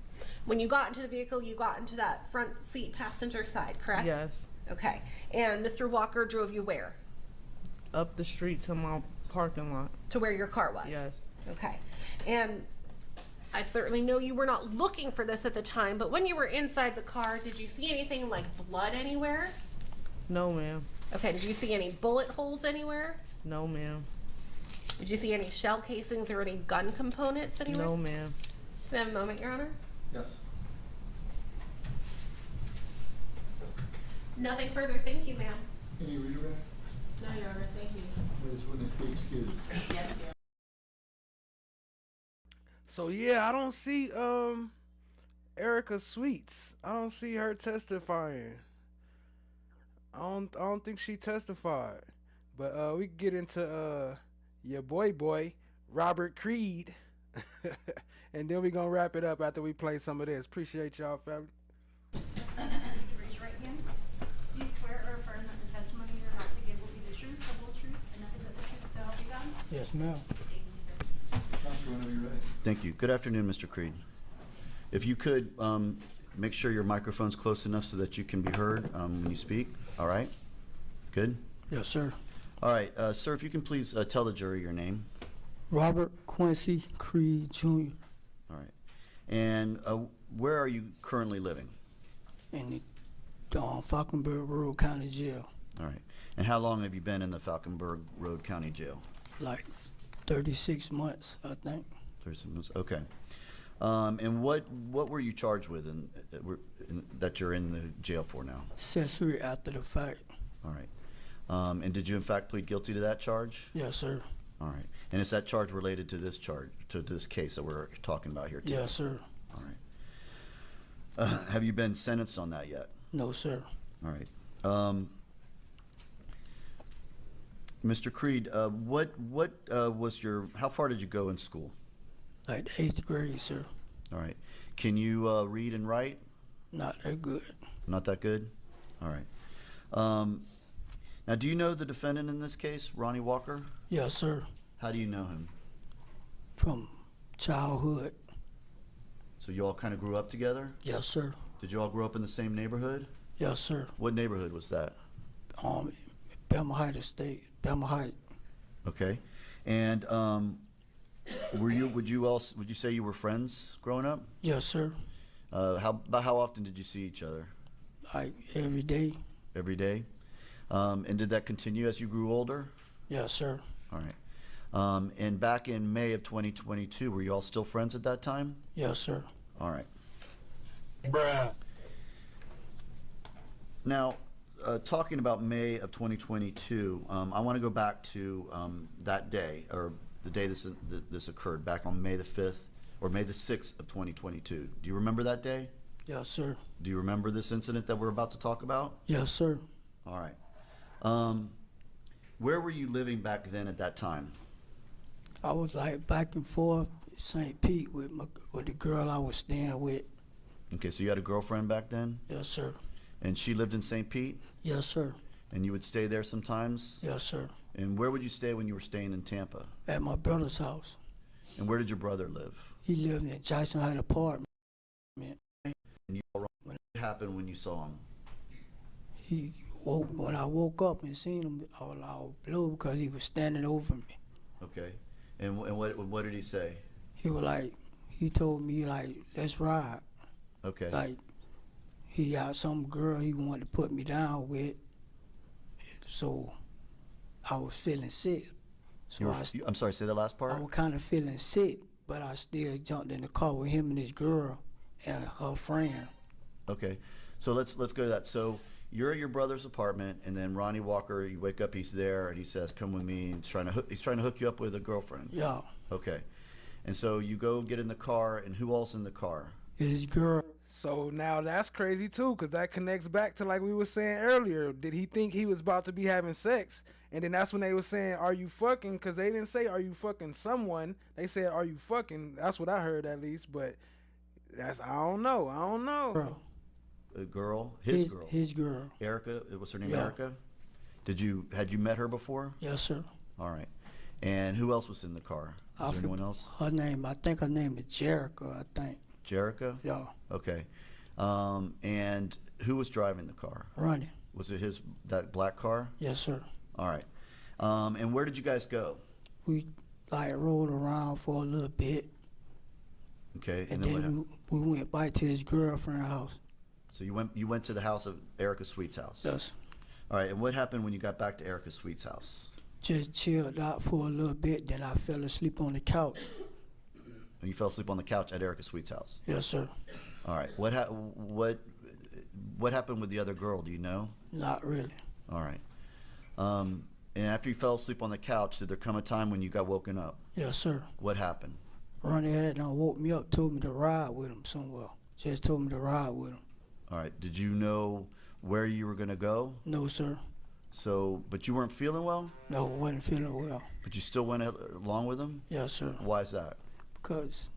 When you got into the vehicle, you got into that front seat passenger side, correct? Yes. Okay. And Mr. Walker drove you where? Up the street to my parking lot. To where your car was? Yes. Okay. And I certainly know you were not looking for this at the time, but when you were inside the car, did you see anything like blood anywhere? No, ma'am. Okay. Did you see any bullet holes anywhere? No, ma'am. Did you see any shell casings or any gun components anywhere? No, ma'am. Can I have a moment, Your Honor? Yes. Nothing further. Thank you, ma'am. Can you read it? No, Your Honor. Thank you. This wouldn't be excused. Yes, Your So yeah, I don't see Erica Sweets. I don't see her testifying. I don't think she testified. But we can get into your boy Robert Creed. And then we gonna wrap it up after we play some of this. Appreciate y'all, family. Raise your right hand. Do you swear or affirm that the testimony you're about to give will be the truth, the whole truth, and nothing but the truth, so help you God? Yes, ma'am. Thank you, sir. Counselor, whenever you're ready. Thank you. Good afternoon, Mr. Creed. If you could make sure your microphone's close enough so that you can be heard when you speak. All right? Good? Yes, sir. All right. Sir, if you can please tell the jury your name. Robert Quincy Creed, Jr. All right. And where are you currently living? in the Falkenberg Road County Jail. All right. And how long have you been in the Falkenberg Road County Jail? Like 36 months, I think. 36 months. Okay. And what were you charged with that you're in the jail for now? Accessory after the fact. All right. And did you in fact plead guilty to that charge? Yes, sir. All right. And is that charge related to this charge, to this case that we're talking about here today? Yes, sir. All right. Have you been sentenced on that yet? No, sir. All right. Mr. Creed, what was your, how far did you go in school? Like the 8th grade, sir. All right. Can you read and write? Not that good. Not that good? All right. Now, do you know the defendant in this case, Ronnie Walker? Yes, sir. How do you know him? From childhood. So you all kind of grew up together? Yes, sir. Did you all grow up in the same neighborhood? Yes, sir. What neighborhood was that? Belma Height Estate. Belma Height. Okay. And would you say you were friends growing up? Yes, sir. How often did you see each other? Like every day. Every day? And did that continue as you grew older? Yes, sir. All right. And back in May of 2022, were you all still friends at that time? Yes, sir. All right. Bruh. Now, talking about May of 2022, I want to go back to that day, or the day this occurred, back on May the 5th, or May the 6th of 2022. Do you remember that day? Yes, sir. Do you remember this incident that we're about to talk about? Yes, sir. All right. Where were you living back then at that time? I was like back and forth St. Pete with the girl I was staying with. Okay, so you had a girlfriend back then? Yes, sir. And she lived in St. Pete? Yes, sir. And you would stay there sometimes? Yes, sir. And where would you stay when you were staying in Tampa? At my brother's house. And where did your brother live? He lived in Jackson Heights apartment. And you all wrong. What happened when you saw him? When I woke up and seen him, I was all blue because he was standing over me. Okay. And what did he say? He told me, like, let's ride. Okay. Like, he got some girl he wanted to put me down with. So I was feeling sick. So I'm sorry, say the last part? I was kind of feeling sick, but I still jumped in the car with him and his girl and her friend. Okay. So let's go to that. So you're at your brother's apartment, and then Ronnie Walker, you wake up, he's there, and he says, come with me. And he's trying to hook you up with a girlfriend. Yeah. Okay. And so you go get in the car, and who else in the car? His girl. So now that's crazy too, because that connects back to like we were saying earlier. Did he think he was about to be having sex? And then that's when they were saying, are you fucking? Because they didn't say, are you fucking someone? They said, are you fucking? That's what I heard at least, but I don't know. Bro. A girl? His girl? His girl. Erica? What's her name, Yeah. Erica? Had you met her before? Yes, sir. All right. And who else was in the car? Was there anyone else? I think her name is Jerica, I think. Jerica? Yeah. Okay. And who was driving the car? Ronnie. Was it that black car? Yes, sir. All right. And where did you guys go? We rode around for a little bit. Okay. And then we went back to his girlfriend's house. So you went to the house of Erica Sweet's house? Yes. All right. And what happened when you got back to Erica Sweet's house? Just chilled out for a little bit, then I fell asleep on the couch. And you fell asleep on the couch at Erica Sweet's house? Yes, sir. All right. What happened with the other girl? Do you know? Not really. All right. And after you fell asleep on the couch, did there come a time when you got woken up? Yes, sir. What happened? Ronnie had woke me up, told me to ride with him somewhere. Just told me to ride with him. All right. Did you know where you were going to go? No, sir. So, but you weren't feeling well? No, I wasn't feeling well. But you still went along with him? Yes, sir. Why is that? Because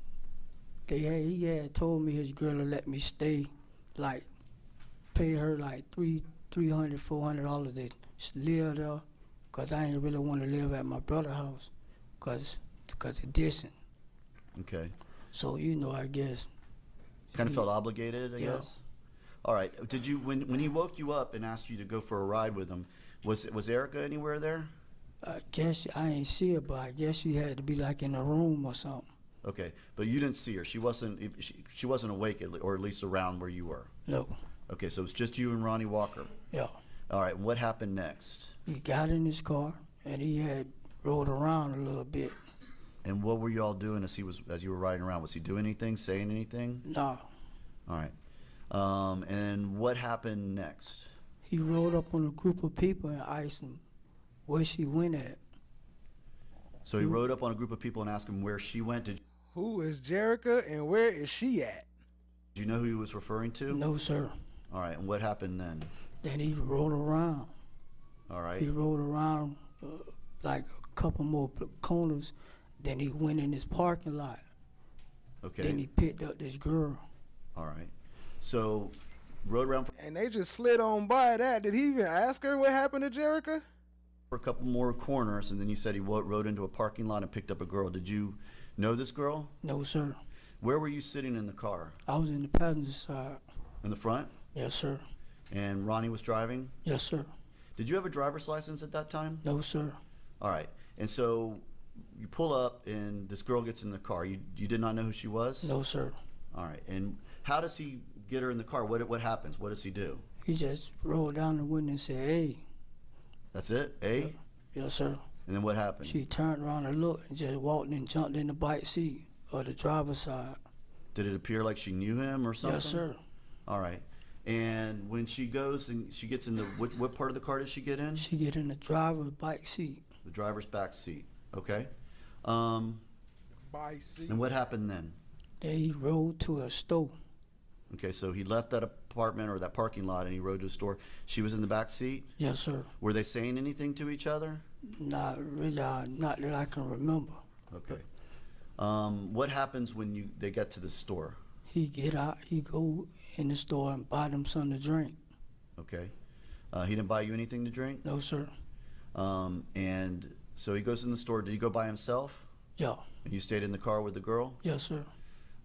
he had told me his girl to let me stay, like, pay her like $300, $400 to live there, because I ain't really want to live at my brother's house, because it's distant. Okay. So, I guess. Kind of felt obligated, I guess? All right. Did you, when he woke you up and asked you to go for a ride with him, was Erica anywhere there? I guess I ain't see her, but I guess she had to be like in a room or something. Okay, but you didn't see her. She wasn't awake, or at least around where you were. No. Okay, so it's just you and Ronnie Walker. Yeah. All right. What happened next? He got in his car and he had rode around a little bit. And what were you all doing as you were riding around? Was he doing anything, saying anything? No. All right. And what happened next? He rode up on a group of people and asked him where she went at. So he rode up on a group of people and asked him where she went. Who is Jerica and where is she at? Did you know who he was referring to? No, sir. All right. And what happened then? Then he rode around. All right. He rode around like a couple more corners. Then he went in his parking lot. Okay. Then he picked up this girl. All right. So, rode around and they just slid on by that. Did he even ask her what happened to Jerica? For a couple more corners, and then you said he rode into a parking lot and picked up a girl. Did you know this girl? No, sir. Where were you sitting in the car? I was in the passenger side. In the front? Yes, sir. And Ronnie was driving? Yes, sir. Did you have a driver's license at that time? No, sir. All right. And so you pull up, and this girl gets in the car. You did not know who she was? No, sir. All right. And how does he get her in the car? What happens? What does he do? He just rolled down the window and said, "Hey." That's it? Hey? Yes, sir. And then what happened? She turned around and looked and just walked and jumped in the back seat of the driver's side. Did it appear like she knew him or something? Yes, sir. All right. And when she goes and she gets in the, what part of the car does she get in? She get in the driver's back seat. The driver's back seat. Okay. Back seat. And what happened then? Then he rode to a store. Okay, so he left that apartment or that parking lot and he rode to a store. She was in the back seat? Yes, sir. Were they saying anything to each other? Not really, not that I can remember. Okay. What happens when they get to the store? He get out, he go in the store and buy them something to drink. Okay. He didn't buy you anything to drink? No, sir. And so he goes in the store. Did he go by himself? Yeah. And you stayed in the car with the girl? Yes, sir.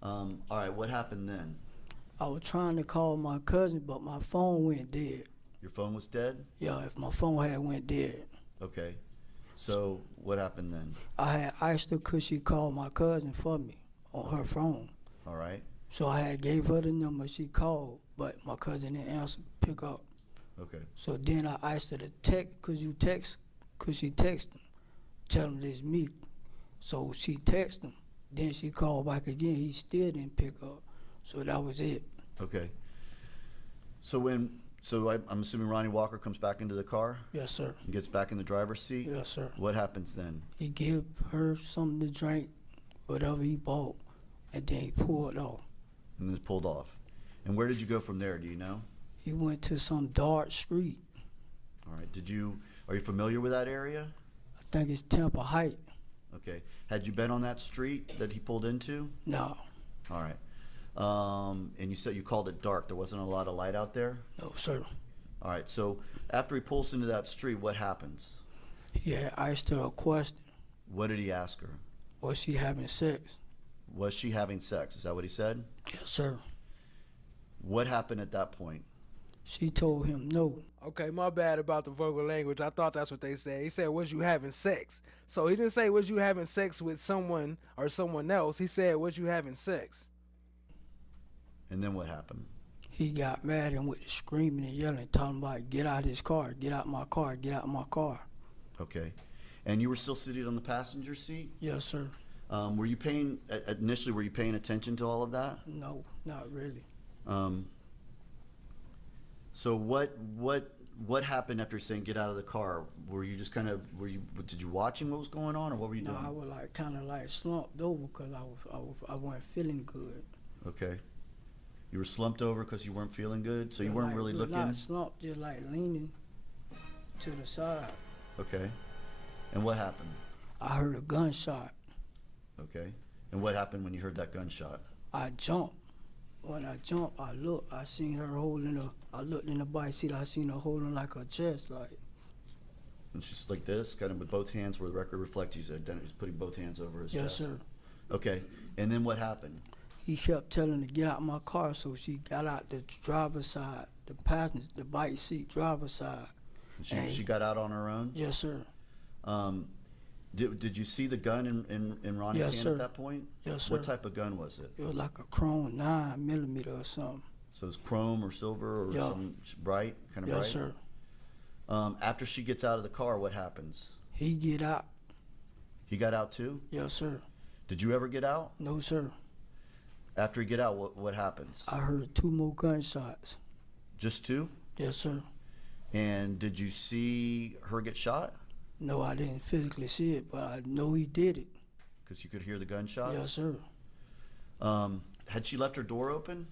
All right, what happened then? I was trying to call my cousin, but my phone went dead. Your phone was dead? Yeah, if my phone had went dead. Okay. So what happened then? I had asked her could she call my cousin for me on her phone. All right. So I had gave her the number, she called, but my cousin didn't answer, pick up. Okay. So then I asked her to text, could she text him, tell him this me. So she texted him, then she called back again, he still didn't pick up. So that was it. Okay. So I'm assuming Ronnie Walker comes back into the car? Yes, sir. And gets back in the driver's seat? Yes, sir. What happens then? He give her something to drink, whatever he bought, and then he pulled off. And then pulled off. And where did you go from there, do you know? He went to some dark street. All right. Are you familiar with that area? I think it's Temple Height. Okay. Had you been on that street that he pulled into? No. All right. And you said you called it dark. There wasn't a lot of light out there? No, sir. All right. So after he pulls into that street, what happens? He had asked her a question. What did he ask her? Was she having sex? Was she having sex? Is that what he said? Yes, sir. What happened at that point? She told him no. Okay, my bad about the vulgar language. I thought that's what they said. He said, was you having sex? So he didn't say, was you having sex with someone or someone else? He said, was you having sex? And then what happened? He got mad and went to screaming and yelling, talking about, get out of his car, get out my car, get out my car. Okay. And you were still sitting on the passenger seat? Yes, sir. Were you paying attention to all of that? No, not really. So what happened after saying get out of the car? Were you just did you watching what was going on, or what were you doing? No, I was kind of slumped over because I wasn't feeling good. Okay. You were slumped over because you weren't feeling good, so you weren't really looking? Not slumped, just leaning to the side. Okay. And what happened? I heard a gunshot. Okay. And what happened when you heard that gunshot? I jumped. When I jumped, I looked. I seen her I looked in the bike seat. I seen her holding like her chest, like. And she's like this, kind of with both hands, where the record reflects he's putting both hands over his chest. Yes, sir. Okay. And then what happened? He kept telling her to get out my car, so she got out the driver's side, the bike seat driver's side. She got out on her own? Yes, sir. Did you see the gun in Ronnie's hand sir. at that point? Yes, sir. What type of gun was it? It was like a chrome 9mm or something. So it's chrome or silver or something bright, kind of bright? Yes, sir. After she gets out of the car, what happens? He get out. He got out too? Yes, sir. Did you ever get out? No, sir. After he get out, what happens? I heard 2 more gunshots. Just 2? Yes, sir. And did you see her get shot? No, I didn't physically see it, but I know he did it. Because you could hear the gunshots? Yes, sir. Had she left her door open?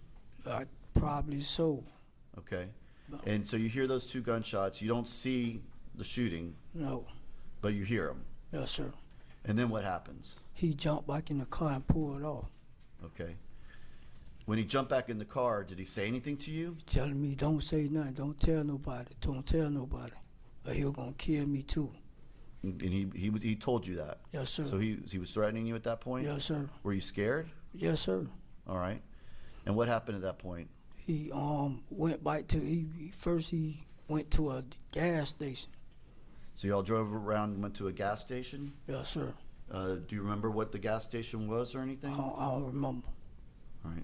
Probably so. Okay. And so you hear those 2 gunshots. You don't see the shooting. No. But you hear them. Yes, sir. And then what happens? He jumped back in the car and pulled off. Okay. When he jumped back in the car, did he say anything to you? He telling me, don't say nothing, don't tell nobody, or he'll gonna kill me too. And he told you that? Yes, sir. So he was threatening you at that point? Yes, sir. Were you scared? Yes, sir. All right. And what happened at that point? He went back to he went to a gas station. So y'all drove around and went to a gas station? Yes, sir. Do you remember what the gas station was or anything? I don't remember. All right.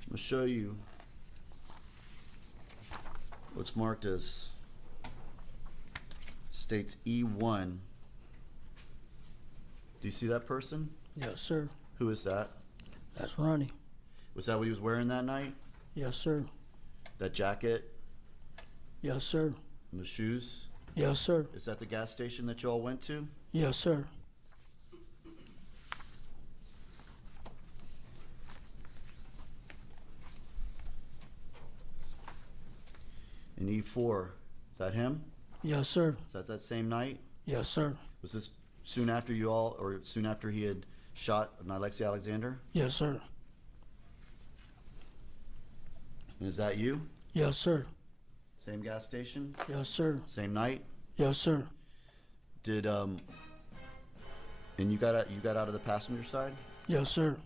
I'm going to show you what's marked as states E1. Do you see that person? Yes, sir. Who is that? That's Ronnie. Was that what he was wearing that night? Yes, sir. That jacket? Yes, sir. And the shoes? Yes, sir. Is that the gas station that you all went to? Yes, sir. In E4, is that him? Yes, sir. Is that same night? Yes, sir. Was this soon after you all, or soon after he had shot Alexei Alexander? Yes, sir. And is that you? Yes, sir. Same gas station? Yes, sir. Same night? Yes, sir. Did and you got out of the passenger side? Yes, sir.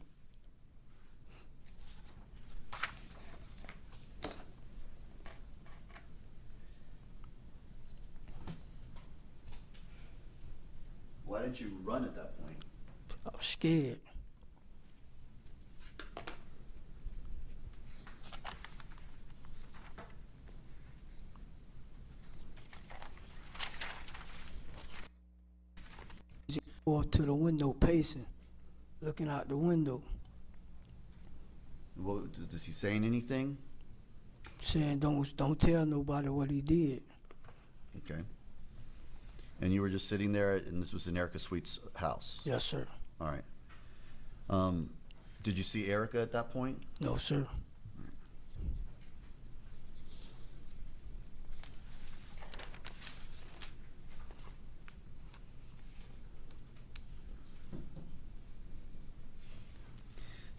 Why didn't you run at that point? I was scared. Walked to the window pacing, looking out the window, Well, is he saying anything? saying don't tell nobody what he did. Okay. And you were just sitting there, and this was in Erica Sweet's house? Yes, sir. All right. Did you see Erica at that point? No, sir.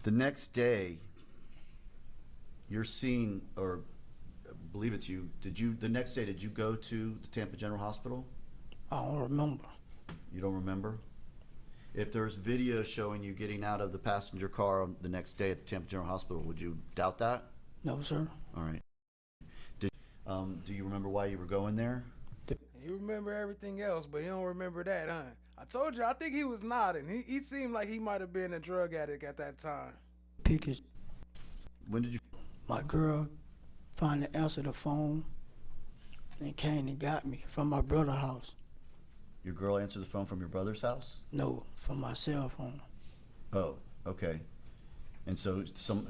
The next day, you're seeing, or I believe it's you, the next day, did you go to the Tampa General Hospital? I don't remember. You don't remember? If there's video showing you getting out of the passenger car the next day at the Tampa General Hospital, would you doubt that? No, sir. All right. Do you remember why you were going there? He remember everything else, but he don't remember that, huh? I told you, I think he was nodding. He seemed like he might have been a drug addict at that time. Pickers. When did you? My girl finally answered the phone and came and got me from my brother's house. Your girl answered the phone from your brother's house? No, from my cell phone. Oh, okay. And so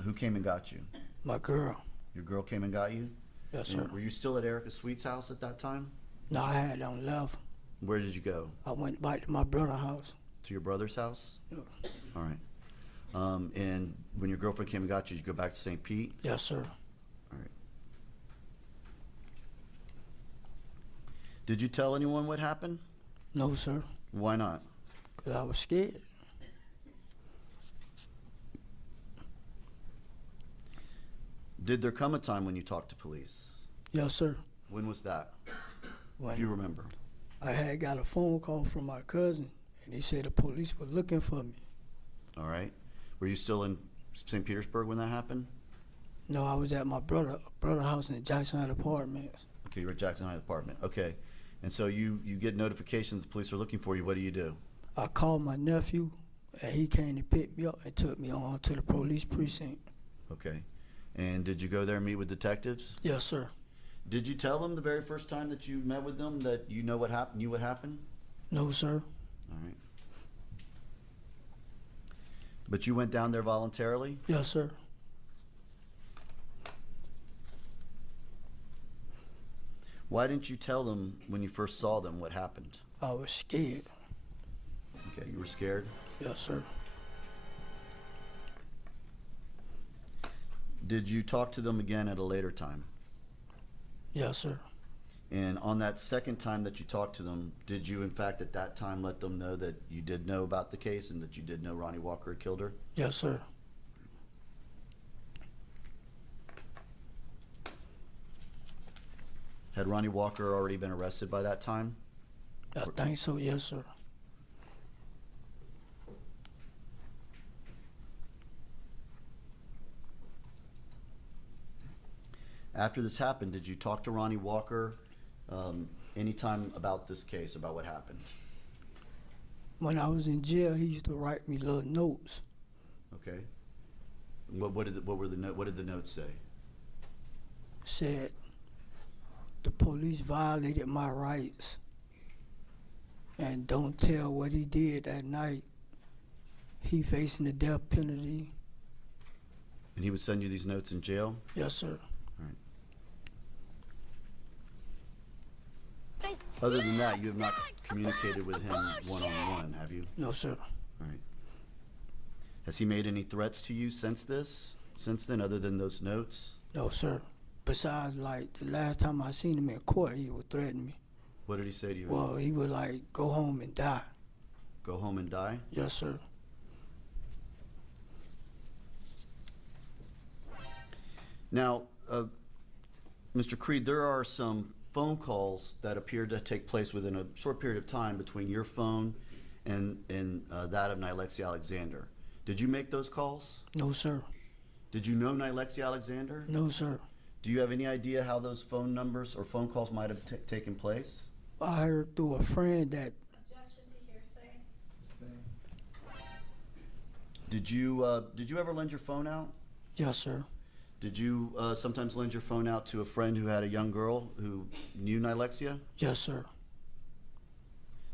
who came and got you? My girl. Your girl came and got you? Yes, sir. And were you still at Erica Sweet's house at that time? No, I had on left. Where did you go? I went back to my brother's house. To your brother's house? Yeah. All right. And when your girlfriend came and got you, did you go back to St. Pete? Yes, sir. All right. Did you tell anyone what happened? No, sir. Why not? Because I was scared. Did there come a time when you talked to police? Yes, sir. When was that? When If you remember. I had got a phone call from my cousin, and he said the police were looking for me. All right. Were you still in St. Petersburg when that happened? No, I was at my brother's house in Jackson Heights Apartments. Okay, you were at Jackson Heights apartment. Okay. And so you get notifications the police are looking for you. What do? I called my nephew, and he came to pick me up and took me on to the police precinct. Okay. And did you go there and meet with detectives? Yes, sir. Did you tell them the very first time that you met with them that you know what happened? Knew what happened? No, sir. All right. But you went down there voluntarily? Yes, sir. Why didn't you tell them when you first saw them what happened? I was scared. Okay, you were scared? Yes, sir. Did you talk to them again at a later time? Yes, sir. And on that second time that you talked to them, did you in fact at that time let them know that you did know about the case and that you did know Ronnie Walker had killed her? Yes, sir. Had Ronnie Walker already been arrested by that time? I think so, yes, sir. After this happened, did you talk to Ronnie Walker anytime about this case, about what happened? When I was in jail, he used to write me little notes. Okay. What did the notes say? Said the police violated my rights, and don't tell what he did that night. He facing the death penalty. And he would send you these notes in jail? Yes, sir. All right. Other than that, you have not communicated with him one-on-one, have you? No, sir. All right. Has he made any threats to you since then, other than those notes? No, sir. Besides, like, the last time I seen him in court, he would threaten me. What did he say to you? Well, he would, like, go home and die. Go home and die? Yes, sir. Now, Mr. Creed, there are some phone calls that appear to take place within a short period of time between your phone and that of Nilexia Alexander. Did you make those calls? No, sir. Did you know Nilexia Alexander? No, sir. Do you have any idea how those phone numbers or phone calls might have taken place? I heard through a friend that. Objection to hearsay. Did you ever lend your phone out? Yes, sir. Did you sometimes lend your phone out to a friend who had a young girl who knew Nilexia? Yes, sir.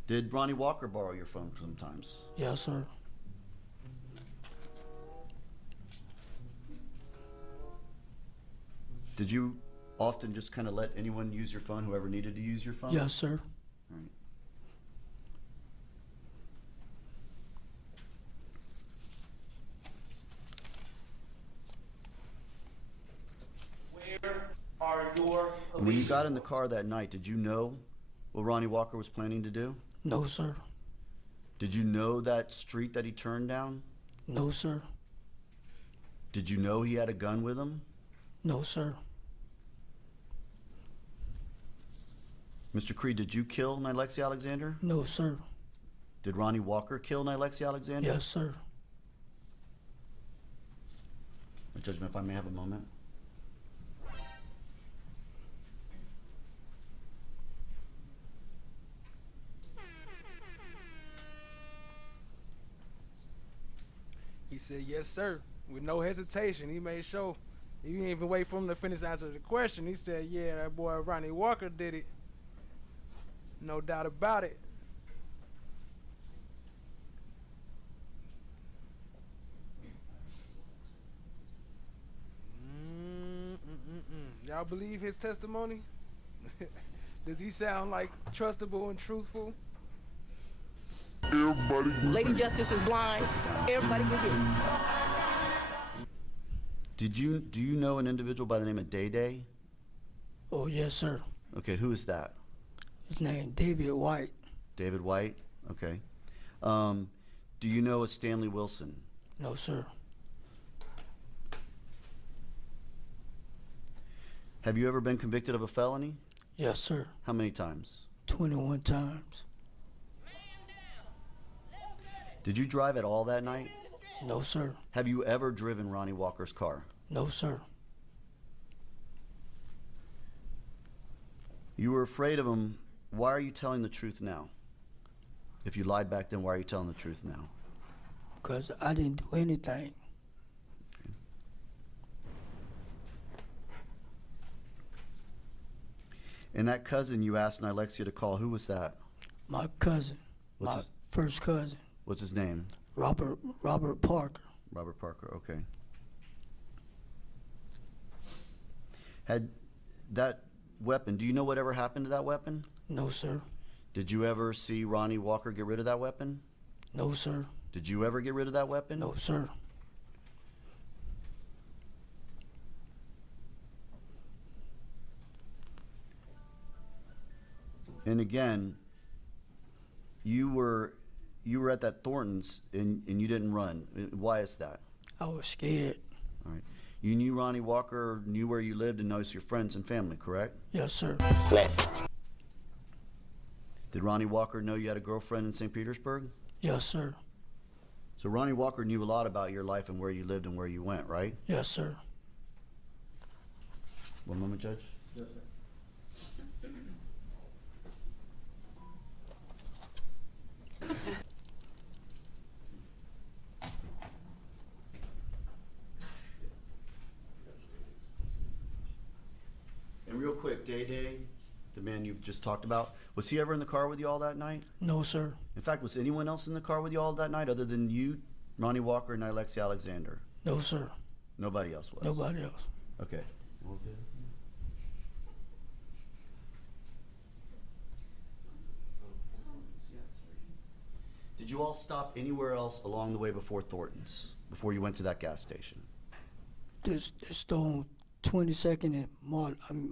Did Ronnie Walker borrow your phone sometimes? Yes, sir. Did you often just kind of let anyone use your phone, whoever needed to use your phone? Yes, sir. All right. Where are your And when you got in the car that night, did you know what Ronnie Walker was planning to do? No, sir. Did you know that street that he turned down? No, sir. Did you know he had a gun with him? No, sir. Mr. Creed, did you kill Nilexia Alexander? No, sir. Did Ronnie Walker kill Nilexia Alexander? Yes, sir. Judgment, if I may have a moment. He said, yes, sir, with no hesitation. He made sure. He didn't even wait for him to finish answering the question. He said, yeah, that boy Ronnie Walker did it. No doubt about it. Y'all believe his testimony? Does he sound like trustable and truthful? Lady Justice is blind. Everybody can get it. Do you know an individual by the name of Day Day? Oh, yes, sir. Okay, who is that? His name David White. David White? Okay. Do you know a Stanley Wilson? No, sir. Have you ever been convicted of a felony? Yes, sir. How many times? 21 times. Did you drive at all that night? No, sir. Have you ever driven Ronnie Walker's car? No, sir. You were afraid of him. Why are you telling the truth now? If you lied back then, why are you telling the truth now? Because I didn't do anything. And that cousin you asked Nilexia to call, who was that? My cousin. First cousin. What's his name? Robert Parker. Robert Parker, okay. Had that weapon, do you know whatever happened to that weapon? No, sir. Did you ever see Ronnie Walker get rid of that weapon? No, sir. Did you ever get rid of that weapon? No, sir. And again, you were at that Thornton's and you didn't run. Why is that? I was scared. All right. You knew Ronnie Walker, knew where you lived, and knows your friends and family, correct? Yes, sir. Did Ronnie Walker know you had a girlfriend in St. Petersburg? Yes, sir. So Ronnie Walker knew a lot about your life and where you lived and where you went, right? Yes, sir. One moment, Judge. Yes, sir. And real quick, Day Day, the man you've just talked about, was he ever in the car with you all that night? No, sir. In fact, was anyone else in the car with you all that night other than you, Ronnie Walker, and Nilexia Alexander? No, sir. Nobody else was? Nobody else. Okay. Did you all stop anywhere else along the way before Thornton's, before you went to that gas station? This stone 22nd and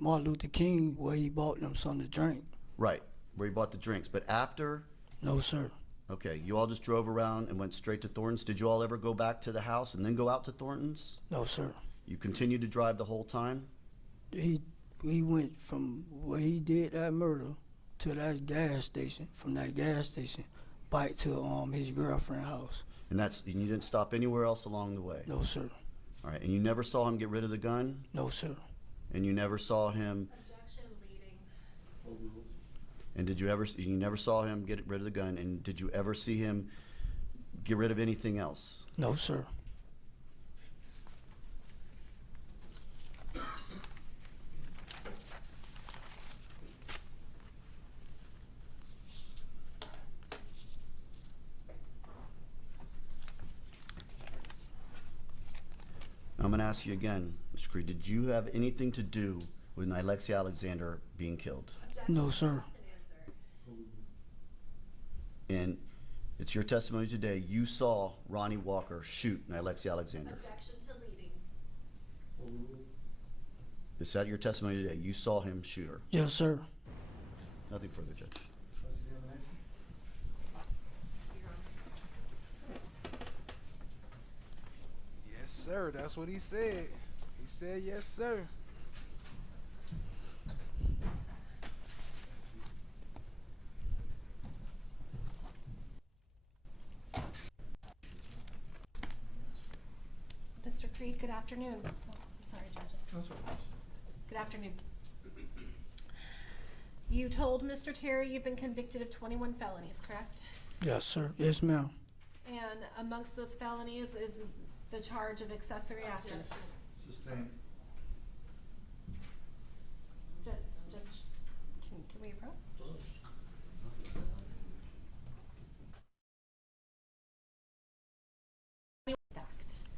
Martin Luther King, where he bought them something to drink. Right, where he bought the drinks. But after? No, sir. Okay, you all just drove around and went straight to Thornton's. Did you all ever go back to the house and then go out to Thornton's? No, sir. You continued to drive the whole time? He went from where he did that murder to that gas station, from that gas station back to his girlfriend's house. And you didn't stop anywhere else along the way? No, sir. All right, and you never saw him get rid of the gun? No, sir. And you never saw him... Objection leading. And you never saw him get rid of the gun, and did you ever see him get rid of anything else? No, sir. I'm going to ask you again, Mr. Creed, did you have anything to do with Alexia Alexander being killed? No, sir. And it's your testimony today, you saw Ronnie Walker shoot Alexia Alexander. Objection to leading. Is that your testimony today? You saw him shoot her? Yes, sir. Nothing further, Judge. Yes, sir. That's what he said. He said, yes, sir. Mr. Creed, good afternoon. Oh, sorry, Judge. Good afternoon. You told Mr. Terry you've been convicted of 21 felonies, correct? Yes, sir. Yes, ma'am. And amongst those felonies is the charge of accessory after the fact. Sustained. Judge, can we approach?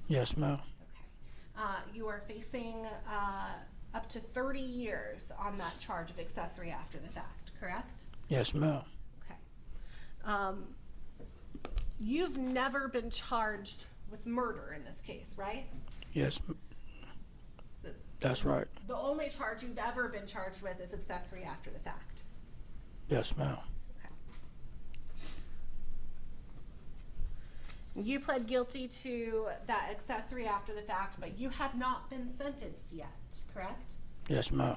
Yes, ma'am. You are facing up to 30 years on that charge of accessory after the fact, correct? Yes, ma'am. Okay. You've never been charged with murder in this case, right? Yes, that's right. The only charge you've ever been charged with is accessory after the fact. Yes, ma'am. You pled guilty to that accessory after the fact, but you have not been sentenced yet, correct? Yes, ma'am.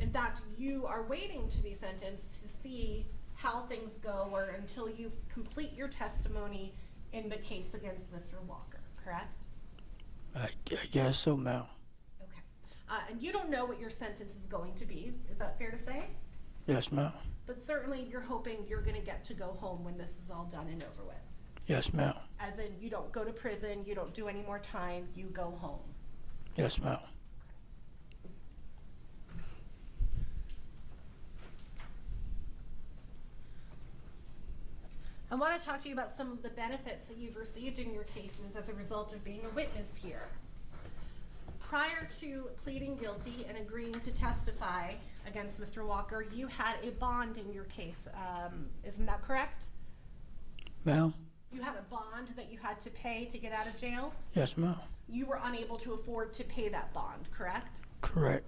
In fact, you are waiting to be sentenced to see how things go or until you complete your testimony in the case against Mr. Walker, correct? I guess so, ma'am. Okay. And you don't know what your sentence is going to be. Is that fair to say? Yes, ma'am. But certainly you're hoping you're going to get to go home when this is all done and over with. Yes, ma'am. As in, you don't go to prison, you don't do any more time, you go home. Yes, ma'am. I want to talk to you about some of the benefits that you've received in your cases as a result of being a witness here. Prior to pleading guilty and agreeing to testify against Mr. Walker, you had a bond in your case. Isn't that correct? Ma'am? You had a bond that you had to pay to get out of jail? Yes, ma'am. You were unable to afford to pay that bond, correct? Correct.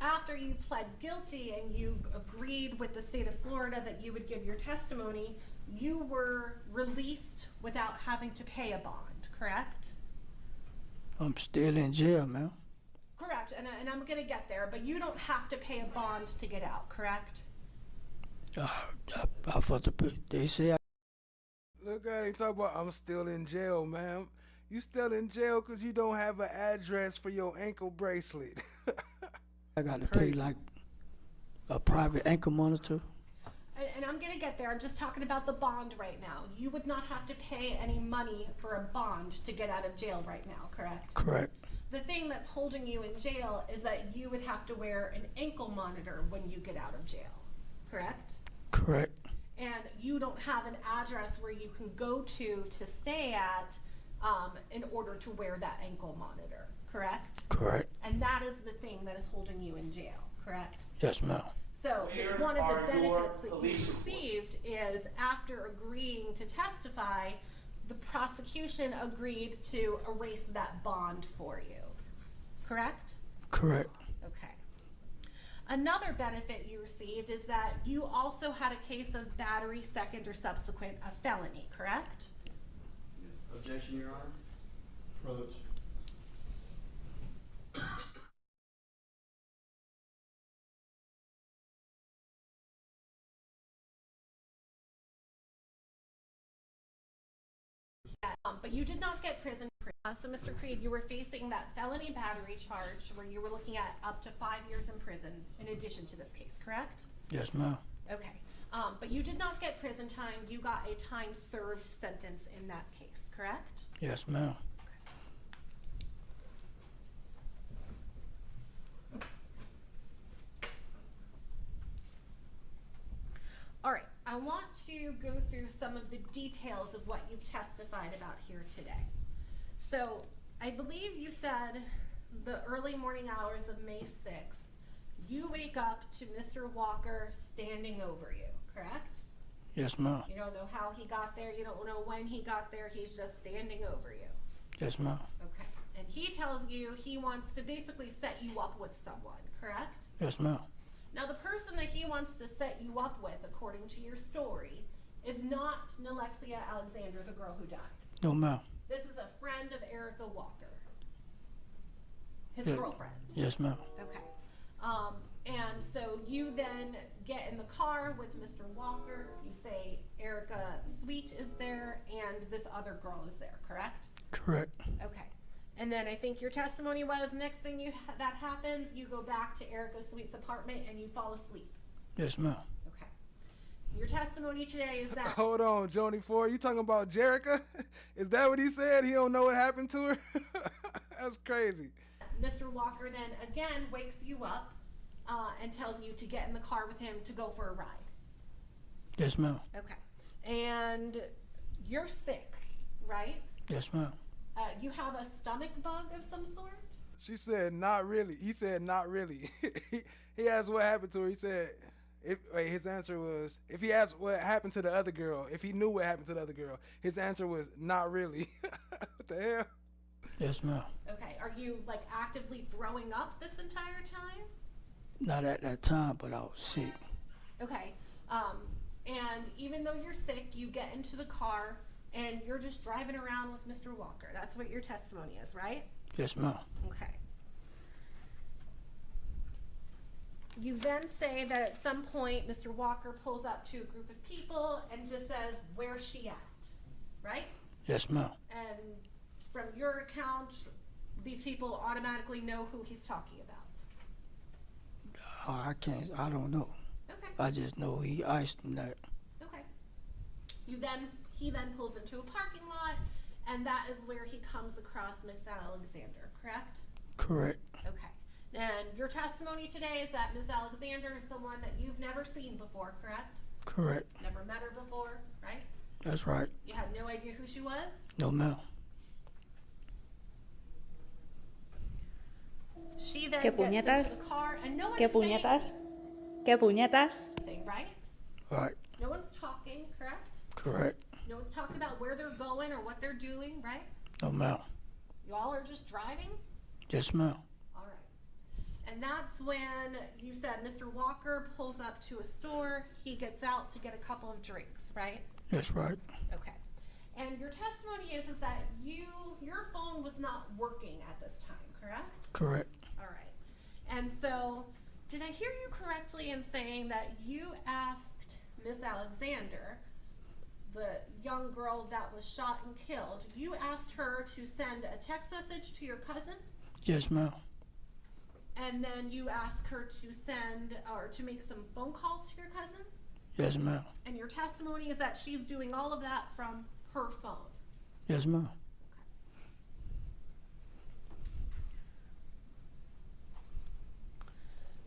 After you pled guilty and you agreed with the state of Florida that you would give your testimony, you were released without having to pay a bond, correct? I'm still in jail, ma'am. Correct, and I'm going to get there, but you don't have to pay a bond to get out, correct? I thought they say Look at him talk about, I'm still in jail, ma'am. You still in jail because you don't have an address for your ankle bracelet. I got to pay like a private ankle monitor. And I'm going to get there. I'm just talking about the bond right now. You would not have to pay any money for a bond to get out of jail right now, correct? Correct. The thing that's holding you in jail is that you would have to wear an ankle monitor when you get out of jail, correct? Correct. And you don't have an address where you can go to stay at in order to wear that ankle monitor, correct? Correct. And that is the thing that is holding you in jail, correct? Yes, ma'am. So one of the benefits that you received is after agreeing to testify, the prosecution agreed to erase that bond for you. correct? Correct. Okay. Another benefit you received is that you also had a case of battery second or subsequent a felony, correct? Objection, Your Honor. Approach. But you did not get prison. So, Mr. Creed, you were facing that felony battery charge where you were looking at up to 5 years in prison in addition to this case, correct? Yes, ma'am. Okay. But you did not get prison time. You got a time served sentence in that case, correct? Yes, ma'am. All right. I want to go through some of the details of what you've testified about here today. So, I believe you said the early morning hours of May 6th, you wake up to Mr. Walker standing over you, correct? Yes, ma'am. You don't know how he got there, you don't know when he got there, he's just standing over you. Yes, ma'am. Okay. And he tells you he wants to basically set you up with someone, correct? Yes, ma'am. Now, the person that he wants to set you up with, according to your story, is not Nalexia Alexander, the girl who died. No, ma'am. This is a friend of Erica Walker, his Yeah. girlfriend. Yes, ma'am. Okay. And so you then get in the car with Mr. Walker. You say Erica Sweet is there and this other girl is there, correct? Correct. Okay. And then I think your testimony was next thing that happens, you go back to Erica Sweet's apartment and you fall asleep. Yes, ma'am. Okay. Your testimony today is that. Hold on, Joni Ford. You talking about Jerica? Is that what he said? He don't know what happened to her? That's crazy. Mr. Walker then again wakes you up and tells you to get in the car with him to go for a ride. Yes, ma'am. Okay. And you're sick, right? Yes, ma'am. You have a stomach bug of some sort? She said, not really. He said, not really. He asked what happened to her. He said, his answer was, if he asked what happened to the other girl, if he knew what happened to the other girl, his answer was, not really. What the hell? Yes, ma'am. Okay. Are you like actively throwing up this entire time? Not at that time, but I was sick. Okay. And even though you're sick, you get into the car and you're just driving around with Mr. Walker. That's what your testimony is, right? Yes, ma'am. Okay. You then say that at some point, Mr. Walker pulls up to a group of people and just says, where's she at? Right? Yes, ma'am. And from your account, these people automatically know who he's talking about. I don't know. Okay. I just know he iced him that. Okay. He then pulls into a parking lot, and that is where he comes across Miss Alexander, correct? Correct. Okay. And your testimony today is that Miss Alexander is someone that you've never seen before, correct? Correct. Never met her before, right? That's right. You had no idea who she was? No, ma'am. She then ¿Qué gets puñetas? into the car, and no one's ¿Qué puñetas? ¿Qué puñetas? saying, right? Right. No one's talking, correct? Correct. No one's talking about where they're going or what they're doing, right? No, ma'am. You all are just driving? Yes, ma'am. All right. And that's when you said Mr. Walker pulls up to a store. He gets out to get a couple of drinks, right? That's right. Okay. And your testimony is that your phone was not working at this time, correct? Correct. All right. And so, did I hear you correctly in saying that you asked Miss Alexander, the young girl that was shot and killed, you asked her to send a text message to your cousin? Yes, ma'am. And then you asked her to send or to make some phone calls to your cousin? Yes, ma'am. And your testimony is that she's doing all of that from her phone? Yes, ma'am.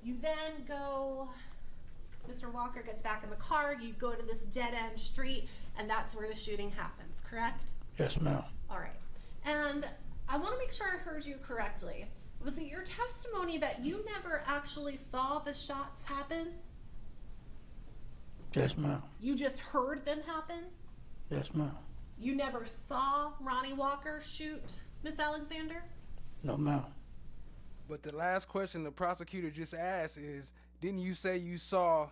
You then go, Mr. Walker gets back in the car, you go to this dead-end street, and that's where the shooting happens, correct? Yes, ma'am. All right. And I want to make sure I heard you correctly. Was it your testimony that you never actually saw the shots happen? Yes, ma'am. You just heard them happen? Yes, ma'am. You never saw Ronnie Walker shoot Miss Alexander? No, ma'am. But the last question the prosecutor just asked is, didn't you say you saw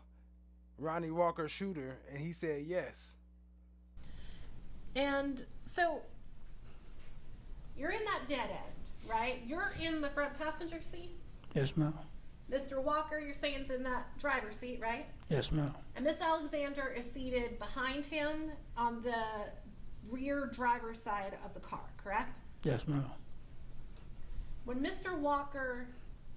Ronnie Walker shoot her? And he said yes. And so you're in that dead end, right? You're in the front passenger seat. Yes, ma'am. Mr. Walker, you're saying, is in that driver's seat, right? Yes, ma'am. And Miss Alexander is seated behind him on the rear driver's side of the car, correct? Yes, ma'am. When Mr. Walker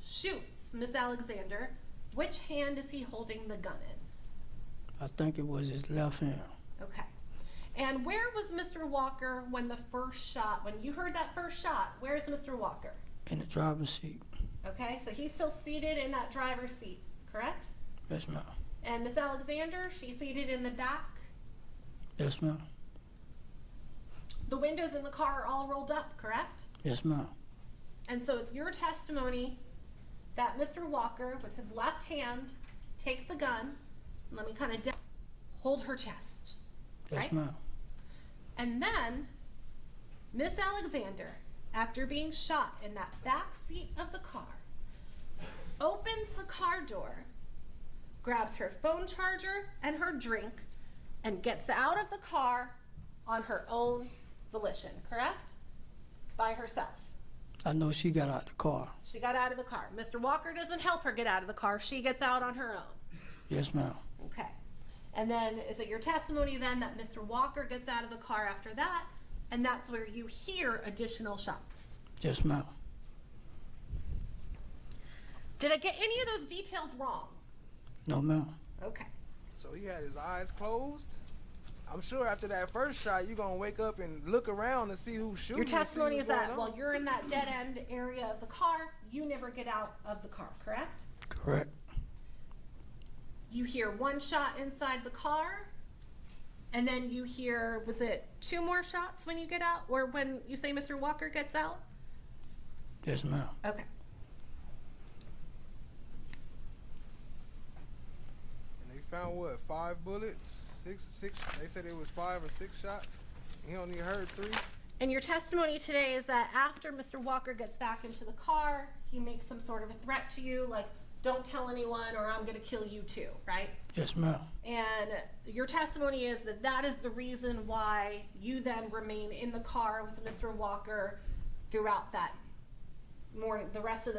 shoots Miss Alexander, which hand is he holding the gun in? I think it was his left hand. Okay. And where was Mr. Walker when you heard that first shot, where's Mr. Walker? In the driver's seat. Okay, so he's still seated in that driver's seat, correct? Yes, ma'am. And Miss Alexander, she's seated in the back. Yes, ma'am. The windows in the car are all rolled up, correct? Yes, ma'am. And so it's your testimony that Mr. Walker, with his left hand, takes a gun, let me kind of hold her chest. Yes, right? ma'am. And then Miss Alexander, after being shot in that back seat of the car, opens the car door, grabs her phone charger and her drink, and gets out of the car on her own volition, correct? By herself. I know she got out of the car. She got out of the car. Mr. Walker doesn't help her get out of the car. She gets out on her own. Yes, ma'am. Okay. And then is it your testimony then that Mr. Walker gets out of the car after that, and that's where you hear additional shots? Yes, ma'am. Did I get any of those details wrong? No, ma'am. Okay. So he had his eyes closed? I'm sure after that first shot, you're going to wake up and look around to see who's shooting. Your testimony is that while you're in that dead end area of the car, you never get out of the car, correct? Correct. You hear one shot inside the car, and then you hear, was it 2 more shots when you get out, or when you say Mr. Walker gets out? Yes, ma'am. Okay. And they found what, 5 bullets? Six, they said it was 5 or 6 shots. He only heard 3. And your testimony today is that after Mr. Walker gets back into the car, he makes some sort of a threat to you, like, don't tell anyone or I'm going to kill you too, right? Yes, ma'am. And your testimony is that that is the reason why you then remain in the car with Mr. Walker throughout that morning, the rest of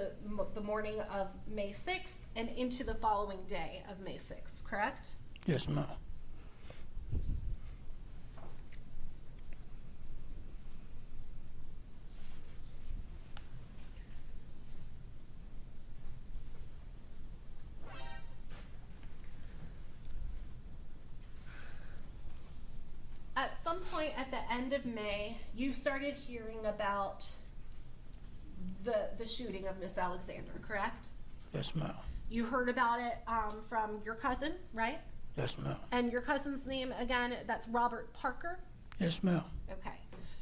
the morning of May 6th and into the following day of May 6th, correct? Yes, ma'am. At some point at the end of May, you started hearing about the shooting of Miss Alexander, correct? Yes, ma'am. You heard about it from your cousin, right? Yes, ma'am. And your cousin's name, again, that's Robert Parker? Yes, ma'am. Okay.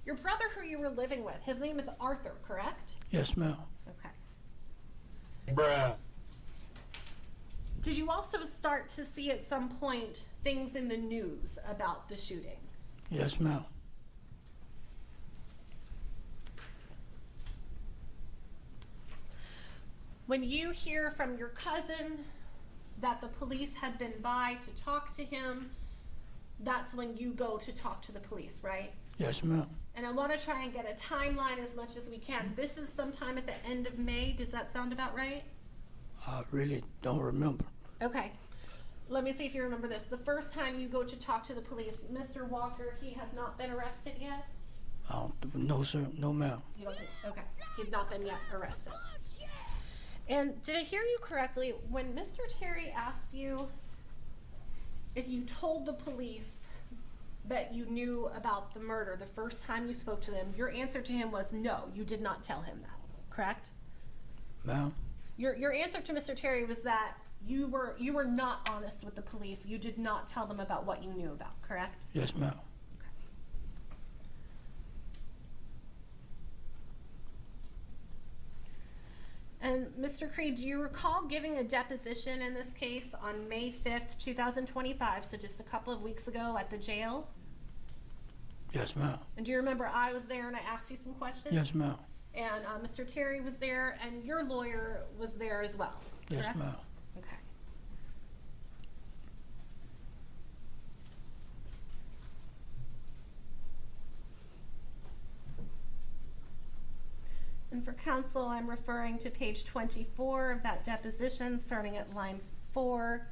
Your brother who you were living with, his name is Arthur, correct? Yes, ma'am. Okay. Bruh. Did you also start to see at some point things in the news about the shooting? Yes, ma'am. When you hear from your cousin that the police had been by to talk to him, that's when you go to talk to the police, right? Yes, ma'am. And I want to try and get a timeline as much as we can. This is sometime at the end of May. Does that sound about right? I really don't remember. Okay. Let me see if you remember this. The first time you go to talk to the police, Mr. Walker, he had not been arrested yet? No, sir. No, ma'am. You don't think? Okay. He had not been yet arrested. And did I hear you correctly? When Mr. Terry asked you if you told the police that you knew about the murder the first time you spoke to them, your answer to him was no, you did not tell him that, correct? Ma'am? Your answer to Mr. Terry was that you were not honest with the police. You did not tell them about what you knew about, correct? Yes, ma'am. And Mr. Creed, do you recall giving a deposition in this case on May 5th, 2025, so just a couple of weeks ago at the jail? Yes, ma'am. And do you remember I was there and I asked you some questions? Yes, ma'am. And Mr. Terry was there, and your lawyer was there as well. Yes, correct? ma'am. Okay. And for counsel, I'm referring to page 24 of that deposition, starting at line 4,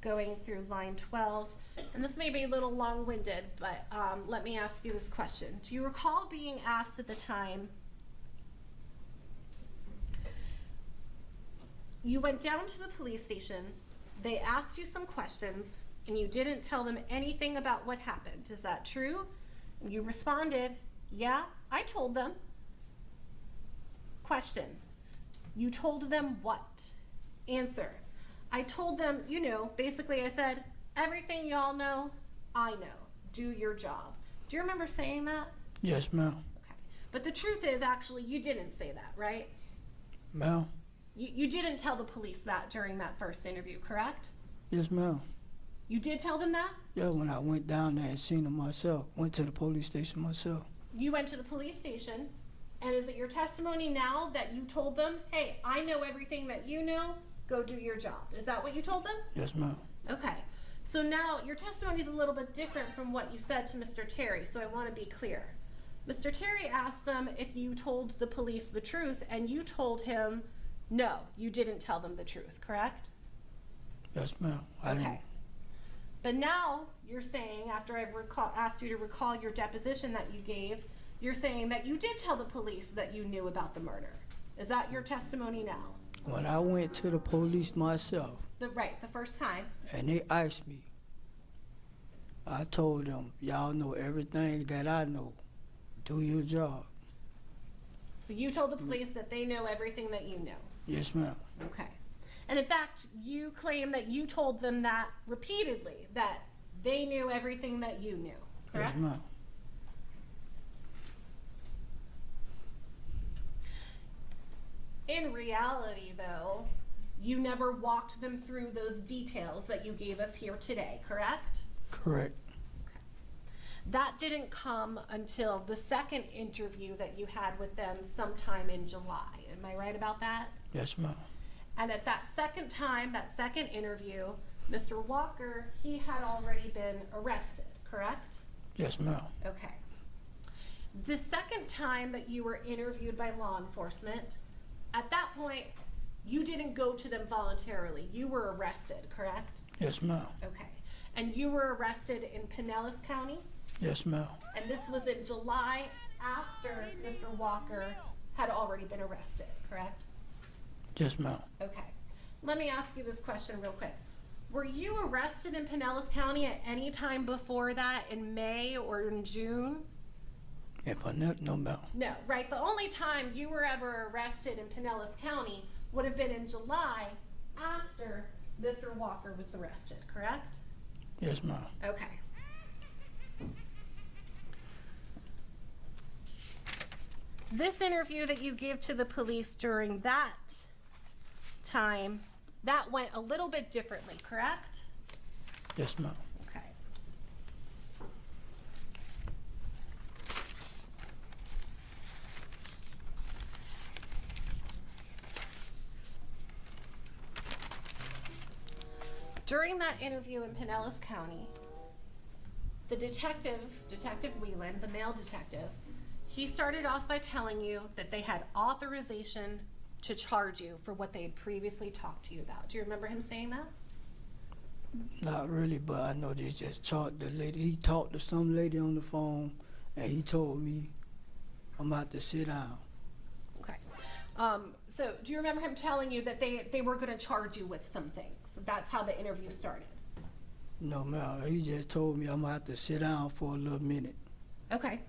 going through line 12. And this may be a little long-winded, but let me ask you this question. Do you recall being asked at the time, you went down to the police station, they asked you some questions, and you didn't tell them anything about what happened. Is that true? And you responded, yeah, I told them. Question, you told them what? Answer, I told them, you know, basically I said, everything y'all know, I know. Do your job. Do you remember saying that? Yes, ma'am. Okay. But the truth is, actually, you didn't say that, right? Ma'am? You didn't tell the police that during that first interview, correct? Yes, ma'am. You did tell them that? Yeah, when I went down there and seen them myself, went to the police station myself. You went to the police station, and is it your testimony now that you told them, hey, I know everything that you know, go do your job? Is that what you told them? Yes, ma'am. Okay. So now your testimony is a little bit different from what you said to Mr. Terry, so I want to be clear. Mr. Terry asked them if you told the police the truth, and you told him, no, you didn't tell them the truth, correct? Yes, ma'am. I didn't. But now you're saying, after I've asked you to recall your deposition that you gave, you're saying that you did tell the police that you knew about the murder. Is that your testimony now? When I went to the police myself, The first time. and they asked me, I told them, y'all know everything that I know. Do your job. So you told the police that they know everything that you know. Yes, ma'am. Okay. And in fact, you claim that you told them that repeatedly, that they knew everything that you knew, correct? Yes, ma'am. In reality, though, you never walked them through those details that you gave us here today, correct? Correct. That didn't come until the second interview that you had with them sometime in July. Am I right about that? Yes, ma'am. And at that second time, that second interview, Mr. Walker, he had already been arrested, correct? Yes, ma'am. Okay. The second time that you were interviewed by law enforcement, at that point, you didn't go to them voluntarily. You were arrested, correct? Yes, ma'am. Okay. And you were arrested in Pinellas County? Yes, ma'am. And this was in July after Mr. Walker had already been arrested, correct? Yes, ma'am. Okay. Let me ask you this question real quick. Were you arrested in Pinellas County at any time before that, in May or in June? If I no, ma'am. No, right? The only time you were ever arrested in Pinellas County would have been in July after Mr. Walker was arrested, correct? Yes, ma'am. Okay. This interview that you gave to the police during that time, that went a little bit differently, correct? Yes, ma'am. Okay. During that interview in Pinellas County, the Detective Whelan, the male detective, he started off by telling you that they had authorization to charge you for what they had previously talked to you about. Do you remember him saying that? Not really, but I know they just talked the lady. He talked to some lady on the phone, and he told me I'm about to sit down. Okay. So do you remember him telling you that they were going to charge you with some things? That's how the interview started. No, ma'am. He just told me I'm going to have to sit down for a little minute. Okay.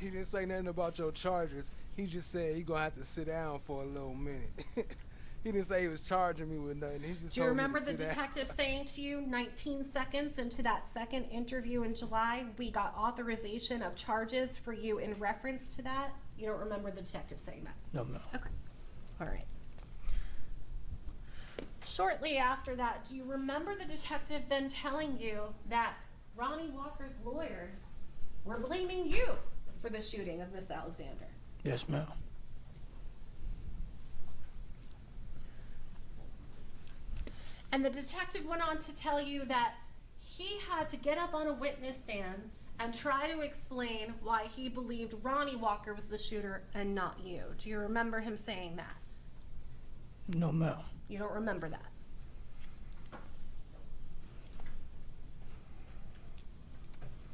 He didn't say nothing about your charges. He just said he gonna have to sit down for a little minute. He didn't say he was charging me with nothing. He just Do you told me remember to the sit down. detective saying to you 19 seconds into that second interview in July, we got authorization of charges for you in reference to that? You don't remember the detective saying that? No, ma'am. Okay. All right. Shortly after that, do you remember the detective then telling you that Ronnie Walker's lawyers were blaming you for the shooting of Miss Alexander? Yes, ma'am. And the detective went on to tell you that he had to get up on a witness stand and try to explain why he believed Ronnie Walker was the shooter and not you. Do you remember him saying that? No, ma'am. You don't remember that?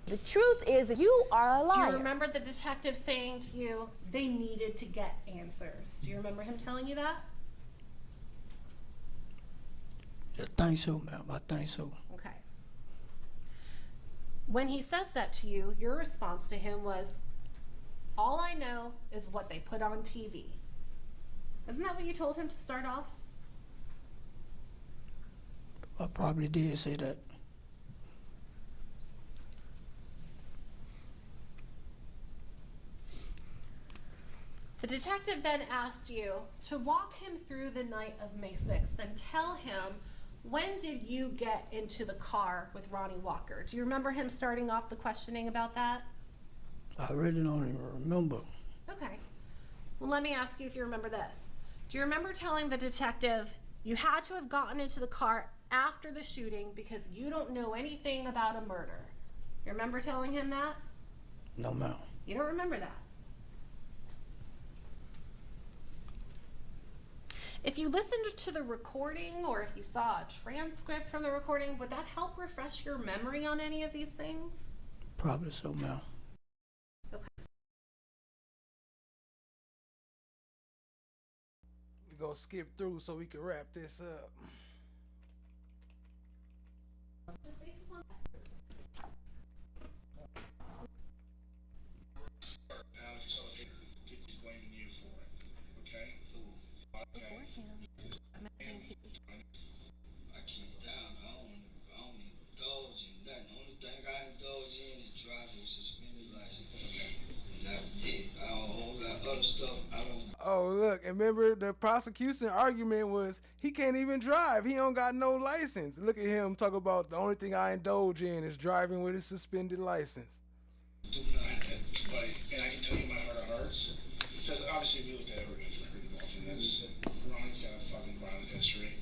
The truth is that you are a liar. Do you remember the detective saying to you they needed to get answers? Do you remember him telling you that? I think so, ma'am. I think so. Okay. When he says that to you, your response to him was, all I know is what they put on TV. Isn't that what you told him to start off? I probably did say that. The detective then asked you to walk him through the night of May 6th and tell him, when did you get into the car with Ronnie Walker? Do you remember him starting off the questioning about that? I really don't even remember. Okay. Well, let me ask you if you remember this. Do you remember telling the detective you had to have gotten into the car after the shooting because you don't know anything about a murder? You remember telling him that? No, ma'am. You don't remember that? If you listened to the recording or if you saw a transcript from the recording, would that help refresh your memory on any of these things? Probably so, ma'am. Okay. We're going to skip through so we can wrap this up. Oh, look, and remember the prosecution argument was he can't even drive. He don't got no license. Look at him talk about the only thing I indulge in is driving with a suspended license. And I can tell you my heart of hearts, because obviously we looked at everybody's record involved in this. Ronnie's got a fucking violent history,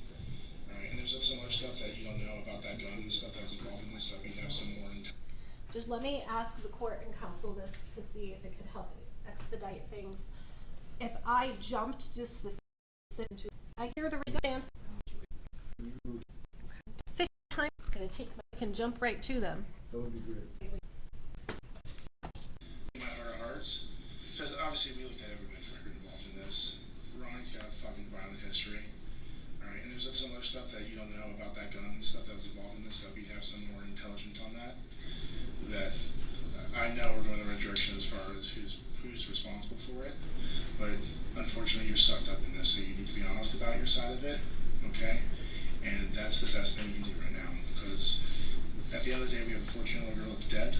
right? And there's some other stuff that you don't know about that gun and stuff that was involved in this, that we have some more. Just let me ask the court and counsel this to see if it could help expedite things. If I jumped this specific, I hear the exams 50 times. I'm gonna take. I can jump right to them. That would be great. My heart of hearts, because obviously we looked at everybody's record involved in this. Ronnie's got a fucking violent history, all right? And there's some other stuff that you don't know about that gun and stuff that was involved in this, that we have some more intelligence on that. That I know we're going the right direction as far as who's responsible for it, but unfortunately you're sucked up in this, so you need to be honest about your side of it, okay? And that's the best thing you can do right now, because at the end of the day we have a 14-year-old girl that's dead,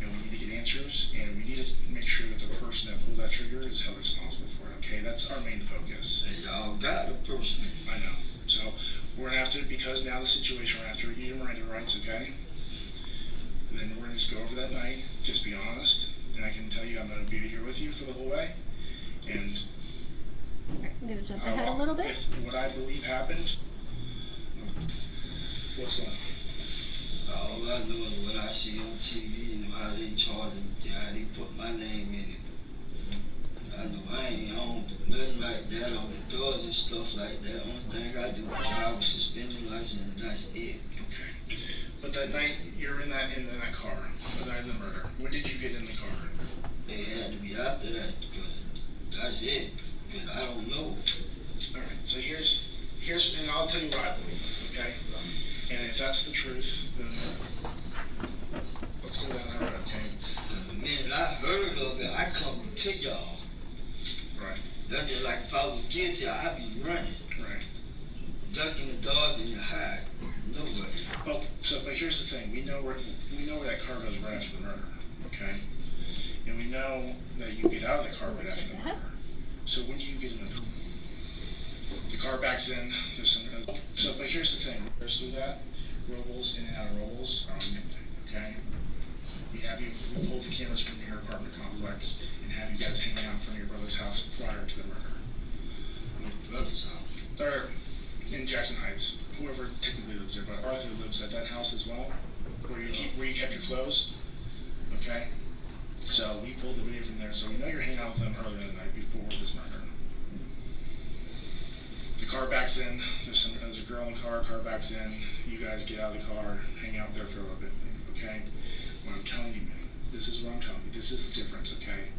and we need to get answers, and we need to make sure that the person that pulled that trigger is held responsible for it, okay? That's our main focus. And y'all got a person. I know. So we're gonna have to, because now the situation, we're gonna have to review your Miranda rights, okay? And then we're gonna just go over that night, just be honest, and I can tell you I'm gonna be here with you for the whole way. And I'm gonna jump ahead a little bit. If what I believe happened, what's going on? All I know is what I see on TV and how they charge them, how they put my name in it. And I know I don't do nothing like that on the doors and stuff like that. Only thing I do is drive with suspended license, and that's it. Okay. But that night you're in that car, the night of the murder. When did you get in the car? They had to be after that, because that's it. Because I don't know. All right. So here's, and I'll tell you what I believe. Okay. And if that's the truth, then let's go down that road. Okay. The minute I heard of it, I come to y'all. Right. That's just like if I was guilty, I'd be running. Right. Ducking the dogs in your hide. No way. But here's the thing. We know where that car goes right after the murder. Okay. And we know that you get out of the car right after the murder. So when do you get in the car? The car car backs in. There's some. So, but here's the thing. There's through that. Robles, in and out of Robles are on midnight. Okay. We pull the cameras from your apartment complex and have you guys hanging out in front of your brother's house prior to the murder. Brother's house. They're in Jackson Heights. Whoever technically lives there, but Arthur lives at that house as well, where you kept your clothes. Okay. So we pulled the video from there, so we know you're hanging out with them earlier in the night before this murder. The car backs in. There's a girl in the car. Car backs in. You guys get out of the car, hang out there for a little bit. Okay. What I'm telling you, man, this is what I'm telling you. This is the difference. Okay.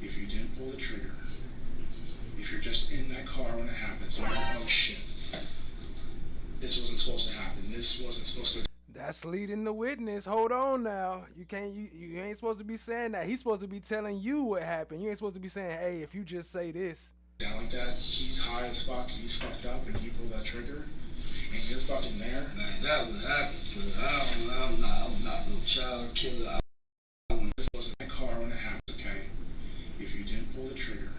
If you didn't pull the trigger, if you're just in that car when it happens, you're like, oh shit, this wasn't supposed to happen. This wasn't supposed to. That's leading the witness. Hold on now. You can't. You ain't supposed to be saying that. He's supposed to be telling you what happened. You ain't supposed to be saying, hey, if you just say this. Down like that, he's high as fuck, he's fucked up, and you pull that trigger, and you're fucking there. Man, that would happen, cause I'm not no child killer. It wasn't that car when it happened, okay? If you didn't pull the trigger,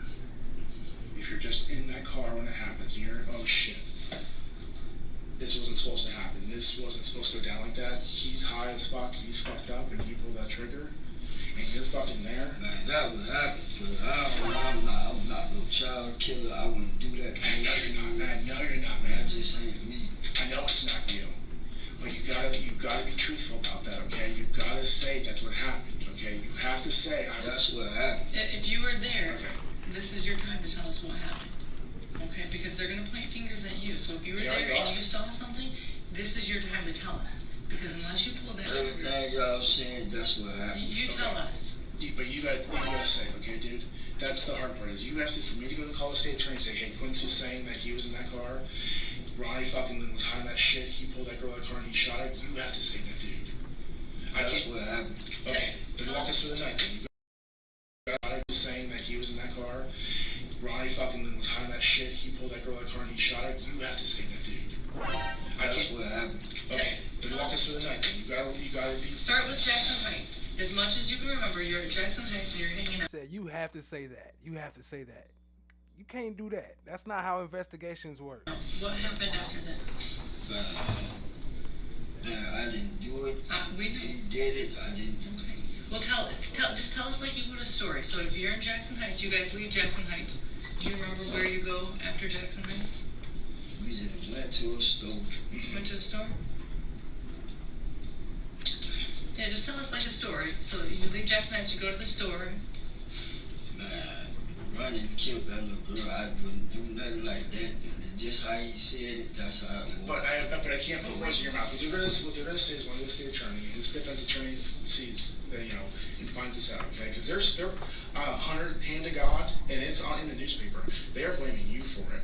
if you're just in that car when it happens, and you're, oh shit, this wasn't supposed to happen, this wasn't supposed to go down like that, he's high as fuck, he's fucked up, and you pull that trigger, and you're fucking there. Man, that would happen, cause I'm not no child killer. I wouldn't do that. I know you're not, man. No, you're not, man. That just ain't me. I know it's not you, but you gotta be truthful about that, okay? You gotta say that's what happened, okay? You have to say that's what happened. If you were there, this is your time to tell us what happened, okay? Because they're gonna point fingers at you. So if you were there and you saw something, this is your time to tell us. Because unless you pull that trigger, everything y'all saying, that's what happened. You tell us. But you gotta say, okay, dude. That's the hard part. Is you have to, for me to go to call the state attorney and say, hey, Quincy's saying that he was in that car. Ronnie fucking was high on that shit. He pulled that girl out of the car and he shot her. You have to say that, dude. That's what happened. Okay, then walk us through the night. Then. You got saying that he was in that car. Ronnie fucking was high on that shit. He pulled that girl out of the car and he shot her. You have to say that, dude. That's what happened. Okay, then walk us through the night. Then. You gotta be. Start with Jackson Heights. As much as you can remember, you're at Jackson Heights and you're hanging out. Said you have to say that. You have to say that. You can't do that. That's not how investigations work. What happened after that? I didn't do it. We know. He did it. I didn't. Okay. Well, just tell us like you would a story. So if you're in Jackson Heights, you guys leave Jackson Heights. Do you remember where you go after Jackson Heights? We just went to a store. Went to a store? Yeah, just tell us like a story. So you leave Jackson Heights, you go to the store. Man, Ronnie killed that little girl. I wouldn't do nothing like that. And just how he said it, that's how it was. But I can't put words in your mouth. What they're gonna say is when the state attorney, his defense attorney sees that, and finds this out, okay? Because they're hand to God, and it's in the newspaper. They are blaming you for it.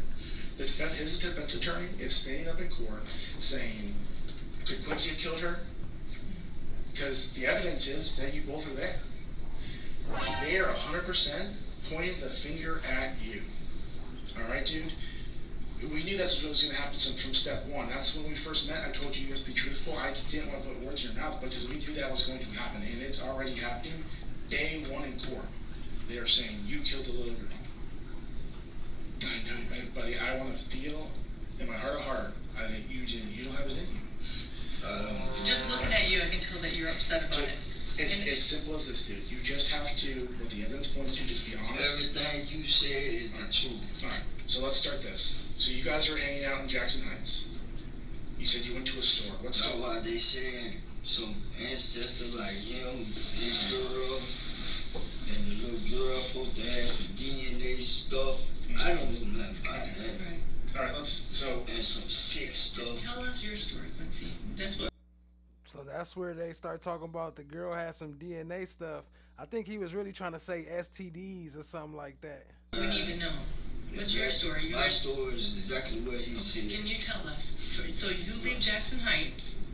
His defense attorney is standing up in court saying, could Quincy have killed her? Because the evidence is that you both are there. They are 100% pointing the finger at you. All right, dude? We knew that's what was going to happen from step one. That's when we first met. I told you you must be truthful. I didn't want to put words in your mouth because we knew that was going to happen. And it's already happening. Day one in court. They are saying, you killed the little girl. I know, buddy. I want to feel in my heart of heart, I think you don't have it in you. Just looking at you, I can tell that you're upset about it. It's as simple as this, dude. You just have to, what the evidence points to, just be honest. Everything you said is the truth. All right, so let's start this. So you guys are hanging out in Jackson Heights. You said you went to a store. What store? Why they saying some ancestor like him, his girl, and the little girl supposed to have some DNA stuff. I don't know nothing about that. Right. All right, and some sick stuff. Tell us your story, Quincy. That's what. So that's where they start talking about the girl had some DNA stuff. I think he was really trying to say STDs or something like that. We need to know. What's your story? My story is exactly what he said. Can you tell us? So you leave Jackson Heights,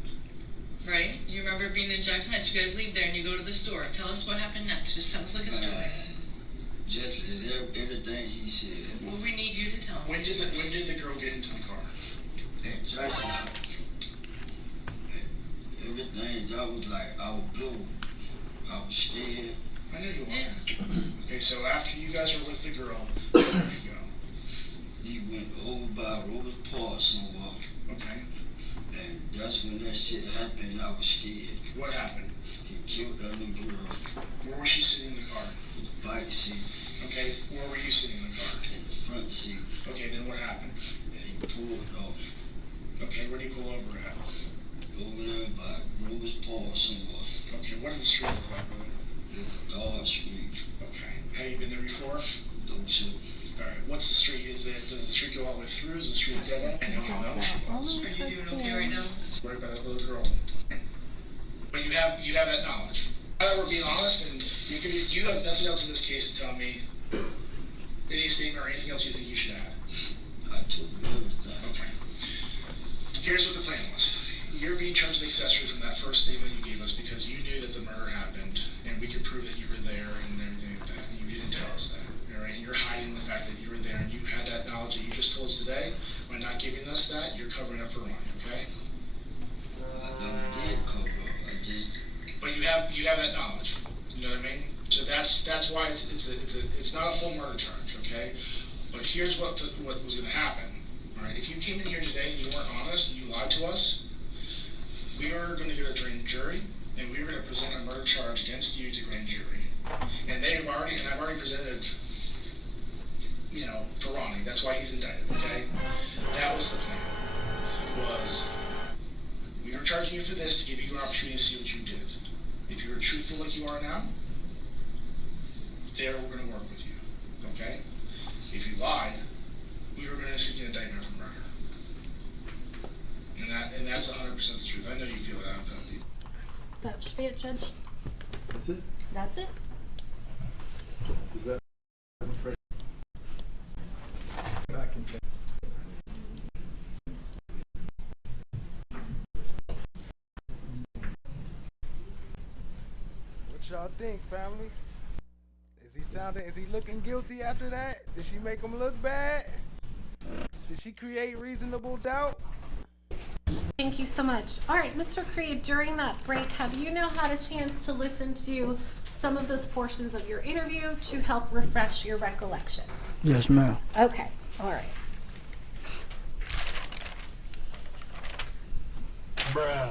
right? You remember being in Jackson Heights. You guys leave there and you go to the store. Tell us what happened next. Just tell us like a story. Just everything he said. Well, we need you to tell us. When did the girl get into the car? At Jackson Heights. Everything, I was like, I was blue. I was scared. I know you were. Okay, so after you guys were with the girl, where did you go? He went over by Robert Park somewhere. Okay. And that's when that shit happened, and I was scared. What happened? He killed that little girl. Where was she sitting in the car? In the back seat. Okay, where were you sitting in the car? In the front seat. Okay, then what happened? And he pulled off. Okay, where did he pull over at? Over there by Robert's Park somewhere. Okay, what did the street look like, brother? It was a dark street. Okay. Have you been there before? No, sir. Alright, what's the street? Does the street go all the way through? Is the street dead end? I know how young she was. Are you doing okay right now? It's right by that little girl. But you have that knowledge. Now that we're being honest, and you have nothing else in this case to tell me, any statement or anything else you think you should add. I took everything. Okay. Here's what the plan was. You're being charged with accessory from that first statement you gave us because you knew that the murder happened, and we could prove that you were there and everything like that, and you didn't tell us that. All right? And you're hiding the fact that you were there, and you had that knowledge that you just told us today. By not giving us that, you're covering up for Ronnie, okay? I never did cover up. I just. But you have that knowledge. You know what I mean? So that's why it's not a full murder charge, okay? But here's what was going to happen. All right? If you came in here today and you weren't honest and you lied to us, we are going to go to grand jury, and we are going to present a murder charge against you to grand jury. And I've already presented, for Ronnie. That's why he's indicted, okay? That was the plan. Was we were charging you for this to give you an opportunity to see what you did. If you were truthful like you are now, there we're going to work with you, okay? If you lied, we were going to seek an indictment for murder. And that's 100% the truth. I know you feel that, don't you? That should be it, Judge. That's it? That's it. Is that back in What y'all think, family? Is he looking guilty after that? Did she make him look bad? Did she create reasonable doubt? Thank you so much. All right, Mr. Creed, during that break, have you now had a chance to listen to some of those portions of your interview to help refresh your recollection? Yes, ma'am. Okay, all right. Bruh.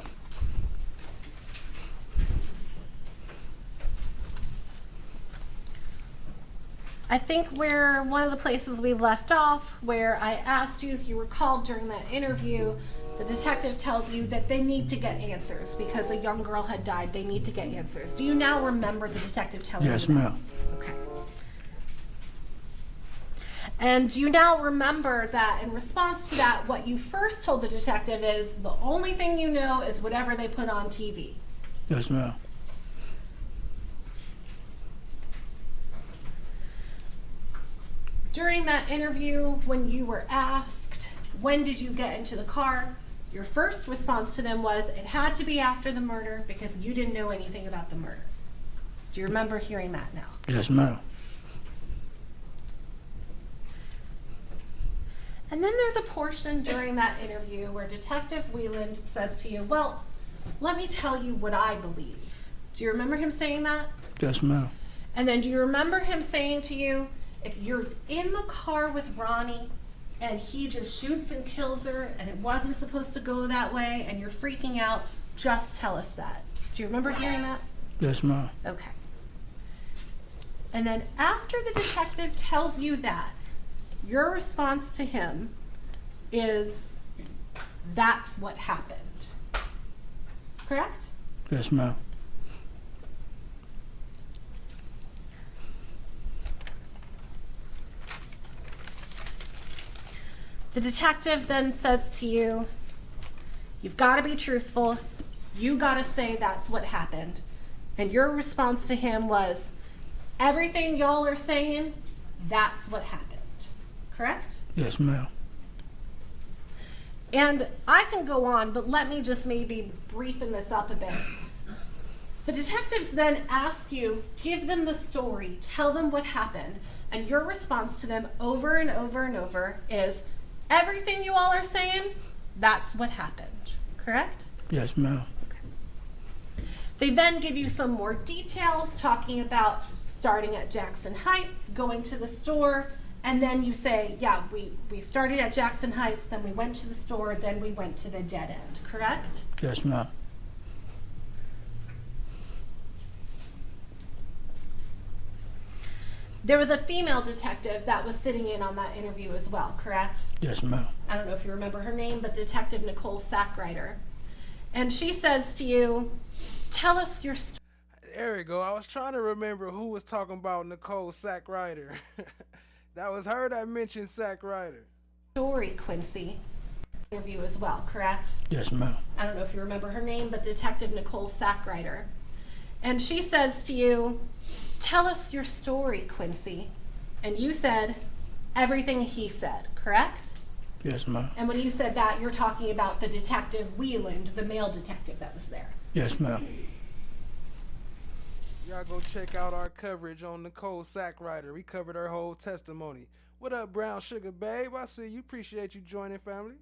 I think we're one of the places we left off where I asked you if you were called during that interview. The detective tells you that they need to get answers because a young girl had died. They need to get answers. Do you now remember the detective telling you that? Yes, ma'am. Okay. And do you now remember that in response to that, what you first told the detective is the only thing you know is whatever they put on TV? Yes, ma'am. During that interview, when you were asked, when did you get into the car? Your first response to them was, it had to be after the murder because you didn't know anything about the murder. Do you remember hearing that now? Yes, ma'am. And then there's a portion during that interview where Detective Wieland says to you, well, let me tell you what I believe. Do you remember him saying that? Yes, ma'am. And then do you remember him saying to you, if you're in the car with Ronnie and he just shoots and kills her and it wasn't supposed to go that way and you're freaking out, just tell us that. Do you remember hearing that? Yes, ma'am. Okay. And then after the detective tells you that, your response to him is, that's what happened. Correct? Yes, ma'am. The detective then says to you, you've got to be truthful. You got to say that's what happened. And your response to him was, everything y'all are saying, that's what happened. Correct? Yes, ma'am. And I can go on, but let me just maybe briefen this up a bit. The detectives then ask you, give them the story, tell them what happened, and your response to them over and over and over is, everything you all are saying, that's what happened. Correct? Yes, ma'am. Okay. They then give you some more details, talking about starting at Jackson Heights, going to the store, And then you say, yeah, we started at Jackson Heights, then we went to the store, then we went to the dead end, correct? Yes, ma'am. There was a female detective that was sitting in on that interview as well, correct? Yes, ma'am. I don't know if you remember her name, but Detective Nicole Sackrider. And she says to you, tell us your story. There we go. I was trying to remember who was talking about Nicole Sackrider. That was her that mentioned Sackrider. Story, Quincy. Interview as well, correct? Yes, ma'am. I don't know if you remember her name, but Detective Nicole Sackrider. And she says to you, tell us your story, Quincy. And you said, everything he said, correct? Yes, ma'am. And when you said that, you're talking about the Detective Wieland, the male detective that was there. Yes, ma'am. Y'all go check out our coverage on Nicole Sackrider. We covered her whole testimony. What up, Brown Sugar Babe? I see you. Appreciate you joining, family.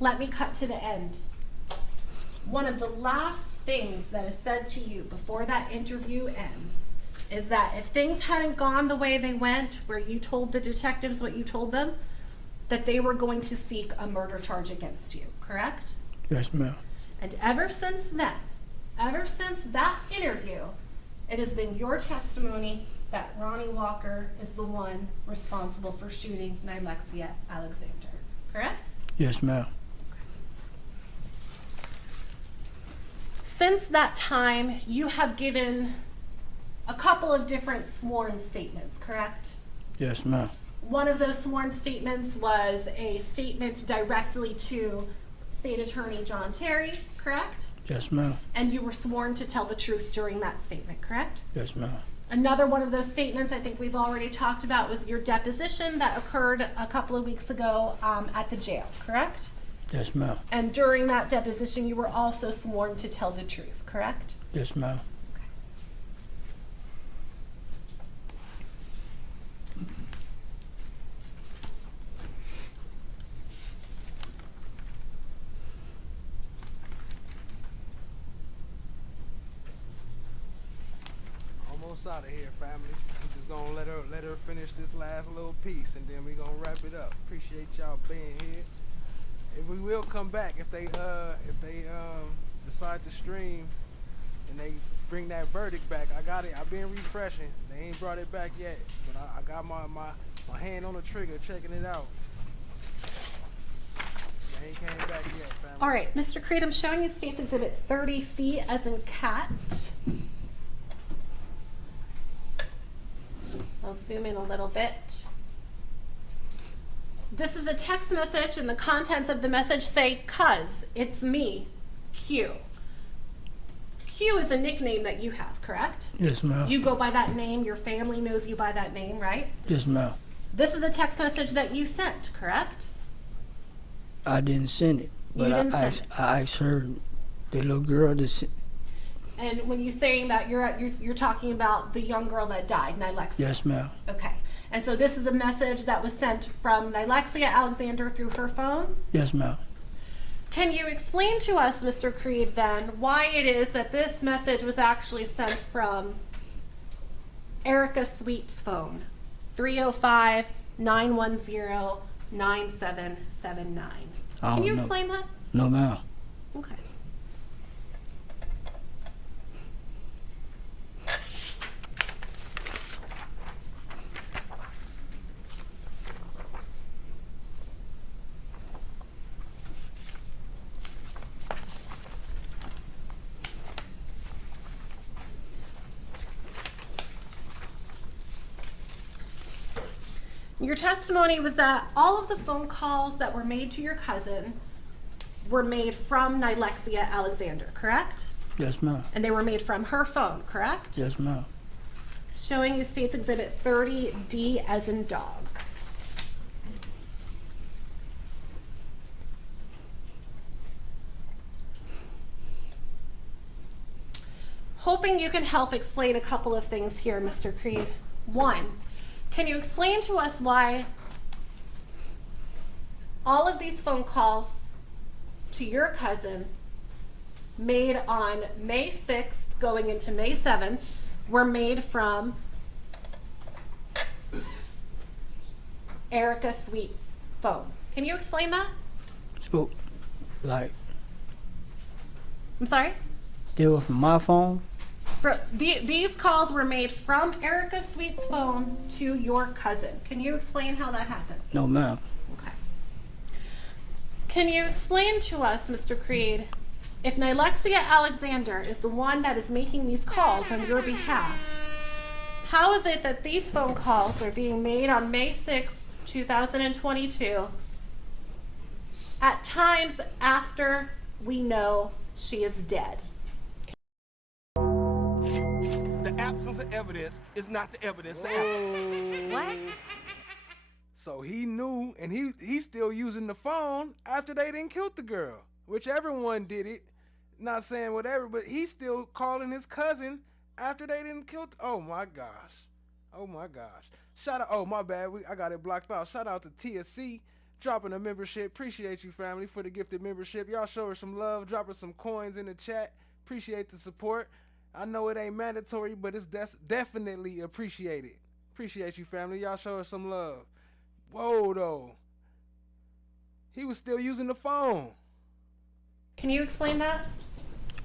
Let me cut to the end. One of the last things that is said to you before that interview ends is that if things hadn't gone the way they went, where you told the detectives what you told them, that they were going to seek a murder charge against you, correct? Yes, ma'am. And ever since then, ever since that interview, it has been your testimony that Ronnie Walker is the one responsible for shooting Nylexia Alexander, correct? Yes, ma'am. Since that time, you have given a couple of different sworn statements, correct? Yes, ma'am. One of those sworn statements was a statement directly to State Attorney John Terry, correct? Yes, ma'am. And you were sworn to tell the truth during that statement, correct? Yes, ma'am. Another one of those statements I think we've already talked about was your deposition that occurred a couple of weeks ago at the jail, correct? Yes, ma'am. And during that deposition, you were also sworn to tell the truth, correct? Yes, ma'am. Almost out of here, family. I'm just gonna let her finish this last little piece, and then we gonna wrap it up. Appreciate y'all being here. And we will come back if they decide to stream and they bring that verdict back. I got it. I've been refreshing. They ain't brought it back yet, but I got my hand on the trigger, checking it out. They ain't came back yet, family. All right, Mr. Creed, I'm showing you State's Exhibit 30C as in cat. I'll zoom in a little bit. This is a text message, and the contents of the message say, "Cuz, it's me, Q." Q is a nickname that you have, correct? Yes, ma'am. You go by that name. Your family knows you by that name, right? Yes, ma'am. This is a text message that you sent, correct? I didn't send it, but didn't I send asked her, the little girl, to send. And when you're saying that, you're talking about the young girl that died, Nylexia. Yes, ma'am. Okay. And so this is a message that was sent from Nylexia Alexander through her phone? Yes, ma'am. Can you explain to us, Mr. Creed, then, why it is that this message was actually sent from Erica Sweet's phone, 305-910-9779? Can you explain that? No, ma'am. Okay. Your testimony was that all of the phone calls that were made to your cousin were made from Nylexia Alexander, correct? Yes, ma'am. And they were made from her phone, correct? Yes, ma'am. Showing you State's Exhibit 30D as in dog. Hoping you can help explain a couple of things here, Mr. Creed. One, can you explain to us why all of these phone calls to your cousin made on May 6th going into May 7th were made from Erica Sweet's phone. Can you explain that? So, like, I'm sorry? they were from my phone? These calls were made from Erica Sweet's phone to your cousin. Can you explain how that happened? No, ma'am. Okay. Can you explain to us, Mr. Creed, if Nylexia Alexander is the one that is making these calls on your behalf, how is it that these phone calls are being made on May 6, 2022, at times after we know she is dead? The absence of evidence is not the evidence of absence. What? So he knew, and he's still using the phone after they didn't kill the girl. Whichever one did it, not saying whatever, but he's still calling his cousin after they didn't kill. Oh my gosh. Oh my gosh. Shout out. Oh my bad. I got it blocked off. Shout out to TSC dropping a membership. Appreciate you, family, for the gifted membership. Y'all show her some love. Drop her some coins in the chat. Appreciate the support. I know it ain't mandatory, but it's definitely appreciated. Appreciate you, family. Y'all show her some love. Whoa, though. He was still using the phone. Can you explain that?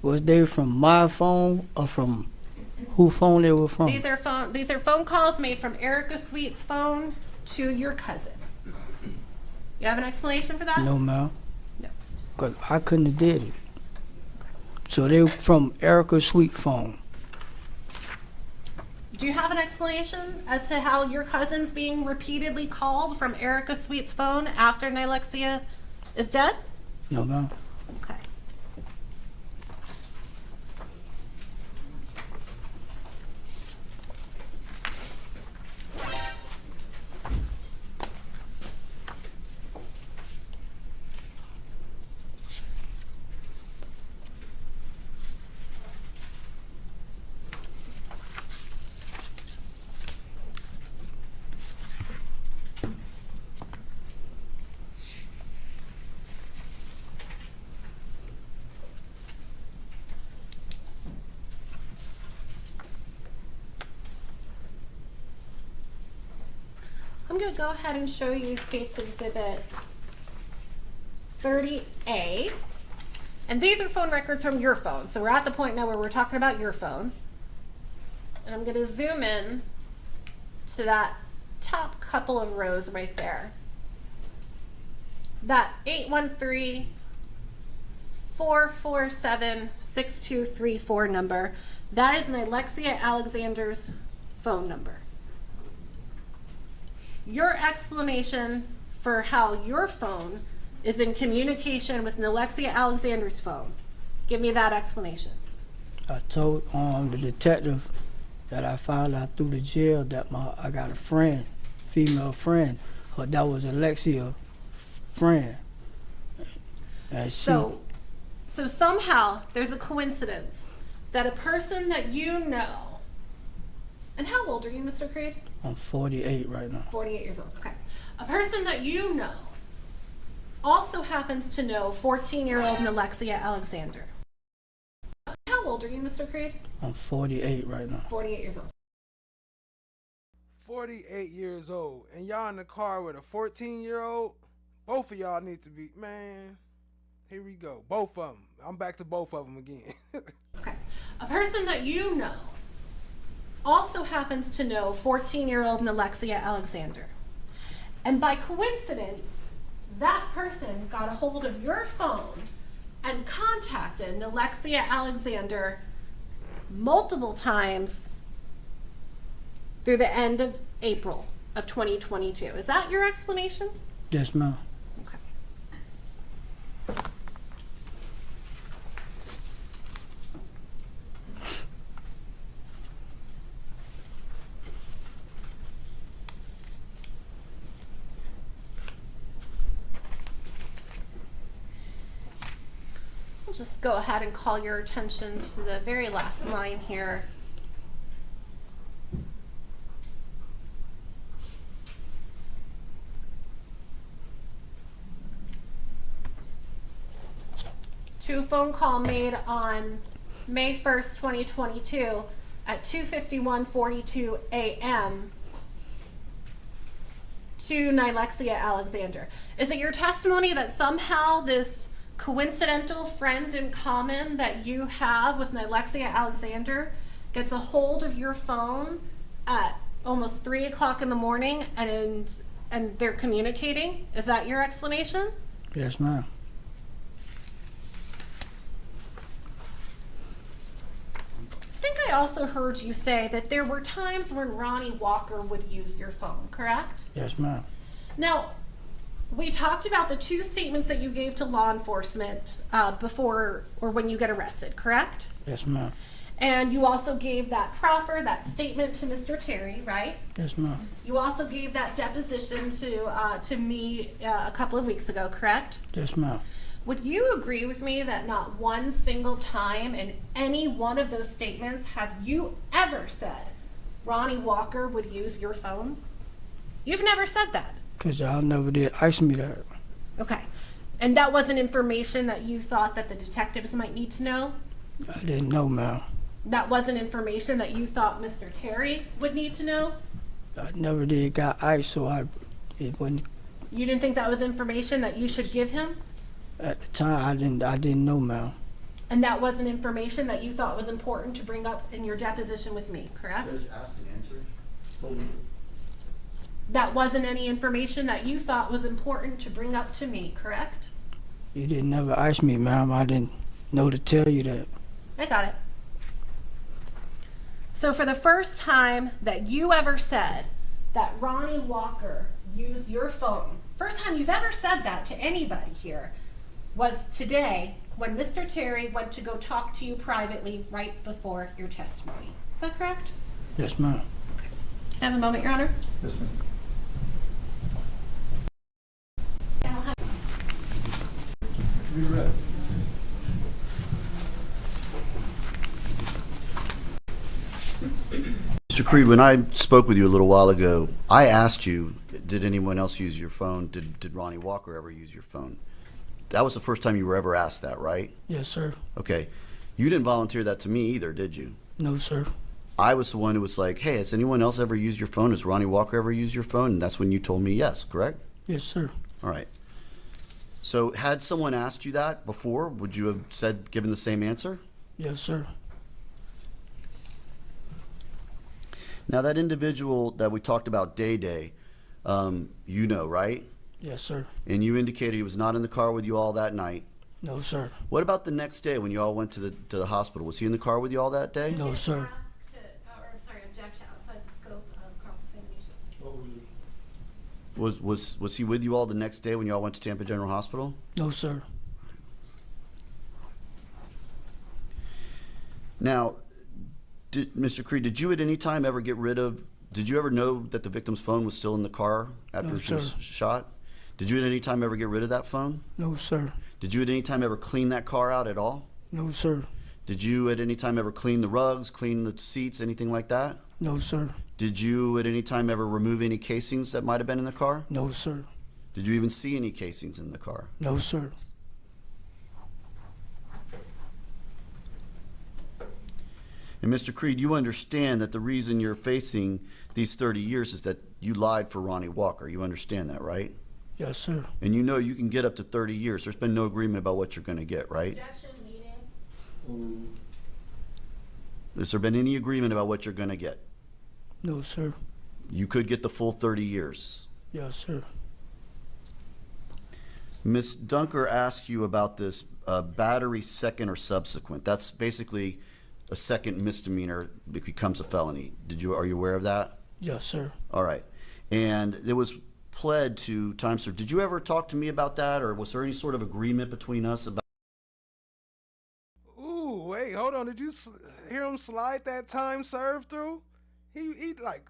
Was they from my phone or from whose phone they were from? These are phone calls made from Erica Sweet's phone to your cousin. You have an explanation for that? No, ma'am. No. Because I couldn't have did it. So they were from Erica Sweet phone. Do you have an explanation as to how your cousin's being repeatedly called from Erica Sweet's phone after Nylexia is dead? No, ma'am. Okay. I'm going to go ahead and show you State's Exhibit 30A. And these are phone records from your phone. So we're at the point now where we're talking about your phone. And I'm going to zoom in to that top couple of rows right there. That 813-447-6234 number, that is Nylexia Alexander's phone number. Your explanation for how your phone is in communication with Nylexia Alexander's phone. Give me that explanation. I told the detective that I found out through the jail that I got a friend, female friend, but that was Alexia's friend. And so somehow there's a coincidence that a person that you know, and how old are you, Mr. Creed? I'm 48 right now. 48 years old, okay. A person that you know also happens to know 14-year-old Nylexia Alexander. How old are you, Mr. Creed? I'm 48 right now. 48 years old. 48 years old, and y'all in the car with a 14-year-old? Both of y'all need to be, man, here we go. Both of them. I'm back to both of them again. Okay. A person that you know also happens to know 14-year-old Nylexia Alexander. And by coincidence, that person got a hold of your phone and contacted Nylexia Alexander multiple times through the end of April of 2022. Is that your explanation? Yes, ma'am. Okay. I'll just go ahead and call your attention to the very last line here. To a phone call made on May 1st, 2022 at 2:51:42 a.m. to Nylexia Alexander. Is it your testimony that somehow this coincidental friend in common that you have with Nylexia Alexander gets a hold of your phone at almost 3 o'clock in the morning and they're communicating? Is that your explanation? Yes, ma'am. I think I also heard you say that there were times when Ronnie Walker would use your phone, correct? Yes, ma'am. Now, we talked about the 2 statements that you gave to law enforcement before or when you get arrested, correct? Yes, ma'am. And you also gave that proffer, that statement to Mr. Terry, right? Yes, ma'am. You also gave that deposition to me a couple of weeks ago, correct? Yes, ma'am. Would you agree with me that not one single time in any one of those statements have you ever said Ronnie Walker would use your phone? You've never said that. Because y'all never did ask me that. Okay. And that wasn't information that you thought that the detectives might need to know? I didn't know, ma'am. That wasn't information that you thought Mr. Terry would need to know? I never did got ice, so it wasn't. You didn't think that was information that you should give him? At the time, I didn't know, ma'am. And that wasn't information that you thought was important to bring up in your deposition with me, correct? Judge asked and answered. That wasn't any information that you thought was important to bring up to me, correct? You didn't never ask me, ma'am. I didn't know to tell you that. I got it. So for the first time that you ever said that Ronnie Walker used your phone, first time you've ever said that to anybody here, was today when Mr. Terry went to go talk to you privately right before your testimony. Is that correct? Yes, ma'am. Can I have a moment, Your Honor? Yes, ma'am. Be ready. Mr. Creed, when I spoke with you a little while ago, I asked you, did anyone else use your phone? Did Ronnie Walker ever use your phone? That was the first time you were ever asked that, right? Yes, sir. Okay. You didn't volunteer that to me either, did you? No, sir. I was the one who was like, hey, has anyone else ever used your phone? Has Ronnie Walker ever used your phone? And that's when you told me yes, correct? Yes, sir. All right. So had someone asked you that before, would you have given the same answer? Yes, sir. Now that individual that we talked about, Day, you know, right? Yes, sir. And you indicated he was not in the car with you all that night. No, sir. What about the next day when you all went to the hospital? Was he in the car with you all that day? No, sir. Object outside the scope of cross-examination. Was he with you all the next day when you all went to Tampa General Hospital? No, sir. Now, Mr. Creed, did you at any time ever did you ever know that the victim's phone was still in the car after she was shot? Did you at any time ever get rid of that phone? No, sir. Did you at any time ever clean that car out at all? No, sir. Did you at any time ever clean the rugs, clean the seats, anything like that? No, sir. Did you at any time ever remove any casings that might have been in the car? No, sir. Did you even see any casings in the car? No, sir. And Mr. Creed, you understand that the reason you're facing these 30 years is that you lied for Ronnie Walker. You understand that, right? Yes, sir. And you know you can get up to 30 years. There's been no agreement about what you're going to get, right? Objection, meeting. Has there been any agreement about what you're going to get? No, sir. You could get the full 30 years. Yes, sir. Ms. Dunker asked you about this battery second or subsequent. That's basically a second misdemeanor becomes a felony. Are you aware of that? Yes, sir. All right. And it was pled to time served. Did you ever talk to me about that, or was there any sort of agreement between us about? Ooh, wait, hold on. Did you hear him slide that time served through? He like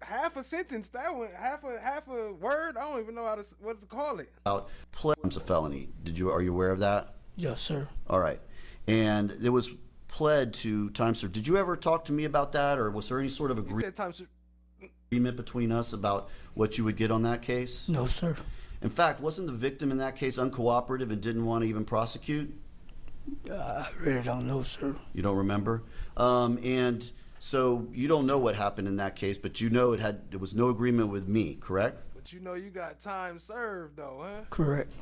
half a sentence. That one half a word. I don't even know what to call it. About pled becomes a felony. Are you aware of that? Yes, sir. All right. And it was pled to time served. Did you ever talk to me about that, or was there any sort of agreement between us about what you would get on that case? No, sir. In fact, wasn't the victim in that case uncooperative and didn't want to even prosecute? I really don't know, sir. You don't remember? And so you don't know what happened in that case, but you know it was no agreement with me, correct? But you know you got time served though, huh? Correct.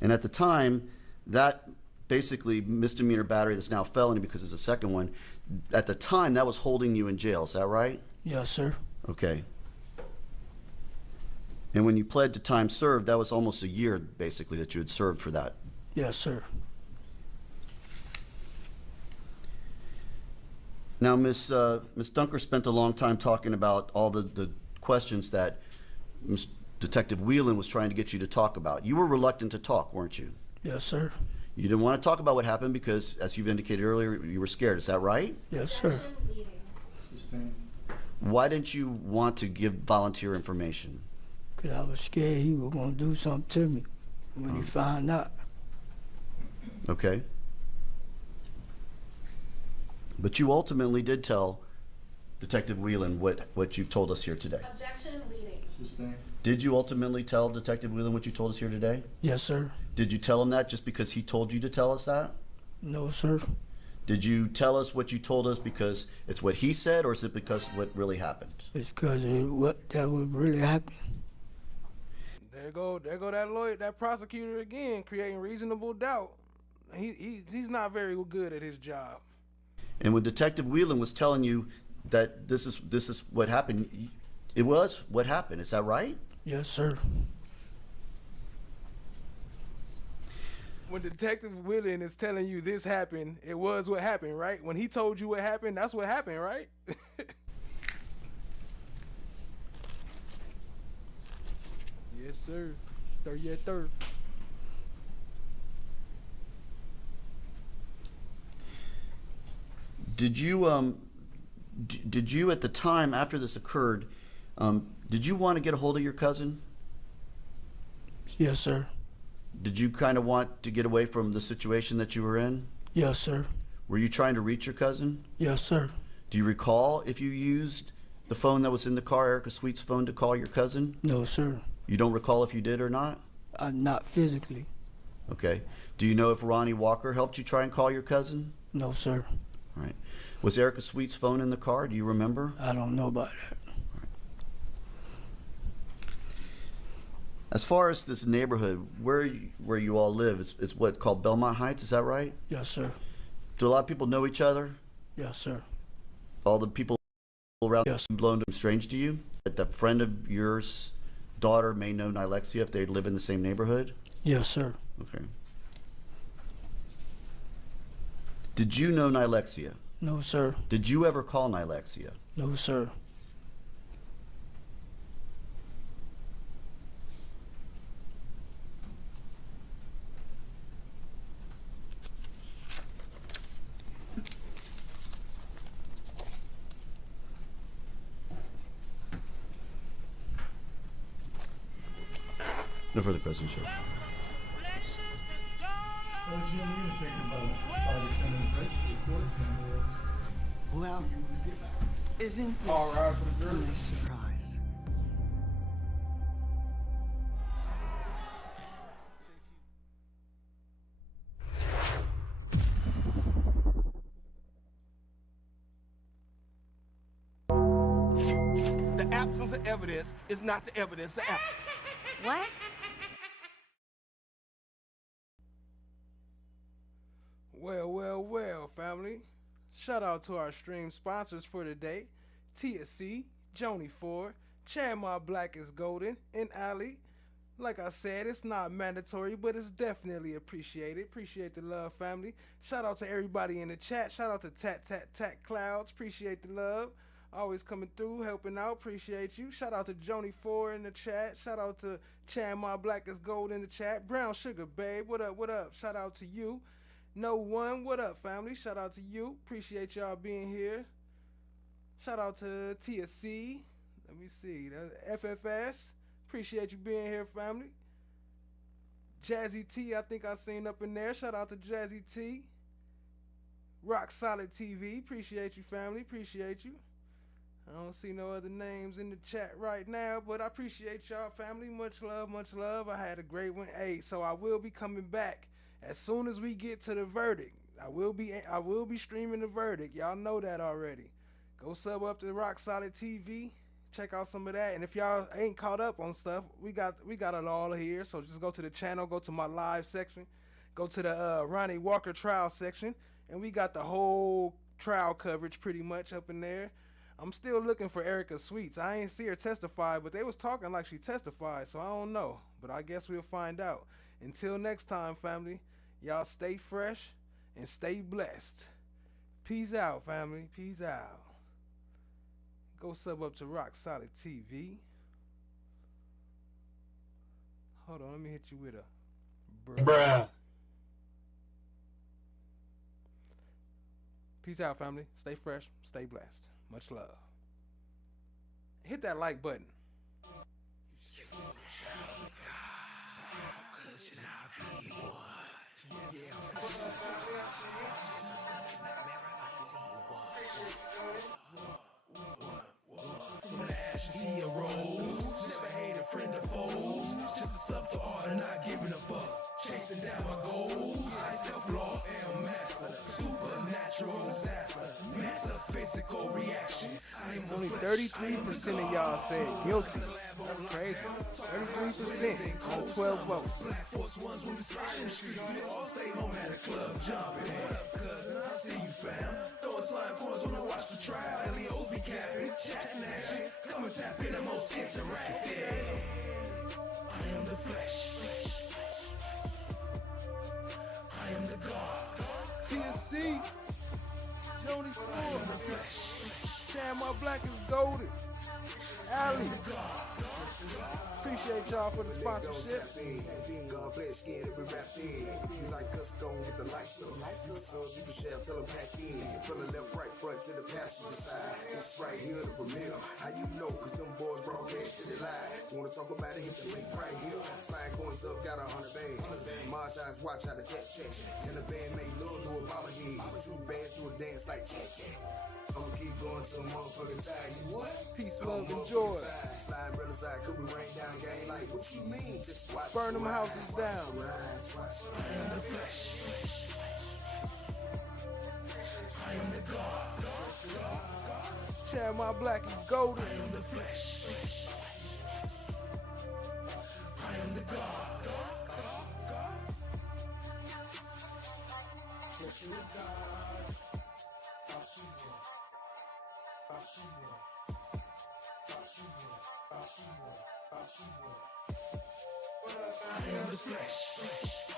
And at the time, that basically misdemeanor battery that's now felony because it's a second one, at the time that was holding you in jail, is that right? Yes, sir. Okay. And when you pled to time served, that was almost a year basically that you had served for that. Yes, sir. Now, Miss Dunker spent a long time talking about all the questions that Detective Whelan was trying to get you to talk about. You were reluctant to talk, weren't you? Yes, sir. You didn't want to talk about what happened because, as you've indicated earlier, you were scared. Is that right? Yes, sir. Why didn't you want to give volunteer information? Because I was scared he was going to do something to me when he found out. Okay. But you ultimately did tell Detective Whelan what you've told us here today. Objection leading. Did you ultimately tell Detective Whelan what you told us here today? Yes, sir. Did you tell him that just because he told you to tell us that? No, sir. Did you tell us what you told us because it's what he said, or is it because what really happened? It's because that would really happen. There go that lawyer, that prosecutor again, creating reasonable doubt. He's not very good at his job. And when Detective Whelan was telling you that this is what happened, it was what happened. Is that right? Yes, sir. When Detective Whelan is telling you this happened, it was what happened, right? When he told you what happened, that's what happened, right? Yes, sir. Yes, sir. Did you at the time after this occurred, did you want to get a hold of your cousin? Yes, sir. Did you kind of want to get away from the situation that you were in? Yes, sir. Were you trying to reach your cousin? Yes, sir. Do you recall if you used the phone that was in the car, Erica Sweet's phone, to call your cousin? No, sir. You don't recall if you did or not? Not physically. Okay. Do you know if Ronnie Walker helped you try and call your cousin? No, sir. All right. Was Erica Sweet's phone in the car? Do you remember? I don't know about that. As far as this neighborhood, where you all live, it's what's called Belmont Heights, is that right? Yes, sir. Do a lot of people know each other? Yes, sir. All the people around Yes. blown strange to you? That a friend of yours daughter may know Nilexia if they live in the same neighborhood? Yes, sir. Okay. Did you know Nilexia? No, sir. Did you ever call Nilexia? No, sir. No further questions, sir. Well, isn't this All right for the a girl. nice surprise? The absence of evidence is not the evidence of absence. What? Well, family. Shout out to our stream sponsors for today. TSC, Joni Ford, Chad My Black is Golden, and Ali. Like I said, it's not mandatory, but it's definitely appreciated. Appreciate the love, family. Shout out to everybody in the chat. Shout out to Tat Clouds. Appreciate the love. Always coming through, helping out. Appreciate you. Shout out to Joni Ford in the chat. Shout out to Chad My Black is Gold in the chat. Brown Sugar Babe, what up, what up? Shout out to you. No One, what up, family? Shout out to you. Appreciate y'all being here. Shout out to TSC. Let me see. FFS. Appreciate you being here, family. Jazzy T, I think I seen up in there. Shout out to Jazzy T. Rock Solid TV. Appreciate you, family. Appreciate you. I don't see no other names in the chat right now, but I appreciate y'all, family. Much love, much love. I had a great one. Hey, so I will be coming back as soon as we get to the verdict. I will be streaming the verdict. Y'all know that already. Go sub up to Rock Solid TV. Check out some of that. And if y'all ain't caught up on stuff, we got it all here. So just go to the channel, go to my live section, go to the Ronnie Walker trial section, and we got the whole trial coverage pretty much up in there. I'm still looking for Erica Sweets. I ain't see her testify, but they was talking like she testified, so I don't know. But I guess we'll find out. Until next time, family, y'all stay fresh and stay blessed. Peace out, family. Peace out. Go sub up to Rock Solid TV. Hold on, let me hit you with a bruh. Peace out, family. Stay fresh, stay blessed. Much love. Hit that like button. From the ashes he arose. Never hated friend or foes. Just a sub to art and not giving a fuck. Chasing down my goals. I self-law am master. Supernatural disaster. Metaphysical reaction. I am only 33% of y'all said guilty. That's crazy. 33% on 12 votes. Black Force ones when we slide in the streets. We all stay home at a club jumping. What up, cousin? I see you, fam. Throwing slime coins when I watch the trial. Leos be capping, chatting action. Come and tap in the most interactive. I am the flesh. I am the God. TSC. Joni Ford. Damn, my black is golden. Allie. Appreciate y'all for the sponsorship. God bless skin every rap in. If you like us, gon' get the lights up. You can sub, you can share, tell them pack in. From the left, right, front to the passenger side. It's right here, the premiere. How you know? Cause them boys broadcast to the live. Wanna talk about it, hit the link right here. Slide coins up, got 100 bands. Mars eyes, watch how the chat. And the band made love do a bobblehead. 2 bands do a dance like chat. I'ma keep going till motherfucking time. You what? Peace, love, and joy. Slide brothers out, could we rain down game? Like, what you mean? Just watch. Burn them houses down. I am the flesh. I am the God. Chad, my black is golden. I am the flesh. I am the God. Flesh of the God. I see one. I see one. I see one. I see one. I see one. I am the flesh.